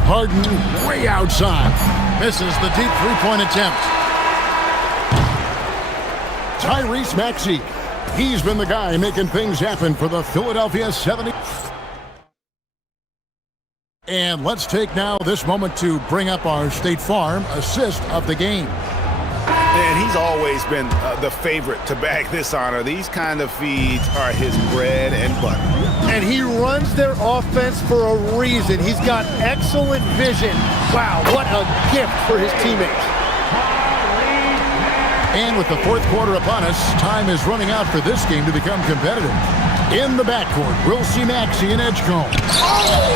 Harden way outside. Misses the deep three-point attempt. Tyrese Maxey. He's been the guy making things happen for the Philadelphia 70. And let's take now this moment to bring up our State Farm assist of the game. And he's always been the favorite to bag this honor. These kind of feeds are his bread and butter. And he runs their offense for a reason. He's got excellent vision. Wow, what a gift for his teammates. And with the fourth quarter upon us, time is running out for this game to become competitive. In the backcourt, we'll see Maxey and Edgecombe.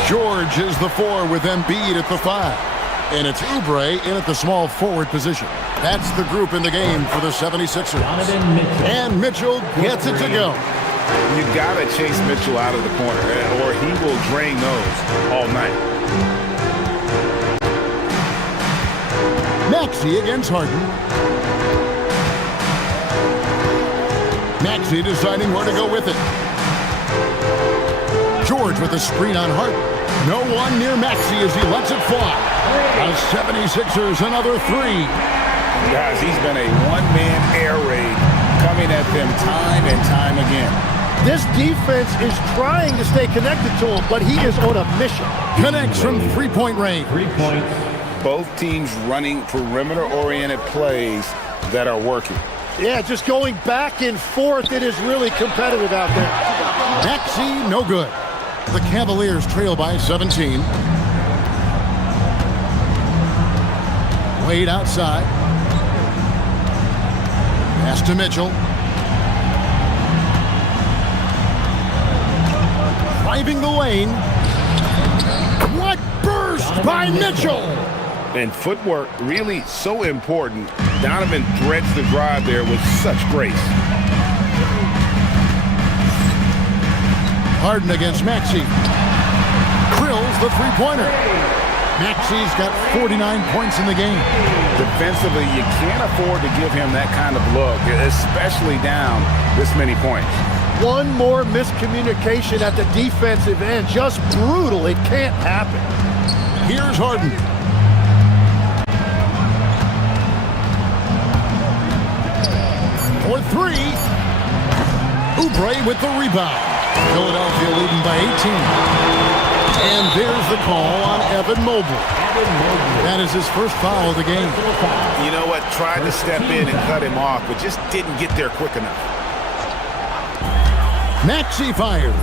George is the 4 with Embiid at the 5. And it's Oubre in at the small forward position. That's the group in the game for the 76ers. And Mitchell gets it to go. You got to chase Mitchell out of the corner, or he will drain those all night. Maxey against Harden. Maxey deciding where to go with it. George with a screen on Harden. No one near Maxey as he lets it fly. The 76ers another three. Guys, he's been a one-man air raid coming at them time and time again. This defense is trying to stay connected to him, but he is on a mission. Connects from three-point range. 3 points. Both teams running perimeter-oriented plays that are working. Yeah, just going back and forth. It is really competitive out there. Maxey, no good. The Cavaliers trail by 17. Wade outside. Pass to Mitchell. Driving the lane. What burst by Mitchell! And footwork really so important. Donovan threads the drive there with such grace. Harden against Maxey. Drills the three-pointer. Maxey's got 49 points in the game. Defensively, you can't afford to give him that kind of look, especially down this many points. One more miscommunication at the defensive end. Just brutal. It can't happen. Here's Harden. For three. Oubre with the rebound. Philadelphia leading by 18. And there's the call on Evan Mobley. That is his first foul of the game. You know what? Tried to step in and cut him off, but just didn't get there quick enough. Maxey fires.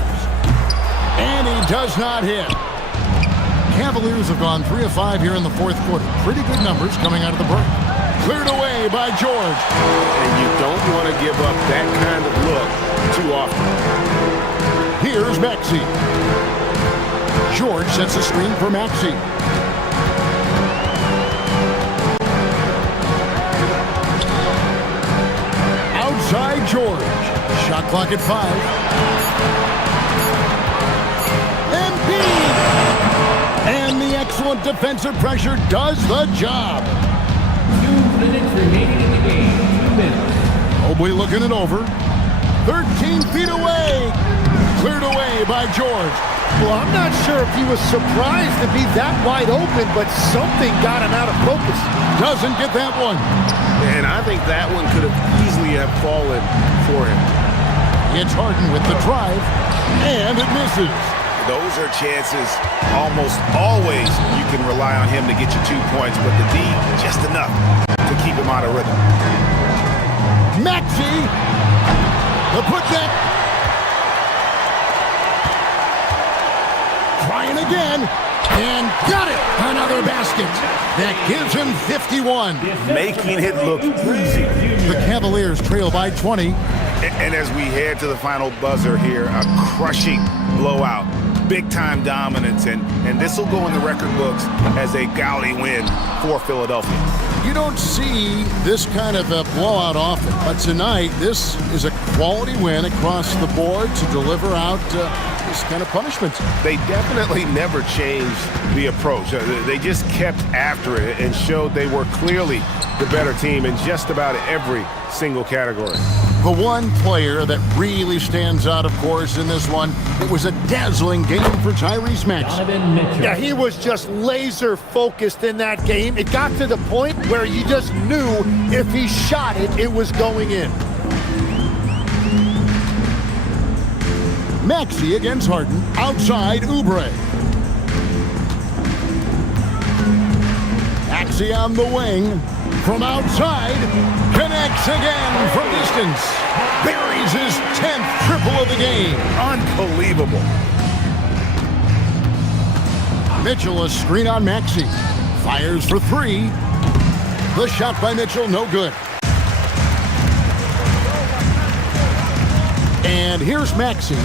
And he does not hit. Cavaliers have gone 3 of 5 here in the fourth quarter. Pretty good numbers coming out of the break. Cleared away by George. And you don't want to give up that kind of look too often. Here's Maxey. George sets a screen for Maxey. Outside George. Shot clock at 5. Embiid! And the excellent defensive pressure does the job. 2 minutes remaining in the game. 2 minutes. Mobley looking it over. 13 feet away. Cleared away by George. Well, I'm not sure if he was surprised to be that wide open, but something got him out of focus. Doesn't get that one. And I think that one could have easily have fallen for him. It's Harden with the drive, and it misses. Those are chances almost always you can rely on him to get you 2 points, but the D, just enough to keep him out of rhythm. Maxey, the putback. Trying again, and got it. Another basket. That gives him 51. Making it look easy. The Cavaliers trail by 20. And as we head to the final buzzer here, a crushing blowout. Big-time dominance, and this will go in the record books as a gaudy win for Philadelphia. You don't see this kind of a blowout often, but tonight this is a quality win across the board to deliver out this kind of punishment. They definitely never changed the approach. They just kept after it and showed they were clearly the better team in just about every single category. The one player that really stands out, of course, in this one, it was a dazzling game for Tyrese Maxey. Yeah, he was just laser focused in that game. It got to the point where you just knew if he shot it, it was going in. Maxey against Harden, outside Oubre. Maxey on the wing, from outside, connects again from distance. Buries his 10th triple of the game. Unbelievable. Mitchell, a screen on Maxey. Fires for 3. The shot by Mitchell, no good. And here's Maxey.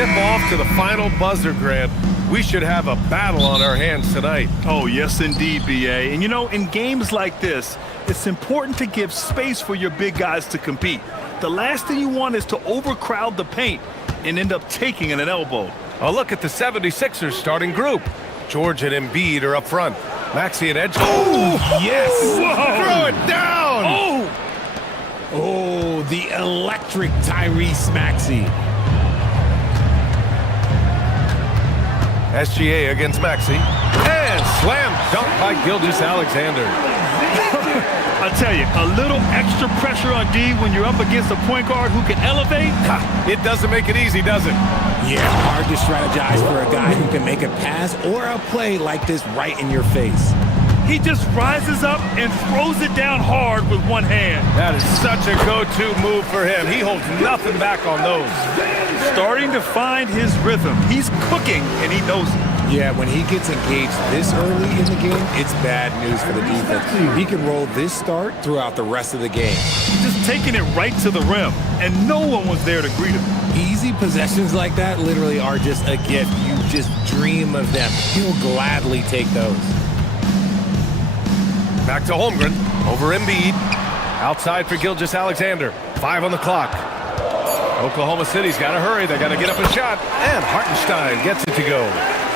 tip-off to the final buzzer, Grant. We should have a battle on our hands tonight. Oh, yes, indeed, B.A. And, you know, in games like this, it's important to give space for your big guys to compete. The last thing you want is to overcrowd the paint and end up taking an elbow. A look at the 76ers starting group. George and Embiid are up front. Maxey and Edge. Oh, yes! Whoa. Throw it down! Oh! Oh, the electric Tyrese Maxey. SGA against Maxey. And slam dunk by Gilgeous-Alexander. I tell you, a little extra pressure on D when you're up against a point guard who can elevate. It doesn't make it easy, does it? Yeah, hard to strategize for a guy who can make a pass or a play like this right in your face. He just rises up and throws it down hard with one hand. That is such a go-to move for him. He holds nothing back on those. Starting to find his rhythm. He's cooking, and he knows it. Yeah, when he gets engaged this early in the game, it's bad news for the defense. He can roll this start throughout the rest of the game. Just taking it right to the rim, and no one was there to greet him. Easy possessions like that literally are just a gift. You just dream of them. He'll gladly take those. Back to Holmgren, over Embiid. Outside for Gilgeous-Alexander. 5 on the clock. Oklahoma City's got to hurry. They got to get up a shot. And Hartenstein gets it to go.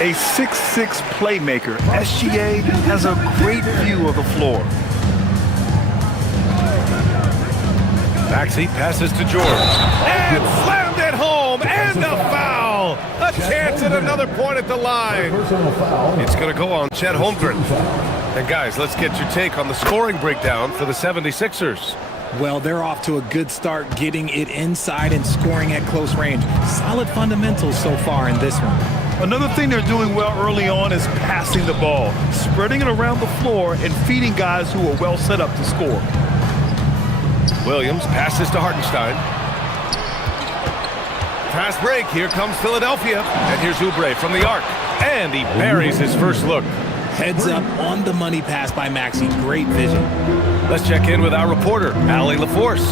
A 6'6" playmaker, SGA has a great view of the floor. Maxey passes to George. And slammed it home. And a foul. A chance at another point at the line. It's going to go on Chet Holmgren. And guys, let's get your take on the scoring breakdown for the 76ers. Well, they're off to a good start getting it inside and scoring at close range. Solid fundamentals so far in this one. Another thing they're doing well early on is passing the ball, spreading it around the floor and feeding guys who are well set up to score. Williams passes to Hartenstein. Fast break. Here comes Philadelphia. And here's Oubre from the arc. And he buries his first look. Heads up on the money pass by Maxey. Great vision. Let's check in with our reporter, Allie LaForce.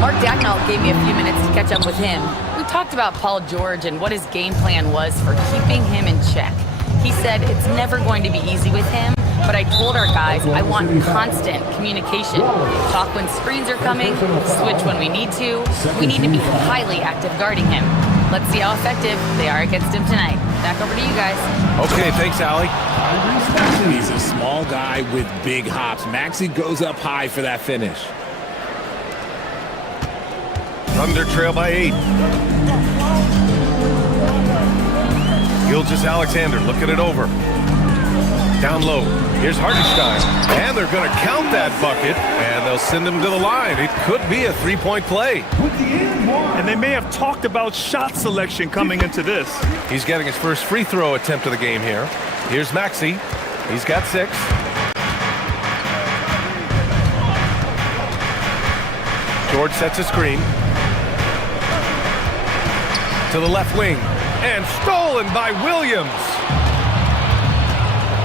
Mark Dagnall gave me a few minutes to catch up with him. We talked about Paul George and what his game plan was for keeping him in check. He said it's never going to be easy with him, but I told our guys I want constant communication. Talk when screens are coming, switch when we need to. We need to be highly active guarding him. Let's see how effective they are against him tonight. Back over to you guys. Okay, thanks, Allie. He's a small guy with big hops. Maxey goes up high for that finish. Thunder trail by 8. Gilgeous-Alexander looking it over. Down low. Here's Hartenstein. And they're going to count that bucket, and they'll send him to the line. It could be a three-point play. And they may have talked about shot selection coming into this. He's getting his first free throw attempt of the game here. Here's Maxey. He's got 6. George sets a screen. To the left wing. And stolen by Williams.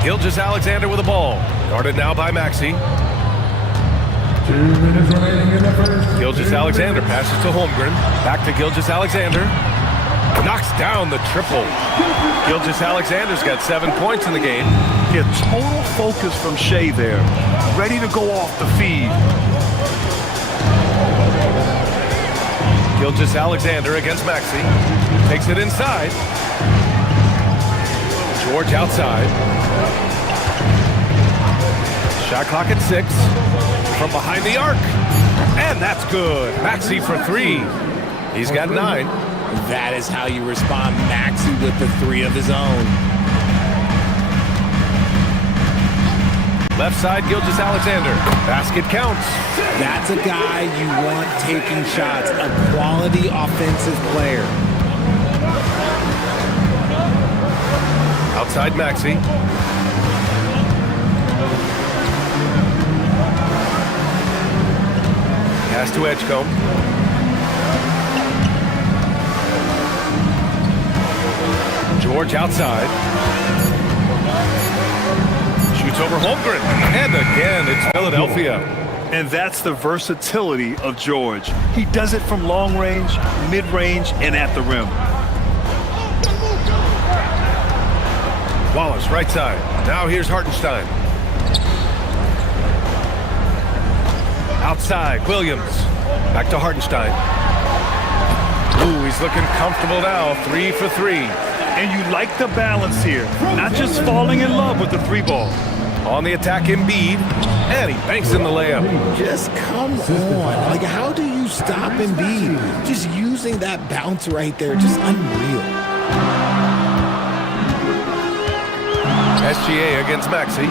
Gilgeous-Alexander with the ball. Guarded now by Maxey. 2 minutes remaining in the first. Gilgeous-Alexander passes to Holmgren. Back to Gilgeous-Alexander. Knocks down the triple. Gilgeous-Alexander's got 7 points in the game. Yeah, total focus from Shea there. Ready to go off the feed. Gilgeous-Alexander against Maxey. Takes it inside. George outside. Shot clock at 6. From behind the arc. And that's good. Maxey for 3. He's got 9. That is how you respond. Maxey with the 3 of his own. Left side, Gilgeous-Alexander. Basket counts. That's a guy you want taking shots. A quality offensive player. Outside Maxey. Pass to Edgecombe. George outside. Shoots over Holmgren. And again, it's Philadelphia. And that's the versatility of George. He does it from long range, mid-range, and at the rim. Wallace, right side. Now here's Hartenstein. Outside, Williams. Back to Hartenstein. Ooh, he's looking comfortable now. 3 for 3. And you like the balance here. Not just falling in love with the three ball. On the attack, Embiid. And he banks in the layup. Just come on. Like, how do you stop Embiid? Just using that bounce right there. Just unreal. SGA against Maxey.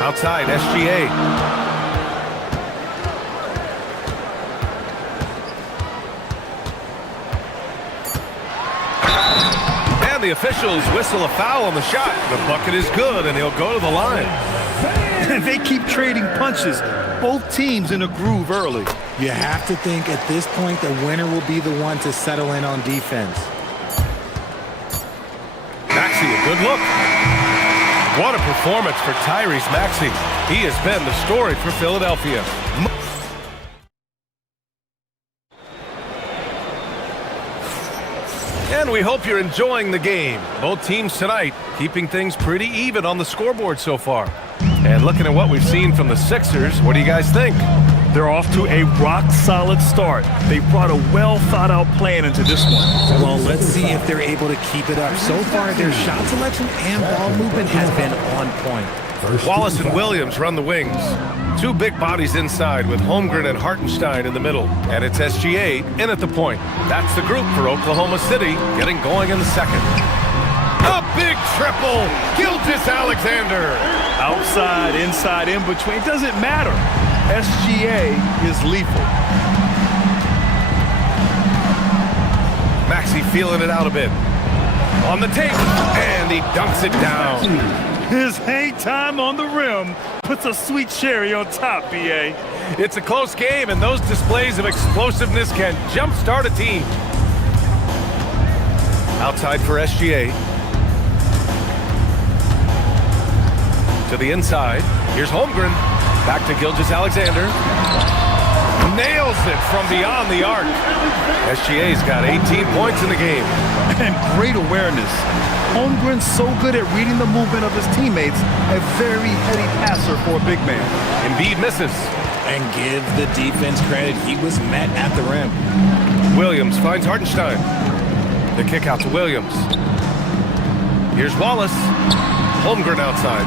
Outside, SGA. And the officials whistle a foul on the shot. The bucket is good, and he'll go to the line. They keep trading punches. Both teams in a groove early. You have to think at this point the winner will be the one to settle in on defense. Maxey, a good look. What a performance for Tyrese Maxey. He has been the story for Philadelphia. And we hope you're enjoying the game. Both teams tonight keeping things pretty even on the scoreboard so far. And looking at what we've seen from the Sixers, what do you guys think? They're off to a rock-solid start. They brought a well-thought-out plan into this one. Well, let's see if they're able to keep it up. So far, their shot selection and ball movement has been on point. Wallace and Williams run the wings. Two big bodies inside with Holmgren and Hartenstein in the middle. And it's SGA in at the point. That's the group for Oklahoma City getting going in the second. A big triple! Gilgeous-Alexander! Outside, inside, in between, doesn't matter. SGA is lethal. Maxey feeling it out a bit. On the tape, and he dunks it down. His hang time on the rim puts a sweet cherry on top, B.A. It's a close game, and those displays of explosiveness can jumpstart a team. Outside for SGA. To the inside. Here's Holmgren. Back to Gilgeous-Alexander. Nails it from beyond the arc. SGA's got 18 points in the game. And great awareness. Holmgren's so good at reading the movement of his teammates. A very heady passer for a big man. Embiid misses. And give the defense credit. He was met at the rim. Williams finds Hartenstein. The kick out to Williams. Here's Wallace. Holmgren outside.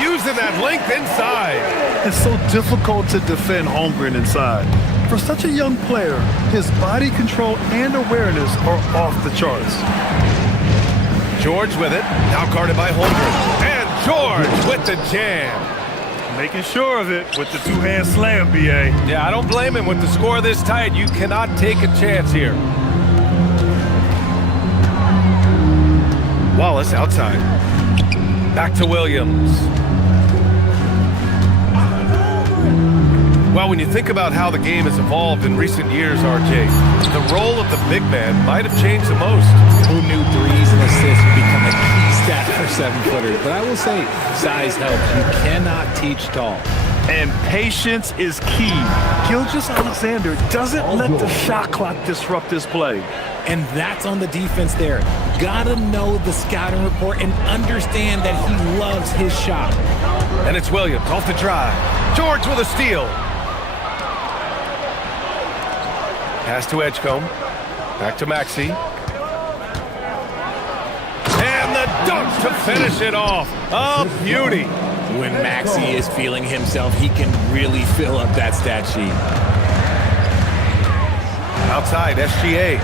Using that length inside. It's so difficult to defend Holmgren inside. For such a young player, his body control and awareness are off the charts. George with it. Now guarded by Holmgren. And George with the jam. Making sure of it with the two-hand slam, B.A. Yeah, I don't blame him with the score this tight. You cannot take a chance here. Wallace outside. Back to Williams. Well, when you think about how the game has evolved in recent years, RJ, the role of the big man might have changed the most. Who knew threes and assists would become a key stat for 7-footers? But I will say, size helps. You cannot teach tall. And patience is key. Gilgeous-Alexander doesn't let the shot clock disrupt his play. And that's on the defense there. Gotta know the scouting report and understand that he loves his shot. And it's Williams off the drive. George with a steal. Pass to Edgecombe. Back to Maxey. And the dunk to finish it off. A beauty. When Maxey is feeling himself, he can really fill up that stat sheet. Outside, SGA.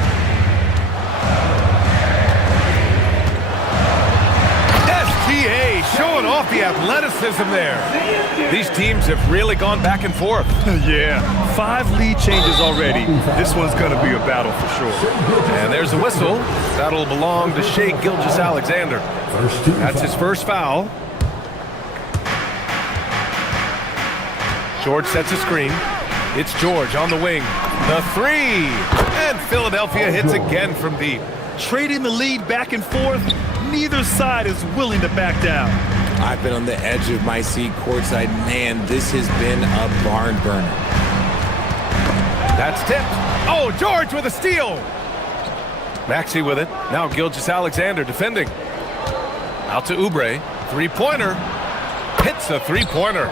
SGA showing off the athleticism there. These teams have really gone back and forth. Yeah, 5 lead changes already. This one's going to be a battle for sure. And there's the whistle. That'll belong to Shai Gilgeous-Alexander. That's his first foul. George sets a screen. It's George on the wing. The three. And Philadelphia hits again from deep. Trading the lead back and forth, neither side is willing to back down. I've been on the edge of my seat courtside. Man, this has been a barn burner. That's tipped. Oh, George with a steal. Maxey with it. Now Gilgeous-Alexander defending. Out to Oubre. Three-pointer. Hits a three-pointer.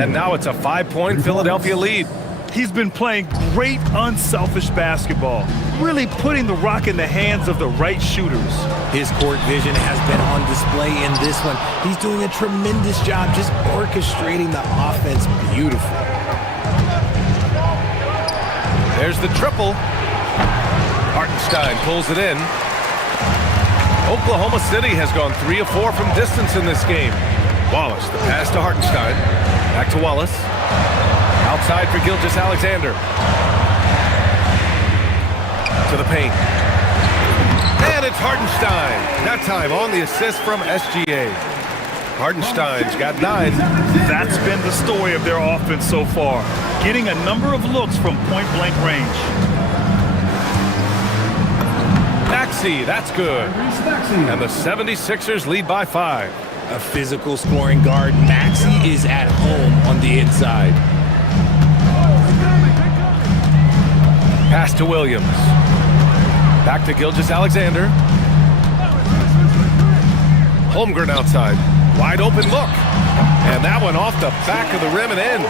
And now it's a 5-point Philadelphia lead. He's been playing great unselfish basketball, really putting the rock in the hands of the right shooters. His court vision has been on display in this one. He's doing a tremendous job just orchestrating the offense beautifully. There's the triple. Hartenstein pulls it in. Oklahoma City has gone 3 of 4 from distance in this game. Wallace, the pass to Hartenstein. Back to Wallace. Outside for Gilgeous-Alexander. To the paint. And it's Hartenstein. That time on the assist from SGA. Hartenstein's got 9. That's been the story of their offense so far, getting a number of looks from point-blank range. Maxey, that's good. And the 76ers lead by 5. A physical scoring guard, Maxey is at home on the inside. Pass to Williams. Back to Gilgeous-Alexander. Holmgren outside. Wide open look. And that one off the back of the rim and in.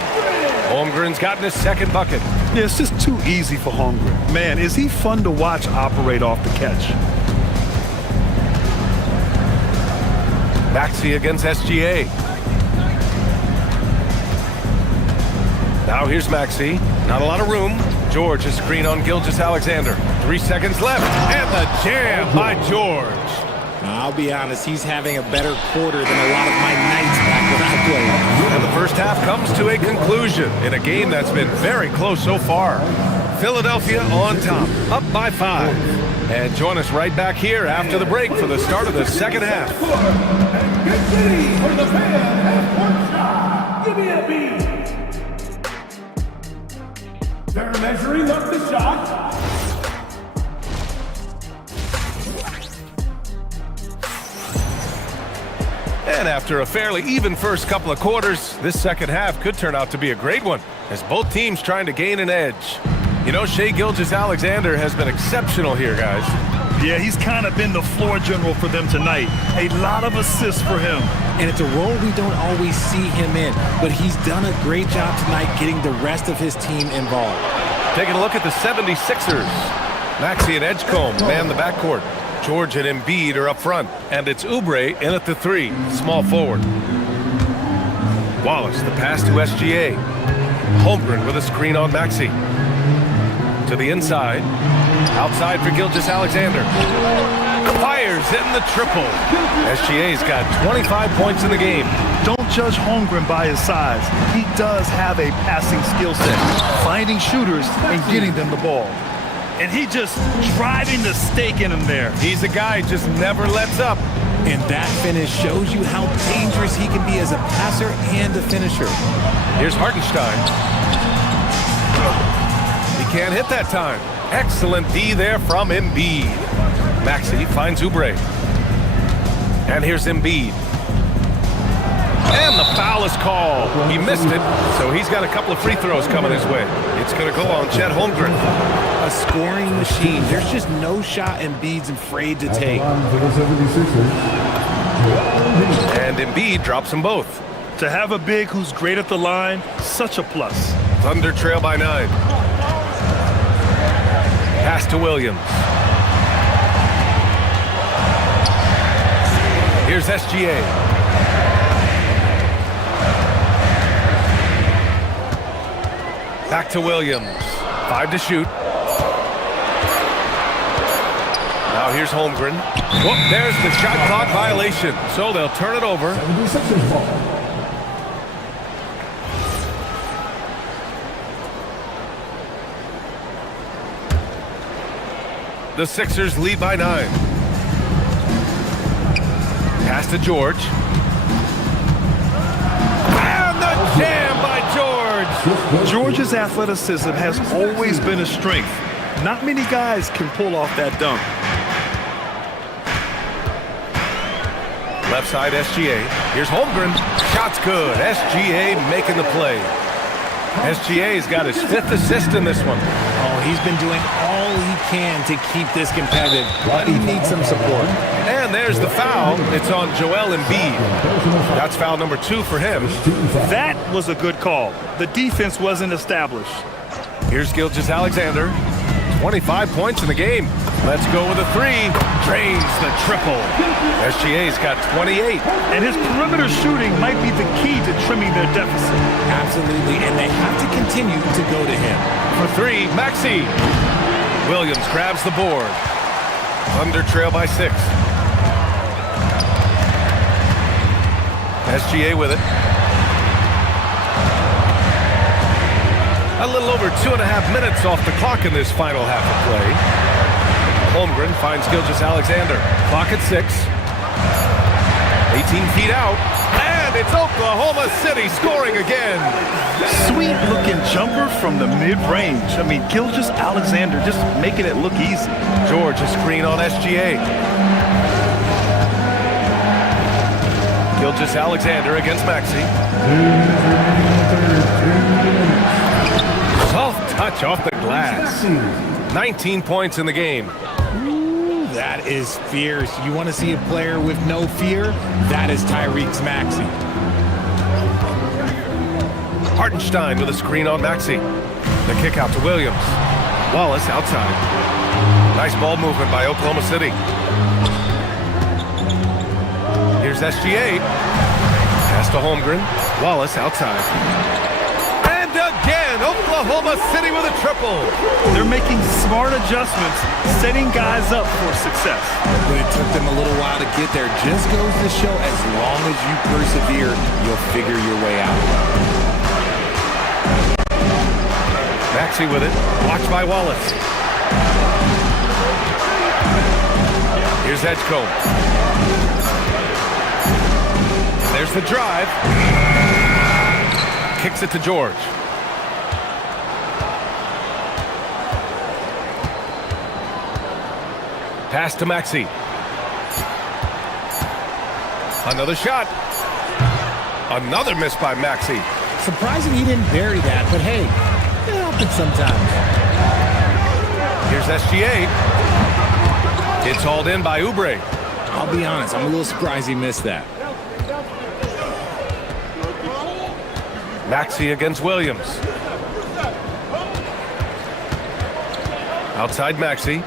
Holmgren's gotten his second bucket. Yeah, it's just too easy for Holmgren. Man, is he fun to watch operate off the catch. Maxey against SGA. Now here's Maxey. Not a lot of room. George is screen on Gilgeous-Alexander. 3 seconds left. And the jam by George. I'll be honest, he's having a better quarter than a lot of my nights back when I played. And the first half comes to a conclusion in a game that's been very close so far. Philadelphia on top, up by 5. And join us right back here after the break for the start of the second half. And get ready for the fan half-court shot. Give me a beat. They're measuring up the shot. And after a fairly even first couple of quarters, this second half could turn out to be a great one, as both teams trying to gain an edge. You know, Shai Gilgeous-Alexander has been exceptional here, guys. Yeah, he's kind of been the floor general for them tonight. A lot of assists for him. And it's a role we don't always see him in, but he's done a great job tonight getting the rest of his team involved. Taking a look at the 76ers. Maxey and Edgecombe man the backcourt. George and Embiid are up front, and it's Oubre in at the 3, small forward. Wallace, the pass to SGA. Holmgren with a screen on Maxey. To the inside. Outside for Gilgeous-Alexander. Fires in the triple. SGA's got 25 points in the game. Don't judge Holmgren by his size. He does have a passing skill set, finding shooters and getting them the ball. And he just driving the stake in him there. He's a guy just never lets up. And that finish shows you how dangerous he can be as a passer and a finisher. Here's Hartenstein. He can't hit that time. Excellent D there from Embiid. Maxey finds Oubre. And here's Embiid. And the foul is called. He missed it, so he's got a couple of free throws coming his way. It's going to go on Chet Holmgren. A scoring machine. There's just no shot Embiid's afraid to take. And Embiid drops them both. To have a big who's great at the line, such a plus. Thunder trail by 9. Pass to Williams. Here's SGA. Back to Williams. 5 to shoot. Now here's Holmgren. Whoop, there's the shot clock violation. So they'll turn it over. The Sixers lead by 9. Pass to George. And the jam by George. George's athleticism has always been a strength. Not many guys can pull off that dunk. Left side SGA. Here's Holmgren. Shot's good. SGA making the play. SGA's got his 5th assist in this one. Oh, he's been doing all he can to keep this competitive, but he needs some support. And there's the foul. It's on Joel Embiid. That's foul number 2 for him. That was a good call. The defense wasn't established. Here's Gilgeous-Alexander. 25 points in the game. Let's go with a 3. Drains the triple. SGA's got 28. And his perimeter shooting might be the key to trimming their deficit. Absolutely, and they have to continue to go to him. For 3, Maxey. Williams grabs the board. Thunder trail by 6. SGA with it. A little over 2.5 minutes off the clock in this final half of play. Holmgren finds Gilgeous-Alexander. Clock at 6. 18 feet out. And it's Oklahoma City scoring again. Sweet looking jumper from the mid-range. I mean, Gilgeous-Alexander just making it look easy. George, a screen on SGA. Gilgeous-Alexander against Maxey. Soft touch off the glass. 19 points in the game. Ooh, that is fierce. You want to see a player with no fear? That is Tyrese Maxey. Hartenstein with a screen on Maxey. The kick out to Williams. Wallace outside. Nice ball movement by Oklahoma City. Here's SGA. Pass to Holmgren. Wallace outside. And again, Oklahoma City with a triple. They're making smart adjustments, setting guys up for success. But it took them a little while to get there. Just goes to show as long as you persevere, you'll figure your way out. Maxey with it. Watched by Wallace. Here's Edgecombe. There's the drive. Kicks it to George. Pass to Maxey. Another shot. Another miss by Maxey. Surprising he didn't bury that, but hey, it happens sometimes. Here's SGA. It's hauled in by Oubre. I'll be honest, I'm a little surprised he missed that. Maxey against Williams. Outside Maxey.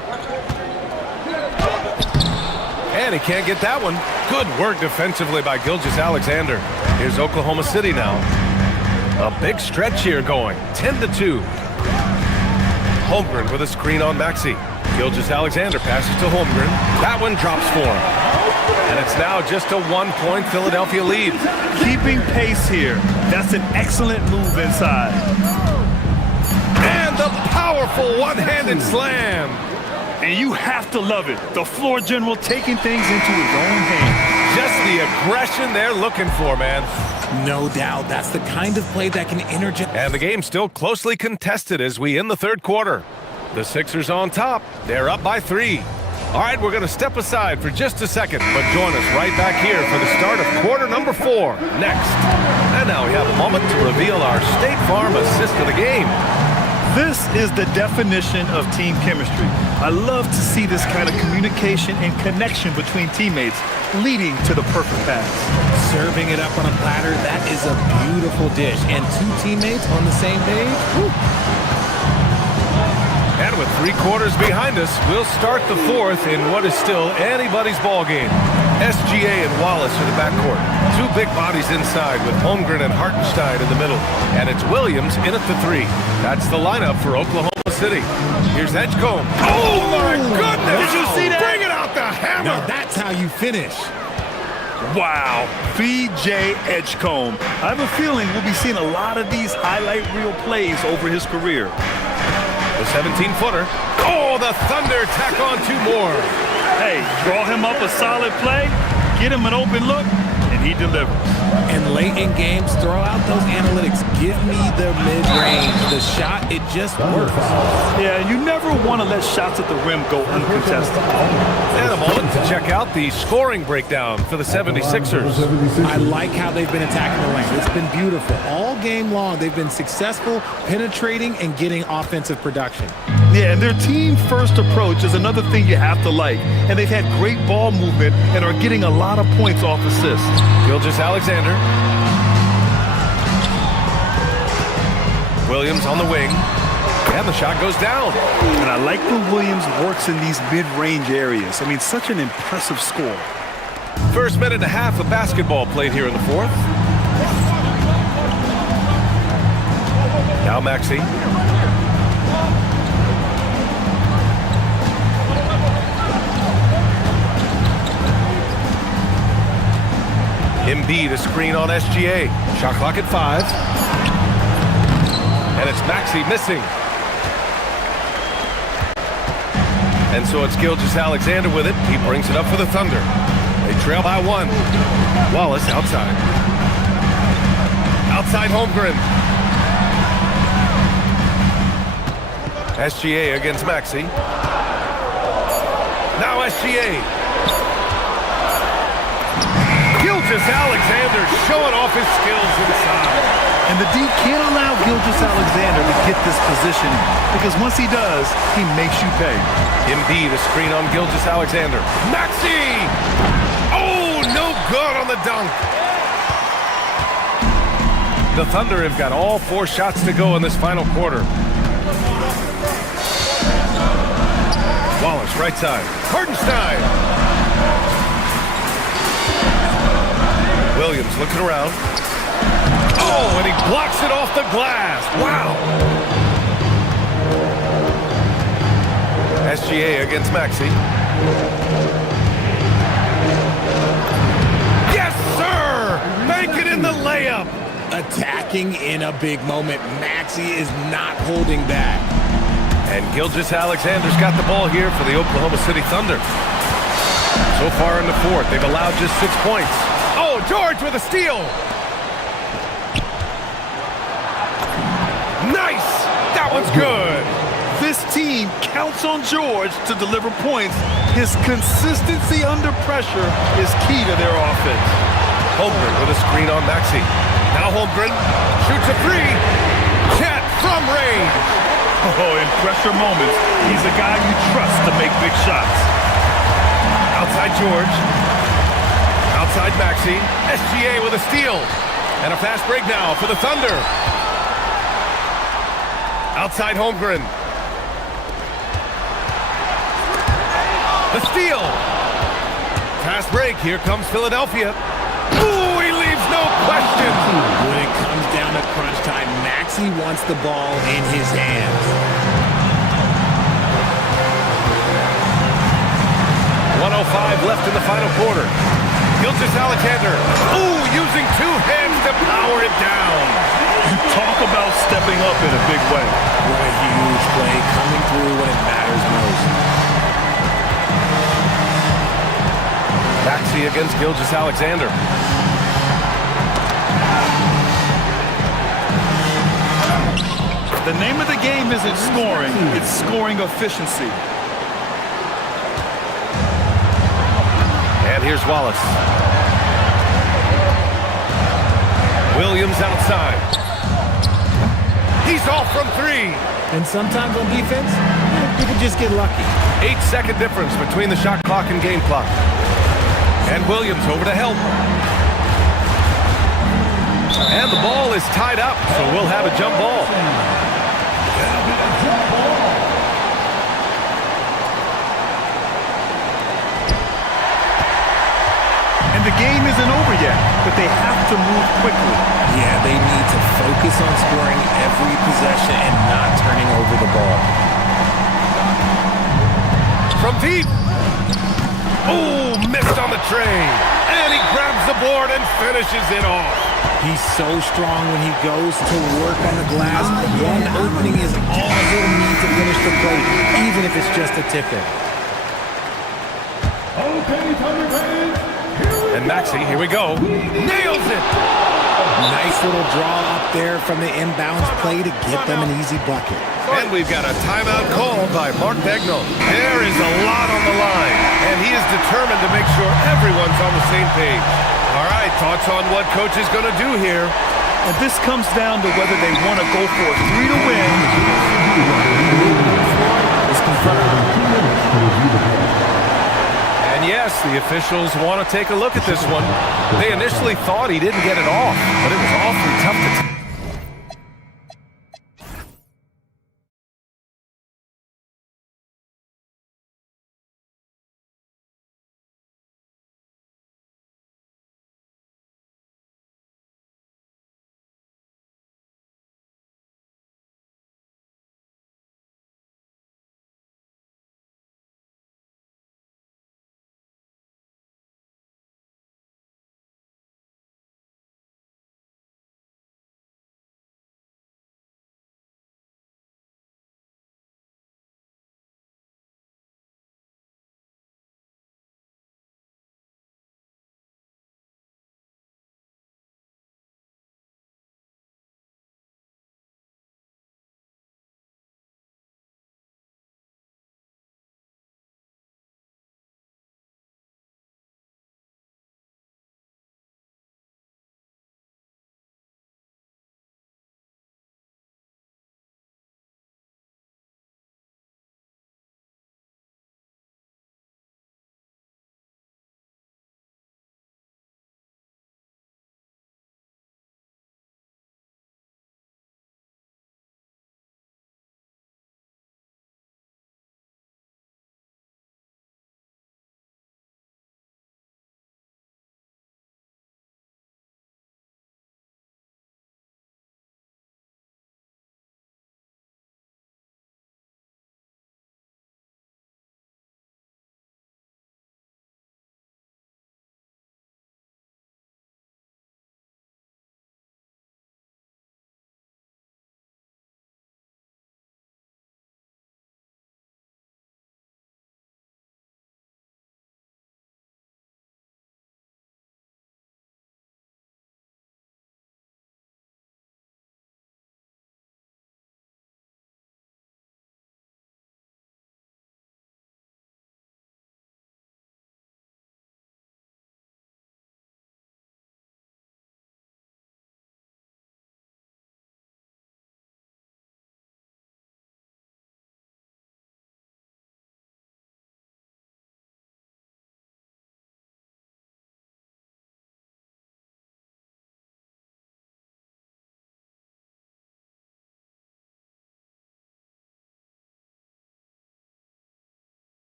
And he can't get that one. Good work defensively by Gilgeous-Alexander. Here's Oklahoma City now. A big stretch here going. 10-2. Holmgren with a screen on Maxey. Gilgeous-Alexander passes to Holmgren. That one drops for him. And it's now just a 1-point Philadelphia lead. Keeping pace here. That's an excellent move inside. And the powerful one-handed slam. And you have to love it. The floor general taking things into his own hands. Just the aggression they're looking for, man. No doubt. That's the kind of play that can energize. And the game's still closely contested as we end the third quarter. The Sixers on top. They're up by 3. All right, we're going to step aside for just a second, but join us right back here for the start of quarter number 4 next. And now we have a moment to reveal our State Farm assist of the game. This is the definition of team chemistry. I love to see this kind of communication and connection between teammates leading to the perfect pass. Serving it up on a platter, that is a beautiful dish. And 2 teammates on the same page. Woo. And with 3 quarters behind us, we'll start the 4th in what is still anybody's ball game. SGA and Wallace are the backcourt. 2 big bodies inside with Holmgren and Hartenstein in the middle. And it's Williams in at the 3. That's the lineup for Oklahoma City. Here's Edgecombe. Oh my goodness! Did you see that? Bring it out the hammer! Now that's how you finish. Wow, B.J. Edgecombe. I have a feeling we'll be seeing a lot of these highlight reel plays over his career. The 17-footer. Oh, the Thunder tack on 2 more. Hey, draw him up a solid play, get him an open look, and he delivers. And late in games, throw out those analytics. Give me the mid-range. The shot, it just works. Yeah, you never want to let shots at the rim go uncontested. And a moment to check out the scoring breakdown for the 76ers. I like how they've been attacking the lane. It's been beautiful. All game long, they've been successful, penetrating, and getting offensive production. Yeah, and their team-first approach is another thing you have to like. And they've had great ball movement and are getting a lot of points off assists. Gilgeous-Alexander. Williams on the wing. And the shot goes down. And I like when Williams works in these mid-range areas. I mean, such an impressive score. First minute and a half of basketball played here in the fourth. Now Maxey. Embiid a screen on SGA. Shot clock at 5. And it's Maxey missing. And so it's Gilgeous-Alexander with it. He brings it up for the Thunder. They trail by 1. Wallace outside. Outside Holmgren. SGA against Maxey. Now SGA. Gilgeous-Alexander showing off his skills inside. And the D can't allow Gilgeous-Alexander to get this position because once he does, he makes you pay. Embiid a screen on Gilgeous-Alexander. Maxey! Oh, no good on the dunk. The Thunder have got all 4 shots to go in this final quarter. Wallace, right side. Hartenstein. Williams looking around. Oh, and he blocks it off the glass. Wow. SGA against Maxey. Yes, sir! Make it in the layup. Attacking in a big moment. Maxey is not holding back. And Gilgeous-Alexander's got the ball here for the Oklahoma City Thunder. So far in the fourth, they've allowed just 6 points. Oh, George with a steal. Nice! That one's good. This team counts on George to deliver points. His consistency under pressure is key to their offense. Holmgren with a screen on Maxey. Now Holmgren shoots a 3. Chet from range. Oh, in pressure moments, he's a guy you trust to make big shots. Outside George. Outside Maxey. SGA with a steal. And a fast break now for the Thunder. Outside Holmgren. The steal. Fast break. Here comes Philadelphia. Ooh, he leaves no question. When it comes down to crunch time, Maxey wants the ball in his hands. 1:05 left in the final quarter. Gilgeous-Alexander. Ooh, using 2 hands to power it down. You talk about stepping up in a big way. What a huge play, coming through when it matters most. Maxey against Gilgeous-Alexander. The name of the game isn't scoring, it's scoring efficiency. And here's Wallace. Williams outside. He's off from 3. And sometimes on defense, people just get lucky. 8-second difference between the shot clock and game clock. And Williams over to help. And the ball is tied up, so we'll have a jump ball. And the game isn't over yet, but they have to move quickly. Yeah, they need to focus on scoring every possession and not turning over the ball. From deep. Oh, missed on the tray. And he grabs the board and finishes it off. He's so strong when he goes to work on the glass. One opening is all he'll need to finish the play, even if it's just a tip-in. Okay, Thunder fans, here we And Maxey, here we go. Nails it! Nice little draw up there from the inbounds play to get them an easy bucket. And we've got a timeout called by Mark Dagnall. There is a lot on the line, and he is determined to make sure everyone's on the same page. All right, thoughts on what coach is going to do here? And this comes down to whether they want to go for a 3 to win. Is confirmed. 2 minutes to review the play. And yes, the officials want to take a look at this one. They initially thought he didn't get it off, but it was awfully tough to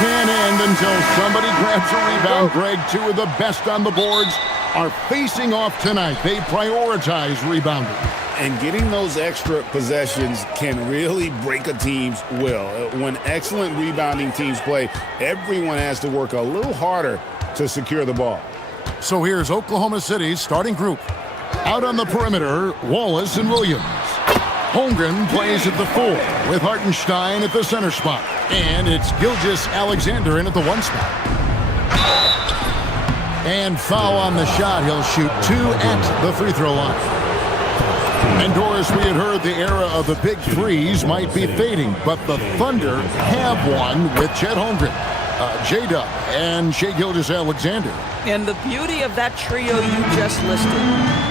can't end until somebody grabs a rebound. Greg, two of the best on the boards are facing off tonight. They prioritize rebounding. And getting those extra possessions can really break a team's will. When excellent rebounding teams play, everyone has to work a little harder to secure the ball. So here's Oklahoma City's starting group. Out on the perimeter, Wallace and Williams. Holmgren plays at the 4 with Hartenstein at the center spot. And it's Gilgeous-Alexander in at the 1 spot. And foul on the shot. He'll shoot 2 at the free throw line. And Doris, we had heard the era of the big threes might be fading, but the Thunder have one with Chet Holmgren, J-Dub, and Shai Gilgeous-Alexander. And the beauty of that trio you just listed,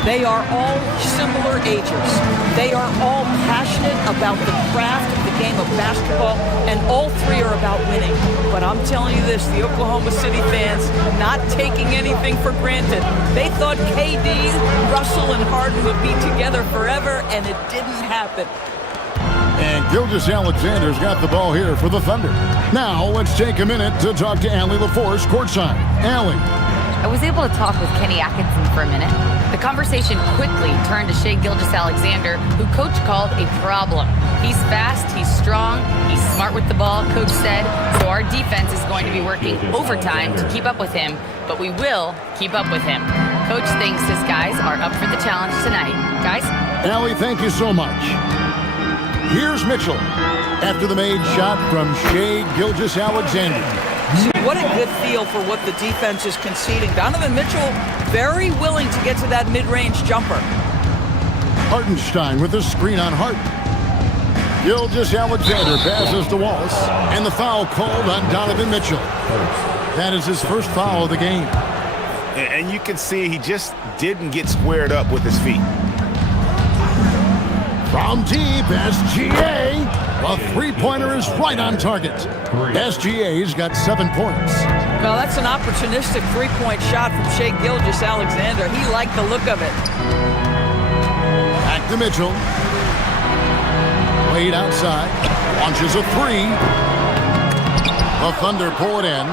they are all similar ages. They are all passionate about the craft of the game of basketball, and all three are about winning. But I'm telling you this, the Oklahoma City fans, not taking anything for granted. They thought KD, Russell, and Harden would be together forever, and it didn't happen. And Gilgeous-Alexander's got the ball here for the Thunder. Now, let's take a minute to talk to Allie LaForce courtside. Allie. I was able to talk with Kenny Atkinson for a minute. The conversation quickly turned to Shai Gilgeous-Alexander, who Coach called a problem. He's fast, he's strong, he's smart with the ball, Coach said, so our defense is going to be working overtime to keep up with him, but we will keep up with him. Coach thinks his guys are up for the challenge tonight. Guys? Allie, thank you so much. Here's Mitchell after the made shot from Shai Gilgeous-Alexander. What a good feel for what the defense is conceding. Donovan Mitchell very willing to get to that mid-range jumper. Hartenstein with a screen on Hart. Gilgeous-Alexander passes to Wallace, and the foul called on Donovan Mitchell. That is his first foul of the game. And you can see he just didn't get squared up with his feet. From deep, SGA. A three-pointer is right on target. SGA's got 7 points. Well, that's an opportunistic three-point shot from Shai Gilgeous-Alexander. He liked the look of it. Back to Mitchell. Played outside. Launches a 3. The Thunder pull it in.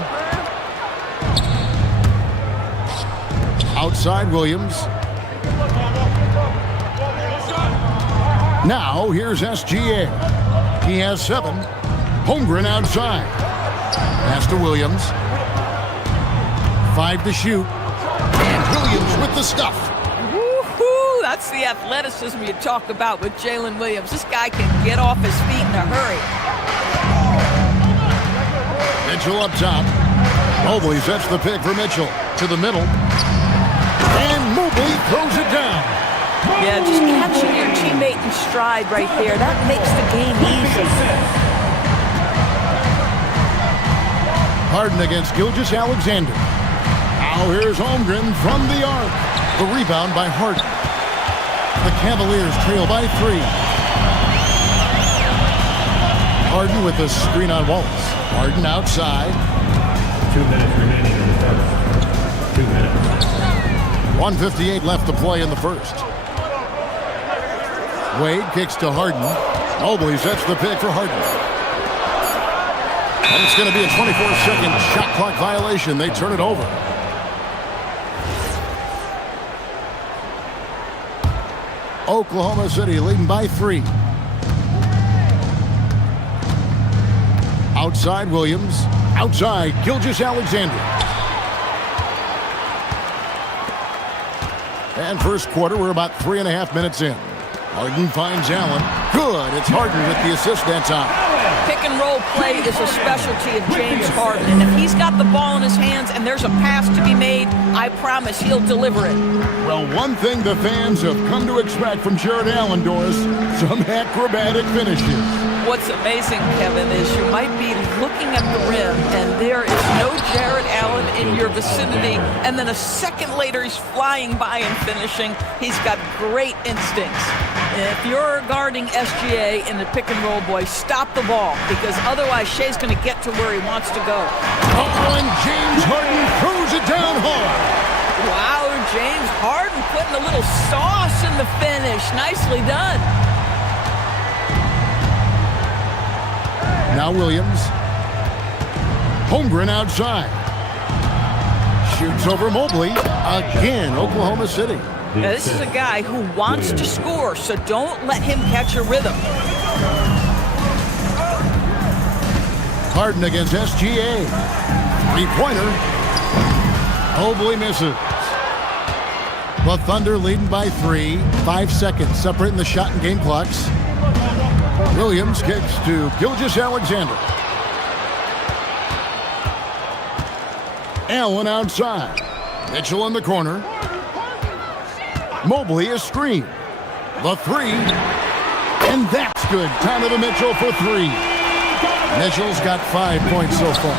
Outside Williams. Now, here's SGA. He has 7. Holmgren outside. Pass to Williams. 5 to shoot. And Williams with the stuff. Woo-hoo! That's the athleticism you talk about with Jalen Williams. This guy can get off his feet in a hurry. Mitchell up top. Mobley sets the pick for Mitchell. To the middle. And Mobley throws it down. Yeah, just catching your teammate in stride right there. That makes the game easy. Harden against Gilgeous-Alexander. Now here's Holmgren from the arc. The rebound by Harden. The Cavaliers trail by 3. Harden with the screen on Wallace. Harden outside. 2 minutes remaining in the first. 2 minutes. 1:58 left to play in the first. Wade kicks to Harden. Mobley sets the pick for Harden. And it's going to be a 24-second shot clock violation. They turn it over. Oklahoma City leading by 3. Outside Williams. Outside Gilgeous-Alexander. And first quarter, we're about 3.5 minutes in. Harden finds Allen. Good. It's Harden with the assist that time. Pick and roll play is a specialty of James Harden. And if he's got the ball in his hands and there's a pass to be made, I promise he'll deliver it. Well, one thing the fans have come to expect from Jared Allen, Doris, some acrobatic finishes. What's amazing, Kevin, is you might be looking at the rim and there is no Jared Allen in your vicinity, and then a second later he's flying by and finishing. He's got great instincts. If you're guarding SGA in the pick and roll, boy, stop the ball, because otherwise Shai's going to get to where he wants to go. Oh, and James Harden throws it down hard. Wow, James Harden putting a little sauce in the finish. Nicely done. Now Williams. Holmgren outside. Shoots over Mobley. Again, Oklahoma City. Now, this is a guy who wants to score, so don't let him catch a rhythm. Harden against SGA. Three-pointer. Mobley misses. The Thunder leading by 3. 5 seconds separating the shot and game clocks. Williams kicks to Gilgeous-Alexander. Allen outside. Mitchell in the corner. Mobley is screened. The 3. And that's good. Time to Mitchell for 3. Mitchell's got 5 points so far.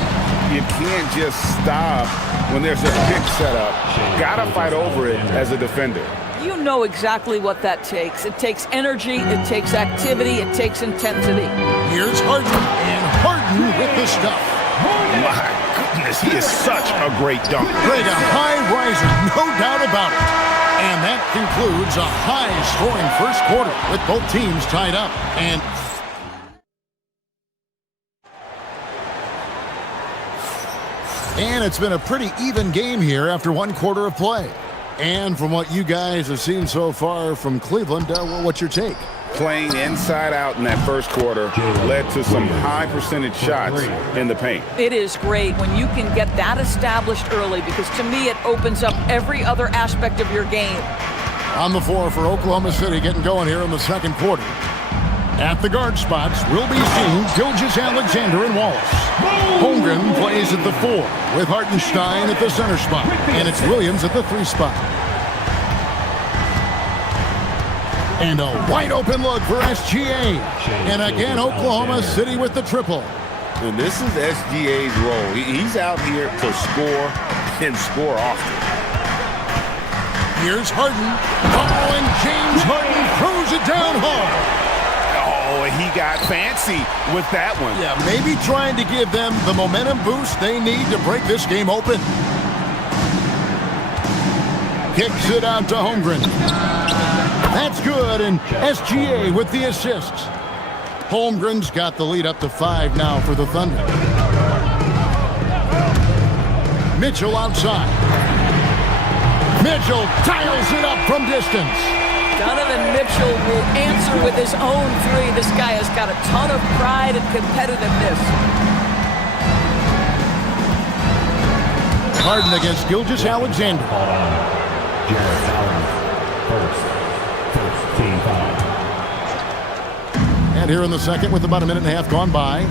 You can't just stop when there's a pick set up. Gotta fight over it as a defender. You know exactly what that takes. It takes energy, it takes activity, it takes intensity. Here's Harden, and Harden with the stuff. My goodness, he is such a great dunker. Greg, a high riser, no doubt about it. And that concludes a high-scoring first quarter with both teams tied up. And it's been a pretty even game here after one quarter of play. And from what you guys have seen so far from Cleveland, what's your take? Playing inside out in that first quarter led to some high percentage shots in the paint. It is great when you can get that established early, because to me it opens up every other aspect of your game. On the floor for Oklahoma City, getting going here in the second quarter. At the guard spots, we'll be seeing Gilgeous-Alexander and Wallace. Holmgren plays at the 4, with Hartenstein at the center spot. And it's Williams at the 3 spot. And a wide open look for SGA. And again, Oklahoma City with the triple. And this is SGA's role. He's out here to score and score often. Here's Harden. Oh, and James Harden throws it down hard. Oh, he got fancy with that one. Yeah, maybe trying to give them the momentum boost they need to break this game open. Kicks it out to Holmgren. That's good, and SGA with the assists. Holmgren's got the lead up to 5 now for the Thunder. Mitchell outside. Mitchell tiles it up from distance. Donovan Mitchell will answer with his own 3. This guy has got a ton of pride and competitiveness. Harden against Gilgeous-Alexander. Jarrett Allen, first team foul. And here in the second, with about a minute and a half gone by,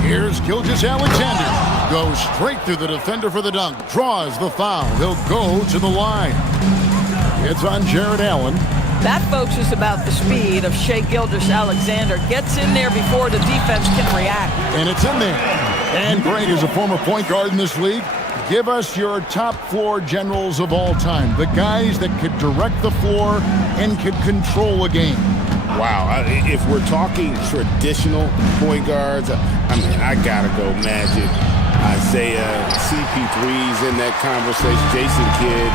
here's Gilgeous-Alexander. Goes straight through the defender for the dunk. Draws the foul. He'll go to the line. It's on Jarrett Allen. That, folks, is about the speed of Shai Gilgeous-Alexander. Gets in there before the defense can react. And it's in there. And Greg is a former point guard in this league. Give us your top floor generals of all time. The guys that could direct the floor and could control a game. Wow, if we're talking traditional point guards, I mean, I gotta go Magic, Isaiah, CP3's in that conversation, Jason Kidd,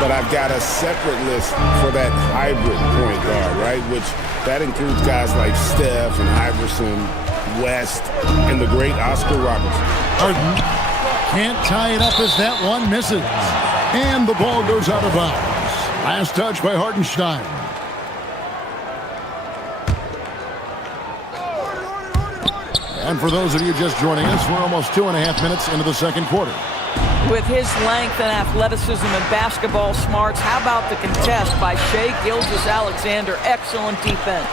but I've got a separate list for that hybrid point guard, right? Which that includes guys like Steph and Iverson, West, and the great Oscar Robertson. Harden can't tie it up as that one misses. And the ball goes out of bounds. Last touch by Hartenstein. And for those of you just joining us, we're almost 2.5 minutes into the second quarter. With his length and athleticism and basketball smarts, how about the contest by Shai Gilgeous-Alexander? Excellent defense.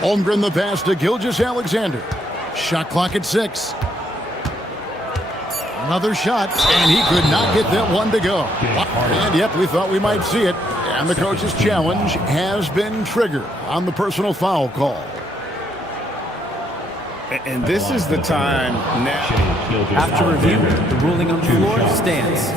Holmgren the pass to Gilgeous-Alexander. Shot clock at 6. Another shot, and he could not get that one to go. And yep, we thought we might see it. And the coach's challenge has been triggered on the personal foul call. And this is the time now. After review, the ruling on the floor stands.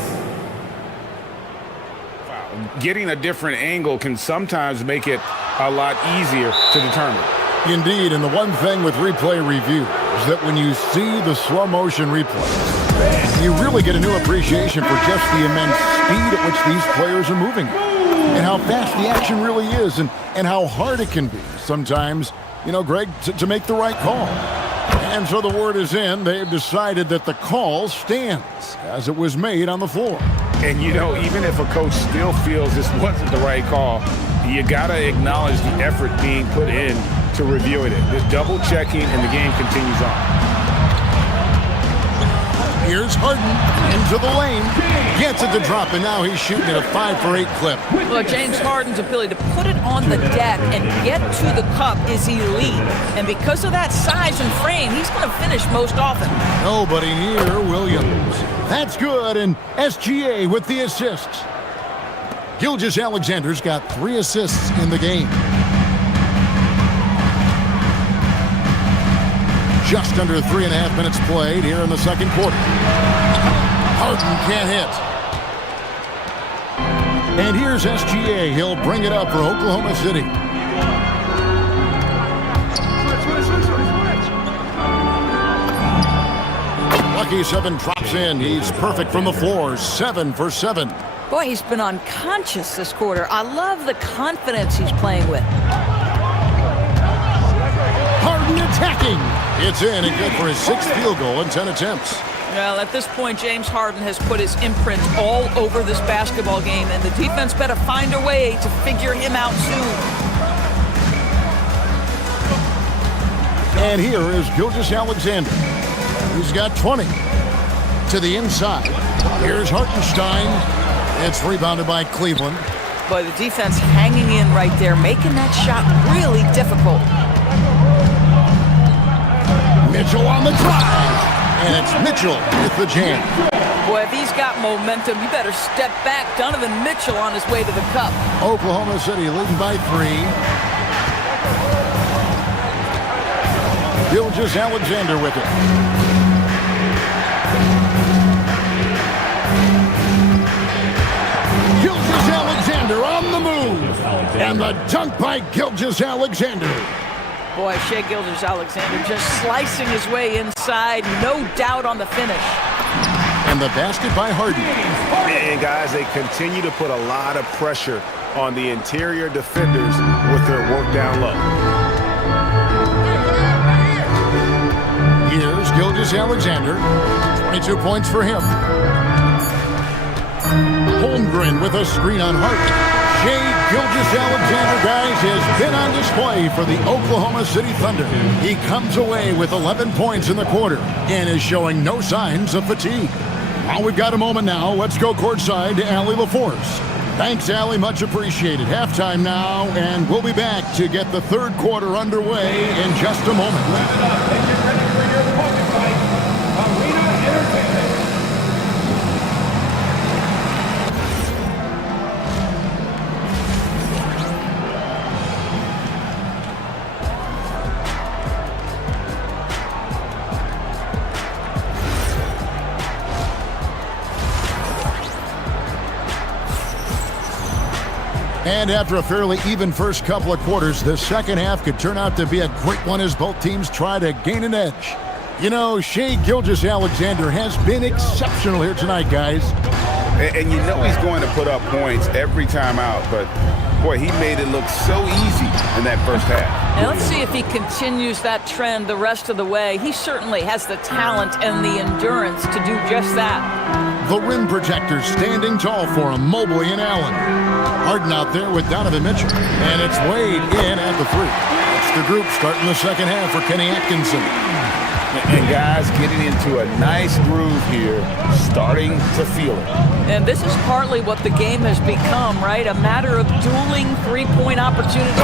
Getting a different angle can sometimes make it a lot easier to determine. Indeed, and the one thing with replay review is that when you see the slow motion replays, you really get a new appreciation for just the immense speed at which these players are moving and how fast the action really is and how hard it can be sometimes, you know, Greg, to make the right call. And so the word is in. They've decided that the call stands as it was made on the floor. And, you know, even if a coach still feels this wasn't the right call, you got to acknowledge the effort being put in to reviewing it. The double checking, and the game continues on. Here's Harden into the lane. Gets it to drop, and now he's shooting at a 5 for 8 clip. Well, James Harden's ability to put it on the deck and get to the cup is elite. And because of that size and frame, he's going to finish most often. Nobody near Williams. That's good, and SGA with the assists. Gilgeous-Alexander's got 3 assists in the game. Just under 3.5 minutes played here in the second quarter. Harden can't hit. And here's SGA. He'll bring it up for Oklahoma City. Lucky 7 drops in. He's perfect from the floor. 7 for 7. Boy, he's been unconscious this quarter. I love the confidence he's playing with. Harden attacking. It's in and good for his 6th field goal in 10 attempts. Well, at this point, James Harden has put his imprint all over this basketball game, and the defense better find a way to figure him out soon. And here is Gilgeous-Alexander. He's got 20. To the inside. Here's Hartenstein. It's rebounded by Cleveland. Boy, the defense hanging in right there, making that shot really difficult. Mitchell on the drive. And it's Mitchell with the jam. Boy, if he's got momentum, you better step back. Donovan Mitchell on his way to the cup. Oklahoma City leading by 3. Gilgeous-Alexander with it. Gilgeous-Alexander on the move. And the dunk by Gilgeous-Alexander. Boy, Shai Gilgeous-Alexander just slicing his way inside. No doubt on the finish. And the basket by Harden. And guys, they continue to put a lot of pressure on the interior defenders with their work down low. Here's Gilgeous-Alexander. 22 points for him. Holmgren with a screen on Harden. Shai Gilgeous-Alexander, guys, has been on display for the Oklahoma City Thunder. He comes away with 11 points in the quarter and is showing no signs of fatigue. Well, we've got a moment now. Let's go courtside to Allie LaForce. Thanks, Allie. Much appreciated. Halftime now, and we'll be back to get the third quarter underway in just a moment. Wrap it up and get ready for your opponent fight. Arena Entertainment. And after a fairly even first couple of quarters, the second half could turn out to be a great one as both teams try to gain an edge. You know, Shai Gilgeous-Alexander has been exceptional here tonight, guys. And you know he's going to put up points every time out, but boy, he made it look so easy in that first half. And let's see if he continues that trend the rest of the way. He certainly has the talent and the endurance to do just that. The rim protectors standing tall for him, Mobley and Allen. Harden out there with Donovan Mitchell. And it's Wade in at the 3. It's the group starting the second half for Kenny Atkinson. And guys getting into a nice groove here, starting to feel it. And this is partly what the game has become, right? A matter of dueling three-point opportunities.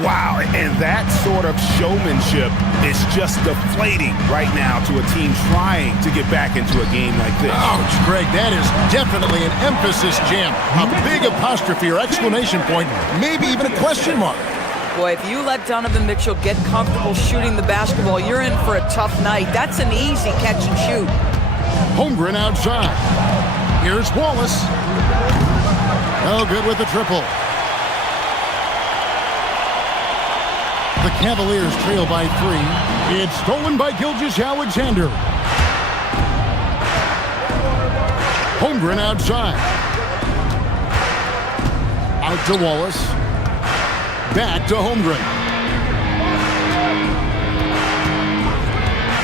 Wow, and that sort of showmanship is just deflating right now to a team trying to get back into a game like this. Ouch, Greg, that is definitely an emphasis jam. A big apostrophe or exclamation point, maybe even a question mark. Boy, if you let Donovan Mitchell get comfortable shooting the basketball, you're in for a tough night. That's an easy catch and shoot. Holmgren outside. Here's Wallace. No good with the triple. The Cavaliers trail by 3. It's stolen by Gilgeous-Alexander. Holmgren outside. Out to Wallace. Back to Holmgren.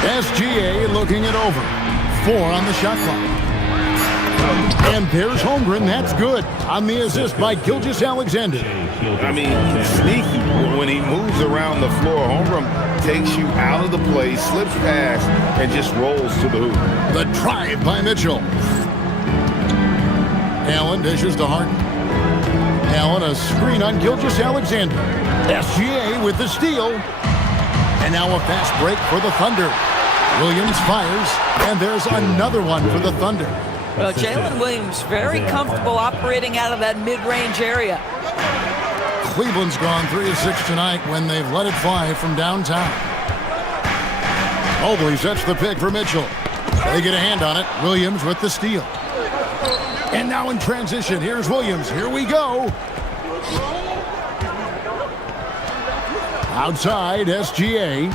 SGA looking it over. 4 on the shot clock. And there's Holmgren. That's good on the assist by Gilgeous-Alexander. I mean, sneaky. When he moves around the floor, Holmgren takes you out of the play, slips past, and just rolls to the hoop. The drive by Mitchell. Allen dishes to Harden. Allen, a screen on Gilgeous-Alexander. SGA with the steal. And now a fast break for the Thunder. Williams fires, and there's another one for the Thunder. Well, Jalen Williams very comfortable operating out of that mid-range area. Cleveland's gone 3 of 6 tonight when they've let it fly from downtown. Mobley sets the pick for Mitchell. They get a hand on it. Williams with the steal. And now in transition, here's Williams. Here we go. Outside, SGA.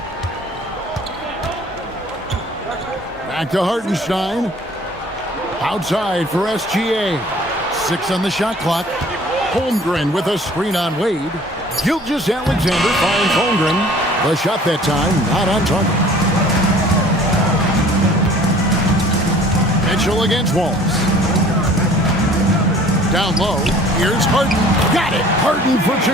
Back to Hartenstein. Outside for SGA. 6 on the shot clock. Holmgren with a screen on Wade. Gilgeous-Alexander finds Holmgren. The shot that time, not on target. Mitchell against Wallace. Down low, here's Harden. Got it! Harden for 2.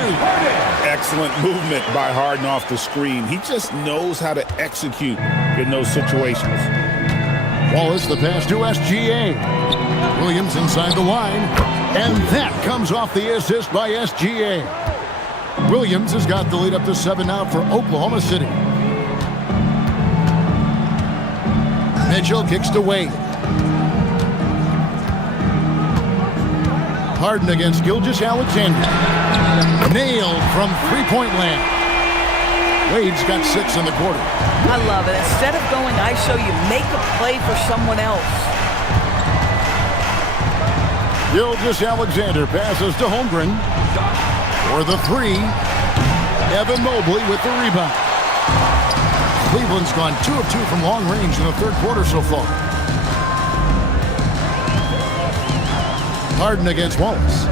Excellent movement by Harden off the screen. He just knows how to execute in those situations. Wallace, the pass to SGA. Williams inside the line. And that comes off the assist by SGA. Williams has got the lead up to 7 now for Oklahoma City. Mitchell kicks to Wade. Harden against Gilgeous-Alexander. Nailed from three-point land. Wade's got 6 in the quarter. I love it. Instead of going ISO, you make a play for someone else. Gilgeous-Alexander passes to Holmgren. For the 3. Evan Mobley with the rebound. Cleveland's gone 2 of 2 from long range in the third quarter so far. Harden against Wallace.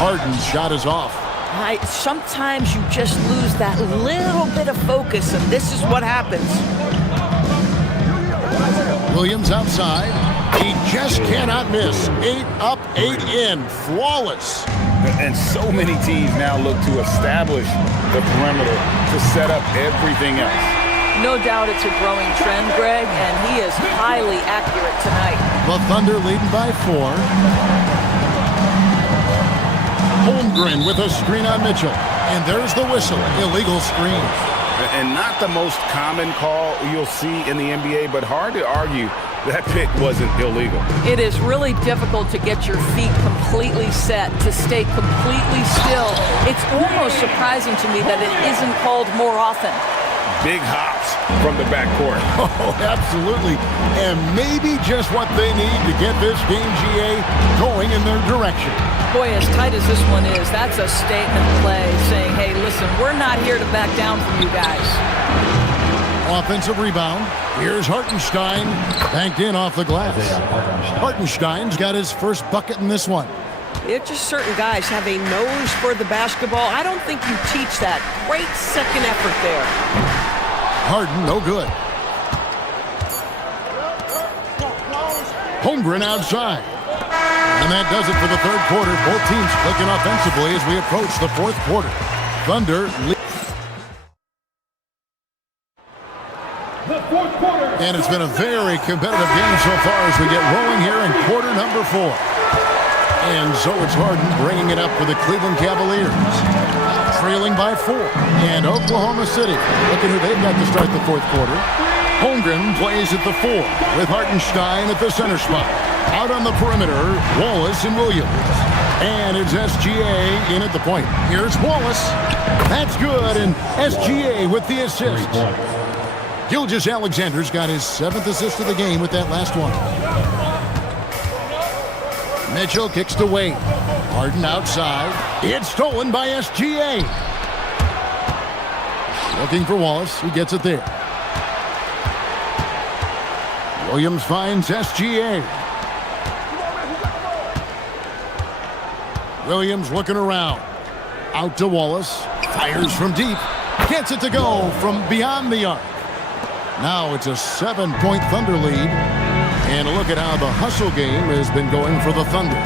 Harden's shot is off. Sometimes you just lose that little bit of focus, and this is what happens. Williams outside. He just cannot miss. 8 up, 8 in. Flawless. And so many teams now look to establish the perimeter to set up everything else. No doubt it's a growing trend, Greg, and he is highly accurate tonight. The Thunder leading by 4. Holmgren with a screen on Mitchell. And there's the whistle. Illegal screen. And not the most common call you'll see in the NBA, but hard to argue that pick wasn't illegal. It is really difficult to get your feet completely set, to stay completely still. It's almost surprising to me that it isn't called more often. Big hops from the backcourt. Oh, absolutely. And maybe just what they need to get this game, GA, going in their direction. Boy, as tight as this one is, that's a statement play saying, hey, listen, we're not here to back down from you guys. Offensive rebound. Here's Hartenstein. Banked in off the glass. Hartenstein's got his first bucket in this one. It's just certain guys have a nose for the basketball. I don't think you teach that. Great second effort there. Harden, no good. Holmgren outside. And that does it for the third quarter. Both teams clicking offensively as we approach the fourth quarter. Thunder lead. And it's been a very competitive game so far as we get rolling here in quarter number 4. And so it's Harden bringing it up for the Cleveland Cavaliers. Trailing by 4. And Oklahoma City, look at who they've got to start the fourth quarter. Holmgren plays at the 4 with Hartenstein at the center spot. Out on the perimeter, Wallace and Williams. And it's SGA in at the point. Here's Wallace. That's good, and SGA with the assist. Gilgeous-Alexander's got his 7th assist of the game with that last one. Mitchell kicks to Wade. Harden outside. It's stolen by SGA. Looking for Wallace. He gets it there. Williams finds SGA. Williams looking around. Out to Wallace. Fires from deep. Gets it to go from beyond the arc. Now it's a 7-point Thunder lead. And look at how the hustle game has been going for the Thunder.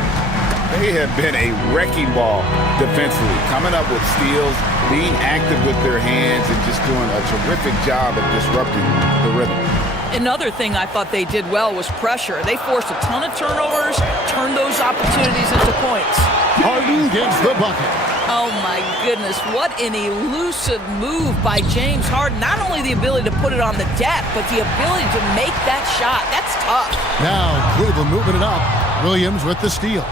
They have been a wrecking ball defensively, coming up with steals, being active with their hands, and just doing a terrific job of disrupting the rhythm. Another thing I thought they did well was pressure. They forced a ton of turnovers, turned those opportunities into points. Harden gets the bucket. Oh my goodness, what an elusive move by James Harden. Not only the ability to put it on the deck, but the ability to make that shot. That's tough. Now Cleveland moving it up. Williams with the steal.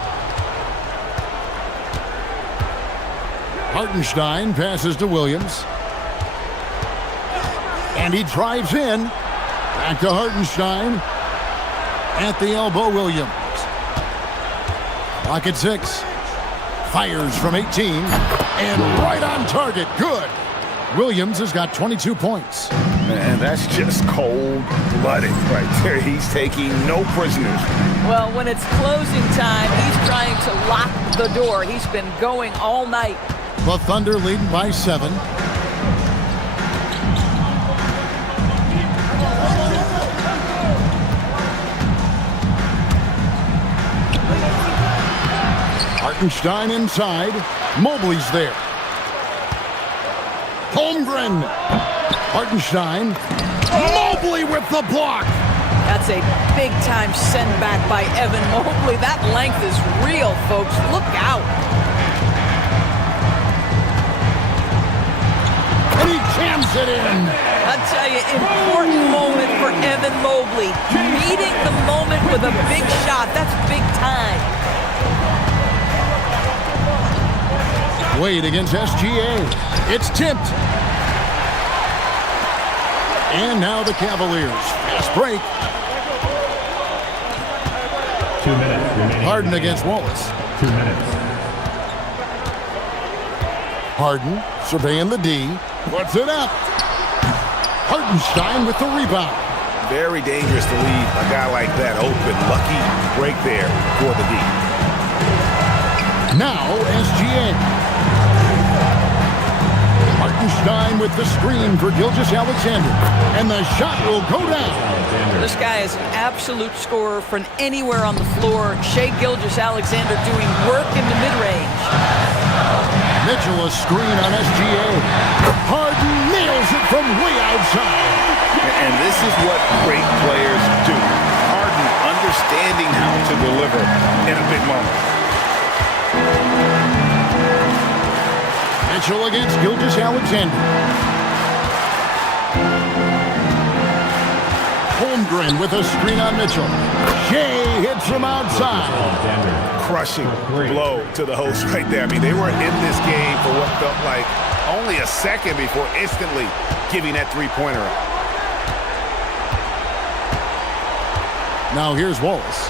Hartenstein passes to Williams. And he drives in. Back to Hartenstein. At the elbow, Williams. Clock at 6. Fires from 18. And right on target. Good. Williams has got 22 points. Man, that's just cold-blooded right there. He's taking no prisoners. Well, when it's closing time, he's trying to lock the door. He's been going all night. The Thunder leading by 7. Hartenstein inside. Mobley's there. Holmgren. Hartenstein. Mobley with the block. That's a big-time send-back by Evan Mobley. That length is real, folks. Look out. And he jams it in. I tell you, important moment for Evan Mobley. Meeting the moment with a big shot. That's big time. Wade against SGA. It's tipped. And now the Cavaliers. Fast break. 2 minutes remaining. Harden against Wallace. 2 minutes. Harden surveying the D. Puts it up. Hartenstein with the rebound. Very dangerous to leave a guy like that open. Lucky break there for the D. Now SGA. Hartenstein with the screen for Gilgeous-Alexander. And the shot will go down. This guy is an absolute scorer from anywhere on the floor. Shai Gilgeous-Alexander doing work in the mid-range. Mitchell a screen on SGA. Harden nails it from way outside. And this is what great players do. Harden understanding how to deliver in a big moment. Mitchell against Gilgeous-Alexander. Holmgren with a screen on Mitchell. Shai hits from outside. Crushing blow to the host right there. I mean, they were in this game for what felt like only a second before instantly giving that three-pointer up. Now here's Wallace.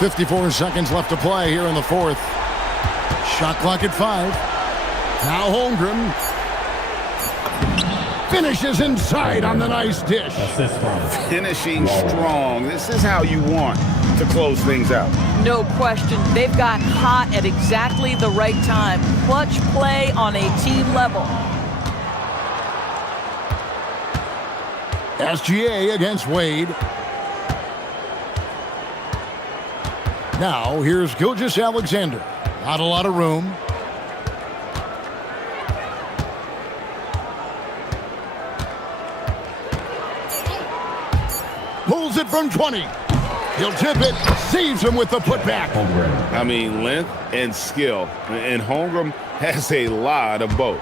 54 seconds left to play here in the fourth. Shot clock at 5. Now Holmgren finishes inside on the nice dish. Finishing strong. This is how you want to close things out. No question. They've got hot at exactly the right time. Clutch play on a team level. SGA against Wade. Now here's Gilgeous-Alexander. Not a lot of room. Pulls it from 20. He'll tip it. Saves him with the putback. I mean, length and skill. And Holmgren has a lot of both.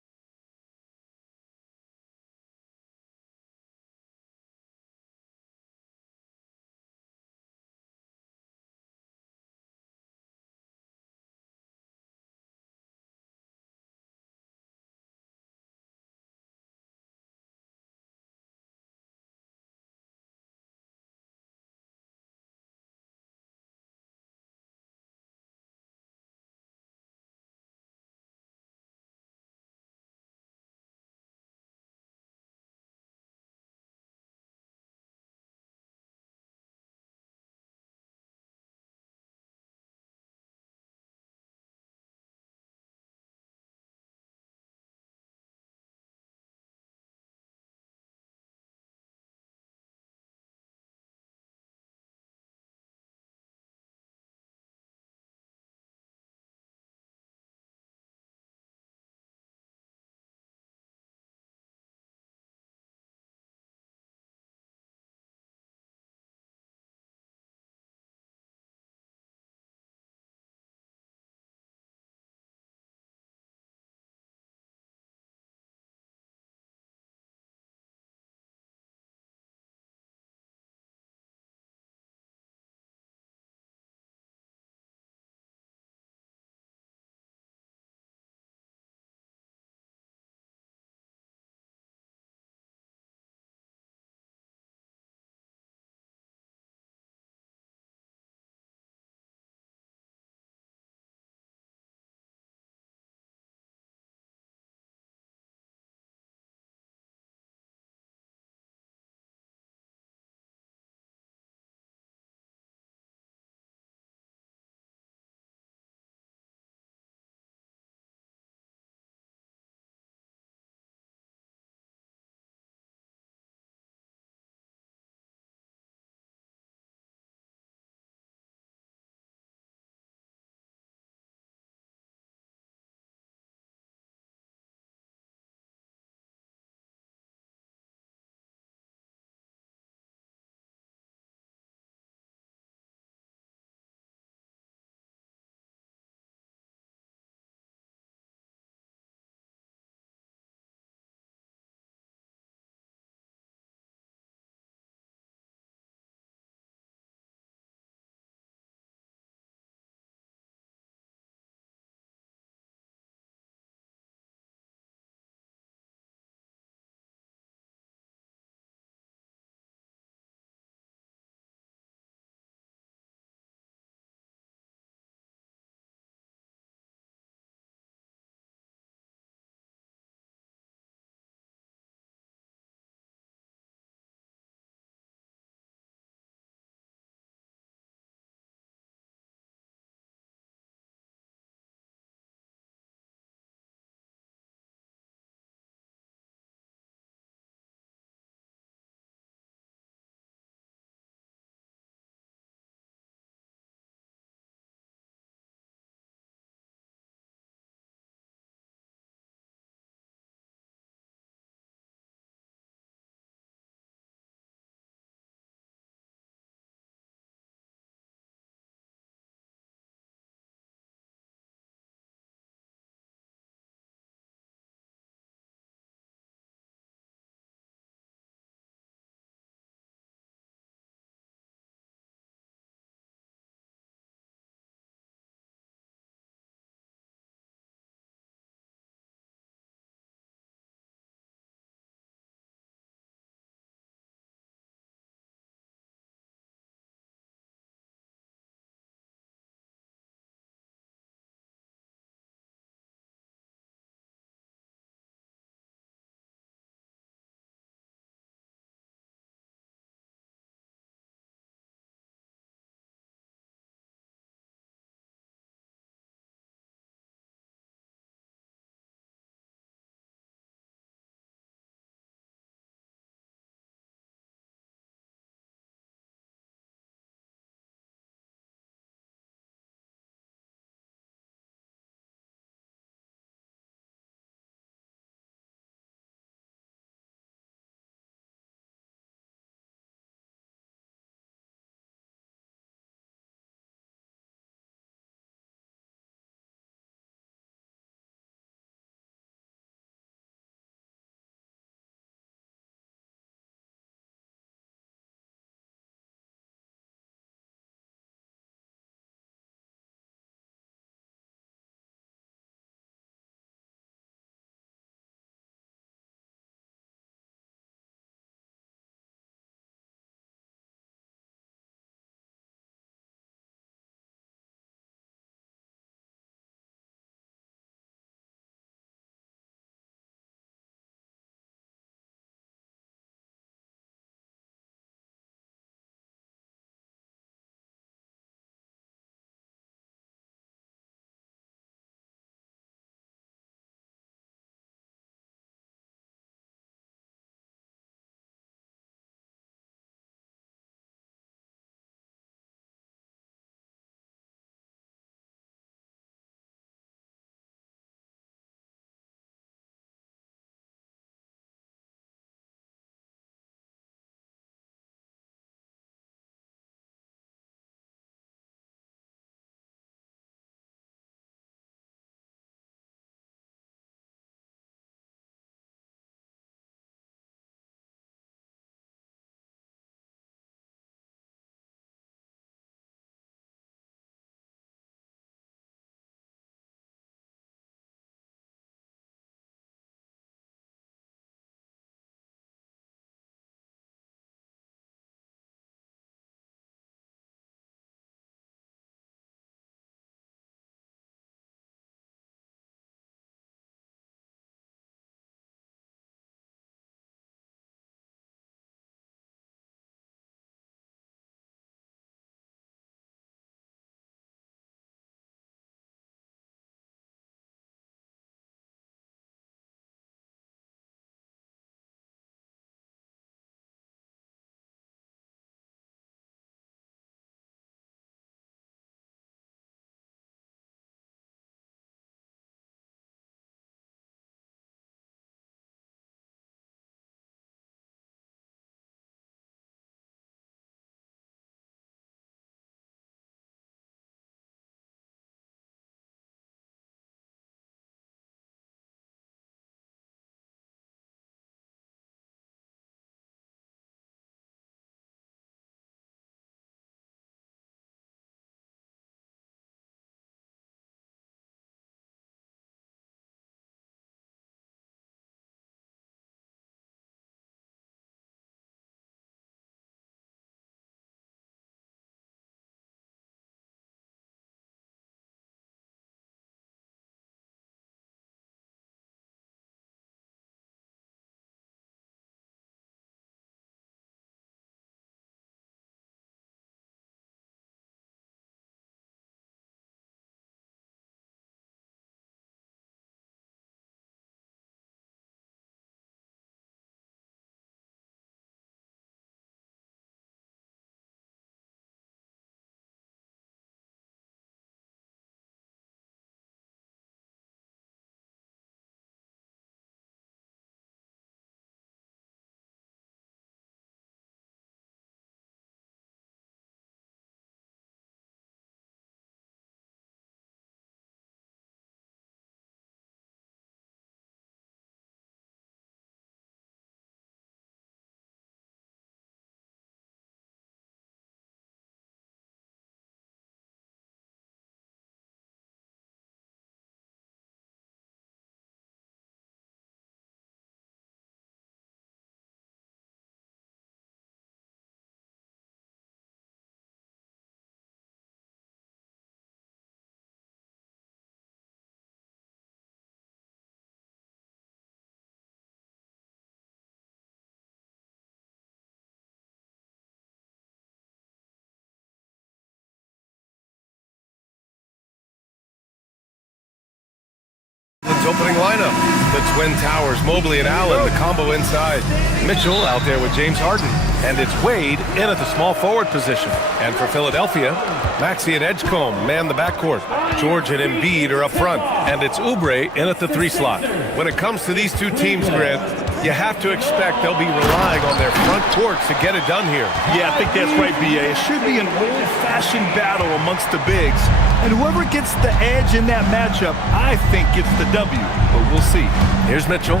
opening lineup. The Twin Towers, Mobley and Allen, the combo inside. Mitchell out there with James Harden. And it's Wade in at the small forward position. And for Philadelphia, Maxey and Edgecombe man the backcourt. George and Embiid are up front. And it's Oubre in at the 3 slot. When it comes to these two teams, Grant, you have to expect they'll be relying on their front courts to get it done here. Yeah, I think that's right, B.A. It should be an old-fashioned battle amongst the bigs. And whoever gets the edge in that matchup, I think gets the W. But we'll see. Here's Mitchell,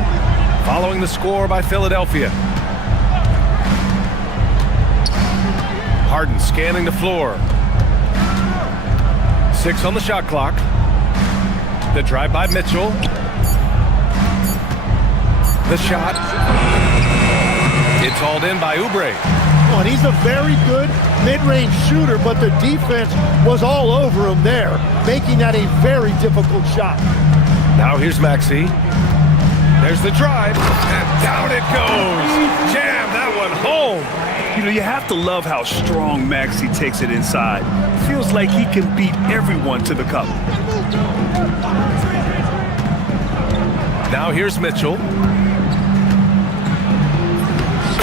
following the score by Philadelphia. Harden scanning the floor. 6 on the shot clock. The drive by Mitchell. The shot. It's hauled in by Oubre. Oh, and he's a very good mid-range shooter, but the defense was all over him there, making that a very difficult shot. Now here's Maxey. There's the drive, and down it goes. Jam that one home. You know, you have to love how strong Maxey takes it inside. Feels like he can beat everyone to the cup. Now here's Mitchell.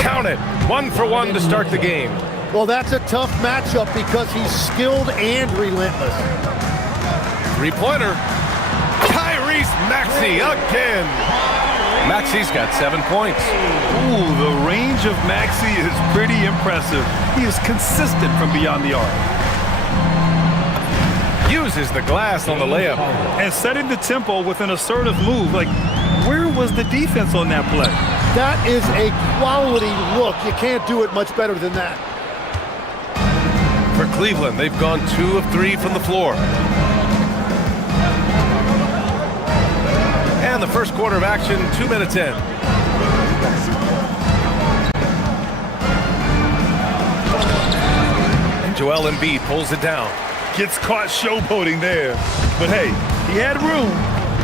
Count it. 1 for 1 to start the game. Well, that's a tough matchup because he's skilled and relentless. 3-pointer. Tyrese Maxey again. Maxey's got 7 points. Ooh, the range of Maxey is pretty impressive. He is consistent from beyond the arc. Uses the glass on the layup. And setting the tempo with an assertive move. Like, where was the defense on that play? That is a quality look. You can't do it much better than that. For Cleveland, they've gone 2 of 3 from the floor. And the first quarter of action, 2 minutes in. And Joel Embiid pulls it down. Gets caught showboating there. But hey, he had room.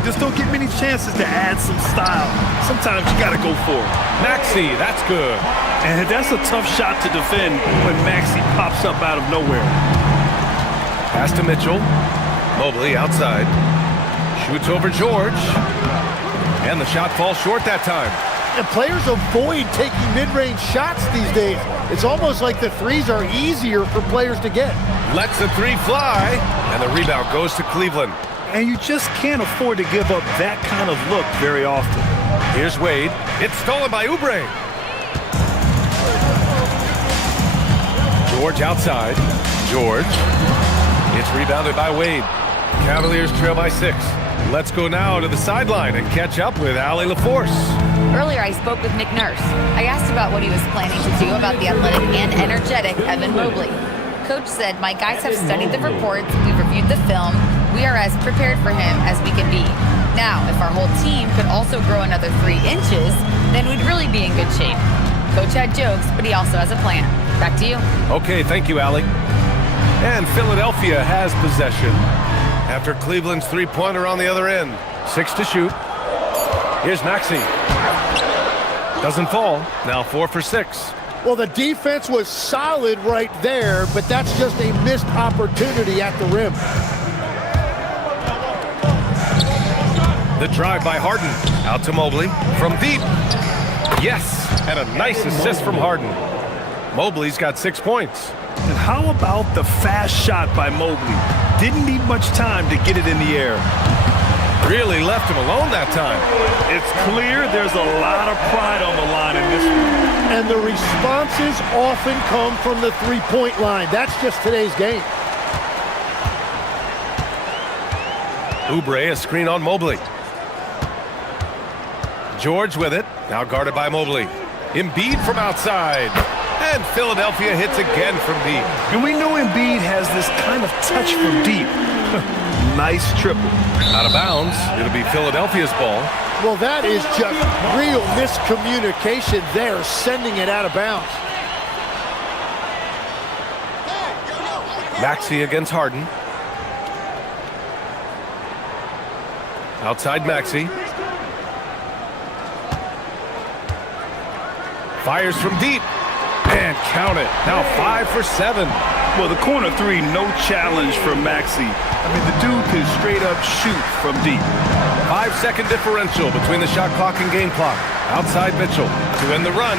Just don't get many chances to add some style. Sometimes you got to go for it. Maxey, that's good. And that's a tough shot to defend when Maxey pops up out of nowhere. Pass to Mitchell. Mobley outside. Shoots over George. And the shot falls short that time. And players avoid taking mid-range shots these days. It's almost like the threes are easier for players to get. Lets the 3 fly. And the rebound goes to Cleveland. And you just can't afford to give up that kind of look very often. Here's Wade. It's stolen by Oubre. George outside. George. It's rebounded by Wade. Cavaliers trail by 6. Let's go now to the sideline and catch up with Allie LaForce. Earlier, I spoke with Nick Nurse. I asked about what he was planning to do about the athletic and energetic Evan Mobley. Coach said, my guys have studied the reports, we've reviewed the film, we are as prepared for him as we can be. Now, if our whole team could also grow another 3 inches, then we'd really be in good shape. Coach had jokes, but he also has a plan. Back to you. Okay, thank you, Allie. And Philadelphia has possession after Cleveland's 3-pointer on the other end. 6 to shoot. Here's Maxey. Doesn't fall. Now 4 for 6. Well, the defense was solid right there, but that's just a missed opportunity at the rim. The drive by Harden. Out to Mobley. From deep. Yes, and a nice assist from Harden. Mobley's got 6 points. And how about the fast shot by Mobley? Didn't need much time to get it in the air. Really left him alone that time. It's clear there's a lot of pride on the line in this one. And the responses often come from the three-point line. That's just today's game. Oubre, a screen on Mobley. George with it, now guarded by Mobley. Embiid from outside. And Philadelphia hits again from deep. And we know Embiid has this kind of touch from deep. Nice triple. Out of bounds. It'll be Philadelphia's ball. Well, that is just real miscommunication there, sending it out of bounds. Maxey against Harden. Outside Maxey. Fires from deep. And count it. Now 5 for 7. Well, the corner 3, no challenge for Maxey. I mean, the dude can straight up shoot from deep. 5-second differential between the shot clock and game clock. Outside Mitchell to end the run.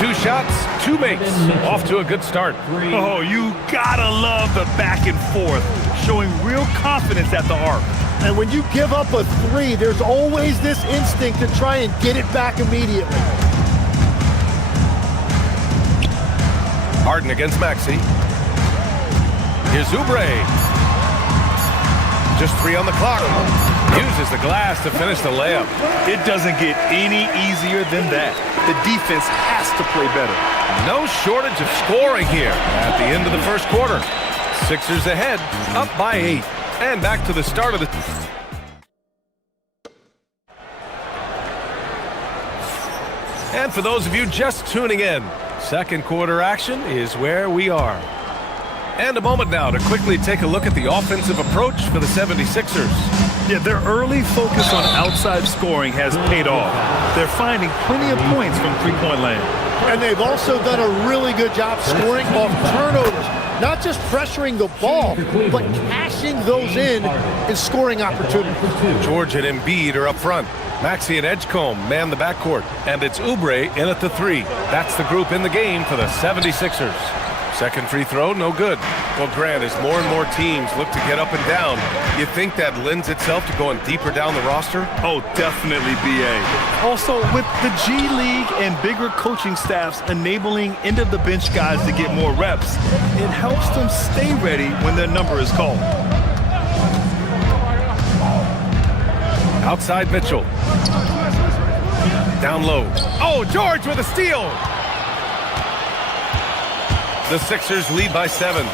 2 shots, 2 makes. Off to a good start. Oh, you gotta love the back and forth, showing real confidence at the arc. And when you give up a 3, there's always this instinct to try and get it back immediately. Harden against Maxey. Here's Oubre. Just 3 on the clock. Uses the glass to finish the layup. It doesn't get any easier than that. The defense has to play better. No shortage of scoring here at the end of the first quarter. Sixers ahead, up by 8. And back to the start of the... And for those of you just tuning in, second quarter action is where we are. And a moment now to quickly take a look at the offensive approach for the 76ers. Yeah, their early focus on outside scoring has paid off. They're finding plenty of points from three-point land. And they've also done a really good job scoring off turnovers. Not just pressuring the ball, but cashing those in and scoring opportunities. George and Embiid are up front. Maxey and Edgecombe man the backcourt. And it's Oubre in at the 3. That's the group in the game for the 76ers. Second free throw, no good. Well, Grant, as more and more teams look to get up and down, you think that lends itself to going deeper down the roster? Oh, definitely, B.A. Also, with the G League and bigger coaching staffs enabling end-of-the-bench guys to get more reps, it helps them stay ready when their number is called. Outside Mitchell. Down low. Oh, George with a steal! The Sixers lead by 7.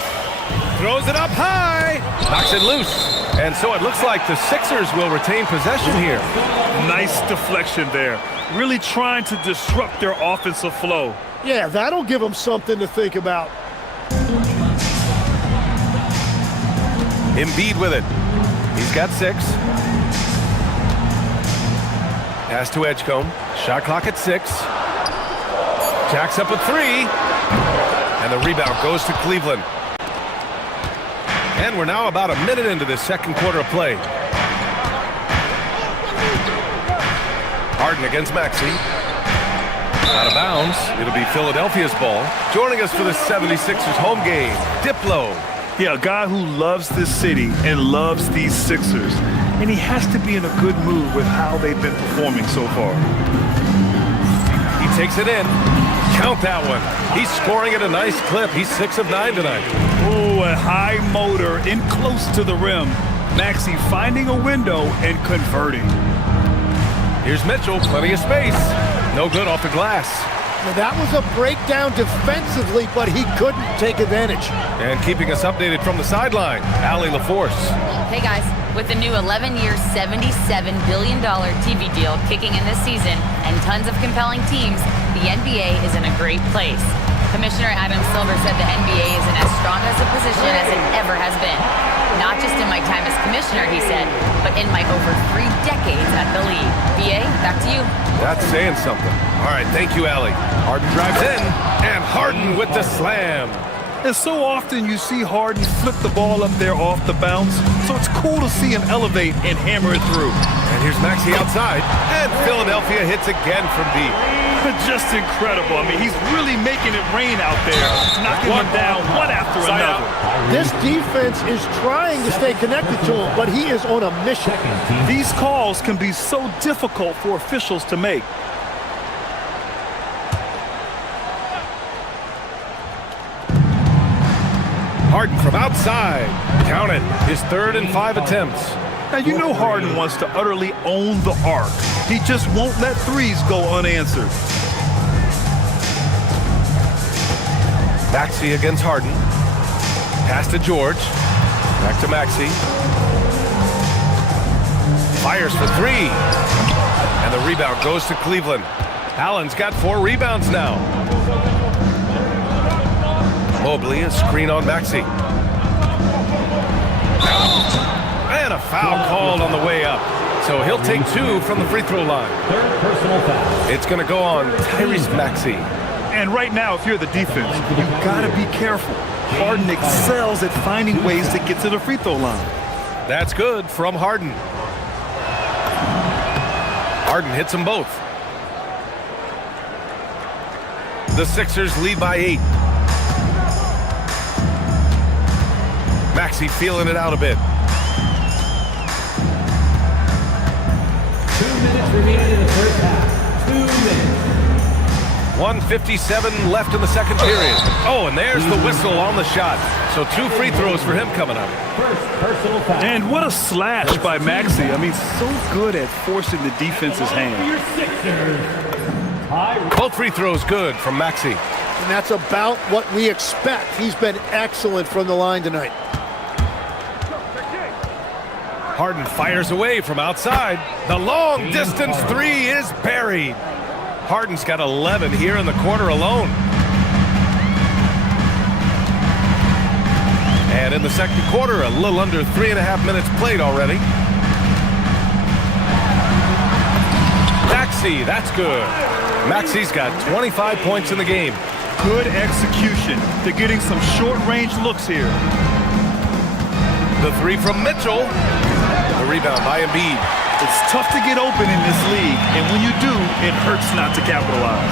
Throws it up high. Knocks it loose. And so it looks like the Sixers will retain possession here. Nice deflection there. Really trying to disrupt their offensive flow. Yeah, that'll give them something to think about. Embiid with it. He's got 6. Pass to Edgecombe. Shot clock at 6. Jacks up a 3. And the rebound goes to Cleveland. And we're now about a minute into this second quarter of play. Harden against Maxey. Out of bounds. It'll be Philadelphia's ball. Joining us for the 76ers home game, Diplo. Yeah, a guy who loves this city and loves these Sixers. And he has to be in a good mood with how they've been performing so far. He takes it in. Count that one. He's scoring at a nice clip. He's 6 of 9 tonight. Oh, a high motor in close to the rim. Maxey finding a window and converting. Here's Mitchell, plenty of space. No good off the glass. Now that was a breakdown defensively, but he couldn't take advantage. And keeping us updated from the sideline, Allie LaForce. Hey guys, with the new 11-year, $77 billion TV deal kicking in this season and tons of compelling teams, the NBA is in a great place. Commissioner Adam Silver said the NBA is in as strong as a position as it ever has been. Not just in my time as commissioner, he said, but in my over 3 decades at the league. BA, back to you. That's saying something. All right, thank you, Allie. Harden drives in, and Harden with the slam. And so often you see Harden flip the ball up there off the bounce, so it's cool to see him elevate and hammer it through. And here's Maxey outside, and Philadelphia hits again from deep. Just incredible. I mean, he's really making it rain out there, knocking them down one after another. This defense is trying to stay connected to him, but he is on a mission. These calls can be so difficult for officials to make. Harden from outside. Count it. His 3rd and 5 attempts. Now, you know Harden wants to utterly own the arc. He just won't let threes go unanswered. Maxey against Harden. Pass to George. Back to Maxey. Fires for 3. And the rebound goes to Cleveland. Allen's got 4 rebounds now. Mobley, a screen on Maxey. And a foul called on the way up. So he'll take 2 from the free throw line. 3rd personal foul. It's going to go on Tyrese Maxey. And right now, if you're the defense, you've got to be careful. Harden excels at finding ways to get to the free throw line. That's good from Harden. Harden hits them both. The Sixers lead by 8. Maxey feeling it out a bit. 2 minutes remaining in the first half. 2 minutes. 1:57 left in the second period. Oh, and there's the whistle on the shot. So 2 free throws for him coming up. First personal foul. And what a slash by Maxey. I mean, so good at forcing the defense's hand. Your Sixers. Both free throws good from Maxey. And that's about what we expect. He's been excellent from the line tonight. Harden fires away from outside. The long distance three is buried. Harden's got 11 here in the quarter alone. And in the second quarter, a little under 3.5 minutes played already. Maxey, that's good. Maxey's got 25 points in the game. Good execution. They're getting some short-range looks here. The three from Mitchell. The rebound by Embiid. It's tough to get open in this league, and when you do, it hurts not to capitalize.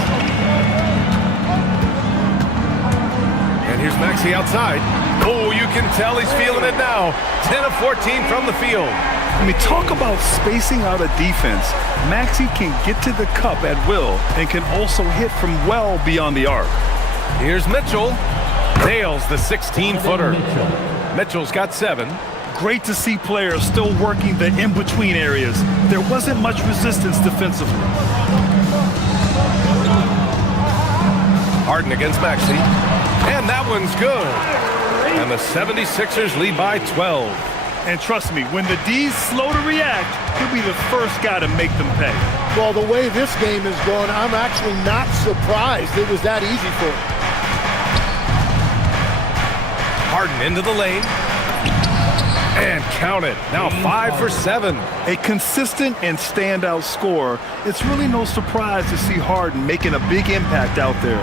And here's Maxey outside. Oh, you can tell he's feeling it now. 10 of 14 from the field. I mean, talk about spacing out a defense. Maxey can get to the cup at will and can also hit from well beyond the arc. Here's Mitchell. Nails the 16-footer. Mitchell's got 7. Great to see players still working the in-between areas. There wasn't much resistance defensively. Harden against Maxey. And that one's good. And the 76ers lead by 12. And trust me, when the D's slow to react, he'll be the first guy to make them pay. Well, the way this game is going, I'm actually not surprised it was that easy for him. Harden into the lane. And count it. Now 5 for 7. A consistent and standout scorer. It's really no surprise to see Harden making a big impact out there.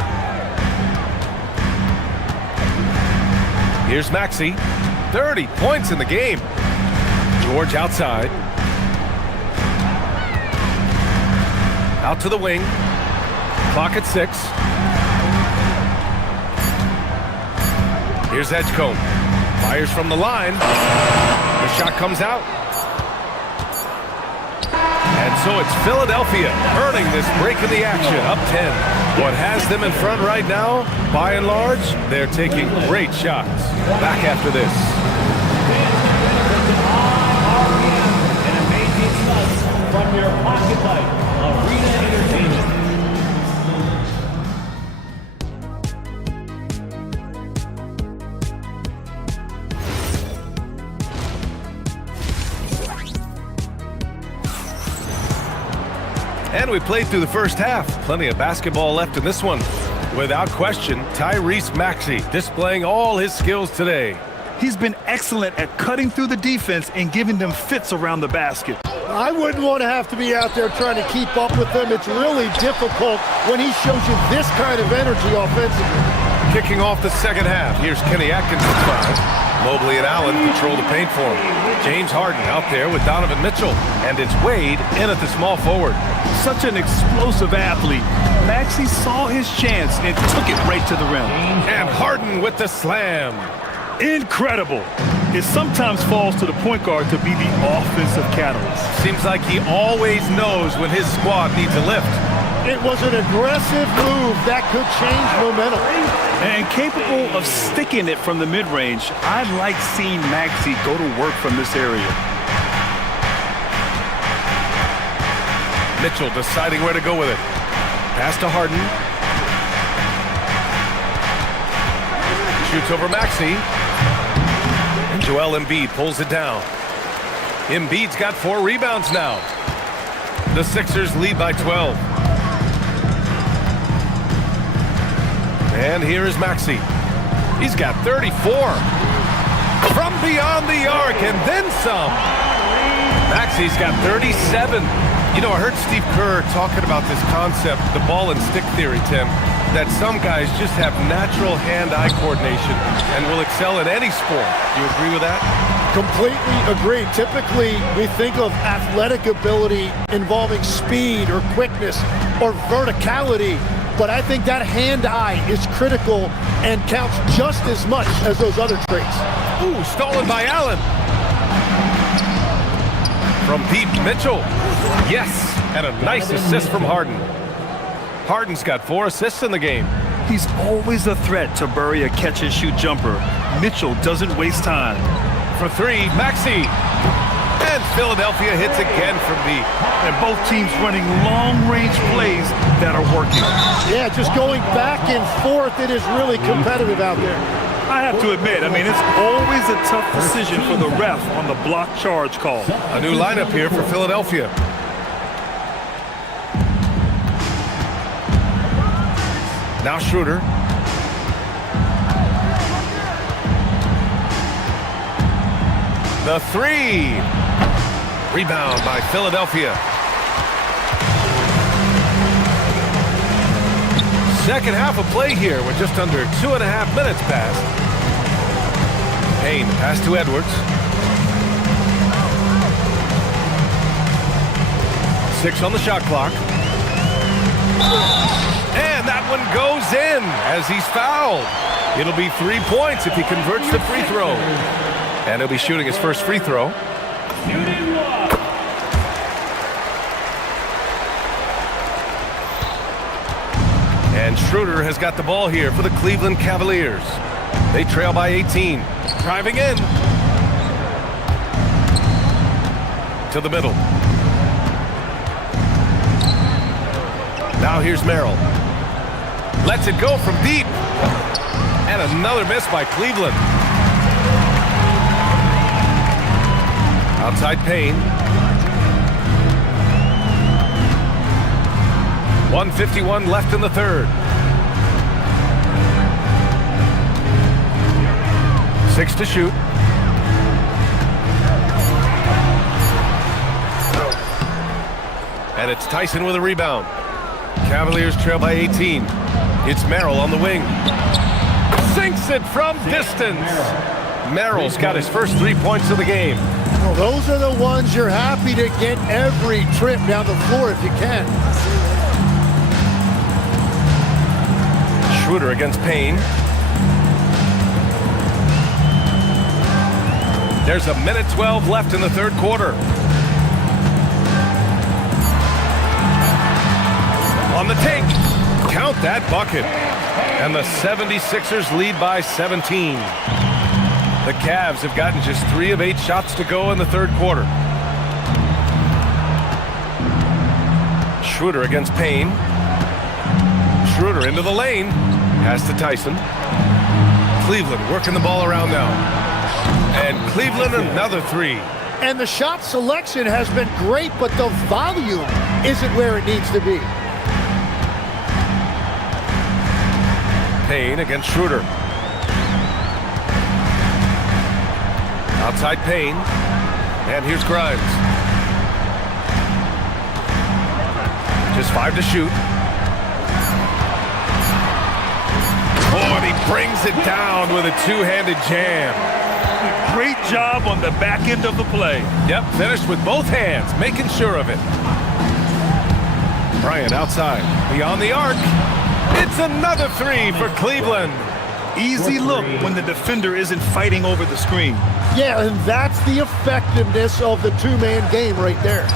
Here's Maxey. 30 points in the game. George outside. Out to the wing. Clock at 6. Here's Edgecombe. Fires from the line. The shot comes out. And so it's Philadelphia earning this break in the action, up 10. What has them in front right now, by and large, they're taking great shots. Back after this. An amazing touch from your pocket light, Arena Entertainment. And we played through the first half. Plenty of basketball left in this one. Without question, Tyrese Maxey displaying all his skills today. He's been excellent at cutting through the defense and giving them fits around the basket. I wouldn't want to have to be out there trying to keep up with them. It's really difficult when he shows you this kind of energy offensively. Kicking off the second half, here's Kenny Atkins at 5. Mobley and Allen control the paint for him. James Harden out there with Donovan Mitchell. And it's Wade in at the small forward. Such an explosive athlete. Maxey saw his chance and took it right to the rim. And Harden with the slam. Incredible. It sometimes falls to the point guard to be the offensive catalyst. Seems like he always knows when his squad needs a lift. It was an aggressive move that could change momentum. And capable of sticking it from the mid-range, I like seeing Maxey go to work from this area. Mitchell deciding where to go with it. Pass to Harden. Shoots over Maxey. And Joel Embiid pulls it down. Embiid's got 4 rebounds now. The Sixers lead by 12. And here is Maxey. He's got 34. From beyond the arc and then some. Maxey's got 37. You know, I heard Steve Kerr talking about this concept, the ball and stick theory, Tim, that some guys just have natural hand-eye coordination and will excel in any sport. Do you agree with that? Completely agree. Typically, we think of athletic ability involving speed or quickness or verticality, but I think that hand-eye is critical and counts just as much as those other traits. Ooh, stolen by Allen. From deep, Mitchell. Yes, and a nice assist from Harden. Harden's got 4 assists in the game. He's always a threat to bury a catch-and-shoot jumper. Mitchell doesn't waste time. For 3, Maxey. And Philadelphia hits again from deep. And both teams running long-range plays that are working. Yeah, just going back and forth, it is really competitive out there. I have to admit, I mean, it's always a tough decision for the ref on the block charge call. A new lineup here for Philadelphia. Now Schroeder. The 3. Rebound by Philadelphia. Second half of play here with just under 2.5 minutes passed. Payne pass to Edwards. 6 on the shot clock. And that one goes in as he's fouled. It'll be 3 points if he converts the free throw. And he'll be shooting his first free throw. And Schroeder has got the ball here for the Cleveland Cavaliers. They trail by 18. Driving in. To the middle. Now here's Merrill. Lets it go from deep. And another miss by Cleveland. Outside Payne. 1:51 left in the third. 6 to shoot. And it's Tyson with a rebound. Cavaliers trail by 18. It's Merrill on the wing. Sinks it from distance. Merrill's got his first 3 points of the game. Well, those are the ones you're happy to get every trip down the floor if you can. Schroeder against Payne. There's 1:12 left in the third quarter. On the take. Count that bucket. And the 76ers lead by 17. The Cavs have gotten just 3 of 8 shots to go in the third quarter. Schroeder against Payne. Schroeder into the lane. Pass to Tyson. Cleveland working the ball around now. And Cleveland another 3. And the shot selection has been great, but the volume isn't where it needs to be. Payne against Schroeder. Outside Payne. And here's Grimes. Just 5 to shoot. Oh, and he brings it down with a two-handed jam. Great job on the back end of the play. Yep, finished with both hands, making sure of it. Bryant outside, beyond the arc. It's another 3 for Cleveland. Easy look when the defender isn't fighting over the screen. Yeah, and that's the effectiveness of the two-man game right there.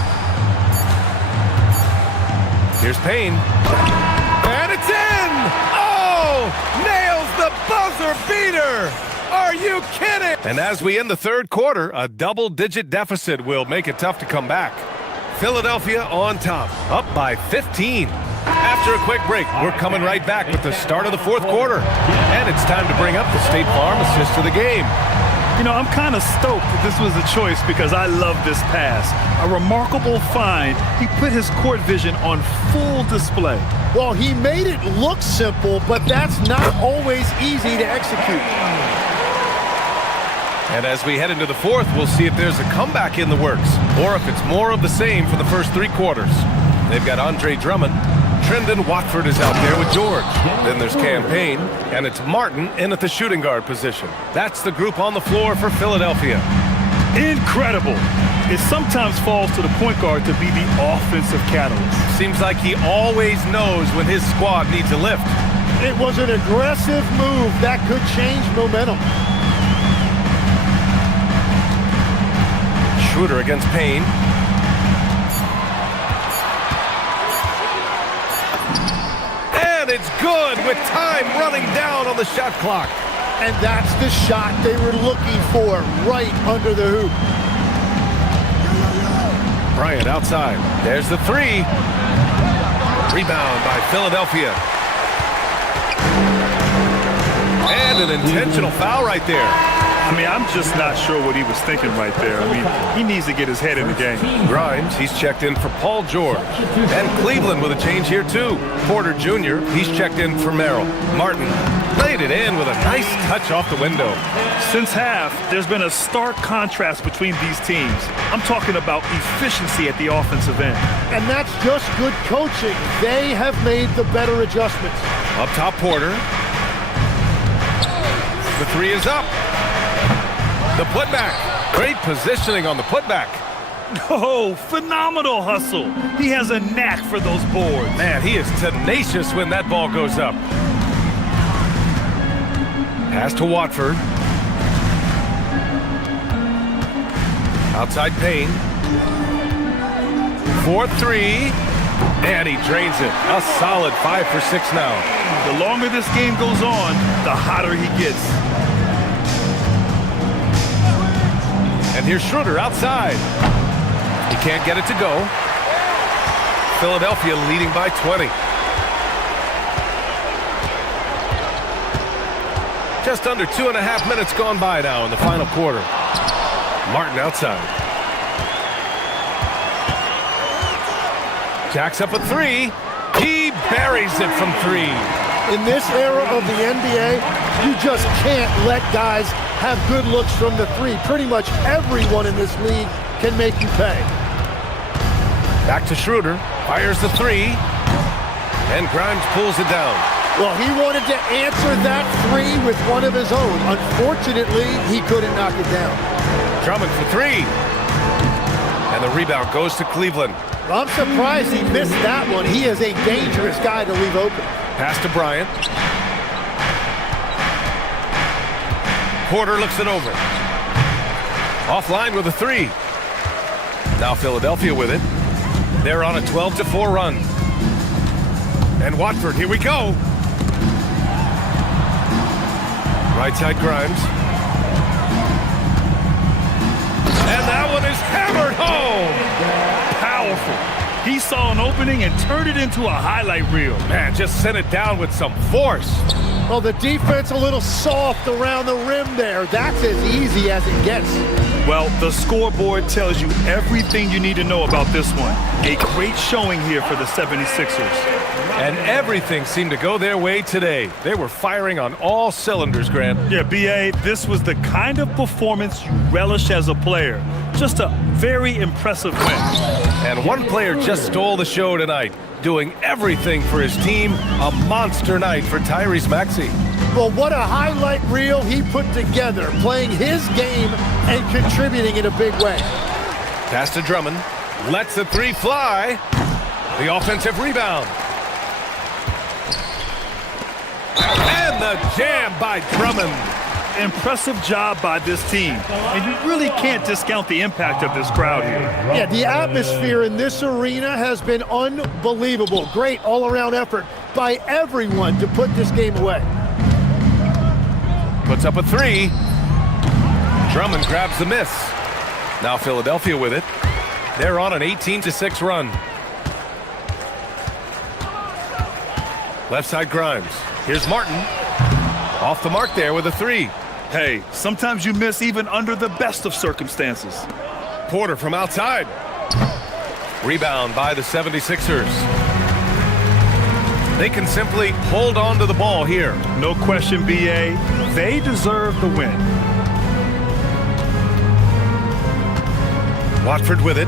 Here's Payne. And it's in! Oh! Nails the buzzer beater! Are you kidding? And as we end the third quarter, a double-digit deficit will make it tough to come back. Philadelphia on top, up by 15. After a quick break, we're coming right back with the start of the fourth quarter. And it's time to bring up the State Farm assist of the game. You know, I'm kind of stoked that this was a choice because I love this pass. A remarkable find. He put his court vision on full display. Well, he made it look simple, but that's not always easy to execute. And as we head into the fourth, we'll see if there's a comeback in the works or if it's more of the same for the first 3 quarters. They've got Andre Drummond. Trendon Watford is out there with George. Then there's Cam Payne, and it's Martin in at the shooting guard position. That's the group on the floor for Philadelphia. Incredible. It sometimes falls to the point guard to be the offensive catalyst. Seems like he always knows when his squad needs a lift. It was an aggressive move that could change momentum. Schroeder against Payne. And it's good with time running down on the shot clock. And that's the shot they were looking for, right under the hoop. Bryant outside. There's the three. Rebound by Philadelphia. And an intentional foul right there. I mean, I'm just not sure what he was thinking right there. I mean, he needs to get his head in the game. Grimes, he's checked in for Paul George. And Cleveland with a change here, too. Porter Jr., he's checked in for Merrill. Martin laid it in with a nice touch off the window. Since half, there's been a stark contrast between these teams. I'm talking about efficiency at the offensive end. And that's just good coaching. They have made the better adjustments. Up top, Porter. The three is up. The putback. Great positioning on the putback. Oh, phenomenal hustle. He has a knack for those boards. Man, he is tenacious when that ball goes up. Pass to Watford. Outside Payne. 4-3. And he drains it. A solid 5 for 6 now. The longer this game goes on, the hotter he gets. And here's Schroeder outside. He can't get it to go. Philadelphia leading by 20. Just under 2.5 minutes gone by now in the final quarter. Martin outside. Jacks up a three. He buries it from 3. In this era of the NBA, you just can't let guys have good looks from the 3. Pretty much everyone in this league can make you pay. Back to Schroeder. Fires the 3. And Grimes pulls it down. Well, he wanted to answer that 3 with one of his own. Unfortunately, he couldn't knock it down. Drummond for 3. And the rebound goes to Cleveland. I'm surprised he missed that one. He is a dangerous guy to leave open. Pass to Bryant. Porter looks it over. Offline with a 3. Now Philadelphia with it. They're on a 12-4 run. And Watford, here we go. Right side Grimes. And that one is hammered home. Powerful. He saw an opening and turned it into a highlight reel. Man, just sent it down with some force. Well, the defense a little soft around the rim there. That's as easy as it gets. Well, the scoreboard tells you everything you need to know about this one. A great showing here for the 76ers. And everything seemed to go their way today. They were firing on all cylinders, Grant. Yeah, B.A., this was the kind of performance you relish as a player. Just a very impressive win. And one player just stole the show tonight, doing everything for his team. A monster night for Tyrese Maxey. Well, what a highlight reel he put together, playing his game and contributing in a big way. Pass to Drummond. Lets the 3 fly. The offensive rebound. And the jam by Drummond. Impressive job by this team. And you really can't discount the impact of this crowd here. Yeah, the atmosphere in this arena has been unbelievable. Great all-around effort by everyone to put this game away. Puts up a 3. Drummond grabs the miss. Now Philadelphia with it. They're on an 18-6 run. Left side Grimes. Here's Martin. Off the mark there with a 3. Hey, sometimes you miss even under the best of circumstances. Porter from outside. Rebound by the 76ers. They can simply hold on to the ball here. No question, B.A. They deserve the win. Watford with it.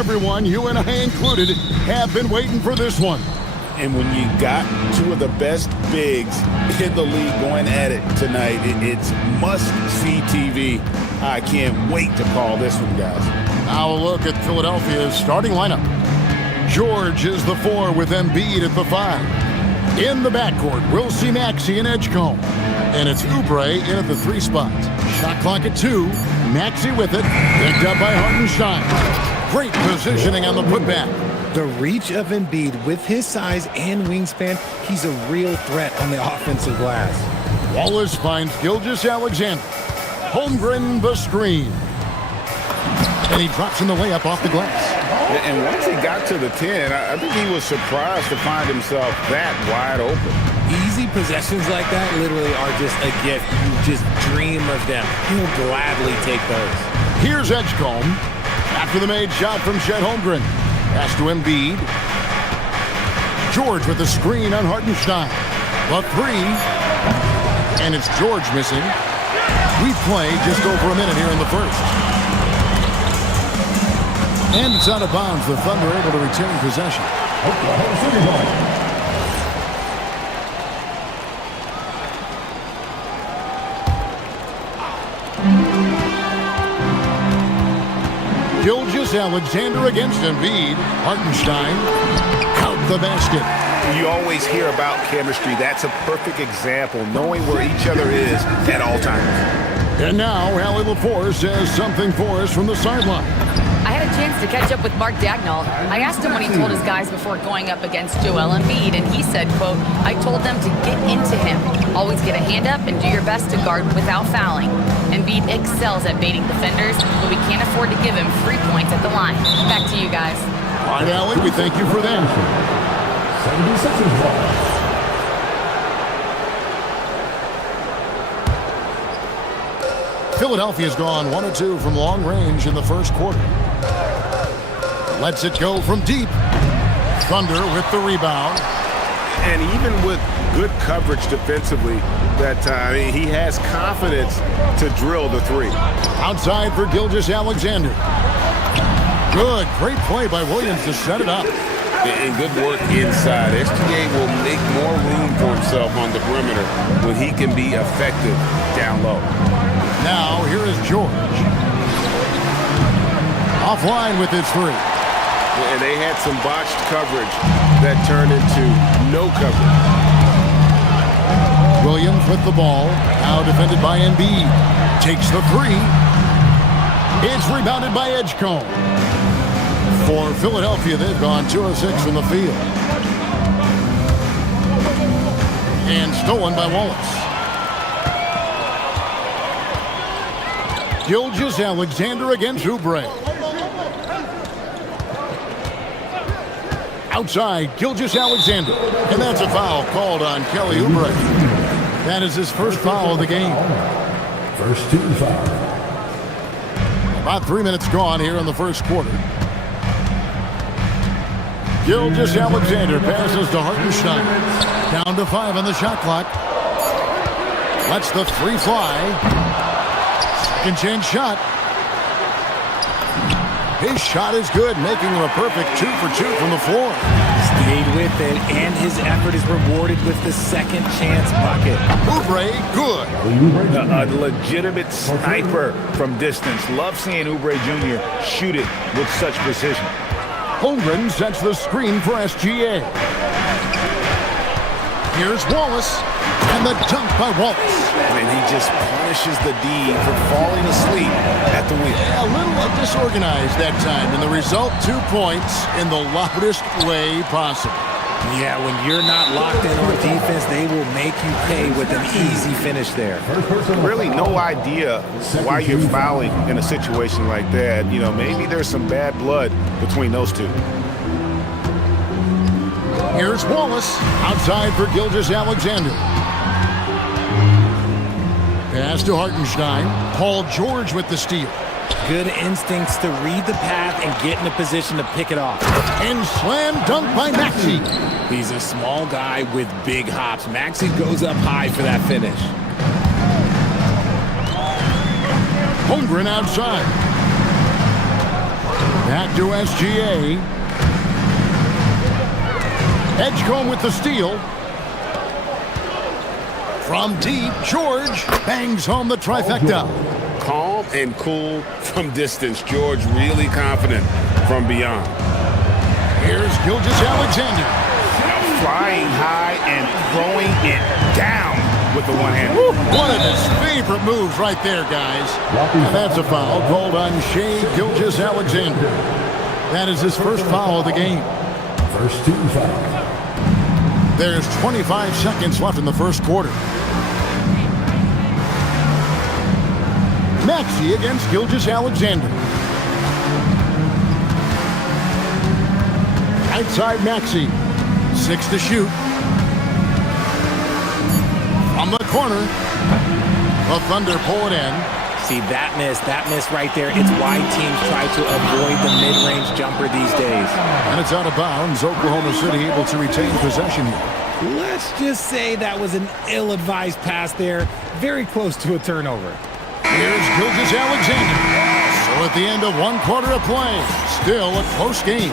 everyone, you and I included, have been waiting for this one. And when you got two of the best bigs in the league going at it tonight, it's must-see TV. I can't wait to call this one, guys. Now a look at Philadelphia's starting lineup. George is the 4 with Embiid at the 5. In the backcourt, we'll see Maxey and Edgecombe. And it's Oubre in at the 3 spot. Shot clock at 2. Maxey with it. Picked up by Hartenstein. Great positioning on the putback. The reach of Embiid with his size and wingspan, he's a real threat on the offensive glass. Wallace finds Gilgeous-Alexander. Holmgren the screen. And he drops in the layup off the glass. And once he got to the 10, I think he was surprised to find himself that wide open. Easy possessions like that literally are just a gift. You just dream of them. He'll gladly take those. Here's Edgecombe. After the made shot from Chet Holmgren. Pass to Embiid. George with the screen on Hartenstein. The 3. And it's George missing. We play just over a minute here in the first. And it's out of bounds. The Thunder able to retain possession. Gilgeous-Alexander against Embiid. Hartenstein count the basket. You always hear about chemistry. That's a perfect example, knowing where each other is at all times. And now, Allie LaForce has something for us from the sideline. I had a chance to catch up with Mark Dagnall. I asked him what he told his guys before going up against Joel Embiid, and he said, quote, I told them to get into him. Always get a hand up and do your best to guard without fouling. Embiid excels at baiting defenders, but we can't afford to give him free points at the line. Back to you guys. All right, Allie, we thank you for that. 76ers ball. Philadelphia's gone 1 of 2 from long range in the first quarter. Lets it go from deep. Thunder with the rebound. And even with good coverage defensively, that he has confidence to drill the 3. Outside for Gilgeous-Alexander. Good, great play by Williams to set it up. And good work inside. SGA will make more room for himself on the perimeter when he can be effective down low. Now, here is George. Offline with his 3. And they had some botched coverage that turned into no coverage. Williams with the ball. Now defended by Embiid. Takes the 3. It's rebounded by Edgecombe. For Philadelphia, they've gone 2 of 6 from the field. And stolen by Wallace. Gilgeous-Alexander against Oubre. Outside, Gilgeous-Alexander. And that's a foul called on Kelly Oubre. That is his first foul of the game. First 2 foul. About 3 minutes gone here in the first quarter. Gilgeous-Alexander passes to Hartenstein. Down to 5 on the shot clock. Lets the 3 fly. Second chance shot. His shot is good, making him a perfect 2 for 2 from the floor. Stayed with it, and his effort is rewarded with the second chance bucket. Oubre, good. A legitimate sniper from distance. Love seeing Oubre Jr. shoot it with such precision. Holmgren sets the screen for SGA. Here's Wallace, and the dunk by Wallace. And he just punishes the D for falling asleep at the wheel. A little disorganized that time, and the result 2 points in the loudest way possible. Yeah, when you're not locked in on defense, they will make you pay with an easy finish there. Really no idea why you're fouling in a situation like that. You know, maybe there's some bad blood between those two. Here's Wallace, outside for Gilgeous-Alexander. Pass to Hartenstein. Paul George with the steal. Good instincts to read the path and get in a position to pick it off. And slam dunk by Maxey. He's a small guy with big hops. Maxey goes up high for that finish. Holmgren outside. Back to SGA. Edgecombe with the steal. From deep, George bangs home the trifecta. Calm and cool from distance. George really confident from beyond. Here's Gilgeous-Alexander. Flying high and throwing it down with the one hand. One of his favorite moves right there, guys. And that's a foul called on Shai Gilgeous-Alexander. That is his first foul of the game. First team foul. There's 25 seconds left in the first quarter. Maxey against Gilgeous-Alexander. Outside Maxey. 6 to shoot. From the corner. The Thunder pull it in. See, that miss right there. It's why teams try to avoid the mid-range jumper these days. And it's out of bounds. Oklahoma City able to retain possession here. Let's just say that was an ill-advised pass there. Very close to a turnover. Here's Gilgeous-Alexander. So at the end of one quarter of play, still a close game.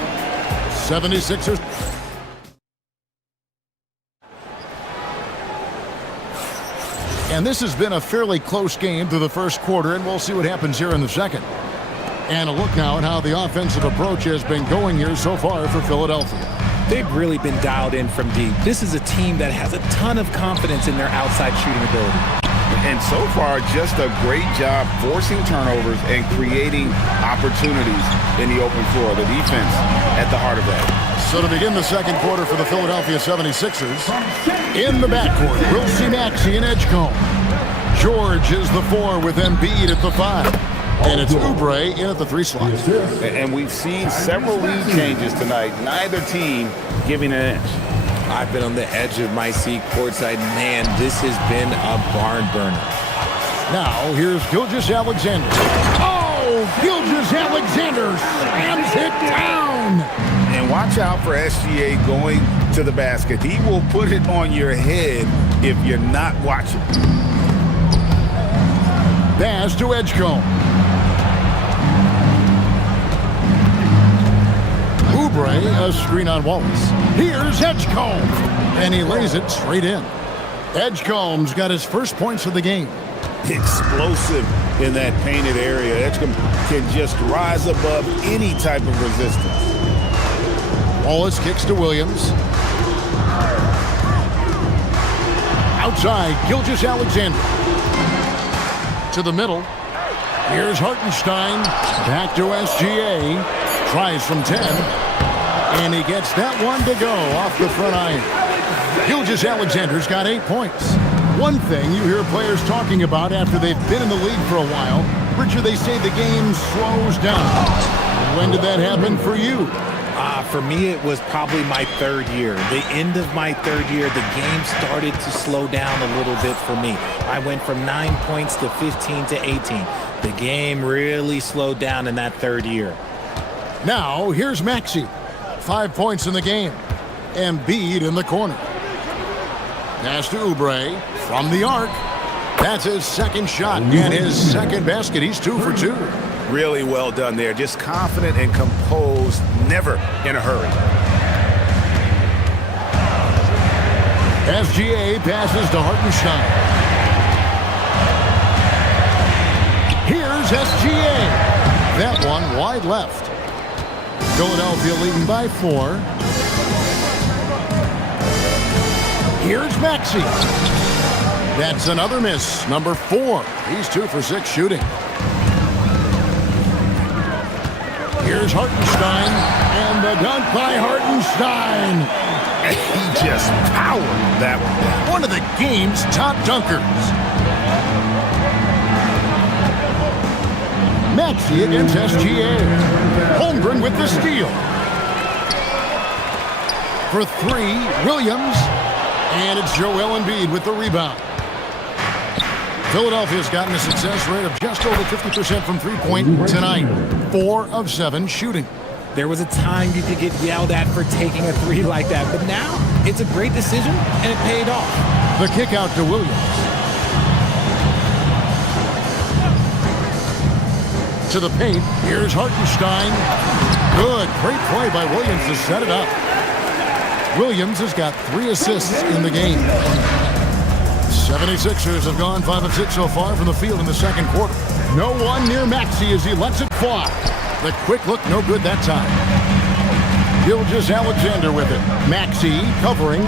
76ers. And this has been a fairly close game through the first quarter, and we'll see what happens here in the second. And a look now at how the offensive approach has been going here so far for Philadelphia. They've really been dialed in from deep. This is a team that has a ton of confidence in their outside shooting ability. And so far, just a great job forcing turnovers and creating opportunities in the open floor. The defense at the heart of that. So to begin the second quarter for the Philadelphia 76ers, in the backcourt, we'll see Maxey and Edgecombe. George is the 4 with Embiid at the 5. And it's Oubre in at the 3 slot. And we've seen several lead changes tonight. Neither team giving an inch. I've been on the edge of my seat courtside. Man, this has been a barn burner. Now, here's Gilgeous-Alexander. Oh, Gilgeous-Alexander slams it down. And watch out for SGA going to the basket. He will put it on your head if you're not watching. Pass to Edgecombe. Oubre, a screen on Wallace. Here's Edgecombe. And he lays it straight in. Edgecombe's got his first points of the game. Explosive in that painted area. Edgecombe can just rise above any type of resistance. Wallace kicks to Williams. Outside, Gilgeous-Alexander. To the middle. Here's Hartenstein. Back to SGA. Tries from 10. And he gets that one to go off the front iron. Gilgeous-Alexander's got 8 points. One thing you hear players talking about after they've been in the league for a while, Richard, they say the game slows down. When did that happen for you? For me, it was probably my 3rd year. The end of my 3rd year, the game started to slow down a little bit for me. I went from 9 points to 15 to 18. The game really slowed down in that 3rd year. Now, here's Maxey. 5 points in the game. Embiid in the corner. Pass to Oubre from the arc. That's his second shot and his second basket. He's 2 for 2. Really well done there. Just confident and composed, never in a hurry. SGA passes to Hartenstein. Here's SGA. That one wide left. Philadelphia leading by 4. Here's Maxey. That's another miss. Number 4. He's 2 for 6 shooting. Here's Hartenstein, and the dunk by Hartenstein. He just powered that one. One of the game's top dunkers. Maxey against SGA. Holmgren with the steal. For 3, Williams. And it's Joel Embiid with the rebound. Philadelphia's gotten a success rate of just over 50% from three-point tonight. 4 of 7 shooting. There was a time you could get yelled at for taking a 3 like that, but now it's a great decision, and it paid off. The kick out to Williams. To the paint. Here's Hartenstein. Good. Great play by Williams to set it up. Williams has got 3 assists in the game. 76ers have gone 5 of 6 so far from the field in the second quarter. No one near Maxey as he lets it fly. The quick look, no good that time. Gilgeous-Alexander with it. Maxey covering.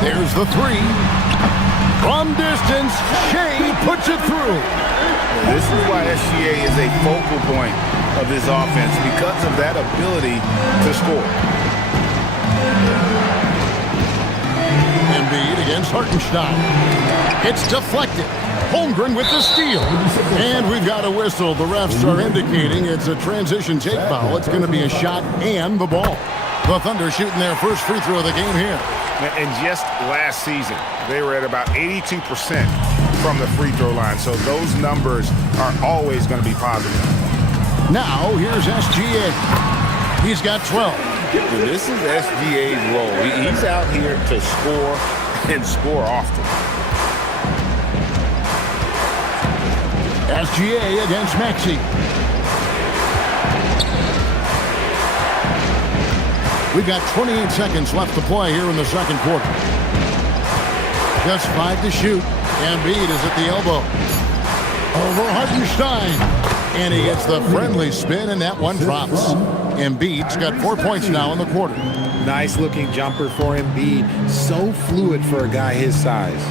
There's the 3. From distance, Shea puts it through. This is why SGA is a focal point of this offense, because of that ability to score. Embiid against Hartenstein. It's deflected. Holmgren with the steal. And we've got a whistle. The refs are indicating it's a transition take foul. It's going to be a shot and the ball. The Thunder shooting their first free throw of the game here. And just last season, they were at about 82% from the free throw line. So those numbers are always going to be positive. Now, here's SGA. He's got 12. And this is SGA's role. He's out here to score and score often. SGA against Maxey. We've got 28 seconds left to play here in the second quarter. Just 5 to shoot. Embiid is at the elbow. Over Hartenstein. And he gets the friendly spin, and that one drops. Embiid's got 4 points now in the quarter. Nice looking jumper for Embiid. So fluid for a guy his size.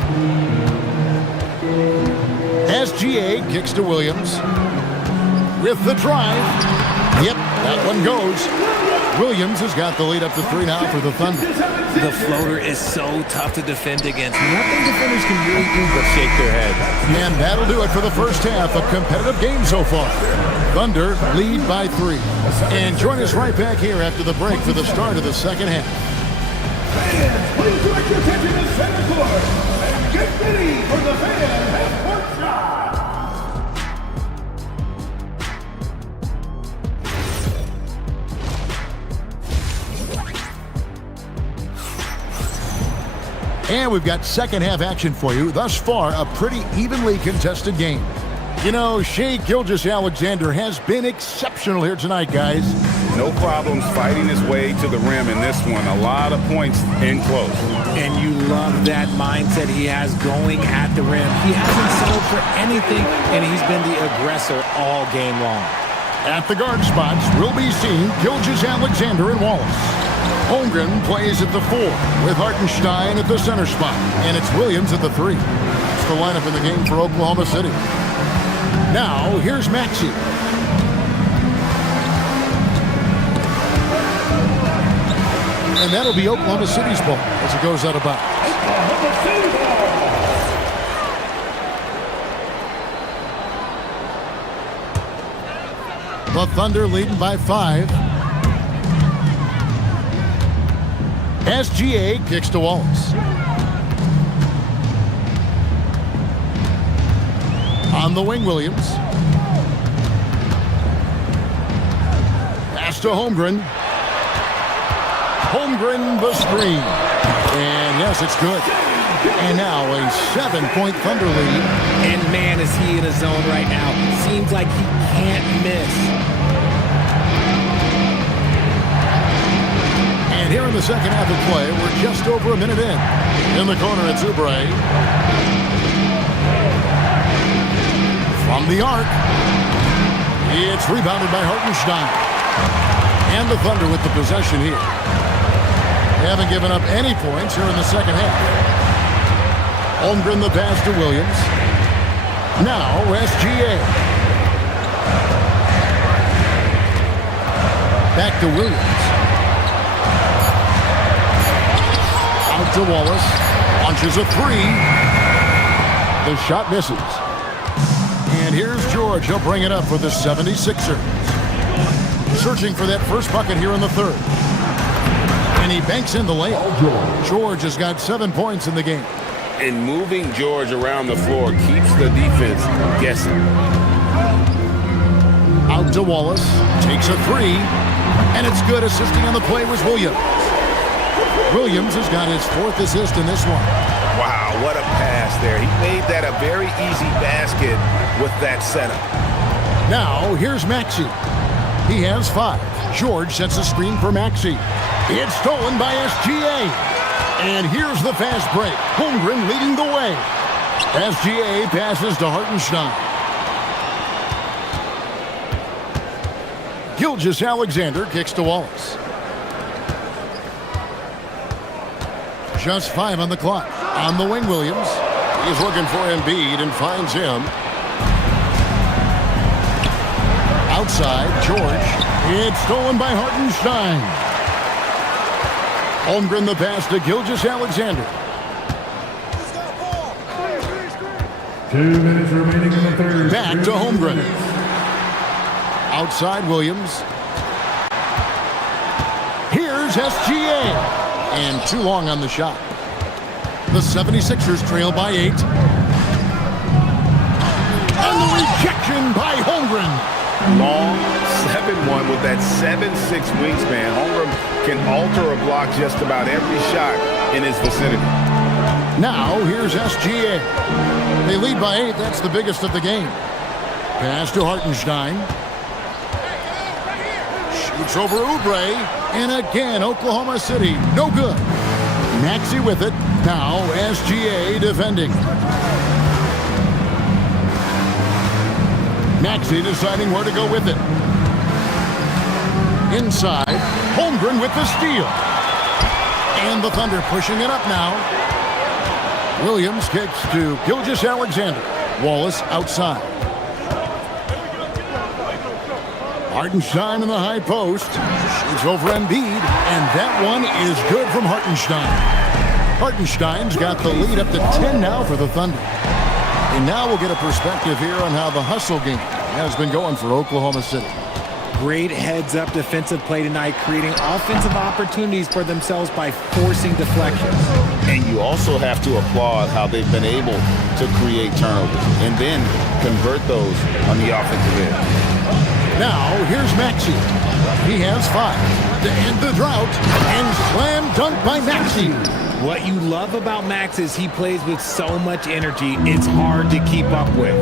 SGA kicks to Williams. With the drive. Yep, that one goes. Williams has got the lead up to 3 now for the Thunder. The floater is so tough to defend against. Nothing defenders can really do but shake their head. And that'll do it for the first half. A competitive game so far. Thunder lead by 3. And join us right back here after the break for the start of the second half. Fans, please direct your attention to center court and get ready for the fan half-court shot. And we've got second half action for you. Thus far, a pretty evenly contested game. You know, Shea Gilgeous-Alexander has been exceptional here tonight, guys. No problems fighting his way to the rim in this one. A lot of points in close. And you love that mindset he has going at the rim. He hasn't settled for anything, and he's been the aggressor all game long. At the guard spots, we'll be seeing Gilgeous-Alexander and Wallace. Holmgren plays at the 4 with Hartenstein at the center spot. And it's Williams at the 3. It's the lineup in the game for Oklahoma City. Now, here's Maxey. And that'll be Oklahoma City's ball as it goes out of bounds. The Thunder leading by 5. SGA kicks to Wallace. On the wing, Williams. Pass to Holmgren. Holmgren the screen. And yes, it's good. And now a 7-point Thunder lead. And man, is he in a zone right now. Seems like he can't miss. And here in the second half of play, we're just over a minute in. In the corner, it's Oubre. From the arc. It's rebounded by Hartenstein. And the Thunder with the possession here. They haven't given up any points here in the second half. Holmgren the pass to Williams. Now SGA. Back to Williams. Out to Wallace. Launches a 3. The shot misses. And here's George. He'll bring it up for the 76ers. Searching for that first bucket here in the third. And he banks in the layup. George has got 7 points in the game. And moving George around the floor keeps the defense guessing. Out to Wallace. Takes a 3. And it's good. Assisting on the play was Williams. Williams has got his 4th assist in this one. Wow, what a pass there. He made that a very easy basket with that setup. Now, here's Maxey. He has 5. George sets a screen for Maxey. It's stolen by SGA. And here's the fast break. Holmgren leading the way. SGA passes to Hartenstein. Gilgeous-Alexander kicks to Wallace. Just 5 on the clock. On the wing, Williams. He's looking for Embiid and finds him. Outside, George. It's stolen by Hartenstein. Holmgren the pass to Gilgeous-Alexander. 2 minutes remaining in the third. Back to Holmgren. Outside, Williams. Here's SGA. And too long on the shot. The 76ers trail by 8. And the rejection by Holmgren. Long 7-1 with that 7'6" wingspan. Holmgren can alter a block just about every shot in his vicinity. Now, here's SGA. They lead by 8. That's the biggest of the game. Pass to Hartenstein. Shoots over Oubre. And again, Oklahoma City. No good. Maxey with it. Now, SGA defending. Maxey deciding where to go with it. Inside, Holmgren with the steal. And the Thunder pushing it up now. Williams kicks to Gilgeous-Alexander. Wallace outside. Hartenstein in the high post. Shoots over Embiid. And that one is good from Hartenstein. Hartenstein's got the lead up to 10 now for the Thunder. And now we'll get a perspective here on how the hustle game has been going for Oklahoma City. Great heads-up defensive play tonight, creating offensive opportunities for themselves by forcing deflections. And you also have to applaud how they've been able to create turnovers and then convert those on the offensive end. Now, here's Maxey. He has 5 to end the drought, and slam dunk by Maxey. What you love about Max is he plays with so much energy, it's hard to keep up with.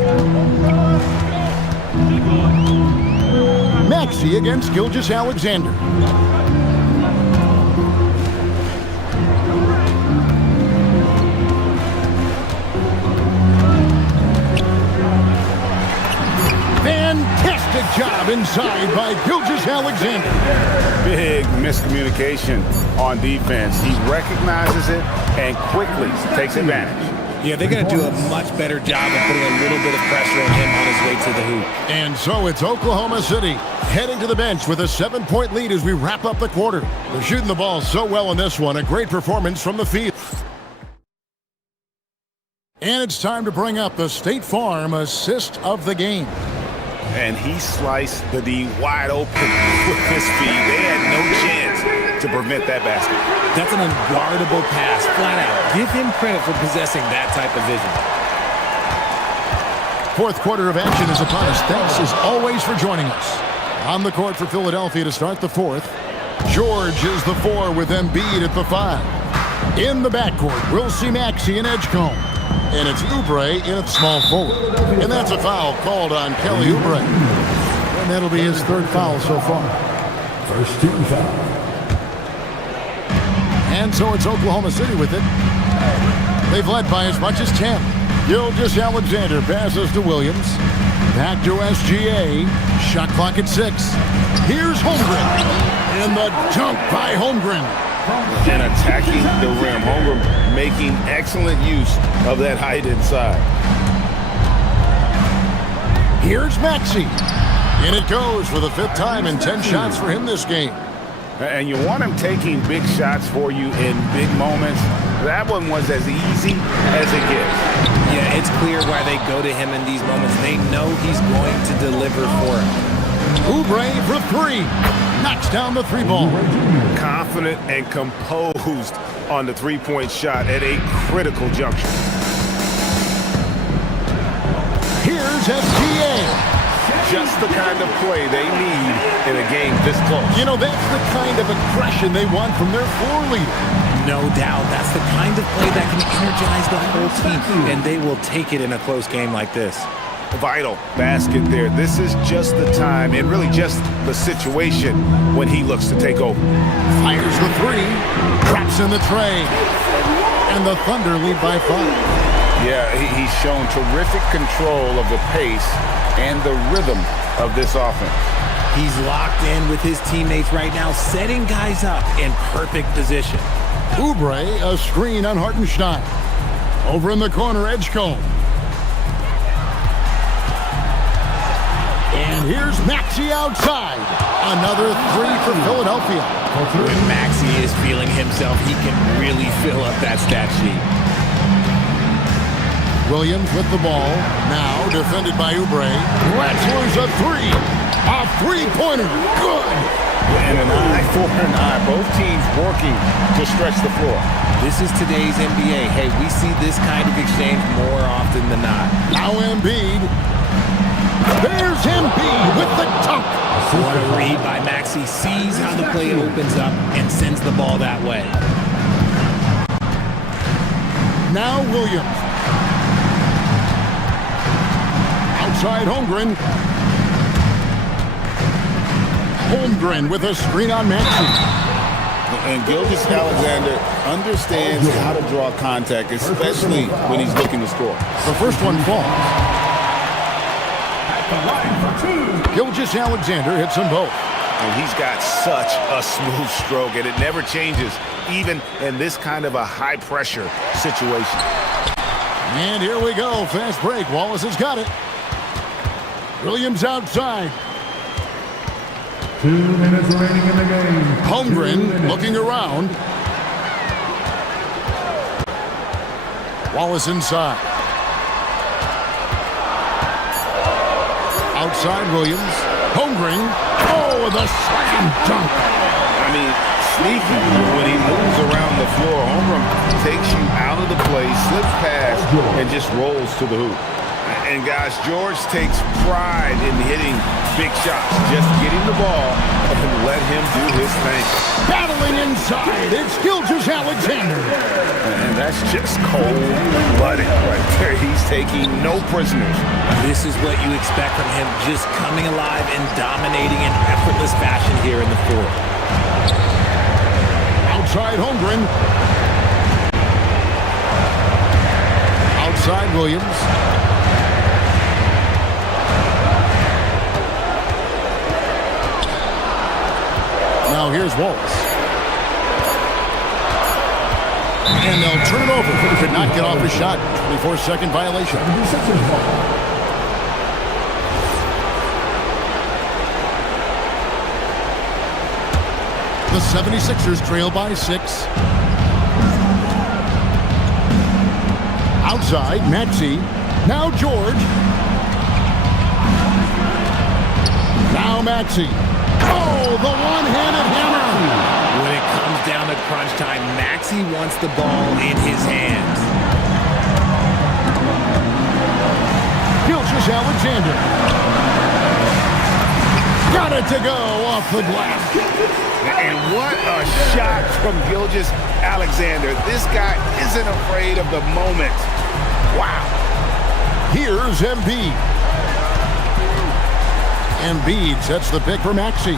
Maxey against Gilgeous-Alexander. Fantastic job inside by Gilgeous-Alexander. Big miscommunication on defense. He recognizes it and quickly takes advantage. Yeah, they're going to do a much better job of putting a little bit of pressure on him on his way to the hoop. And so it's Oklahoma City heading to the bench with a 7-point lead as we wrap up the quarter. They're shooting the ball so well in this one. A great performance from the field. And it's time to bring up the State Farm assist of the game. And he sliced the D wide open with his feet. They had no chance to prevent that basket. That's an unguardable pass, flat out. Give him credit for possessing that type of vision. Fourth quarter of action is upon us. Thanks as always for joining us. On the court for Philadelphia to start the fourth. George is the 4 with Embiid at the 5. In the backcourt, we'll see Maxey and Edgecombe. And it's Oubre in at small forward. And that's a foul called on Kelly Oubre. And that'll be his 3rd foul so far. First team foul. And so it's Oklahoma City with it. They've led by as much as 10. Gilgeous-Alexander passes to Williams. Back to SGA. Shot clock at 6. Here's Holmgren. And the dunk by Holmgren. And attacking the rim. Holmgren making excellent use of that height inside. Here's Maxey. And it goes for the 5th time in 10 shots for him this game. And you want him taking big shots for you in big moments. That one was as easy as it gets. Yeah, it's clear why they go to him in these moments. They know he's going to deliver for him. Oubre for 3. Knocks down the 3 ball. Confident and composed on the 3-point shot at a critical juncture. Here's SGA. Just the kind of play they need in a game this close. You know, that's the kind of aggression they want from their floor leader. No doubt. That's the kind of play that can energize the whole team, and they will take it in a close game like this. vital basket there. This is just the time and really just the situation when he looks to take over. Fires the three, traps in the tray, and the Thunder lead by 5. Yeah, he's shown terrific control of the pace and the rhythm of this offense. He's locked in with his teammates right now, setting guys up in perfect position. Oubre, a screen on Hartenstein. Over in the corner, Edgecombe. And here's Maxey outside. Another three for Philadelphia. When Maxey is feeling himself, he can really fill up that stat sheet. Williams with the ball. Now defended by Oubre. Wetzler's a three. A three-pointer. Good. And an eye for an eye. Both teams working to stretch the floor. This is today's NBA. Hey, we see this kind of exchange more often than not. Now Embiid. There's Embiid with the dunk. What a read by Maxey. Sees how the play opens up and sends the ball that way. Now Williams. Outside Holmgren. Holmgren with a screen on Maxey. And Gilgeous-Alexander understands how to draw contact, especially when he's looking to score. The first one falls. Gilgeous-Alexander hits them both. And he's got such a smooth stroke, and it never changes, even in this kind of a high-pressure situation. And here we go. Fast break. Wallace has got it. Williams outside. 2 minutes remaining in the game. Holmgren looking around. Wallace inside. Outside Williams. Holmgren. Oh, the slam dunk. I mean, sneaky when he moves around the floor. Holmgren takes you out of the play, slips past, and just rolls to the hoop. And guys, George takes pride in hitting big shots. Just get him the ball and let him do his thing. Battling inside, it's Gilgeous-Alexander. And that's just cold-blooded right there. He's taking no prisoners. This is what you expect from him, just coming alive and dominating in effortless fashion here in the fourth. Outside Holmgren. Outside Williams. Now here's Wallace. And they'll turn it over. Could not get off his shot. 24-second violation. The 76ers trail by 6. Outside, Maxey. Now George. Now Maxey. Oh, the one-handed hammer. When it comes down to crunch time, Maxey wants the ball in his hands. Gilgeous-Alexander. Got it to go off the glass. And what a shot from Gilgeous-Alexander. This guy isn't afraid of the moment. Wow. Here's Embiid. Embiid sets the pick for Maxey.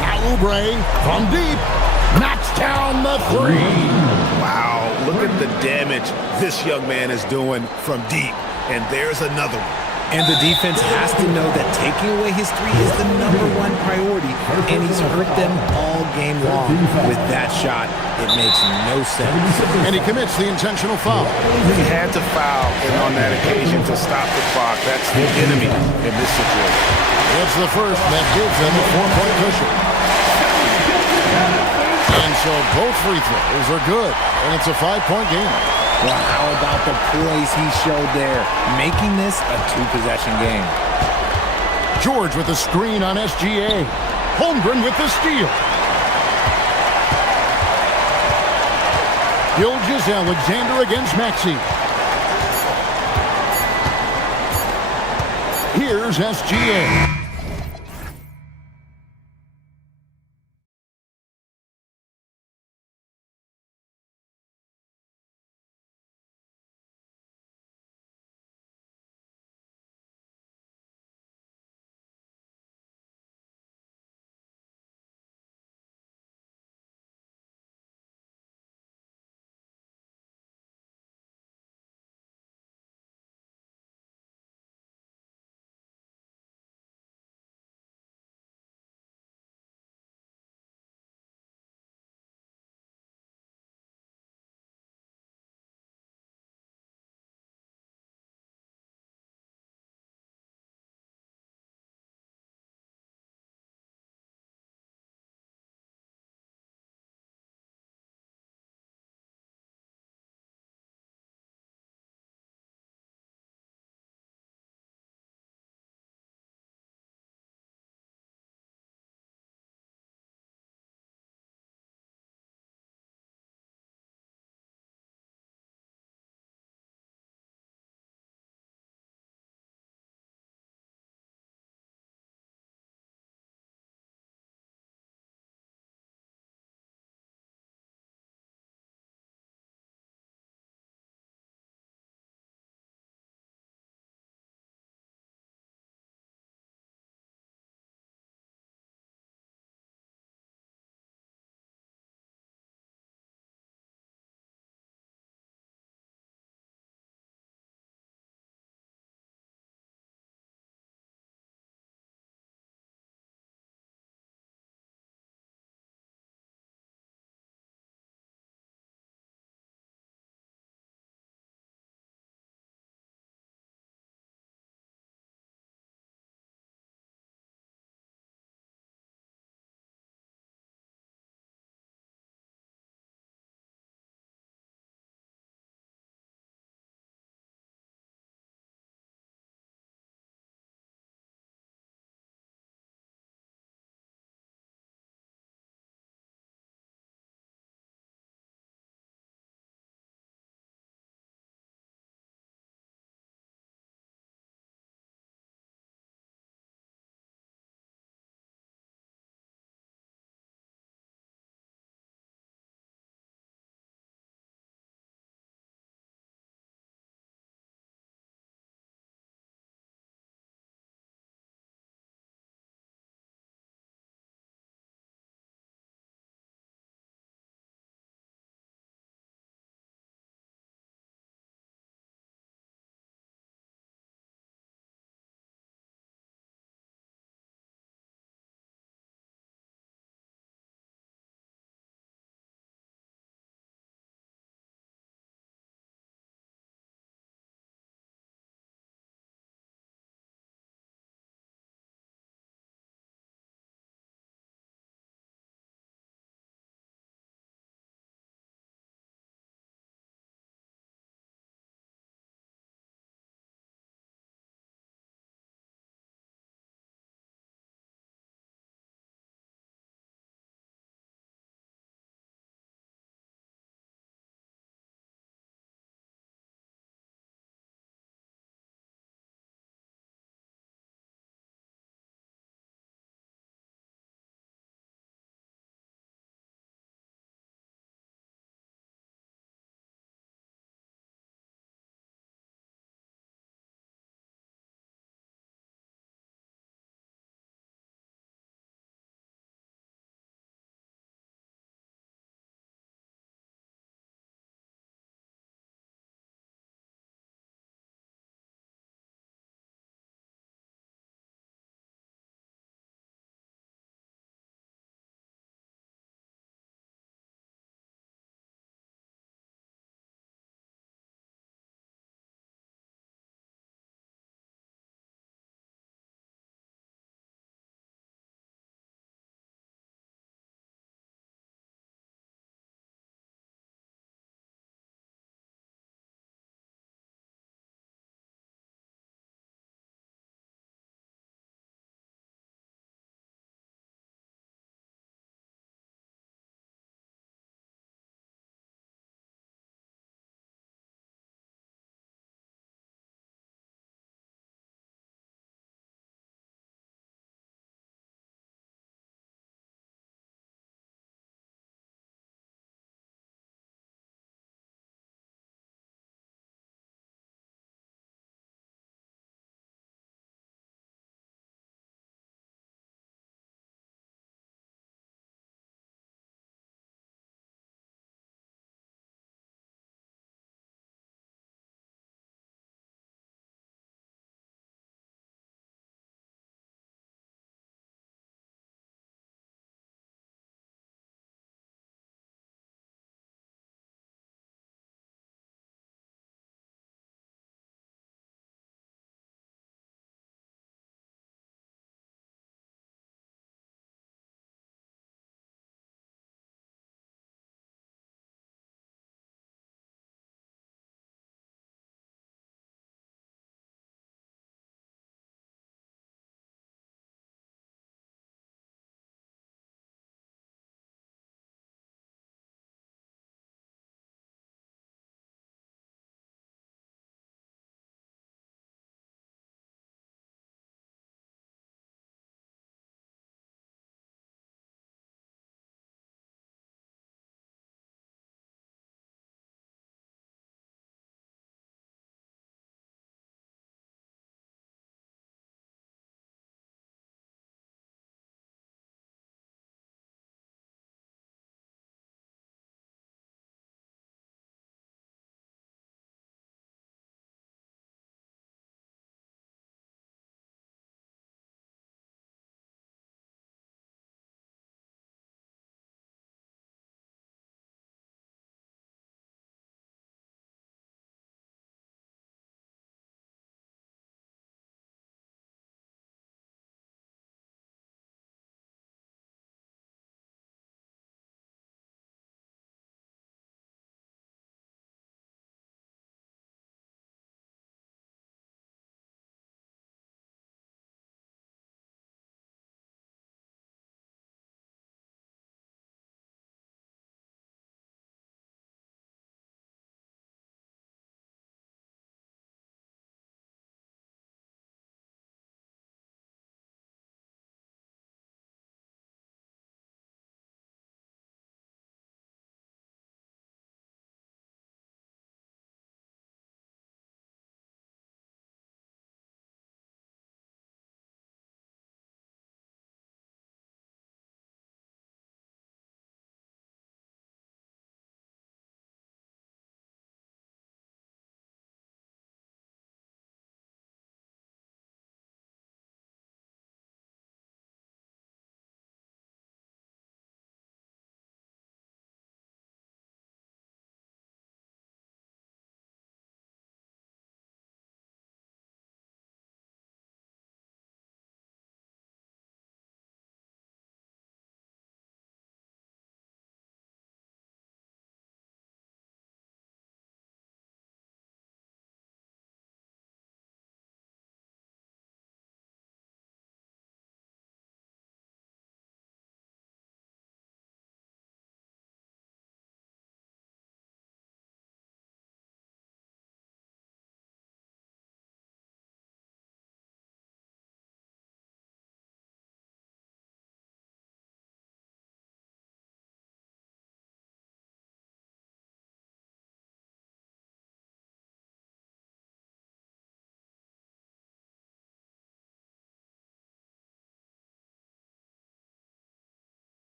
Now Oubre from deep. Knocks down the three. Wow, look at the damage this young man is doing from deep. And there's another one. And the defense has to know that taking away his three is the #1 priority, and he's hurt them all game long. With that shot, it makes no sense. And he commits the intentional foul. He had to foul, and on that occasion to stop the clock. That's the enemy in this situation. It's the first that gives them a 4-point cushion. And so both free throws are good, and it's a 5-point game. Well, how about the poise he showed there, making this a 2-possession game. George with the screen on SGA. Holmgren with the steal. Gilgeous-Alexander against Maxey. Here's SGA.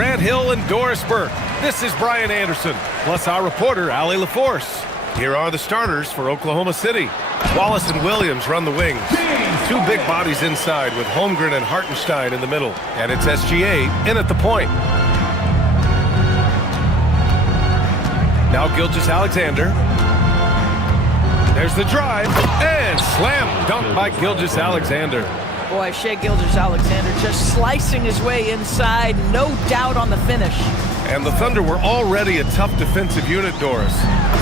Grant Hill and Dorisburg. This is Brian Anderson, plus our reporter, Allie LaForce. Here are the starters for Oklahoma City. Wallace and Williams run the wings. Two big bodies inside with Holmgren and Hartenstein in the middle. And it's SGA in at the point. Now Gilgeous-Alexander. There's the drive, and slam dunk by Gilgeous-Alexander. Boy, Shai Gilgeous-Alexander just slicing his way inside, no doubt on the finish. And the Thunder were already a tough defensive unit, Doris.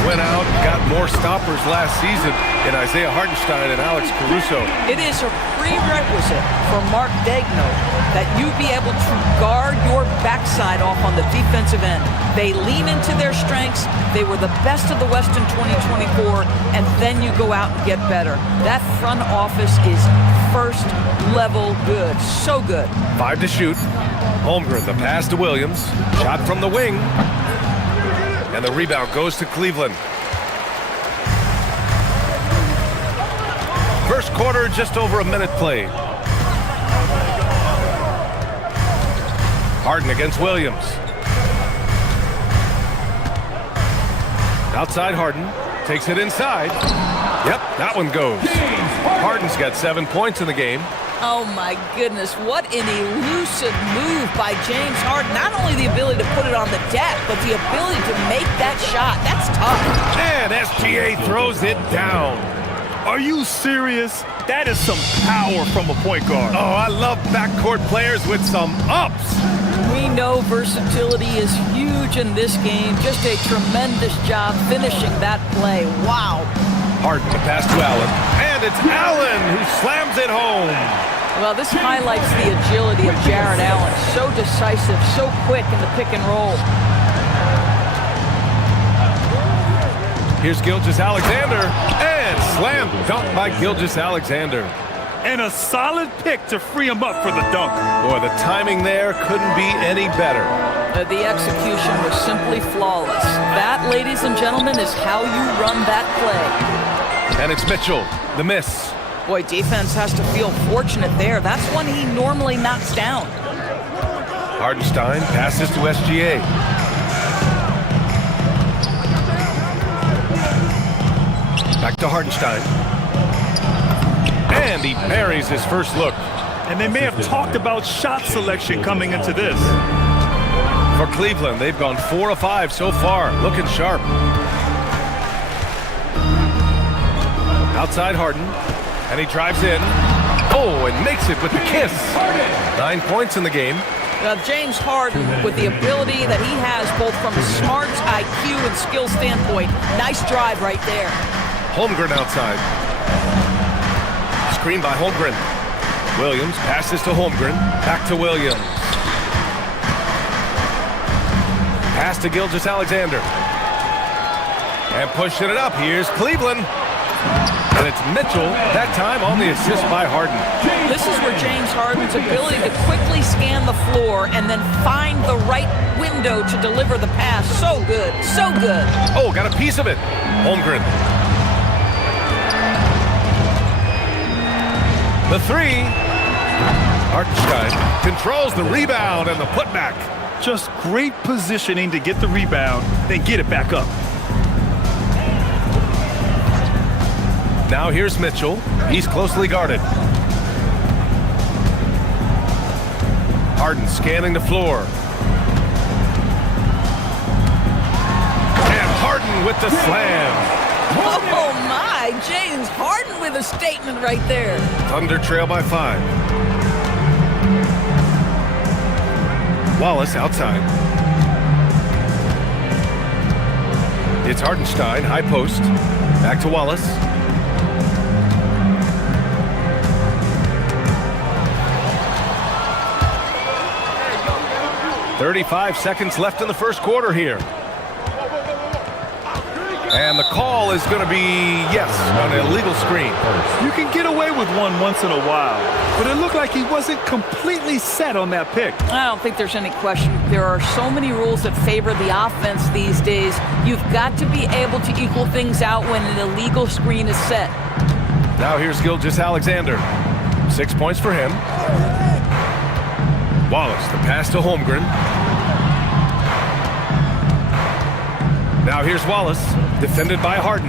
Went out and got more stoppers last season in Isaiah Hartenstein and Alex Caruso. It is a prerequisite for Mark Daigneault that you be able to guard your backside off on the defensive end. They lean into their strengths. They were the best of the West in 2024, and then you go out and get better. That front office is first level good. So good. 5 to shoot. Holmgren, the pass to Williams. Shot from the wing. And the rebound goes to Cleveland. First quarter, just over a minute played. Harden against Williams. Outside Harden. Takes it inside. Yep, that one goes. Harden's got 7 points in the game. Oh my goodness, what an elusive move by James Harden. Not only the ability to put it on the deck, but the ability to make that shot. That's tough. And SGA throws it down. Are you serious? That is some power from a point guard. Oh, I love backcourt players with some ups. We know versatility is huge in this game. Just a tremendous job finishing that play. Wow. Harden, the pass to Allen. And it's Allen who slams it home. Well, this highlights the agility of Jarrett Allen. So decisive, so quick in the pick and roll. Here's Gilgeous-Alexander. And slam dunk by Gilgeous-Alexander. And a solid pick to free him up for the dunk. Boy, the timing there couldn't be any better. The execution was simply flawless. That, ladies and gentlemen, is how you run that play. And it's Mitchell, the miss. Boy, defense has to feel fortunate there. That's one he normally knocks down. Hartenstein passes to SGA. Back to Hartenstein. And he buries his first look. And they may have talked about shot selection coming into this. For Cleveland, they've gone 4 of 5 so far, looking sharp. Outside Harden, and he drives in. Oh, and makes it with the kiss. 9 points in the game. James Harden, with the ability that he has both from a smarts, IQ, and skill standpoint, nice drive right there. Holmgren outside. Screen by Holmgren. Williams passes to Holmgren. Back to Williams. Pass to Gilgeous-Alexander. And pushing it up. Here's Cleveland. And it's Mitchell, that time on the assist by Harden. This is where James Harden's ability to quickly scan the floor and then find the right window to deliver the pass. So good, so good. Oh, got a piece of it. Holmgren. The three. Hartenstein controls the rebound and the putback. Just great positioning to get the rebound, then get it back up. Now here's Mitchell. He's closely guarded. Harden scanning the floor. And Harden with the slam. Oh my, James Harden with a statement right there. Thunder trail by 5. Wallace outside. It's Hartenstein, high post. Back to Wallace. "35 seconds left in the first quarter here. And the call is going to be, yes, an illegal screen. You can get away with one once in a while, but it looked like he wasn't completely set on that pick. I don't think there's any question. There are so many rules that favor the offense these days. You've got to be able to equal things out when an illegal screen is set. Now here's Gilgeous-Alexander. 6 points for him. Wallace, the pass to Holmgren. Now here's Wallace, defended by Harden.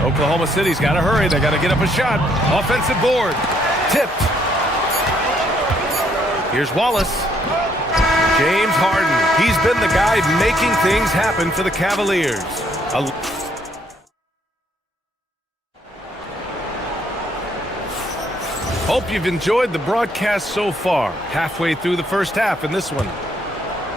Oklahoma City's got to hurry. They got to get up a shot. Offensive board. Tipped. Here's Wallace. James Harden. He's been the guy making things happen for the Cavaliers. Hope you've enjoyed the broadcast so far. Halfway through the first half in this one.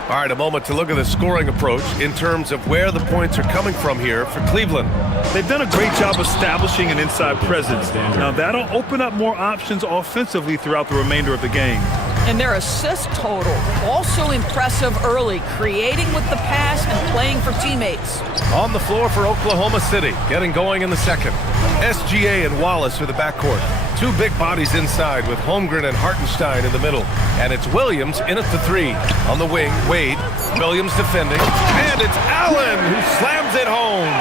All right, a moment to look at the scoring approach in terms of where the points are coming from here for Cleveland. They've done a great job establishing an inside presence. Now that'll open up more options offensively throughout the remainder of the game. And their assist total, also impressive early, creating with the pass and playing for teammates. On the floor for Oklahoma City, getting going in the second. SGA and Wallace for the backcourt. Two big bodies inside with Holmgren and Hartenstein in the middle. And it's Williams in at the three. On the wing, Wade. Williams defending. And it's Allen who slams it home.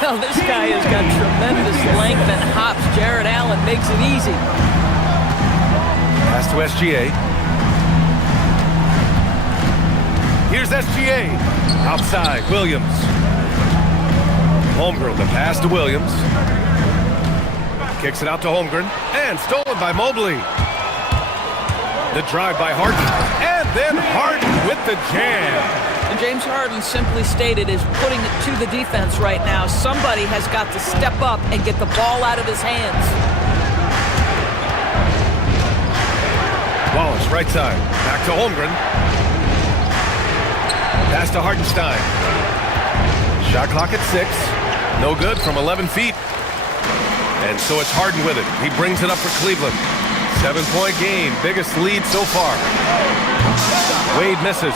Well, this guy has got tremendous length and hops. Jared Allen makes it easy. Pass to SGA. Here's SGA. Outside, Williams. Holmgren, the pass to Williams. Kicks it out to Holmgren. And stolen by Mobley. The drive by Harden. And then Harden with the jam. And James Harden simply stated is putting it to the defense right now. Somebody has got to step up and get the ball out of his hands. Wallace, right side. Back to Holmgren. Pass to Hartenstein. Shot clock at 6. No good from 11 feet. And so it's Harden with it. He brings it up for Cleveland. 7-point game. Biggest lead so far. Wade misses.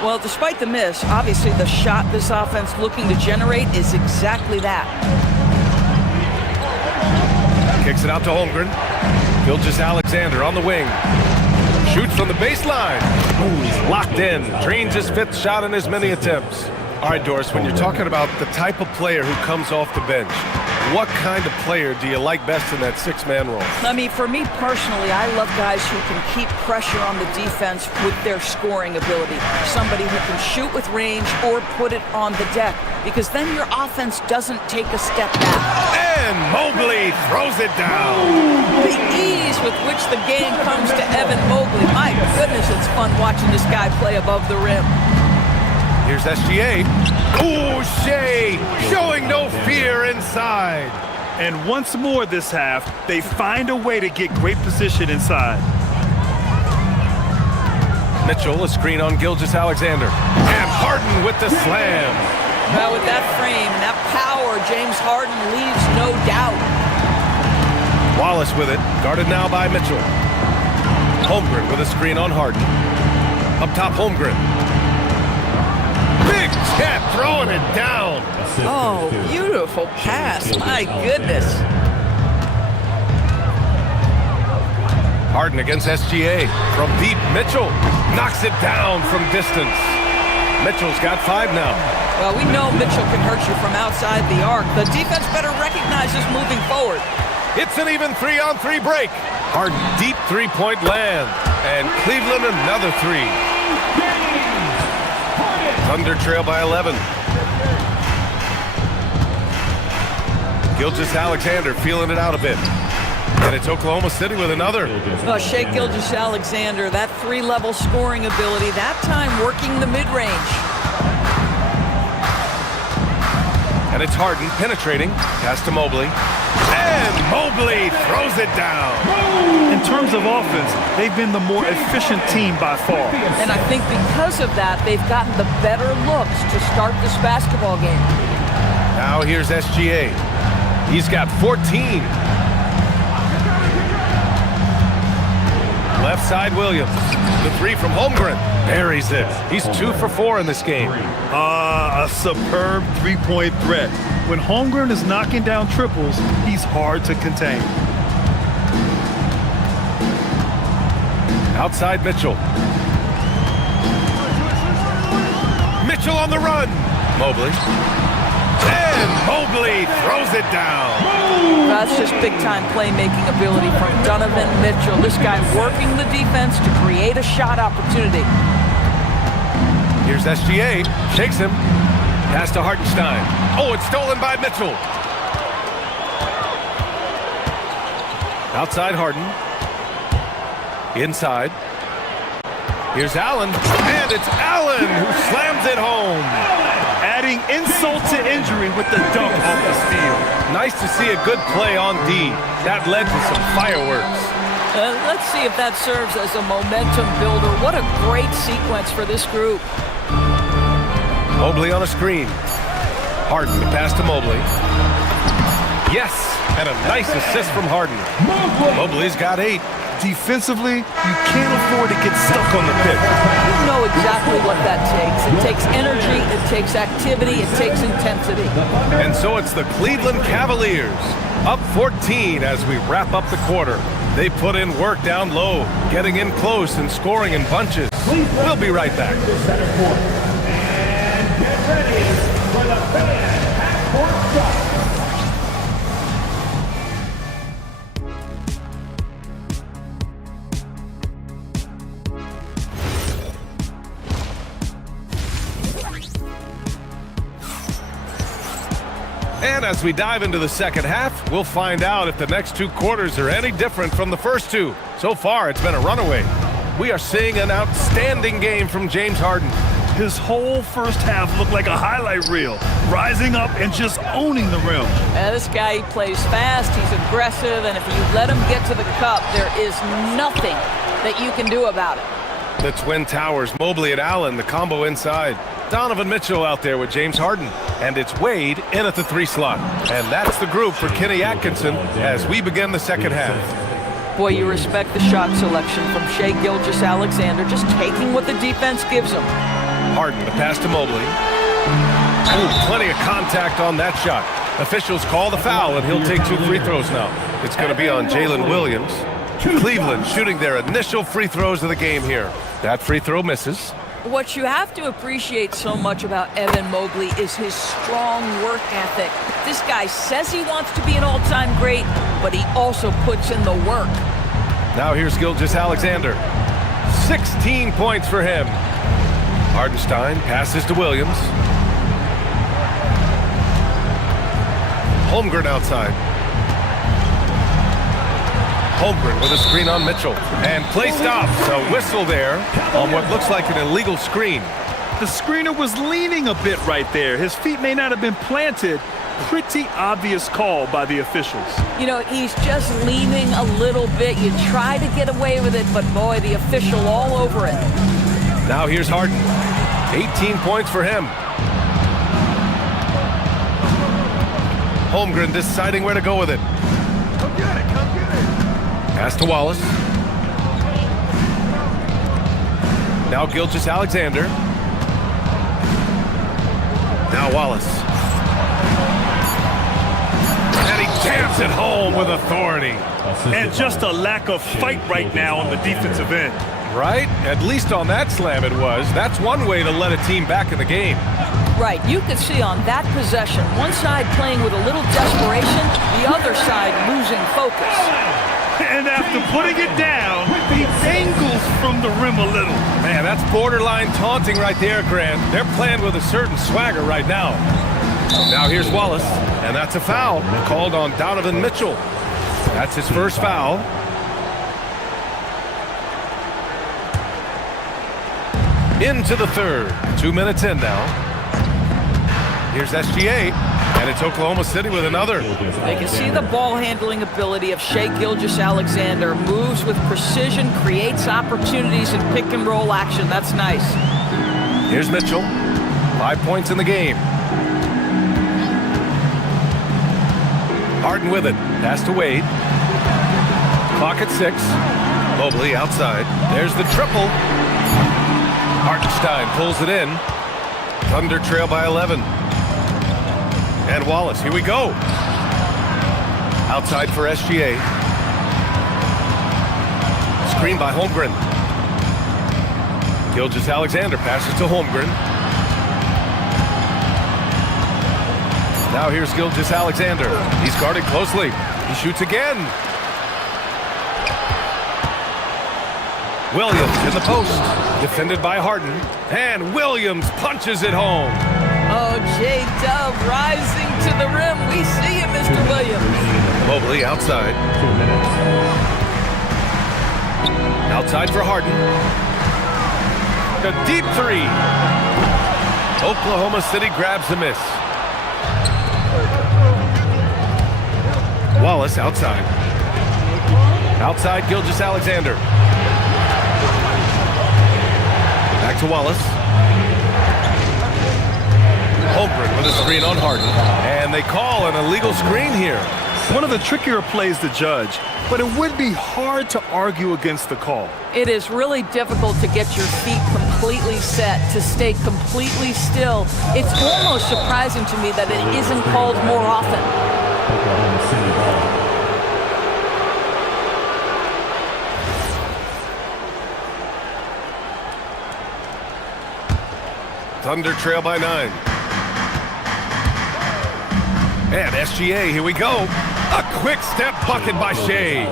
Well, despite the miss, obviously the shot this offense looking to generate is exactly that. Kicks it out to Holmgren. Gilgeous-Alexander on the wing. Shoots from the baseline. Ooh, he's locked in. Drains his 5th shot in his many attempts. All right, Doris, when you're talking about the type of player who comes off the bench, what kind of player do you like best in that 6-man role? I mean, for me personally, I love guys who can keep pressure on the defense with their scoring ability. Somebody who can shoot with range or put it on the deck, because then your offense doesn't take a step back. And Mobley throws it down. The ease with which the game comes to Evan Mobley. My goodness, it's fun watching this guy play above the rim. Here's SGA. Ooh, Shea showing no fear inside. And once more this half, they find a way to get great position inside. Mitchell, a screen on Gilgeous-Alexander. And Harden with the slam. Well, with that frame and that power, James Harden leaves no doubt. Wallace with it, guarded now by Mitchell. Holmgren with a screen on Harden. Up top, Holmgren. Big Chet throwing it down. Oh, beautiful pass. My goodness. Harden against SGA. From deep, Mitchell knocks it down from distance. Mitchell's got 5 now. Well, we know Mitchell can hurt you from outside the arc. The defense better recognize this moving forward. It's an even 3-on-3 break. Harden, deep 3-point land. And Cleveland another 3. Thunder trail by 11. Gilgeous-Alexander feeling it out a bit. And it's Oklahoma City with another. Shea Gilgeous-Alexander, that 3-level scoring ability, that time working the mid-range. And it's Harden penetrating. Pass to Mobley. And Mobley throws it down. In terms of offense, they've been the more efficient team by far. And I think because of that, they've gotten the better looks to start this basketball game. Now here's SGA. He's got 14. Left side, Williams. The 3 from Holmgren. Buries it. He's 2 for 4 in this game. A superb 3-point threat. When Holmgren is knocking down triples, he's hard to contain. Outside Mitchell. Mitchell on the run. Mobley. And Mobley throws it down. That's just big-time playmaking ability from Donovan Mitchell. This guy working the defense to create a shot opportunity. Here's SGA. Shakes him. Pass to Hartenstein. Oh, it's stolen by Mitchell. Outside Harden. Inside. Here's Allen, and it's Allen who slams it home. Adding insult to injury with the dunk off the steal. Nice to see a good play on D. That led to some fireworks. Let's see if that serves as a momentum builder. What a great sequence for this group. Mobley on a screen. Harden to pass to Mobley. Yes, and a nice assist from Harden. Mobley's got 8. Defensively, you can't afford to get stuck on the pitch. You know exactly what that takes. It takes energy, it takes activity, it takes intensity. And so it's the Cleveland Cavaliers, up 14 as we wrap up the quarter. They put in work down low, getting in close and scoring in bunches. We'll be right back. And get ready for the fan half-court shot. And as we dive into the second half, we'll find out if the next 2 quarters are any different from the first 2. So far, it's been a runaway. We are seeing an outstanding game from James Harden. His whole first half looked like a highlight reel, rising up and just owning the rim. This guy plays fast, he's aggressive, and if you let him get to the cup, there is nothing that you can do about it. The Twin Towers, Mobley and Allen, the combo inside. Donovan Mitchell out there with James Harden. And it's Wade in at the 3 slot. And that's the group for Kenny Atkinson as we begin the second half. Boy, you respect the shot selection from Shai Gilgeous-Alexander, just taking what the defense gives him. Harden, the pass to Mobley. Ooh, plenty of contact on that shot. Officials call the foul, and he'll take 2 free throws now. It's going to be on Jalen Williams. Cleveland shooting their initial free throws of the game here. That free throw misses. What you have to appreciate so much about Evan Mobley is his strong work ethic. This guy says he wants to be an all-time great, but he also puts in the work. Now here's Gilgeous-Alexander. 16 points for him. Hartenstein passes to Williams. Holmgren outside. Holmgren with a screen on Mitchell. And play stops. A whistle there on what looks like an illegal screen. The screener was leaning a bit right there. His feet may not have been planted. Pretty obvious call by the officials. You know, he's just leaning a little bit. You try to get away with it, but boy, the official all over it. Now here's Harden. 18 points for him. Holmgren deciding where to go with it. Come get it, come get it. Pass to Wallace. Now Gilgeous-Alexander. Now Wallace. And he jams it home with authority. And just a lack of fight right now on the defensive end. Right? At least on that slam it was. That's one way to let a team back in the game. Right, you could see on that possession, one side playing with a little desperation, the other side losing focus. And after putting it down, he angles from the rim a little. Man, that's borderline taunting right there, Grant. They're playing with a certain swagger right now. Now here's Wallace, and that's a foul called on Donovan Mitchell. That's his first foul. Into the third. 2 minutes in now. Here's SGA, and it's Oklahoma City with another. They can see the ball handling ability of Shai Gilgeous-Alexander. Moves with precision, creates opportunities in pick and roll action. That's nice. Here's Mitchell. 5 points in the game. Harden with it. Pass to Wade. Clock at 6. Mobley outside. There's the triple. Hartenstein pulls it in. Thunder trail by 11. And Wallace, here we go. Outside for SGA. Screen by Holmgren. Gilgeous-Alexander passes to Holmgren. Now here's Gilgeous-Alexander. He's guarded closely. He shoots again. Williams in the post. Defended by Harden. And Williams punches it home. Oh, J-Dub rising to the rim. We see it, Mr. Williams. Mobley outside. 2 minutes. Outside for Harden. A deep three. Oklahoma City grabs the miss. Wallace outside. Outside Gilgeous-Alexander. Back to Wallace. Holmgren with a screen on Harden. And they call an illegal screen here. One of the trickier plays to judge, but it would be hard to argue against the call. It is really difficult to get your feet completely set, to stay completely still. It's almost surprising to me that it isn't called more often. Oklahoma City ball. Thunder trail by 9. And SGA, here we go. A quick step bucket by Shea.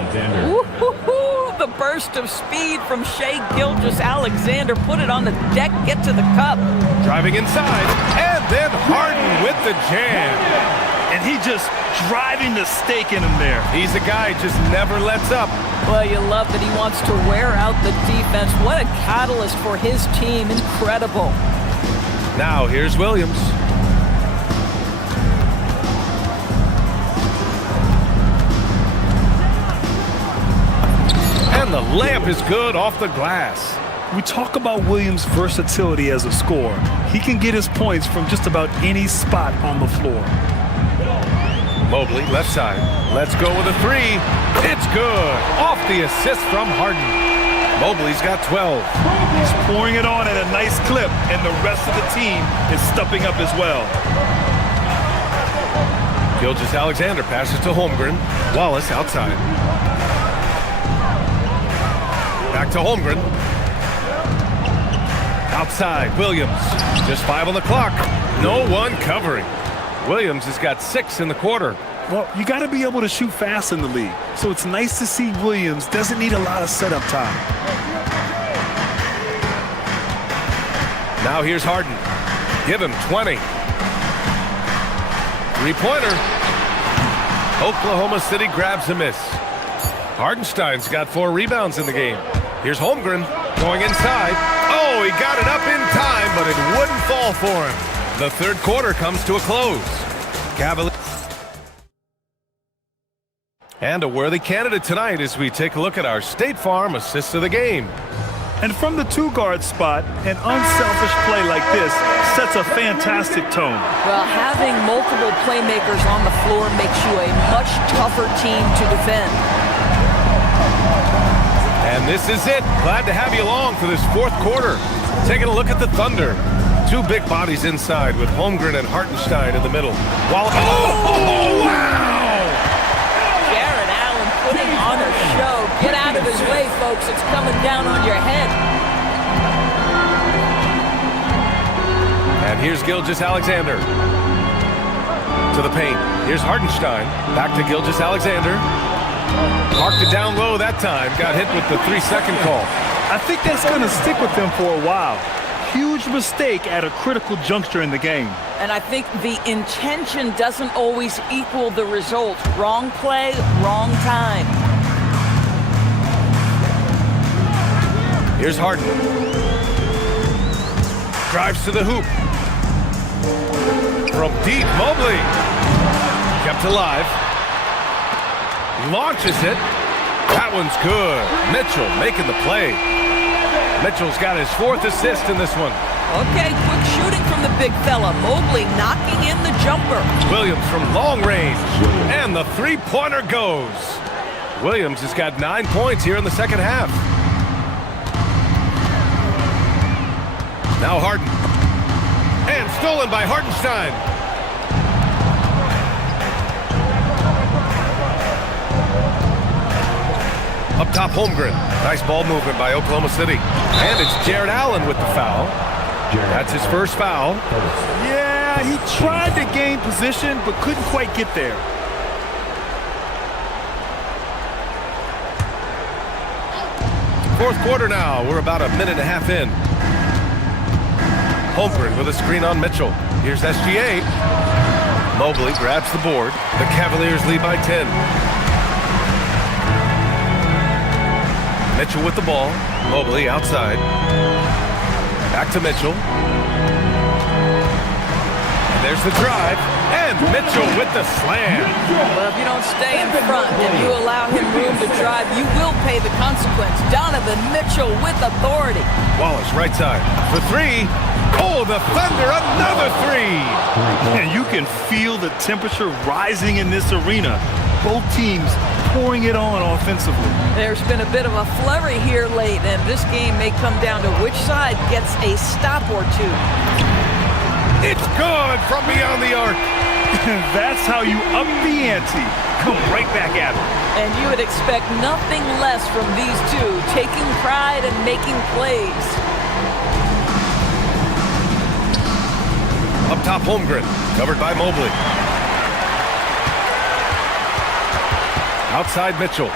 Woo-hoo-hoo! The burst of speed from Shea Gilgeous-Alexander. Put it on the deck, get to the cup. Driving inside, and then Harden with the jam. And he just driving the stake in him there. He's a guy just never lets up. Well, you love that he wants to wear out the defense. What a catalyst for his team. Incredible. Now here's Williams. And the layup is good off the glass. We talk about Williams' versatility as a scorer. He can get his points from just about any spot on the floor. Mobley, left side. Let's go with a three. It's good. Off the assist from Harden. Mobley's got 12. He's pouring it on at a nice clip, and the rest of the team is stepping up as well. Gilgeous-Alexander passes to Holmgren. Wallace outside. Back to Holmgren. Outside, Williams. Just 5 on the clock. No one covering. Williams has got 6 in the quarter. Well, you got to be able to shoot fast in the league. So it's nice to see Williams doesn't need a lot of setup time. Now here's Harden. Give him 20. Three-pointer. Oklahoma City grabs a miss. Hardenstein's got 4 rebounds in the game. Here's Holmgren going inside. Oh, he got it up in time, but it wouldn't fall for him. The third quarter comes to a close. Cavaliers. And a worthy candidate tonight as we take a look at our State Farm assist of the game. And from the 2-guard spot, an unselfish play like this sets a fantastic tone. Well, having multiple playmakers on the floor makes you a much tougher team to defend. And this is it. Glad to have you along for this fourth quarter. Taking a look at the Thunder. 2 big bodies inside with Holmgren and Hartenstein in the middle. While wow! Jared Allen putting on a show. Get out of his way, folks. It's coming down on your head. And here's Gilgeous-Alexander. To the paint. Here's Hartenstein. Back to Gilgeous-Alexander. Marked it down low that time. Got hit with the 3-second call. I think that's going to stick with them for a while. Huge mistake at a critical juncture in the game. And I think the intention doesn't always equal the result. Wrong play, wrong time. Here's Harden. Drives to the hoop. From deep, Mobley. Kept alive. Launches it. That one's good. Mitchell making the play. Mitchell's got his 4th assist in this one. Okay, quick shooting from the big fella. Mobley knocking in the jumper. Williams from long range. And the 3-pointer goes. Williams has got 9 points here in the second half. Now Harden. And stolen by Hartenstein. Up top, Holmgren. Nice ball movement by Oklahoma City. And it's Jared Allen with the foul. That's his first foul. Yeah, he tried to gain position, but couldn't quite get there. Fourth quarter now. We're about a minute and a half in. Holmgren with a screen on Mitchell. Here's SGA. Mobley grabs the board. The Cavaliers lead by 10. Mitchell with the ball. Mobley outside. Back to Mitchell. And there's the drive. And Mitchell with the slam. Well, if you don't stay in front and you allow him room to drive, you will pay the consequence. Donovan Mitchell with authority. Wallace right side for three. Oh, the Thunder, another three. And you can feel the temperature rising in this arena. Both teams pouring it on offensively. There's been a bit of a flurry here late, and this game may come down to which side gets a stop or two. It's good from beyond the arc. That's how you up the ante. Come right back at it. And you would expect nothing less from these two, taking pride and making plays. Up top, Holmgren, covered by Mobley. Outside Mitchell.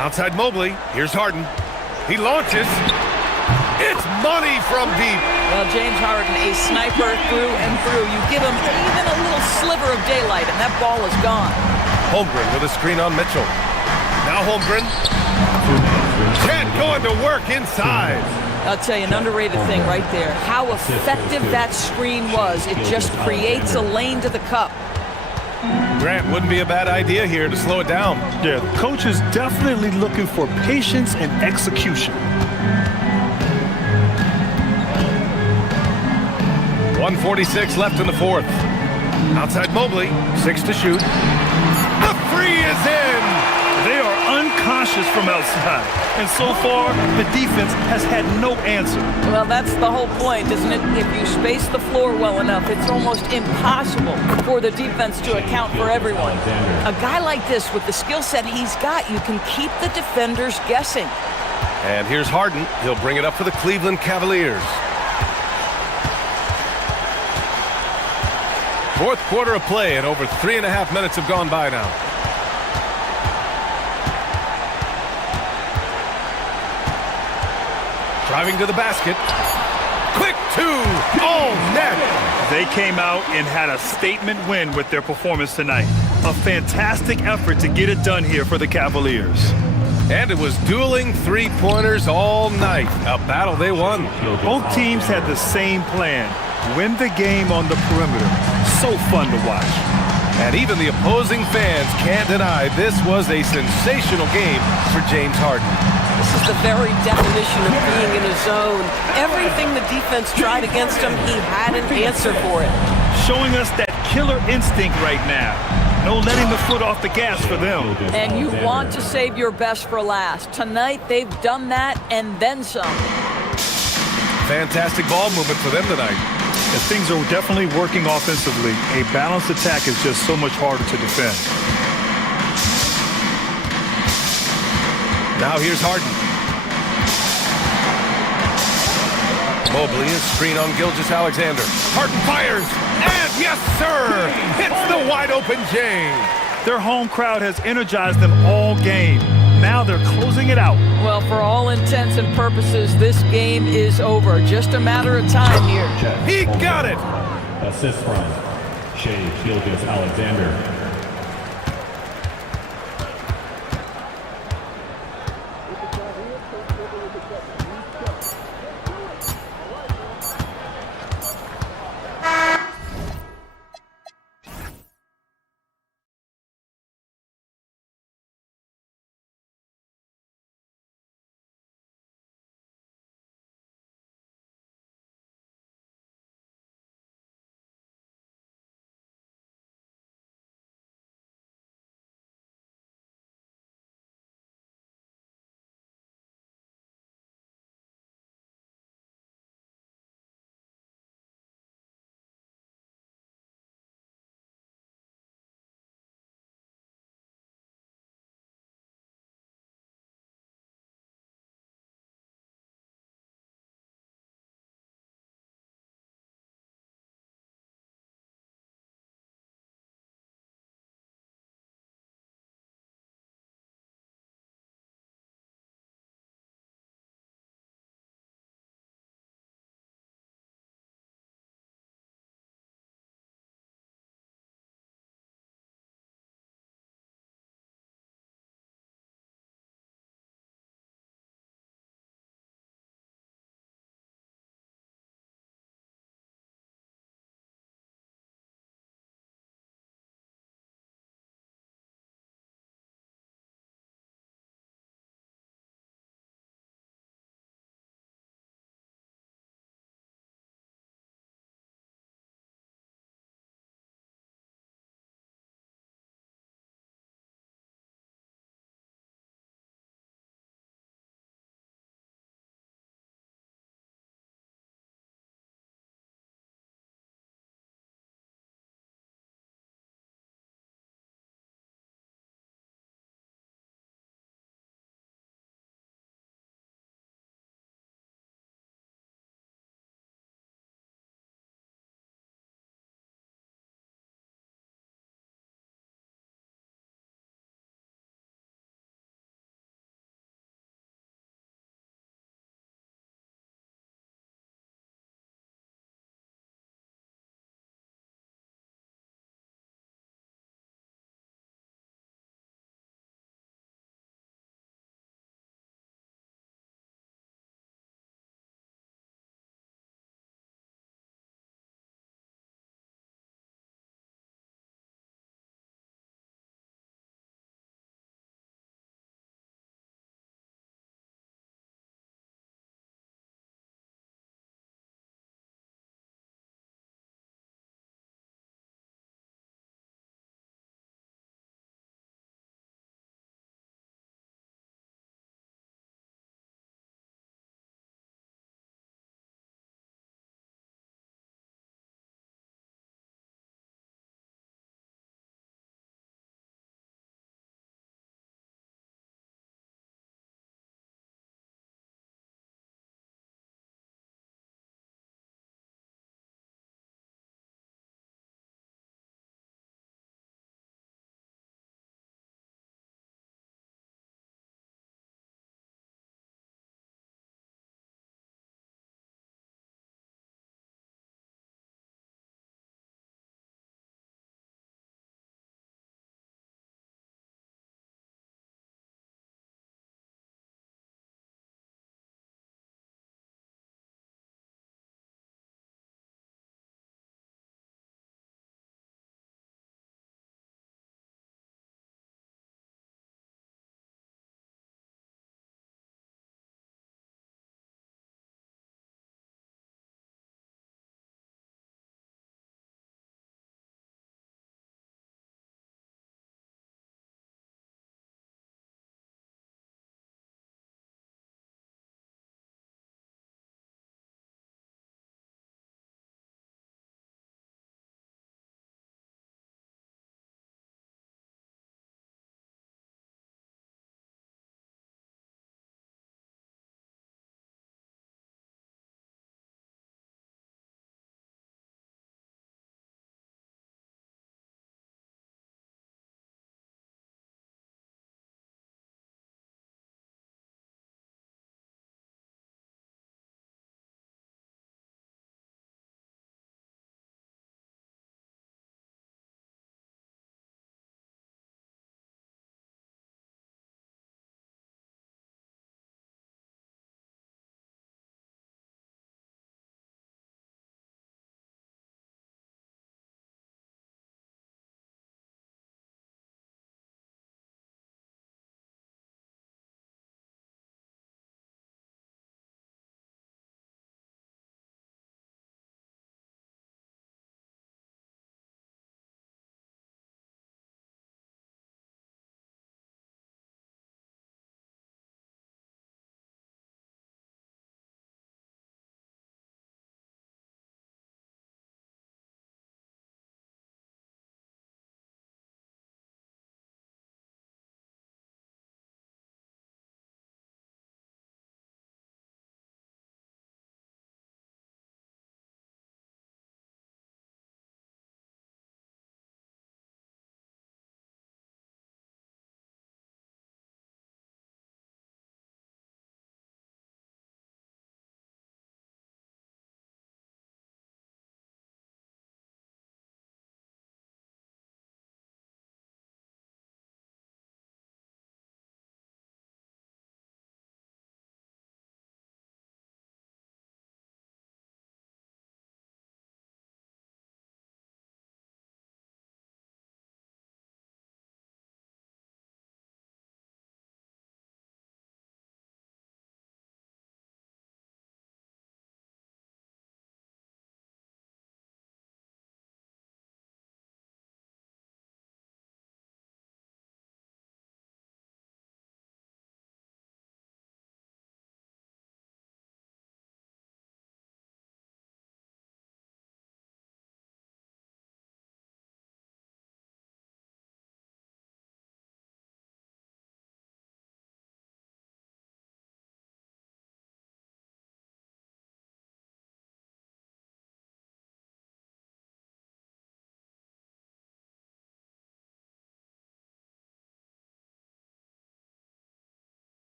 Outside Mobley. Here's Harden. He launches. It's money from deep. Well, James Harden, a sniper through and through. You give him even a little sliver of daylight, and that ball is gone. Holmgren with a screen on Mitchell. Now Holmgren. Chet going to work inside. I'll tell you, an underrated thing right there. How effective that screen was. It just creates a lane to the cup. Grant, wouldn't be a bad idea here to slow it down. Yeah, the coach is definitely looking for patience and execution. 1:46 left in the fourth. Outside Mobley, 6 to shoot. The three is in. They are unconscious from outside, and so far the defense has had no answer. Well, that's the whole point, isn't it? If you space the floor well enough, it's almost impossible for the defense to account for everyone. A guy like this, with the skill set he's got, you can keep the defenders guessing. And here's Harden. He'll bring it up for the Cleveland Cavaliers. Fourth quarter of play, and over 3.5 minutes have gone by now. Driving to the basket. Quick two. Oh, net. They came out and had a statement win with their performance tonight. A fantastic effort to get it done here for the Cavaliers. And it was dueling three-pointers all night. A battle they won. Both teams had the same plan. Win the game on the perimeter. So fun to watch. And even the opposing fans can't deny this was a sensational game for James Harden. This is the very definition of being in a zone. Everything the defense tried against him, he had an answer for it. Showing us that killer instinct right now. No letting the foot off the gas for them. And you want to save your best for last. Tonight, they've done that and then some. Fantastic ball movement for them tonight. And things are definitely working offensively. A balanced attack is just so much harder to defend. Now here's Harden. Mobley is screen on Gilgeous-Alexander. Harden fires, and yes, sir! Hits the wide-open J. Their home crowd has energized them all game. Now they're closing it out. Well, for all intents and purposes, this game is over. Just a matter of time here. He got it! Assist from Gilgeous-Alexander.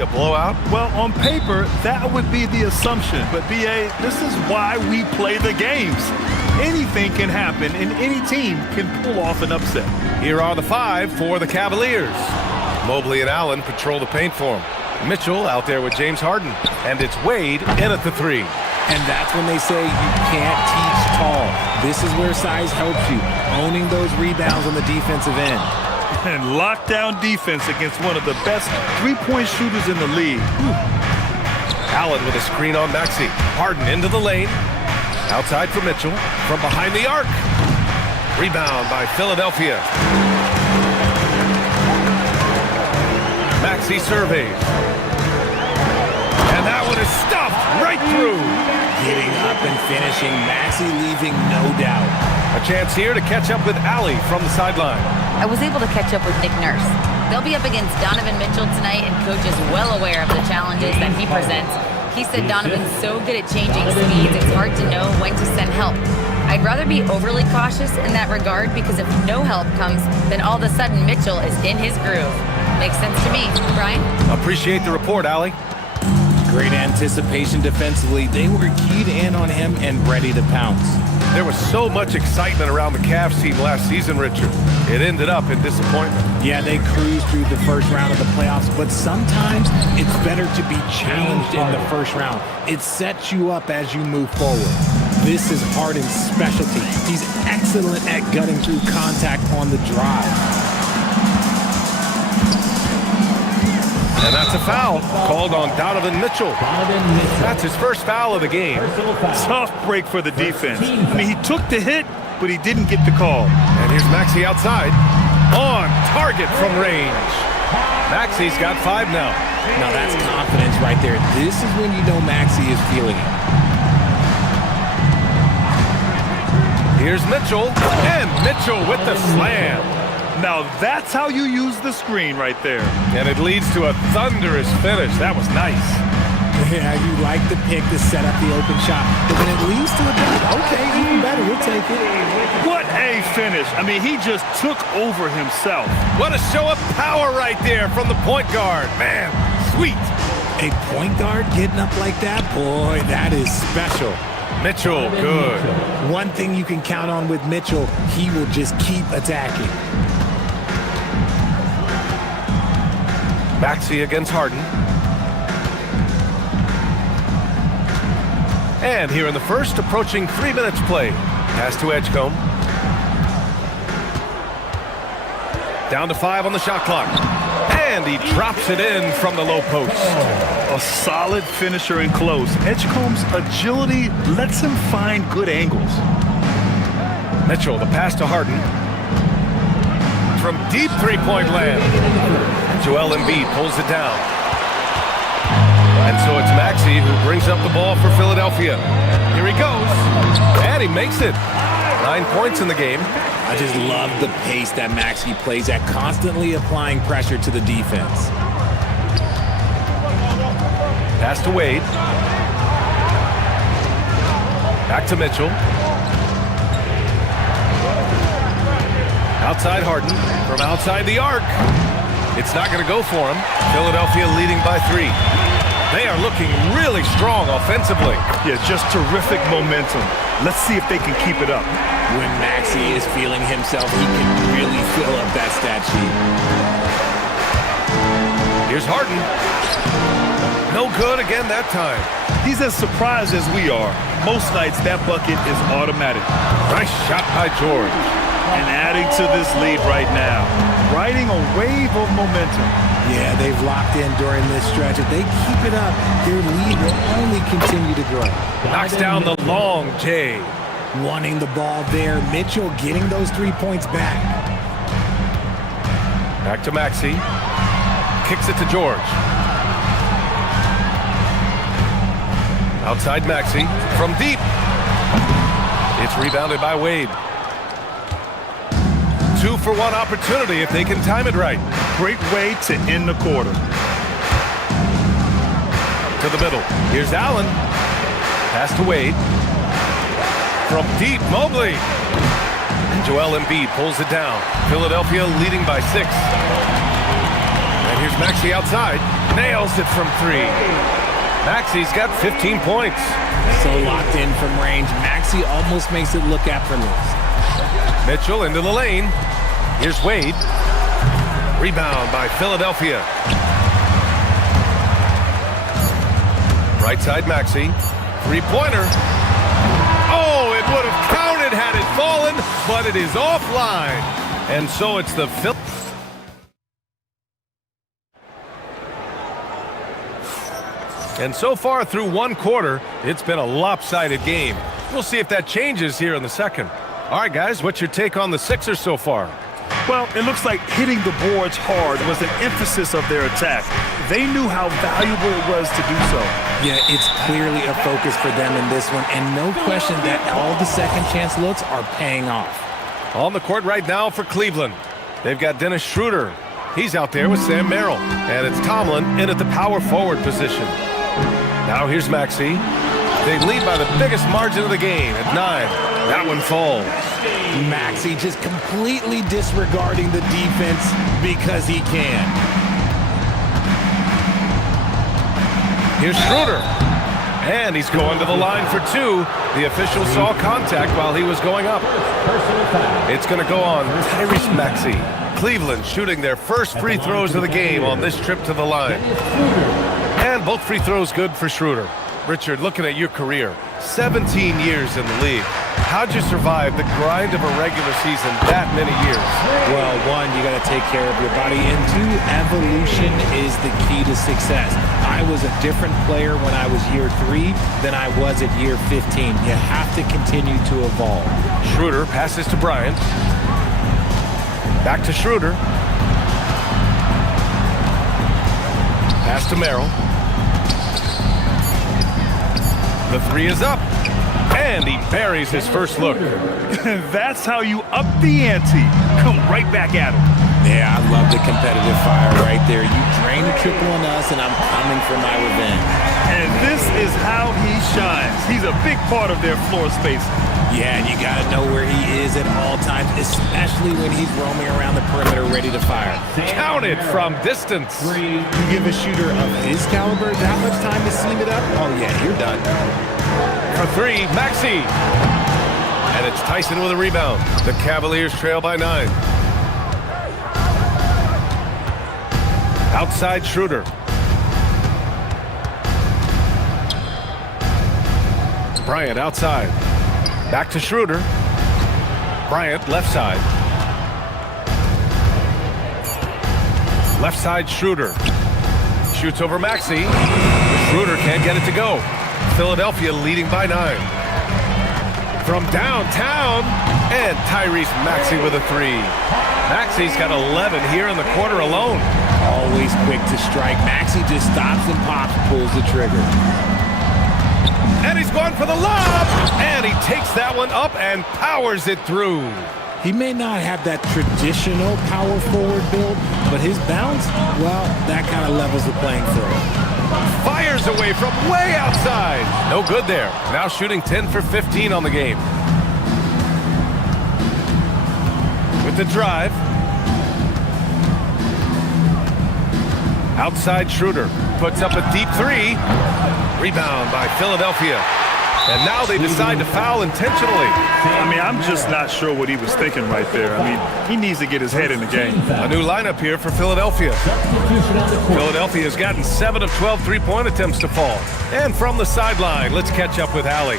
A blowout? Well, on paper, that would be the assumption. But, B.A., this is why we play the games. Anything can happen, and any team can pull off an upset. Here are the 5 for the Cavaliers. Mobley and Allen patrol the paint for him. Mitchell out there with James Harden. And it's Wade in at the 3. And that's when they say you can't teach tall. This is where size helps you, owning those rebounds on the defensive end. And lockdown defense against one of the best three-point shooters in the league. Allen with a screen on Maxey. Harden into the lane. Outside for Mitchell. From behind the arc. Rebound by Philadelphia. Maxey surveys. And that one is stuffed right through. Getting up and finishing. Maxey leaving no doubt. A chance here to catch up with Allie from the sideline. I was able to catch up with Nick Nurse. They'll be up against Donovan Mitchell tonight, and Coach is well aware of the challenges that he presents. He said Donovan's so good at changing speeds, it's hard to know when to send help. I'd rather be overly cautious in that regard, because if no help comes, then all of a sudden Mitchell is in his groove. Makes sense to me. Brian? Appreciate the report, Allie. Great anticipation defensively. They were keyed in on him and ready to pounce. There was so much excitement around the Cavs team last season, Richard. It ended up in disappointment. Yeah, they cruised through the first round of the playoffs, but sometimes it's better to be challenged in the first round. It sets you up as you move forward. This is Harden's specialty. He's excellent at gutting through contact on the drive. And that's a foul called on Donovan Mitchell. That's his first foul of the game. Tough break for the defense. I mean, he took the hit, but he didn't get the call. And here's Maxey outside. On target from range. Maxey's got 5 now. Now that's confidence right there. This is when you know Maxey is feeling it. Here's Mitchell. And Mitchell with the slam. Now that's how you use the screen right there. And it leads to a thunderous finish. That was nice. Yeah, you like the pick to set up the open shot. But when it leads to a dunk, okay, even better, we'll take it. What a finish. I mean, he just took over himself. What a show of power right there from the point guard. Man, sweet. A point guard getting up like that? Boy, that is special. Mitchell, good. One thing you can count on with Mitchell, he will just keep attacking. Maxey against Harden. And here in the first, approaching 3 minutes play. Pass to Edgecombe. Down to 5 on the shot clock. And he drops it in from the low post. A solid finisher in close. Edgecombe's agility lets him find good angles. Mitchell, the pass to Harden. From deep three-point land. Joel Embiid pulls it down. And so it's Maxey who brings up the ball for Philadelphia. Here he goes. And he makes it. 9 points in the game. I just love the pace that Maxey plays at, constantly applying pressure to the defense. Pass to Wade. Back to Mitchell. Outside Harden. From outside the arc. It's not going to go for him. Philadelphia leading by 3. They are looking really strong offensively. Yeah, just terrific momentum. Let's see if they can keep it up. When Maxey is feeling himself, he can really fill up that stat sheet. Here's Harden. No good again that time. He's as surprised as we are. Most nights, that bucket is automatic. Nice shot by George. And adding to this lead right now. Riding a wave of momentum. Yeah, they've locked in during this stretch. If they keep it up, their lead will only continue to grow. Knocks down the long J. Wanting the ball there. Mitchell getting those 3 points back. Back to Maxey. Kicks it to George. Outside Maxey. From deep. It's rebounded by Wade. 2-for-1 opportunity if they can time it right. Great way to end the quarter. To the middle. Here's Allen. Pass to Wade. From deep, Mobley. And Joel Embiid pulls it down. Philadelphia leading by 6. And here's Maxey outside. Nails it from 3. Maxi's got 15 points. So locked in from range, Maxey almost makes it look effortless. Mitchell into the lane. Here's Wade. Rebound by Philadelphia. Right side Maxey. Three-pointer. Oh, it would have counted had it fallen, but it is offline. And so it's the Phil. And so far through one quarter, it's been a lopsided game. We'll see if that changes here in the second. All right, guys, what's your take on the Sixers so far? Well, it looks like hitting the boards hard was an emphasis of their attack. They knew how valuable it was to do so. Yeah, it's clearly a focus for them in this one, and no question that all the second chance looks are paying off. On the court right now for Cleveland, they've got Dennis Schroeder. He's out there with Sam Merrill, and it's Tomlin in at the power forward position. Now here's Maxey. They lead by the biggest margin of the game at 9. That one falls. Maxey just completely disregarding the defense because he can. Here's Schroeder. And he's going to the line for 2. The official saw contact while he was going up. It's going to go on Tyrese Maxey. Cleveland shooting their first free throws of the game on this trip to the line. And both free throws good for Schroeder. Richard, looking at your career, 17 years in the league. How'd you survive the grind of a regular season that many years? Well, 1, you got to take care of your body, and 2, evolution is the key to success. I was a different player when I was year 3 than I was at year 15. You have to continue to evolve. Schroeder passes to Bryant. Back to Schroeder. Pass to Merrill. The 3 is up. And he buries his first look. That's how you up the ante. Come right back at him. Yeah, I love the competitive fire right there. You drain a triple on us, and I'm coming for my revenge. And this is how he shines. He's a big part of their floor space. Yeah, and you got to know where he is at all times, especially when he's roaming around the perimeter ready to fire. Counted from distance. You give a shooter of his caliber that much time to seam it up? Oh, yeah, you're done. For 3, Maxey. And it's Tyson with a rebound. The Cavaliers trail by 9. Outside Schroeder. Bryant outside. Back to Schroeder. Bryant left side. Left side Schroeder. Shoots over Maxey. Schroeder can't get it to go. Philadelphia leading by 9. From downtown, and Tyrese Maxey with a 3. Maxey's got 11 here in the quarter alone. Always quick to strike. Maxey just stops and pops, pulls the trigger. And he's going for the lob, and he takes that one up and powers it through. He may not have that traditional power forward build, but his bounce, well, that kind of levels the playing field. Fires away from way outside. No good there. Now shooting 10 for 15 on the game. With the drive. Outside Schroeder. Puts up a deep 3. Rebound by Philadelphia. And now they decide to foul intentionally. I mean, I'm just not sure what he was thinking right there. I mean, he needs to get his head in the game. A new lineup here for Philadelphia. Philadelphia has gotten 7 of 12 three-point attempts to fall. And from the sideline, let's catch up with Allie.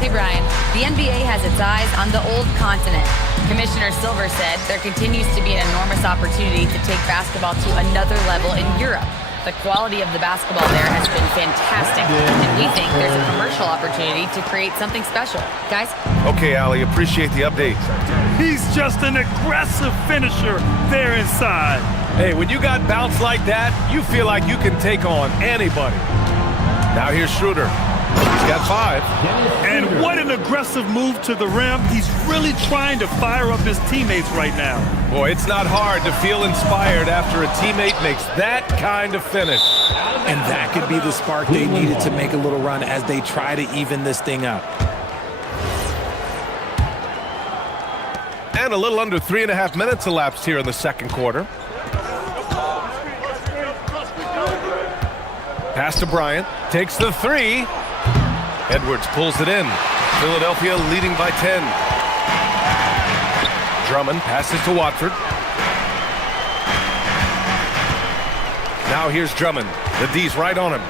Hey, Brian. The NBA has its eyes on the old continent. Commissioner Silver said there continues to be an enormous opportunity to take basketball to another level in Europe. The quality of the basketball there has been fantastic, and we think there's a commercial opportunity to create something special. Guys? Okay, Allie, appreciate the update. He's just an aggressive finisher there inside. Hey, when you got bounce like that, you feel like you can take on anybody. Now here's Schroeder. He's got 5. And what an aggressive move to the rim. He's really trying to fire up his teammates right now. Boy, it's not hard to feel inspired after a teammate makes that kind of finish. And that could be the spark they needed to make a little run as they try to even this thing up. And a little under 3.5 minutes elapsed here in the second quarter. Pass to Bryant. Takes the three. Edwards pulls it in. Philadelphia leading by 10. Drummond passes to Watford. Now here's Drummond. The D's right on him.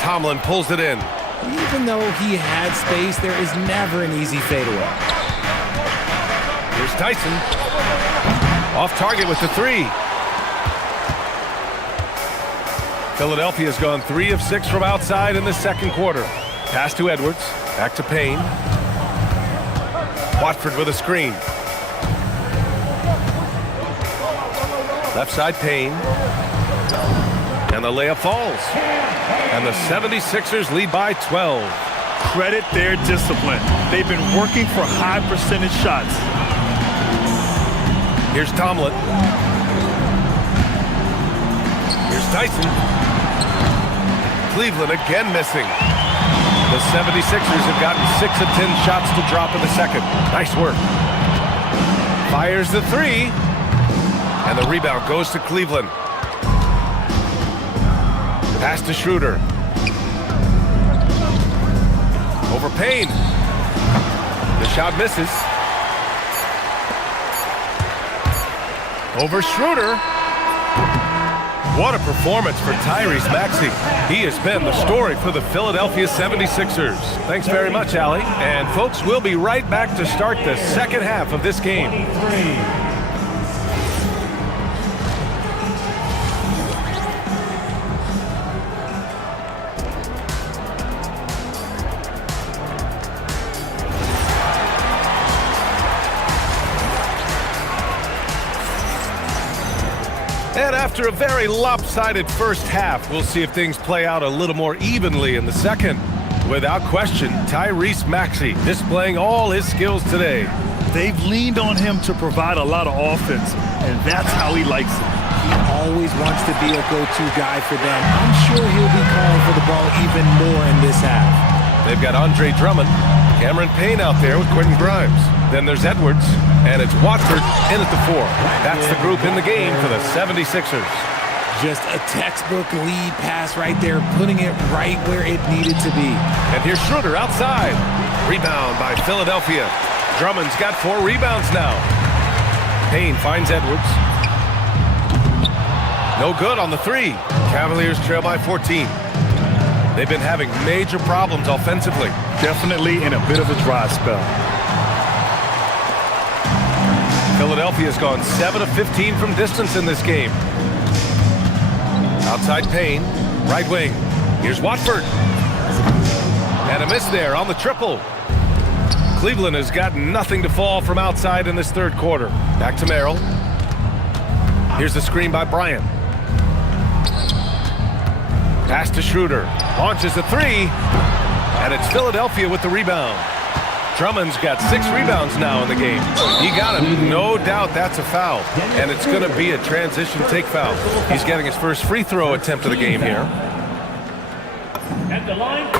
Tomlin pulls it in. Even though he had space, there is never an easy fadeaway. Here's Tyson. Off target with the three. Philadelphia's gone 3 of 6 from outside in the second quarter. Pass to Edwards. Back to Payne. Watford with a screen. Left side Payne. And the layup falls. And the 76ers lead by 12. Credit their discipline. They've been working for high percentage shots. Here's Tomlin. Here's Tyson. Cleveland again missing. The 76ers have gotten 6 of 10 shots to drop in the second. Nice work. Fires the three. And the rebound goes to Cleveland. Pass to Schroeder. Over Payne. The shot misses. Over Schroeder. What a performance for Tyrese Maxey. He has been the story for the Philadelphia 76ers. Thanks very much, Allie. And folks, we'll be right back to start the second half of this game. And after a very lopsided first half, we'll see if things play out a little more evenly in the second. Without question, Tyrese Maxey displaying all his skills today. They've leaned on him to provide a lot of offense, and that's how he likes it. He always wants to be a go-to guy for them. I'm sure he'll be calling for the ball even more in this half. They've got Andre Drummond, Cameron Payne out there with Quentin Grimes. Then there's Edwards, and it's Watford in at the 4. That's the group in the game for the 76ers. Just a textbook lead pass right there, putting it right where it needed to be. And here's Schroeder outside. Rebound by Philadelphia. Drummond's got 4 rebounds now. Payne finds Edwards. No good on the three. Cavaliers trail by 14. They've been having major problems offensively. Definitely in a bit of a dry spell. Philadelphia's gone 7 of 15 from distance in this game. Outside Payne, right wing. Here's Watford. And a miss there on the triple. Cleveland has got nothing to fall from outside in this third quarter. Back to Merrill. Here's the screen by Bryant. Pass to Schroeder. Launches a three. And it's Philadelphia with the rebound. Drummond's got 6 rebounds now in the game. He got him. No doubt that's a foul. And it's going to be a transition take foul. He's getting his first free throw attempt of the game here. At the line.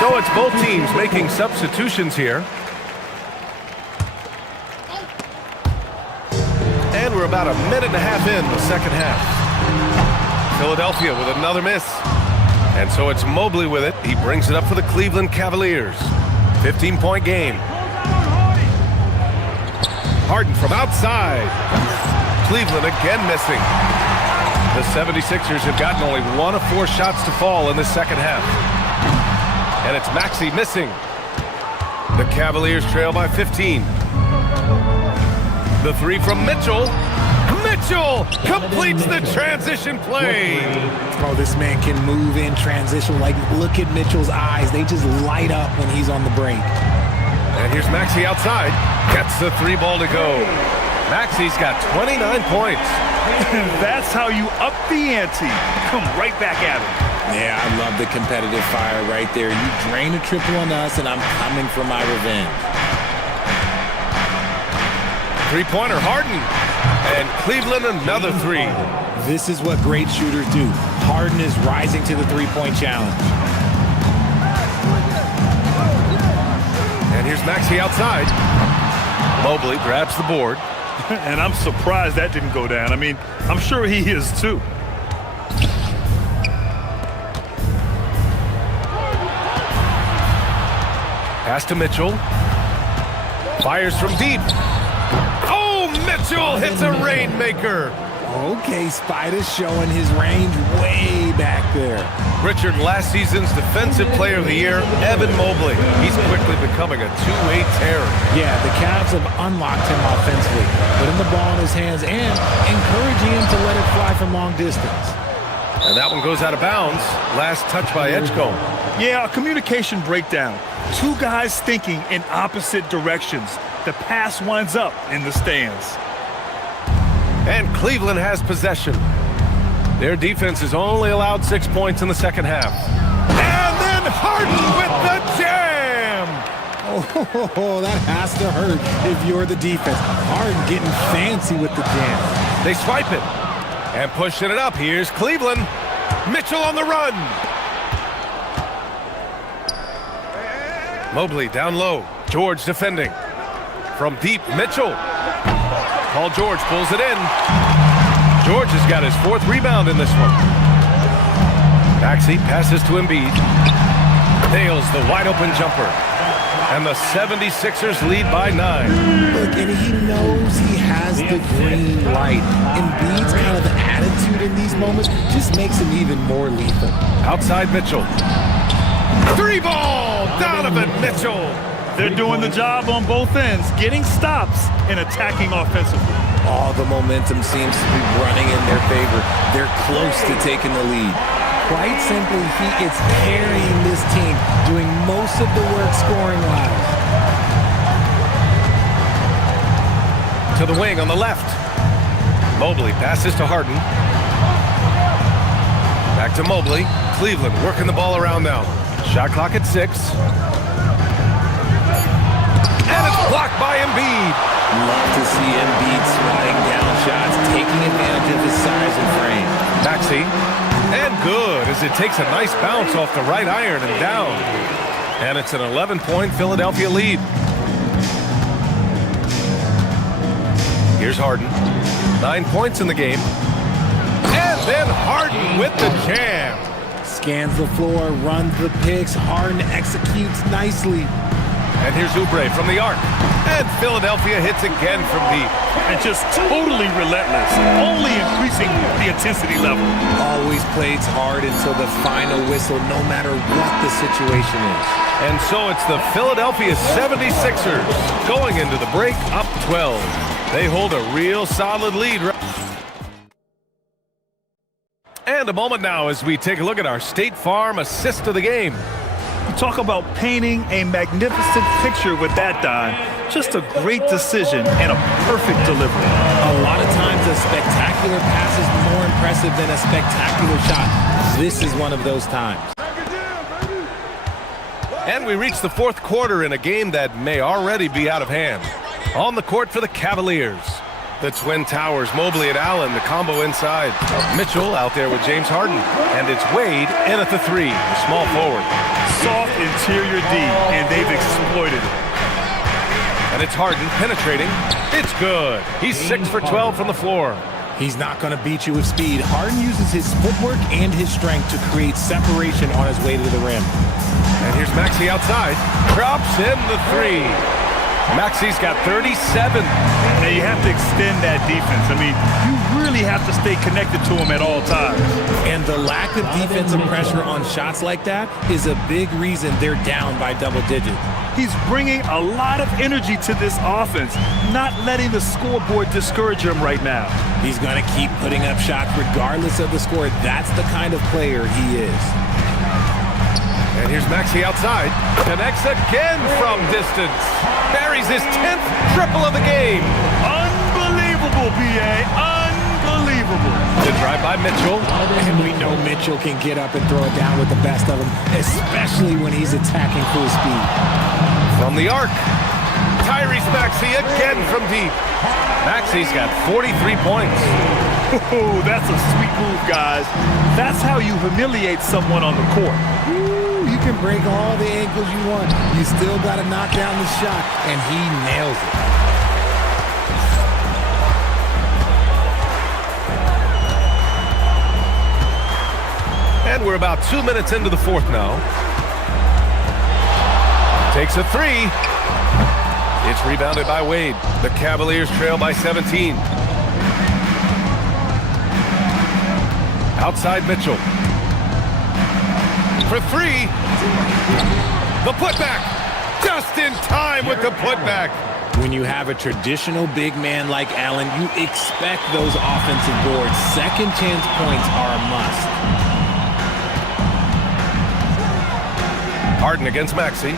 So it's both teams making substitutions here. And we're about a minute and a half in the second half. Philadelphia with another miss. And so it's Mobley with it. He brings it up for the Cleveland Cavaliers. 15-point game. Harden from outside. Cleveland again missing. The 76ers have gotten only 1 of 4 shots to fall in the second half. And it's Maxey missing. The Cavaliers trail by 15. The three from Mitchell. Mitchell completes the transition play. Oh, this man can move in transition. Like, look at Mitchell's eyes. They just light up when he's on the break. And here's Maxey outside. Gets the 3 ball to go. Maxey's got 29 points. That's how you up the ante. Come right back at him. Yeah, I love the competitive fire right there. You drain a triple on us, and I'm coming for my revenge. Three-pointer, Harden. And Cleveland another 3. This is what great shooters do. Harden is rising to the three-point challenge. And here's Maxey outside. Mobley grabs the board. And I'm surprised that didn't go down. I mean, I'm sure he is too. Pass to Mitchell. Fires from deep. Oh, Mitchell hits a rainmaker. Okay, Spider's showing his range way back there. Richard, last season's Defensive Player of the Year, Evan Mobley. He's quickly becoming a two-way terror. Yeah, the Cavs have unlocked him offensively, putting the ball in his hands and encouraging him to let it fly from long distance. And that one goes out of bounds. Last touch by Edgecombe. Yeah, a communication breakdown. Two guys thinking in opposite directions. The pass winds up in the stands. And Cleveland has possession. Their defense has only allowed 6 points in the second half. And then Harden with the jam! Oh, that has to hurt if you're the defense. Harden getting fancy with the jam. They swipe it. And pushing it up. Here's Cleveland. Mitchell on the run. Mobley down low. George defending. From deep, Mitchell. Paul George pulls it in. George has got his 4th rebound in this one. Maxey passes to Embiid. Nails the wide-open jumper. And the 76ers lead by 9. Look, and he knows he has the green light. Embiid's kind of attitude in these moments just makes him even more lethal. Outside Mitchell. 3-ball! Donovan Mitchell! They're doing the job on both ends, getting stops and attacking offensively. All the momentum seems to be running in their favor. They're close to taking the lead. Quite simply, he is carrying this team, doing most of the work scoring-wise. To the wing on the left. Mobley passes to Harden. Back to Mobley. Cleveland working the ball around now. Shot clock at 6. And it's blocked by Embiid. Love to see Embiid swatting down shots, taking advantage of his size and frame. Maxey. And good as it takes a nice bounce off the right iron and down. And it's an 11-point Philadelphia lead. Here's Harden. 9 points in the game. And then Harden with the jam. Scans the floor, runs the picks. Harden executes nicely. And here's Oubre from the arc. And Philadelphia hits again from deep. And just totally relentless, only increasing the intensity level. Always plays hard until the final whistle, no matter what the situation is. And so it's the Philadelphia 76ers going into the break up 12. They hold a real solid lead. And a moment now as we take a look at our State Farm assist of the game. Talk about painting a magnificent picture with that dime. Just a great decision and a perfect delivery. A lot of times a spectacular pass is more impressive than a spectacular shot. This is one of those times. And we reach the 4th quarter in a game that may already be out of hand. On the court for the Cavaliers. The Twin Towers, Mobley and Allen, the combo inside. Mitchell out there with James Harden. And it's Wade in at the 3, the small forward. Soft interior D, and they've exploited it. And it's Harden penetrating. It's good. He's 6 for 12 from the floor. He's not going to beat you with speed. Harden uses his footwork and his strength to create separation on his way to the rim. And here's Maxey outside. Drops in the 3. Maxey's got 37. Now you have to extend that defense. I mean, you really have to stay connected to him at all times. And the lack of defensive pressure on shots like that is a big reason they're down by double digits. He's bringing a lot of energy to this offense, not letting the scoreboard discourage him right now. He's going to keep putting up shots regardless of the score. That's the kind of player he is. And here's Maxey outside. Connects again from distance. Buries his 10th triple of the game. Unbelievable, B.A. Unbelievable. The drive by Mitchell. And we know Mitchell can get up and throw it down with the best of them, especially when he's attacking full speed. From the arc. Tyrese Maxey again from deep. Maxey's got 43 points. Oh, that's a sweet move, guys. That's how you humiliate someone on the court. You can break all the ankles you want. You still got to knock down the shot, and he nails it. And we're about 2 minutes into the fourth now. Takes a three. It's rebounded by Wade. The Cavaliers trail by 17. Outside Mitchell. For three. The putback. Just in time with the putback. When you have a traditional big man like Allen, you expect those offensive boards. Second chance points are a must. Harden against Maxey.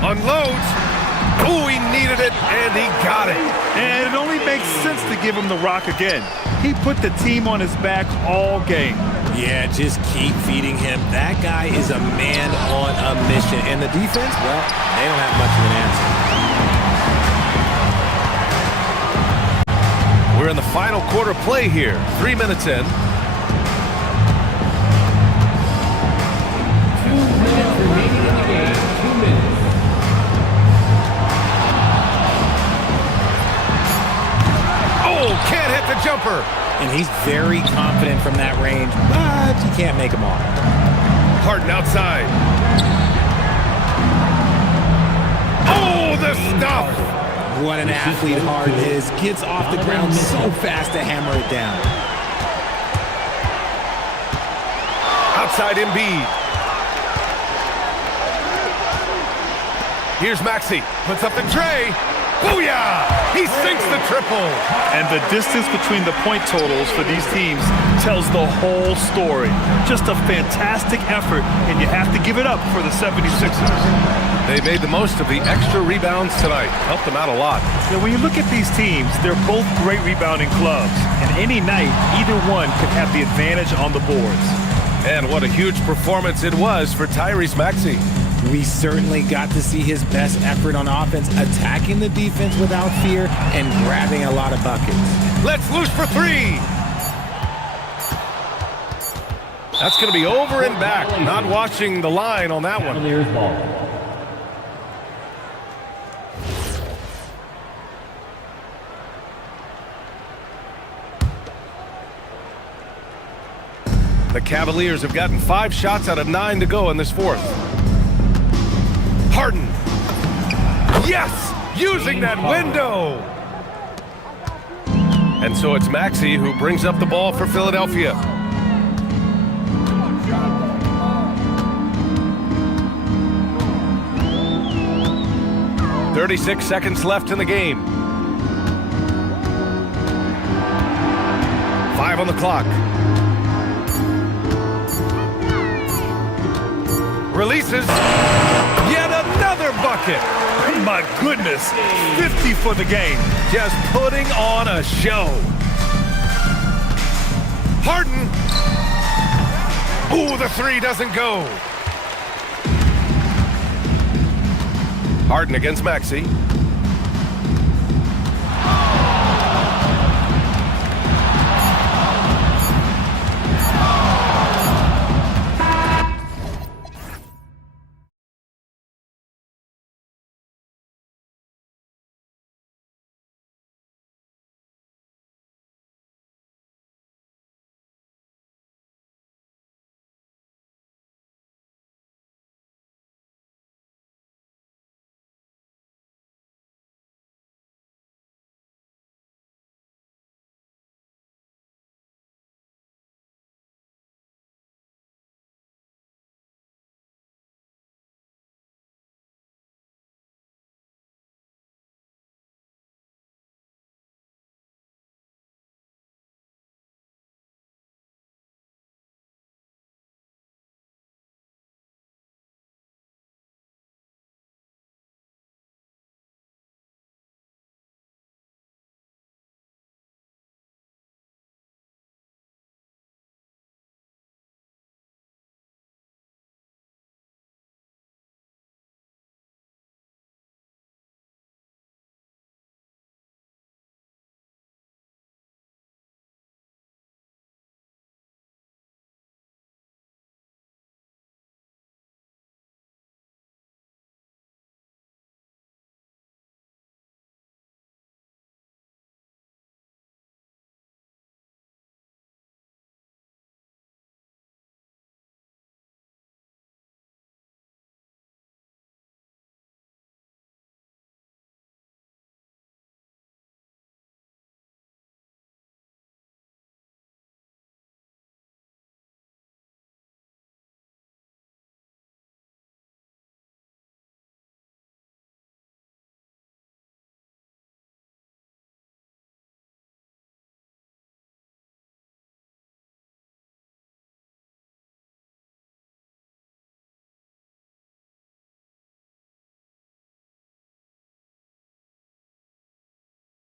Unloads. Oh, he needed it, and he got it. And it only makes sense to give him the rock again. He put the team on his back all game. Yeah, just keep feeding him. That guy is a man on a mission. And the defense, well, they don't have much of an answer. We're in the final quarter play here. 3 minutes in. 2 minutes remaining in the game. 2 minutes. Oh, can't hit the jumper. And he's very confident from that range, but you can't make him off. Harden outside. Oh, the stuff. What an athlete Harden is. Gets off the ground so fast to hammer it down. Outside Embiid. Here's Maxey. Puts up the tray. Booyah! He sinks the triple. And the distance between the point totals for these teams tells the whole story. Just a fantastic effort, and you have to give it up for the 76ers. They made the most of the extra rebounds tonight. Helped them out a lot. Now, when you look at these teams, they're both great rebounding clubs. And any night, either one could have the advantage on the boards. And what a huge performance it was for Tyrese Maxey. We certainly got to see his best effort on offense, attacking the defense without fear and grabbing a lot of buckets. Let's loose for three. That's going to be over and back. Not watching the line on that one. Cavaliers ball. The Cavaliers have gotten 5 shots out of 9 to go in this fourth. Harden. Yes! Using that window! And so it's Maxey who brings up the ball for Philadelphia. "36 seconds left in the game. 5 on the clock. Releases. Yet another bucket. My goodness, 50 for the game. Just putting on a show. Harden. Ooh, the three doesn't go. Harden against Maxey.